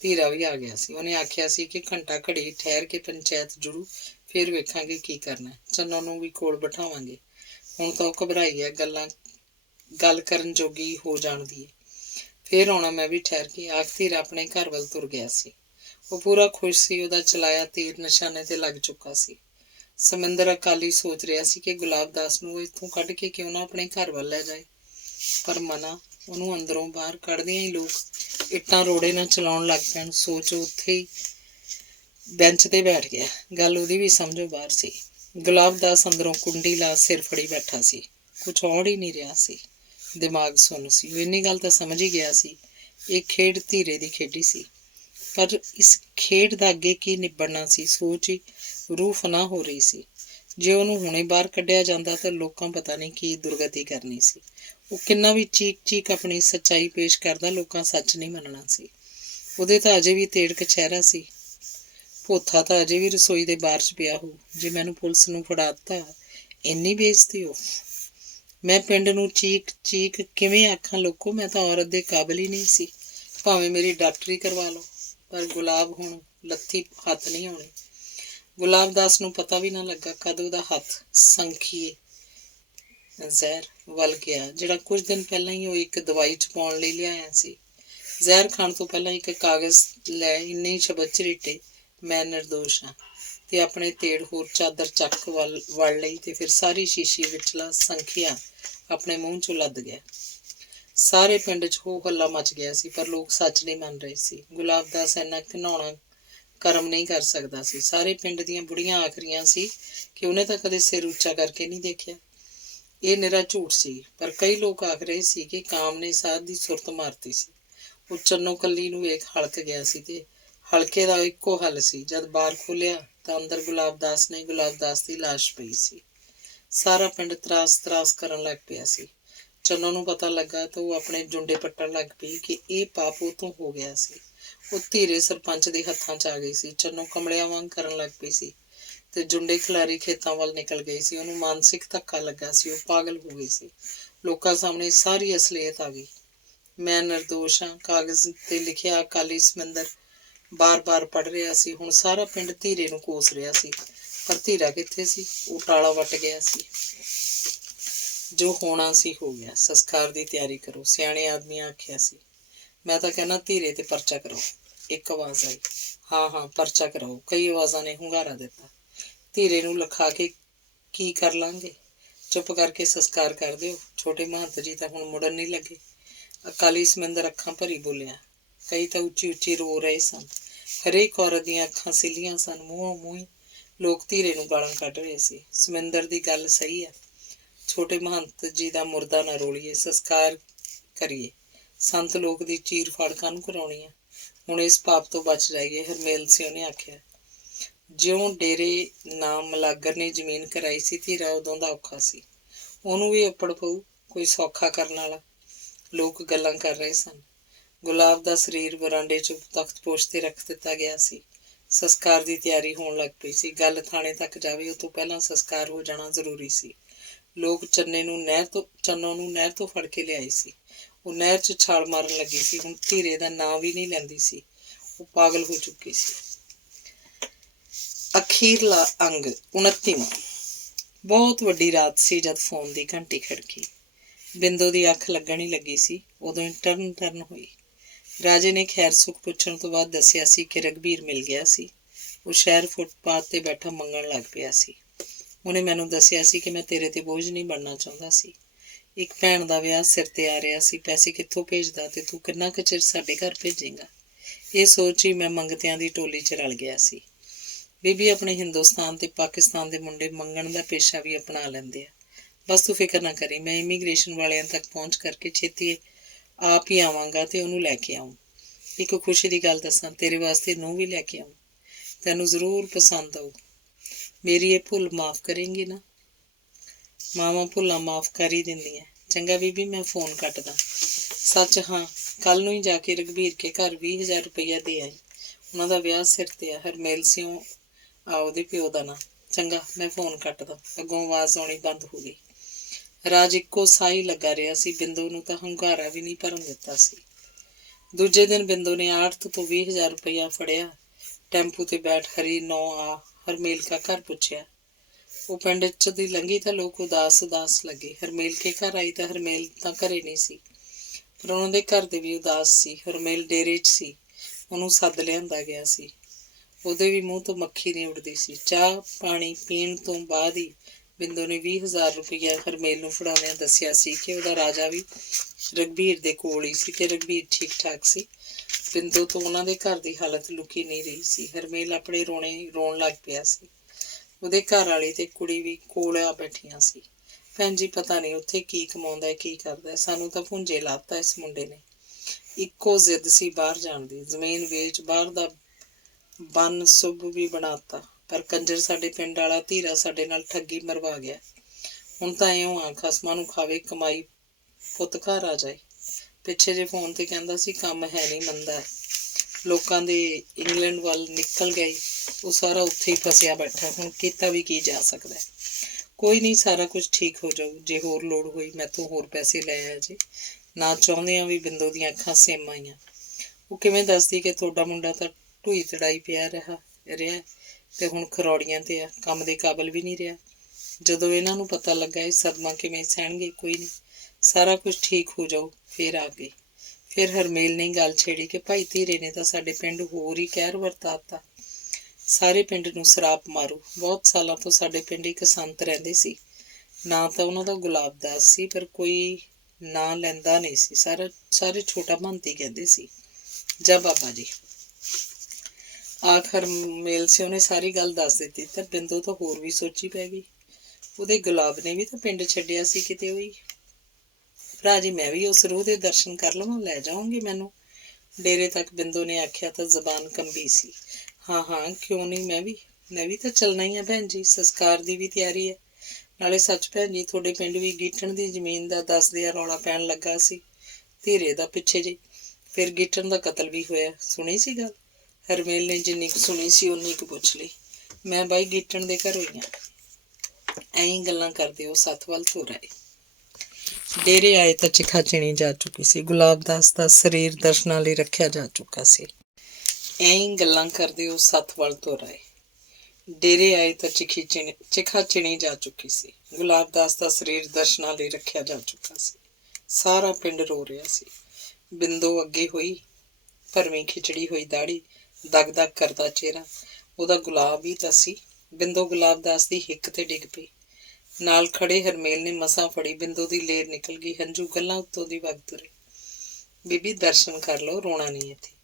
ਧੀਰਾ ਵੀ ਆ ਗਿਆ ਸੀ। ਉਹਨੇ ਆਖਿਆ ਸੀ ਕਿ ਘੰਟਾ ਘੜੀ ਠਹਿਰ ਕੇ ਪੰਚਾਇਤ ਜੁੜੂ, ਫਿਰ ਵੇਖਾਂਗੇ ਕੀ ਕਰਨਾ। ਚੰਨੋ ਨੂੰ ਵੀ ਕੋਲ ਬਿਠਾਵਾਂਗੇ। ਹੁਣ ਤਾਂ ਉਹ ਘਬਰਾਈ ਹੈ। ਗੱਲਾਂ ਗੱਲ ਕਰਨ ਜੋਗੀ ਹੋ ਜਾਣਦੀ ਏ। ਫੇਰ ਆਉਣਾ ਮੈਂ ਵੀ ਠਹਿਰ ਕੇ। ਆਖ ਧੀਰਾ ਆਪਣੇ ਘਰ ਵੱਲ ਤੁਰ ਗਿਆ ਸੀ। ਉਹ ਪੂਰਾ ਖੁਸ਼ ਸੀ। ਉਹਦਾ ਚਲਾਇਆ ਤੀਰ ਨਿਸ਼ਾਨੇ ਤੇ ਲੱਗ ਚੁੱਕਾ ਸੀ। ਸਮਿੰਦਰ ਅਕਾਲੀ ਸੋਚ ਰਿਹਾ ਸੀ ਕਿ ਗੁਲਾਬ ਦਾਸ ਨੂੰ ਇੱਥੋਂ ਕੱਢ ਕੇ ਕਿਉਂ ਨਾ ਆਪਣੇ ਘਰ ਵੱਲ ਲੈ ਜਾਏ, ਪਰ ਮਨਾ ਉਹਨੂੰ ਅੰਦਰੋਂ ਬਾਹਰ ਕੱਢਦਿਆਂ ਹੀ ਲੋਕ ਇੱਟਾਂ ਰੋੜੇ ਨਾਲ ਚਲਾਉਣ ਲੱਗ ਪੈਣ। ਸੋਚ ਉੱਥੇ ਹੀ ਬੈਂਚ ਤੇ ਬੈਠ ਗਿਆ। ਗੱਲ ਉਹਦੀ ਵੀ ਸਮਝੋਂ ਬਾਹਰ ਸੀ। ਗੁਲਾਬ ਦਾਸ ਅੰਦਰੋਂ ਕੁੰਡੀ ਲਾ ਸਿਰ ਫੜੀ ਬੈਠਾ ਸੀ। ਕੁਛ ਔੜ ਹੀ ਨਹੀਂ ਰਿਹਾ ਸੀ। ਦਿਮਾਗ ਸੁੰਨ ਸੀ। ਉਹ ਇੰਨੀ ਗੱਲ ਤਾਂ ਸਮਝ ਹੀ ਗਿਆ ਸੀ, ਇਹ ਖੇਡ ਧੀਰੇ ਦੀ ਖੇਡੀ ਸੀ, ਪਰ ਇਸ ਖੇਡ ਦਾ ਅੱਗੇ ਕੀ ਨਿਬੜਨਾ ਸੀ, ਸੋਚ ਹੀ ਰੂਹ ਫਨਾਹ ਹੋ ਰਹੀ ਸੀ। ਜੇ ਉਹਨੂੰ ਹੁਣੇ ਬਾਹਰ ਕੱਢਿਆ ਜਾਂਦਾ ਤਾਂ ਲੋਕਾਂ ਪਤਾ ਨਹੀਂ ਕੀ ਦੁਰਗਤੀ ਕਰਨੀ ਸੀ। ਉਹ ਕਿੰਨਾ ਵੀ ਚੀਕ ਚੀਕ ਆਪਣੀ ਸੱਚਾਈ ਪੇਸ਼ ਕਰਦਾ, ਲੋਕਾਂ ਸੱਚ ਨਹੀਂ ਮੰਨਣਾ ਸੀ। ਉਹਦੇ ਤਾਂ ਅਜੇ ਵੀ ਤੇੜ ਕਚਹਿਰਾ ਸੀ। ਭੋਥਾ ਤਾਂ ਅਜੇ ਵੀ ਰਸੋਈ ਦੇ ਬਾਹਰ 'ਚ ਪਿਆ ਹੋ। ਜੇ ਮੈਨੂੰ ਪੁਲਿਸ ਨੂੰ ਫੜਾ ਦਿੱਤਾ, ਇੰਨੀ ਬੇਇੱਜ਼ਤੀ ਹੋ। ਮੈਂ ਪਿੰਡ ਨੂੰ ਚੀਕ ਚੀਕ ਕਿਵੇਂ ਆਖਾਂ, ਲੋਕੋ ਮੈਂ ਤਾਂ ਔਰਤ ਦੇ ਕਾਬਲ ਹੀ ਨਹੀਂ ਸੀ, ਭਾਵੇਂ ਮੇਰੀ ਡਾਕਟਰੀ ਕਰਵਾ ਲਓ। ਪਰ ਗੁਲਾਬ ਹੁਣ ਲੱਥੀ ਹੱਥ ਨਹੀਂ ਆਉਣੀ। ਗੁਲਾਬ ਦਾਸ ਨੂੰ ਪਤਾ ਵੀ ਨਾ ਲੱਗਾ ਕਦ ਉਹਦਾ ਹੱਥ ਸੰਖੀਏ ਜ਼ਹਿਰ ਵੱਲ ਗਿਆ, ਜਿਹੜਾ ਕੁਝ ਦਿਨ ਪਹਿਲਾਂ ਹੀ ਉਹ ਇੱਕ ਦਵਾਈ 'ਚ ਪਾਉਣ ਲਈ ਲਿਆਇਆ ਸੀ। ਜ਼ਹਿਰ ਖਾਣ ਤੋਂ ਪਹਿਲਾਂ ਇੱਕ ਕਾਗਜ਼ ਲੈ ਇੰਨੇ ਹੀ ਸ਼ਬਦ ਝਰੀਟੇ, ਮੈਂ ਨਿਰਦੋਸ਼ ਹਾਂ, ਤੇ ਆਪਣੇ ਤੇੜ ਹੋਰ ਚਾਦਰ ਚੱਕ ਵੜ ਲਈ ਤੇ ਫਿਰ ਸਾਰੀ ਸ਼ੀਸ਼ੀ ਵਿਚਲਾ ਸੰਖਿਆ ਆਪਣੇ ਮੂੰਹ 'ਚੋਂ ਲੱਦ ਗਿਆ। ਸਾਰੇ ਪਿੰਡ 'ਚ ਹੋ ਹੱਲਾ ਮਚ ਗਿਆ ਸੀ, ਪਰ ਲੋਕ ਸੱਚ ਨਹੀਂ ਮੰਨ ਰਹੇ ਸੀ। ਗੁਲਾਬ ਦਾਸ ਇੰਨਾ ਘਿਨਾਉਣਾ ਕਰਮ ਨਹੀਂ ਕਰ ਸਕਦਾ ਸੀ। ਸਾਰੇ ਪਿੰਡ ਦੀਆਂ ਬੁੜੀਆਂ ਆਖ ਰਹੀਆਂ ਸੀ ਕਿ ਉਹਨੇ ਤਾਂ ਕਦੇ ਸਿਰ ਉੱਚਾ ਕਰਕੇ ਨਹੀਂ ਦੇਖਿਆ। ਇਹ ਨਿਰਾ ਝੂਠ ਸੀ, ਪਰ ਕਈ ਲੋਕ ਆਖ ਰਹੇ ਸੀ ਕਿ ਕਾਮ ਨੇ ਸਾਧ ਦੀ ਸੁਰਤ ਮਾਰਤੀ ਸੀ। ਉਹ ਚੰਨੋ ਕੱਲੀ ਨੂੰ ਵੇਖ ਹਲਕ ਗਿਆ ਸੀ ਤੇ ਹਲਕੇ ਦਾ ਇੱਕੋ ਹੱਲ ਸੀ। ਜਦ ਬਾਹਰ ਖੋਲ੍ਹਿਆ ਤਾਂ ਅੰਦਰ ਗੁਲਾਬ ਦਾਸ ਦੀ ਲਾਸ਼ ਪਈ ਸੀ। ਸਾਰਾ ਪਿੰਡ ਤਰਾਸ ਕਰਨ ਲੱਗ ਪਿਆ ਸੀ। ਚੰਨੋ ਨੂੰ ਪਤਾ ਲੱਗਾ ਤਾਂ ਉਹ ਆਪਣੇ ਜੁੰਡੇ ਪੱਟਣ ਲੱਗ ਪਈ ਕਿ ਇਹ ਪਾਪ ਉਹ ਤੋਂ ਹੋ ਗਿਆ ਸੀ। ਉਹ ਧੀਰੇ ਸਰਪੰਚ ਦੇ ਹੱਥਾਂ 'ਚ ਆ ਗਈ ਸੀ। ਚੰਨੋ ਕਮਲਿਆਂ ਵਾਂਗ ਕਰਨ ਲੱਗ ਪਈ ਸੀ ਤੇ ਜੁੰਡੇ ਖਿਲਾਰੀ ਖੇਤਾਂ ਵੱਲ ਨਿਕਲ ਗਈ ਸੀ। ਉਹਨੂੰ ਮਾਨਸਿਕ ਧੱਕਾ ਲੱਗਾ ਸੀ। ਉਹ ਪਾਗਲ ਹੋ ਗਈ ਸੀ। ਲੋਕਾਂ ਸਾਹਮਣੇ ਸਾਰੀ ਅਸਲੀਅਤ ਆ ਗਈ। ਮੈਂ ਨਿਰਦੋਸ਼ ਹਾਂ, ਕਾਗਜ਼ ਤੇ ਲਿਖਿਆ ਅਕਾਲੀ ਸਮਿੰਦਰ ਬਾਰ-ਬਾਰ ਪੜ੍ਹ ਰਿਹਾ ਸੀ। ਹੁਣ ਸਾਰਾ ਪਿੰਡ ਧੀਰੇ ਨੂੰ ਕੋਸ ਰਿਹਾ ਸੀ, ਪਰ ਧੀਰਾ ਕਿੱਥੇ ਸੀ? ਉਹ ਟਾਲਾ ਵੱਟ ਗਿਆ ਸੀ। ਜੋ ਹੋਣਾ ਸੀ ਹੋ ਗਿਆ। ਸੰਸਕਾਰ ਦੀ ਤਿਆਰੀ ਕਰੋ, ਸਿਆਣੇ ਆਦਮੀਆਂ ਆਖਿਆ ਸੀ। ਮੈਂ ਤਾਂ ਕਹਿੰਦਾ ਧੀਰੇ ਤੇ ਪਰਚਾ ਕਰਾਓ। ਇੱਕ ਆਵਾਜ਼ ਆਈ। ਹਾਂ ਪਰਚਾ ਕਰਾਓ। ਕਈ ਆਵਾਜ਼ਾਂ ਨੇ ਹੁੰਗਾਰਾ ਦਿੱਤਾ। ਧੀਰੇ ਨੂੰ ਲਿਖਾ ਕੇ ਕੀ ਕਰ ਲਾਂਗੇ? ਚੁੱਪ ਕਰਕੇ ਸੰਸਕਾਰ ਕਰ ਦਿਓ। ਛੋਟੇ ਮਹੰਤ ਜੀ ਤਾਂ ਹੁਣ ਮੁੜਨ ਨਹੀਂ ਲੱਗੇ। ਅਕਾਲੀ ਸਮਿੰਦਰ ਅੱਖਾਂ ਭਰੀ ਬੋਲਿਆ। ਕਈ ਤਾਂ ਉੱਚੀ ਉੱਚੀ ਰੋ ਰਹੇ ਸਨ। ਹਰੇਕ ਔਰਤ ਦੀਆਂ ਅੱਖਾਂ ਸਿੱਲੀਆਂ ਸਨ। ਮੂੰਹੋਂ ਮੂੰਹ ਲੋਕ ਧੀਰੇ ਨੂੰ ਗਾਲਾਂ ਕੱਢ ਰਹੇ ਸੀ। ਸਮਿੰਦਰ ਦੀ ਗੱਲ ਸਹੀ ਹੈ। ਛੋਟੇ ਮਹੰਤ ਜੀ ਦਾ ਮੁਰਦਾ ਨਾ ਰੋਲੀਏ, ਸੰਸਕਾਰ ਕਰੀਏ। ਸੰਤ ਲੋਕ ਦੀ ਚੀਰ ਫਾੜ ਕਾਹਨੂੰ ਕਰਾਉਣੀ ਆ? ਹੁਣ ਇਸ ਪਾਪ ਤੋਂ ਬਚ ਜਾਈਏ। ਹਰਮੇਲ ਸਿੰਘ ਨੇ ਆਖਿਆ। ਜਿਉਂ ਡੇਰੇ ਨਾਮ ਮਲਾਗਰ ਨੇ ਜ਼ਮੀਨ ਕਰਾਈ ਸੀ, ਧੀਰਾ ਉਦੋਂ ਦਾ ਔਖਾ ਸੀ। ਉਹਨੂੰ ਵੀ ਅੱਪੜ ਪਊ, ਕੋਈ ਸੌਖਾ ਕਰਨ ਵਾਲਾ। ਲੋਕ ਗੱਲਾਂ ਕਰ ਰਹੇ ਸਨ। ਗੁਲਾਬ ਦਾ ਸਰੀਰ ਬਰਾਂਡੇ 'ਚ ਤਖਤ ਪੋਸ਼ ਤੇ ਰੱਖ ਦਿੱਤਾ ਗਿਆ ਸੀ। ਸੰਸਕਾਰ ਦੀ ਤਿਆਰੀ ਹੋਣ ਲੱਗ ਪਈ ਸੀ। ਗੱਲ ਥਾਣੇ ਤੱਕ ਜਾਵੇ, ਉਹ ਤੋਂ ਪਹਿਲਾਂ ਸੰਸਕਾਰ ਹੋ ਜਾਣਾ ਜ਼ਰੂਰੀ ਸੀ। ਲੋਕ ਚੰਨੋ ਨੂੰ ਨਹਿਰ ਤੋਂ ਫੜ ਕੇ ਲਿਆਏ ਸੀ। ਉਹ ਨਹਿਰ 'ਚ ਛਾਲ ਮਾਰਨ ਲੱਗੀ ਸੀ। ਹੁਣ ਧੀਰੇ ਦਾ ਨਾਂ ਵੀ ਨਹੀਂ ਲੈਂਦੀ ਸੀ। ਉਹ ਪਾਗਲ ਹੋ ਚੁੱਕੀ ਸੀ। ਅਖੀਰਲਾ ਅੰਗ 29ਵਾਂ। ਬਹੁਤ ਵੱਡੀ ਰਾਤ ਸੀ ਜਦ ਫੋਨ ਦੀ ਘੰਟੀ ਖੜਕੀ। ਬਿੰਦੋ ਦੀ ਅੱਖ ਲੱਗਣ ਹੀ ਲੱਗੀ ਸੀ। ਉਦੋਂ ਹੀ ਟਰਨ ਹੋਈ। ਰਾਜੇ ਨੇ ਖੈਰ ਸੁੱਖ ਪੁੱਛਣ ਤੋਂ ਬਾਅਦ ਦੱਸਿਆ ਸੀ ਕਿ ਰਘਬੀਰ ਮਿਲ ਗਿਆ ਸੀ। ਉਹ ਸ਼ਹਿਰ ਫੁੱਟਪਾਥ ਤੇ ਬੈਠਾ ਮੰਗਣ ਲੱਗ ਪਿਆ ਸੀ। ਉਹਨੇ ਮੈਨੂੰ ਦੱਸਿਆ ਸੀ ਕਿ ਮੈਂ ਤੇਰੇ ਤੇ ਬੋਝ ਨਹੀਂ ਬਣਨਾ ਚਾਹੁੰਦਾ ਸੀ। ਇੱਕ ਭੈਣ ਦਾ ਵਿਆਹ ਸਿਰ ਤੇ ਆ ਰਿਹਾ ਸੀ। ਪੈਸੇ ਕਿੱਥੋਂ ਭੇਜਦਾ ਤੇ ਤੂੰ ਕਿੰਨਾ ਕੁ ਚਿਰ ਸਾਡੇ ਘਰ ਭੇਜੇਂਗਾ? ਇਹ ਸੋਚ ਹੀ ਮੈਂ ਮੰਗਤਿਆਂ ਦੀ ਟੋਲੀ 'ਚ ਰਲ ਗਿਆ ਸੀ। ਬੀਬੀ ਆਪਣੇ ਹਿੰਦੁਸਤਾਨ ਤੇ ਪਾਕਿਸਤਾਨ ਦੇ ਮੁੰਡੇ ਮੰਗਣ ਦਾ ਪੇਸ਼ਾ ਵੀ ਅਪਣਾ ਲੈਂਦੇ ਆ। ਬਸ ਤੂੰ ਫਿਕਰ ਨਾ ਕਰੀ, ਮੈਂ ਇਮੀਗ੍ਰੇਸ਼ਨ ਵਾਲਿਆਂ ਤੱਕ ਪਹੁੰਚ ਕਰਕੇ ਛੇਤੀ ਆਪ ਹੀ ਆਵਾਂਗਾ ਤੇ ਉਹਨੂੰ ਲੈ ਕੇ ਆਊਂ। ਇੱਕ ਖੁਸ਼ੀ ਦੀ ਗੱਲ ਦੱਸਾਂ, ਤੇਰੇ ਵਾਸਤੇ ਨੂੰਹ ਵੀ ਲੈ ਕੇ ਆਊਂ। ਤੈਨੂੰ ਜ਼ਰੂਰ ਪਸੰਦ ਆਊ। ਮੇਰੀ ਇਹ ਭੁੱਲ ਮਾਫ਼ ਕਰੇਂਗੀ ਨਾ? ਮਾਵਾਂ ਭੁੱਲਾਂ ਮਾਫ਼ ਕਰ ਹੀ ਦਿੰਦੀਆਂ। ਚੰਗਾ ਬੀਬੀ, ਮੈਂ ਫੋਨ ਕੱਟਦਾ। ਸੱਚ ਹਾਂ, ਕੱਲ ਨੂੰ ਹੀ ਜਾ ਕੇ ਰਘਬੀਰ ਕੇ ਘਰ 20,000 ਰੁਪਈਆ ਦੇ ਆਈ। ਉਹਨਾਂ ਦਾ ਵਿਆਹ ਸਿਰ ਤੇ ਆ। ਹਰਮੇਲ ਸਿੰਘ ਆ ਉਹਦੇ ਪਿਓ ਦਾ ਨਾਂ। ਚੰਗਾ, ਮੈਂ ਫੋਨ ਕੱਟਦਾ। ਅੱਗੋਂ ਆਵਾਜ਼ ਆਉਣੀ ਬੰਦ ਹੋ ਗਈ। ਰਾਜ ਇੱਕੋ ਸਾਹ ਹੀ ਲੱਗਾ ਰਿਹਾ ਸੀ। ਬਿੰਦੋ ਨੂੰ ਤਾਂ ਹੁੰਗਾਰਾ ਵੀ ਨਹੀਂ ਭਰਨ ਦਿੱਤਾ ਸੀ। ਦੂਜੇ ਦਿਨ ਬਿੰਦੋ ਨੇ ਆੜਤ ਤੋਂ 20,000 ਰੁਪਈਆ ਫੜਿਆ। ਟੈਂਪੂ ਤੇ ਬੈਠ ਹਰੀ ਨੌ ਆ ਹਰਮੇਲ ਕਾ ਘਰ ਪੁੱਛਿਆ। ਉਹ ਪਿੰਡ 'ਚ ਦੀ ਲੰਘੀ ਤਾਂ ਲੋਕ ਉਦਾਸ ਉਦਾਸ ਲੱਗੇ। ਹਰਮੇਲ ਕੇ ਘਰ ਆਈ ਤਾਂ ਹਰਮੇਲ ਤਾਂ ਘਰੇ ਨਹੀਂ ਸੀ, ਪਰ ਉਹਨਾਂ ਦੇ ਘਰ ਦੇ ਵੀ ਉਦਾਸ ਸੀ। ਹਰਮੇਲ ਡੇਰੇ 'ਚ ਸੀ, ਉਹਨੂੰ ਸੱਦ ਲਿਆਂਦਾ ਗਿਆ ਸੀ। ਉਹਦੇ ਵੀ ਮੂੰਹ ਤੋਂ ਮੱਖੀ ਨਹੀਂ ਉੱਡਦੀ ਸੀ। ਚਾਹ ਪਾਣੀ ਪੀਣ ਤੋਂ ਬਾਅਦ ਹੀ ਬਿੰਦੋ ਨੇ 20,000 ਰੁਪਈਆ ਹਰਮੇਲ ਨੂੰ ਫੜਾਉਂਦਿਆਂ ਦੱਸਿਆ ਸੀ ਕਿ ਉਹਦਾ ਰਾਜਾ ਵੀ ਰਘਬੀਰ ਦੇ ਕੋਲ ਹੀ ਸੀ ਤੇ ਰਘਬੀਰ ਠੀਕ ਠਾਕ ਸੀ। ਬਿੰਦੋ ਤੋਂ ਉਹਨਾਂ ਦੇ ਘਰ ਦੀ ਹਾਲਤ ਲੁਕੀ ਨਹੀਂ ਰਹੀ ਸੀ। ਹਰਮੇਲ ਆਪਣੇ ਰੋਣ ਲੱਗ ਪਿਆ ਸੀ। ਉਹਦੇ ਘਰ ਵਾਲੀ ਤੇ ਕੁੜੀ ਵੀ ਕੋਲ ਆ ਬੈਠੀਆਂ ਸੀ। ਭੈਣ ਜੀ, ਪਤਾ ਨਹੀਂ ਉੱਥੇ ਕੀ ਕਮਾਉਂਦਾ, ਕੀ ਕਰਦਾ, ਸਾਨੂੰ ਤਾਂ ਭੁੰਜੇ ਲਾਤਾ ਇਸ ਮੁੰਡੇ ਨੇ। ਇੱਕੋ ਜ਼ਿੱਦ ਸੀ ਬਾਹਰ ਜਾਣ ਦੀ। ਜ਼ਮੀਨ ਵੇਚ ਬਾਹਰ ਦਾ ਬੰਨ ਸੁੱਭ ਵੀ ਬਣਾਤਾ, ਪਰ ਕੰਜਰ ਸਾਡੇ ਪਿੰਡ ਵਾਲਾ ਧੀਰਾ ਸਾਡੇ ਨਾਲ ਠੱਗੀ ਮਰਵਾ ਗਿਆ। ਹੁਣ ਤਾਂ ਇਉਂ ਆ, ਖਸਮਾਂ ਨੂੰ ਖਾਵੇ, ਕਮਾਈ ਪੁੱਤ ਘਰ ਆ ਜਾਏ। ਪਿੱਛੇ ਜੇ ਫੋਨ ਤੇ ਕਹਿੰਦਾ ਸੀ ਕੰਮ ਹੈ ਨਹੀਂ, ਮੰਦਾ, ਲੋਕਾਂ ਦੇ ਇੰਗਲੈਂਡ ਵੱਲ ਨਿਕਲ ਗਏ। ਉਹ ਸਾਰਾ ਉੱਥੇ ਹੀ ਫਸਿਆ ਬੈਠਾ। ਹੁਣ ਕੀਤਾ ਵੀ ਕੀ ਜਾ ਸਕਦਾ। ਕੋਈ ਨਹੀਂ, ਸਾਰਾ ਕੁਝ ਠੀਕ ਹੋ ਜਾਊ। ਜੇ ਹੋਰ ਲੋੜ ਹੋਈ ਮੈਥੋਂ ਹੋਰ ਪੈਸੇ ਲੈ ਆ ਜੇ। ਨਾ ਚਾਹੁੰਦਿਆਂ ਵੀ ਬਿੰਦੋ ਦੀਆਂ ਅੱਖਾਂ ਸੇਮ ਆਈਆਂ। ਉਹ ਕਿਵੇਂ ਦੱਸਦੀ ਕਿ ਤੁਹਾਡਾ ਮੁੰਡਾ ਤਾਂ ਢੂਈ ਤੜਾਈ ਪਿਆ ਰਿਹਾ ਤੇ ਹੁਣ ਖਰੌੜੀਆਂ ਤੇ ਆ, ਕੰਮ ਦੇ ਕਾਬਲ ਵੀ ਨਹੀਂ ਰਿਹਾ। ਜਦੋਂ ਇਹਨਾਂ ਨੂੰ ਪਤਾ ਲੱਗਾ ਇਹ ਸਦਮਾ ਕਿਵੇਂ ਸਹਿਣਗੇ। ਕੋਈ ਨਹੀਂ, ਸਾਰਾ ਕੁਝ ਠੀਕ ਹੋ ਜਾਊ। ਫਿਰ ਆ ਗਈ। ਫਿਰ ਹਰਮੇਲ ਨੇ ਗੱਲ ਛੇੜੀ ਕਿ ਭਾਈ ਧੀਰੇ ਨੇ ਤਾਂ ਸਾਡੇ ਪਿੰਡ ਹੋਰ ਹੀ ਕਹਿਰ ਵਰਤਾਤਾ। ਸਾਰੇ ਪਿੰਡ ਨੂੰ ਸਰਾਪ ਮਾਰੂ। ਬਹੁਤ ਸਾਲਾਂ ਤੋਂ ਸਾਡੇ ਪਿੰਡ ਇੱਕ ਸੰਤ ਰਹਿੰਦੇ ਸੀ। ਨਾਂ ਤਾਂ ਉਹਨਾਂ ਦਾ ਗੁਲਾਬਦਾਸ ਸੀ, ਪਰ ਕੋਈ ਨਾਂ ਲੈਂਦਾ ਨਹੀਂ ਸੀ। ਸਾਰੇ ਛੋਟਾ ਮਹੰਤੀ ਕਹਿੰਦੇ ਸੀ। ਜਾ ਬਾਬਾ ਜੀ। ਆਖਰ ਮੇਲ ਸੀ ਉਹਨੇ ਸਾਰੀ ਗੱਲ ਦੱਸ ਦਿੱਤੀ ਤਾਂ ਬਿੰਦੋ ਤਾਂ ਹੋਰ ਵੀ ਸੋਚੀ ਪੈ ਗਈ। ਉਹਦੇ ਗੁਲਾਬ ਨੇ ਵੀ ਤਾਂ ਪਿੰਡ ਛੱਡਿਆ ਸੀ ਕਿਤੇ। ਉਹੀ ਭਰਾ ਜੀ, ਮੈਂ ਵੀ ਉਸ ਰੂਹ ਦੇ ਦਰਸ਼ਨ ਕਰ ਲਵਾਂ, ਲੈ ਜਾਓਗੇ ਮੈਨੂੰ ਡੇਰੇ ਤੱਕ? ਬਿੰਦੋ ਨੇ ਆਖਿਆ ਤਾਂ ਜ਼ਬਾਨ ਕੰਬੀ ਸੀ। ਹਾਂ ਹਾਂ, ਕਿਉਂ ਨਹੀਂ, ਮੈਂ ਵੀ ਤਾਂ ਚੱਲਣਾ ਹੀ ਆ ਭੈਣ ਜੀ। ਸੰਸਕਾਰ ਦੀ ਵੀ ਤਿਆਰੀ ਹੈ। ਨਾਲੇ ਸੱਚ ਭੈਣ ਜੀ, ਤੁਹਾਡੇ ਪਿੰਡ ਵੀ ਗੀਟਣ ਦੀ ਜ਼ਮੀਨ ਦਾ ਦੱਸਦੇ ਆ ਰੌਲਾ ਪੈਣ ਲੱਗਾ ਸੀ ਧੀਰੇ ਦਾ ਪਿੱਛੇ ਜੇ। ਫਿਰ ਗੀਟਣ ਦਾ ਕਤਲ ਵੀ ਹੋਇਆ, ਸੁਣੀ ਸੀ ਗੱਲ? ਹਰਮੇਲ ਨੇ ਜਿੰਨੀ ਕੁ ਸੁਣੀ ਸੀ ਓਨੀ ਕੁ ਪੁੱਛ ਲਈ। ਮੈਂ ਬਾਈ ਗੀਟਣ ਦੇ ਘਰ ਹੋਈ ਹਾਂ। ਐਂ ਗੱਲਾਂ ਕਰਦੇ ਉਹ ਸੱਥ ਵੱਲ ਤੁਰ ਆਏ। ਡੇਰੇ ਆਏ ਤਾਂ ਚਿਖਾ ਚਿਣੀ ਜਾ ਚੁੱਕੀ ਸੀ। ਗੁਲਾਬਦਾਸ ਦਾ ਸਰੀਰ ਦਰਸ਼ਨਾਂ ਲਈ ਰੱਖਿਆ ਜਾ ਚੁੱਕਾ ਸੀ। ਐਂ ਗੱਲਾਂ ਕਰਦੇ ਉਹ ਸੱਥ ਵੱਲ ਤੁਰ ਆਏ। ਡੇਰੇ ਆਏ ਤਾਂ ਚਿਖਾ ਚਿਣੀ ਜਾ ਚੁੱਕੀ ਸੀ। ਗੁਲਾਬਦਾਸ ਦਾ ਸਰੀਰ ਦਰਸ਼ਨਾਂ ਲਈ ਰੱਖਿਆ ਜਾ ਚੁੱਕਾ ਸੀ। ਸਾਰਾ ਪਿੰਡ ਰੋ ਰਿਹਾ ਸੀ। ਬਿੰਦੋ ਅੱਗੇ ਹੋਈ, ਭਰਵੀਂ ਖਿਚੜੀ ਹੋਈ ਦਾੜੀ, ਦਗ ਦਗ ਕਰਦਾ ਚਿਹਰਾ। ਉਹਦਾ ਗੁਲਾਬ ਹੀ ਤਾਂ ਸੀ। ਬਿੰਦੋ ਗੁਲਾਬਦਾਸ ਦੀ ਹਿੱਕ ਤੇ ਡਿੱਗ ਪਈ। ਨਾਲ ਖੜੇ ਹਰਮੇਲ ਨੇ ਮਸਾਂ ਫੜੀ। ਬਿੰਦੋ ਦੀ ਲੇਰ ਨਿਕਲ ਗਈ। ਹੰਝੂ ਗੱਲਾਂ ਉੱਤੋਂ ਦੀ ਵਗ ਤੁਰੇ। ਬੀਬੀ, ਦਰਸ਼ਨ ਕਰ ਲਓ, ਰੋਣਾ ਨਹੀਂ ਇੱਥੇ।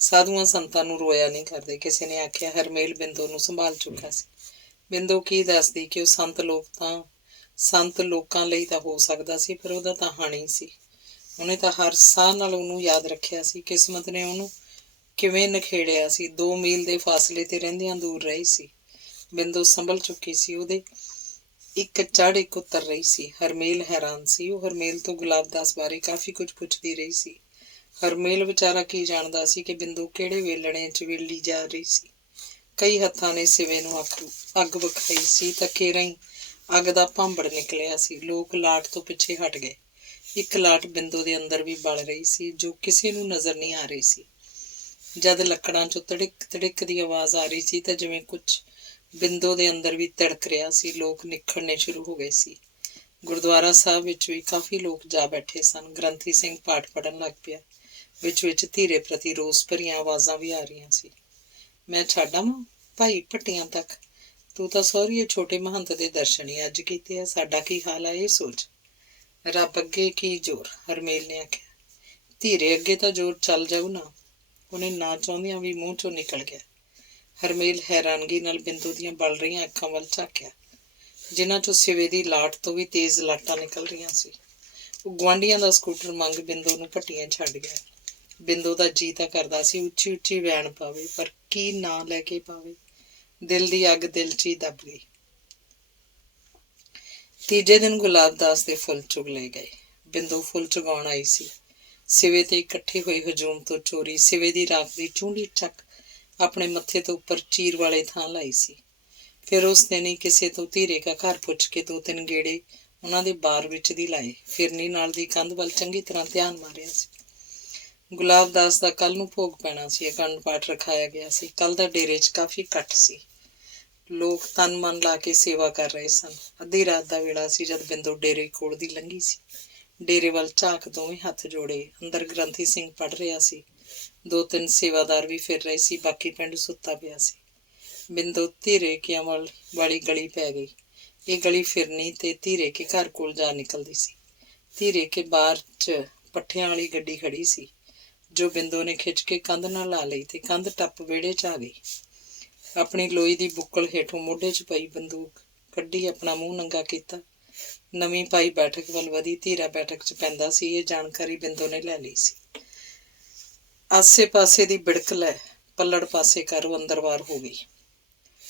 ਸਾਧੂਆਂ ਸੰਤਾਂ ਨੂੰ ਰੋਇਆ ਨਹੀਂ ਕਰਦੇ, ਕਿਸੇ ਨੇ ਆਖਿਆ। ਹਰਮੇਲ ਬਿੰਦੋ ਨੂੰ ਸੰਭਾਲ ਚੁੱਕਾ ਸੀ। ਬਿੰਦੋ ਕੀ ਦੱਸਦੀ ਕਿ ਉਹ ਸੰਤ ਲੋਕਾਂ ਲਈ ਤਾਂ ਹੋ ਸਕਦਾ ਸੀ, ਪਰ ਉਹਦਾ ਤਾਂ ਹਾਣੀ ਸੀ। ਉਹਨੇ ਤਾਂ ਹਰ ਸਾਹ ਨਾਲ ਉਹਨੂੰ ਯਾਦ ਰੱਖਿਆ ਸੀ। ਕਿਸਮਤ ਨੇ ਉਹਨੂੰ ਕਿਵੇਂ ਨਖੇੜਿਆ ਸੀ। 2 ਮੀਲ ਦੇ ਫਾਸਲੇ ਤੇ ਰਹਿੰਦਿਆਂ ਦੂਰ ਰਹੀ ਸੀ। ਬਿੰਦੋ ਸੰਭਲ ਚੁੱਕੀ ਸੀ। ਉਹਦੇ ਇੱਕ ਚੜ੍ਹ ਇੱਕ ਉਤਰ ਰਹੀ ਸੀ। ਹਰਮੇਲ ਹੈਰਾਨ ਸੀ। ਉਹ ਹਰਮੇਲ ਤੋਂ ਗੁਲਾਬਦਾਸ ਬਾਰੇ ਕਾਫੀ ਕੁਝ ਪੁੱਛਦੀ ਰਹੀ ਸੀ। ਹਰਮੇਲ ਵਿਚਾਰਾ ਕੀ ਜਾਣਦਾ ਸੀ ਕਿ ਬਿੰਦੋ ਕਿਹੜੇ ਵੇਲਣੇ 'ਚ ਵੇਲੀ ਜਾ ਰਹੀ ਸੀ। ਕਈ ਹੱਥਾਂ ਨੇ ਸਿਵੇ ਨੂੰ ਅੱਗ ਵਿਖਾਈ ਸੀ ਤਾਂ ਕੇਰਾਂ ਹੀ ਅੱਗ ਦਾ ਭਾਂਬੜ ਨਿਕਲਿਆ ਸੀ। ਲੋਕ ਲਾਟ ਤੋਂ ਪਿੱਛੇ ਹਟ ਗਏ। ਇੱਕ ਲਾਟ ਬਿੰਦੋ ਦੇ ਅੰਦਰ ਵੀ ਬਲ ਰਹੀ ਸੀ, ਜੋ ਕਿਸੇ ਨੂੰ ਨਜ਼ਰ ਨਹੀਂ ਆ ਰਹੀ ਸੀ। ਜਦ ਲੱਕੜਾਂ 'ਚੋਂ ਤੜਿਕ ਤੜਿਕ ਦੀ ਆਵਾਜ਼ ਆ ਰਹੀ ਸੀ ਤਾਂ ਜਿਵੇਂ ਕੁਝ ਬਿੰਦੋ ਦੇ ਅੰਦਰ ਵੀ ਧੜਕ ਰਿਹਾ ਸੀ। ਲੋਕ ਨਿਖੜਨੇ ਸ਼ੁਰੂ ਹੋ ਗਏ ਸੀ। ਗੁਰਦੁਆਰਾ ਸਾਹਿਬ ਵਿੱਚ ਵੀ ਕਾਫੀ ਲੋਕ ਜਾ ਬੈਠੇ ਸਨ। ਗ੍ਰੰਥੀ ਸਿੰਘ ਪਾਠ ਪੜ੍ਹਨ ਲੱਗ ਪਿਆ। ਵਿੱਚ ਧੀਰੇ ਪ੍ਰਤੀ ਰੋਸ ਭਰੀਆਂ ਆਵਾਜ਼ਾਂ ਵੀ ਆ ਰਹੀਆਂ ਸੀ। ਮੈਂ ਛੱਡ ਆਵਾਂ ਭਾਈ ਭੱਟੀਆਂ ਤੱਕ? ਤੂੰ ਤਾਂ ਸਹੁਰੀਏ ਛੋਟੇ ਮਹੰਤ ਦੇ ਦਰਸ਼ਨ ਹੀ ਅੱਜ ਕੀਤੇ ਆ। ਸਾਡਾ ਕੀ ਹਾਲ ਆ ਇਹ ਸੋਚ। ਰੱਬ ਅੱਗੇ ਕੀ ਜ਼ੋਰ, ਹਰਮੇਲ ਨੇ ਆਖਿਆ। ਧੀਰੇ ਅੱਗੇ ਤਾਂ ਜ਼ੋਰ ਚੱਲ ਜਾਊ ਨਾ, ਉਹਨੇ ਨਾ ਚਾਹੁੰਦਿਆਂ ਵੀ ਮੂੰਹ ਚੋਂ ਨਿਕਲ ਗਿਆ। ਹਰਮੇਲ ਹੈਰਾਨਗੀ ਨਾਲ ਬਿੰਦੋ ਦੀਆਂ ਬਲ ਰਹੀਆਂ ਅੱਖਾਂ ਵੱਲ ਝਾਕਿਆ, ਜਿਨ੍ਹਾਂ ਚੋਂ ਸਿਵੇ ਦੀ ਲਾਟ ਤੋਂ ਵੀ ਤੇਜ਼ ਲਾਟਾਂ ਨਿਕਲ ਰਹੀਆਂ ਸੀ। ਉਹ ਗੁਆਂਢੀਆਂ ਦਾ ਸਕੂਟਰ ਮੰਗ ਬਿੰਦੋ ਨੂੰ ਭੱਟੀਆਂ ਛੱਡ ਗਿਆ। ਬਿੰਦੋ ਦਾ ਜੀ ਤਾਂ ਕਰਦਾ ਸੀ ਉੱਚੀ ਉੱਚੀ ਵੈਣ ਪਾਵੇ, ਪਰ ਕੀ ਨਾਂ ਲੈ ਕੇ ਪਾਵੇ। ਦਿਲ ਦੀ ਅੱਗ ਦਿਲ 'ਚ ਹੀ ਦੱਬ ਗਈ। ਤੀਜੇ ਦਿਨ ਗੁਲਾਬਦਾਸ ਦੇ ਫੁੱਲ ਚੁਗ ਲਏ ਗਏ। ਬਿੰਦੋ ਫੁੱਲ ਚੁਗਾਉਣ ਆਈ ਸੀ। ਸਿਵੇ ਤੇ ਇਕੱਠੇ ਹੋਏ ਹਜੂਮ ਤੋਂ ਚੋਰੀ ਸਿਵੇ ਦੀ ਰਾਖ ਦੀ ਚੂੰਡੀ ਚੱਕ ਆਪਣੇ ਮੱਥੇ ਤੋਂ ਉੱਪਰ ਚੀਰ ਵਾਲੇ ਥਾਂ ਲਾਈ ਸੀ। ਫਿਰ ਉਸ ਦਿਨ ਹੀ ਕਿਸੇ ਤੋਂ ਧੀਰੇ ਕਾ ਘਰ ਪੁੱਛ ਕੇ 2-3 ਗੇੜੇ ਉਹਨਾਂ ਦੇ ਬਾਰ ਵਿੱਚ ਦੀ ਲਾਏ। ਫਿਰਨੀ ਨਾਲ ਦੀ ਕੰਧ ਵੱਲ ਚੰਗੀ ਤਰ੍ਹਾਂ ਧਿਆਨ ਮਾਰਿਆ ਸੀ। ਗੁਲਾਬਦਾਸ ਦਾ ਕੱਲ੍ਹ ਨੂੰ ਭੋਗ ਪੈਣਾ ਸੀ। ਅਖੰਡ ਪਾਠ ਰਖਾਇਆ ਗਿਆ ਸੀ। ਕੱਲ੍ਹ ਦਾ ਡੇਰੇ 'ਚ ਕਾਫੀ ਇਕੱਠ ਸੀ। ਲੋਕ ਤਨ ਮਨ ਲਾ ਕੇ ਸੇਵਾ ਕਰ ਰਹੇ ਸਨ। ਅੱਧੀ ਰਾਤ ਦਾ ਵੇਲਾ ਸੀ ਜਦ ਬਿੰਦੋ ਡੇਰੇ ਕੋਲ ਦੀ ਲੰਘੀ ਸੀ। ਡੇਰੇ ਵੱਲ ਝਾਕ ਦੋਵੇਂ ਹੱਥ ਜੋੜੇ ਅੰਦਰ ਗ੍ਰੰਥੀ ਸਿੰਘ ਪੜ੍ਹ ਰਿਹਾ ਸੀ। 2-3 ਸੇਵਾਦਾਰ ਵੀ ਫਿਰ ਰਹੇ ਸੀ। ਬਾਕੀ ਪਿੰਡ ਸੁੱਤਾ ਪਿਆ ਸੀ। ਬਿੰਦੋ ਧੀਰੇ ਕੇ ਵਾਲੀ ਗਲੀ ਪੈ ਗਈ। ਇਹ ਗਲੀ ਫਿਰਨੀ ਤੇ ਧੀਰੇ ਕੇ ਘਰ ਕੋਲ ਜਾ ਨਿਕਲਦੀ ਸੀ। ਧੀਰੇ ਕੇ ਬਾਹਰ 'ਚ ਪੱਠਿਆਂ ਵਾਲੀ ਗੱਡੀ ਖੜੀ ਸੀ, ਜੋ ਬਿੰਦੋ ਨੇ ਖਿੱਚ ਕੇ ਕੰਧ ਨਾਲ ਲਾ ਲਈ ਤੇ ਕੰਧ ਟੱਪ ਵਿਹੜੇ 'ਚ ਆ ਗਈ। ਆਪਣੀ ਲੋਈ ਦੀ ਬੁੱਕਲ ਹੇਠੋਂ ਮੋਢੇ 'ਚ ਪਈ ਬੰਦੂਕ ਕੱਢੀ, ਆਪਣਾ ਮੂੰਹ ਨੰਗਾ ਕੀਤਾ। ਨਵੀਂ ਪਾਈ ਬੈਠਕ ਵੱਲ ਵਧੀ। ਧੀਰਾ ਬੈਠਕ 'ਚ ਪੈਂਦਾ ਸੀ। ਇਹ ਜਾਣਕਾਰੀ ਬਿੰਦੋ ਨੇ ਲੈ ਲਈ ਸੀ। ਆਸੇ ਪਾਸੇ ਦੀ ਬਿੜਕ ਲੈ, ਪੱਲੜ ਪਾਸੇ ਕਰ, ਉਹ ਅੰਦਰ ਬਾਹਰ ਹੋ ਗਈ।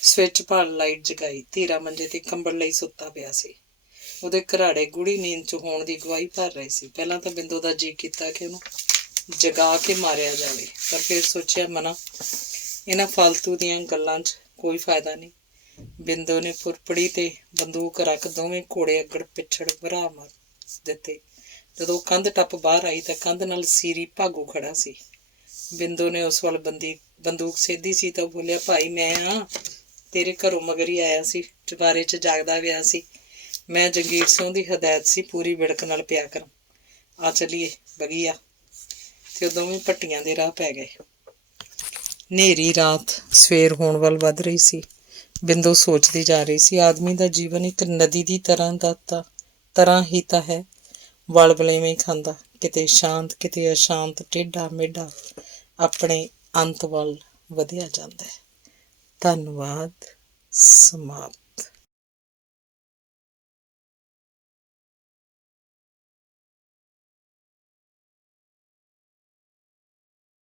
ਸਵਿੱਚ ਭਾਲ, ਲਾਈਟ ਜਗਾਈ। ਧੀਰਾ ਮੰਜੇ ਤੇ ਕੰਬਲ ਲਈ ਸੁੱਤਾ ਪਿਆ ਸੀ। ਉਹਦੇ ਘਰਾੜੇ ਗੂੜੀ ਨੀਂਦ 'ਚ ਹੋਣ ਦੀ ਗਵਾਹੀ ਭਰ ਰਹੇ ਸੀ। ਪਹਿਲਾਂ ਤਾਂ ਬਿੰਦੋ ਦਾ ਜੀਅ ਕੀਤਾ ਕਿ ਉਹਨੂੰ ਜਗਾ ਕੇ ਮਾਰਿਆ ਜਾਵੇ, ਪਰ ਫਿਰ ਸੋਚਿਆ ਮਨਾ, ਇਹਨਾਂ ਫਾਲਤੂ ਦੀਆਂ ਗੱਲਾਂ 'ਚ ਕੋਈ ਫਾਇਦਾ ਨਹੀਂ। ਬਿੰਦੋ ਨੇ ਫੁਰਪੜੀ ਤੇ ਬੰਦੂਕ ਰੱਖ ਦੋਵੇਂ ਘੋੜੇ ਅੱਗੜ ਪਿੱਛੜ ਭਰਾ ਮਾਰ ਦਿੱਤੇ। ਜਦੋਂ ਕੰਧ ਟੱਪ ਬਾਹਰ ਆਈ ਤਾਂ ਕੰਧ ਨਾਲ ਸੀਰੀ ਭਾਗੂ ਖੜਾ ਸੀ। ਬਿੰਦੋ ਨੇ ਉਸ ਵੱਲ ਬੰਦੂਕ ਸੇਧੀ ਸੀ ਤਾਂ ਬੋਲਿਆ, ਭਾਈ ਮੈਂ ਆ, ਤੇਰੇ ਘਰੋਂ ਮਗਰ ਹੀ ਆਇਆ ਸੀ, ਚੁਬਾਰੇ 'ਚ ਜਾਗਦਾ ਪਿਆ ਸੀ। ਮੈਂ ਜੰਗੀਰ ਸਿੰਘ ਦੀ ਹਦਾਇਤ ਸੀ, ਪੂਰੀ ਵਿੜਕ ਨਾਲ ਪਿਆ ਕਰਾਂ। ਆ ਚੱਲੀਏ ਬਗੀਆ। ਤੇ ਉਹ ਦੋਵੇਂ ਭੱਟੀਆਂ ਦੇ ਰਾਹ ਪੈ ਗਏ। ਹਨੇਰੀ ਰਾਤ ਸਵੇਰ ਹੋਣ ਵੱਲ ਵੱਧ ਰਹੀ ਸੀ। ਬਿੰਦੋ ਸੋਚਦੀ ਜਾ ਰਹੀ ਸੀ, ਆਦਮੀ ਦਾ ਜੀਵਨ ਇੱਕ ਨਦੀ ਦੀ ਤਰ੍ਹਾਂ ਹੀ ਤਾਂ ਹੈ, ਵਲ ਵਲੇਵੇਂ ਖਾਂਦਾ, ਕਿਤੇ ਸ਼ਾਂਤ ਕਿਤੇ ਅਸ਼ਾਂਤ, ਟੇਢਾ ਮੇਢਾ ਆਪਣੇ ਅੰਤ ਵੱਲ ਵਧਿਆ ਜਾਂਦਾ ਹੈ। ਧੰਨਵਾਦ। ਸਮਾਪਤ।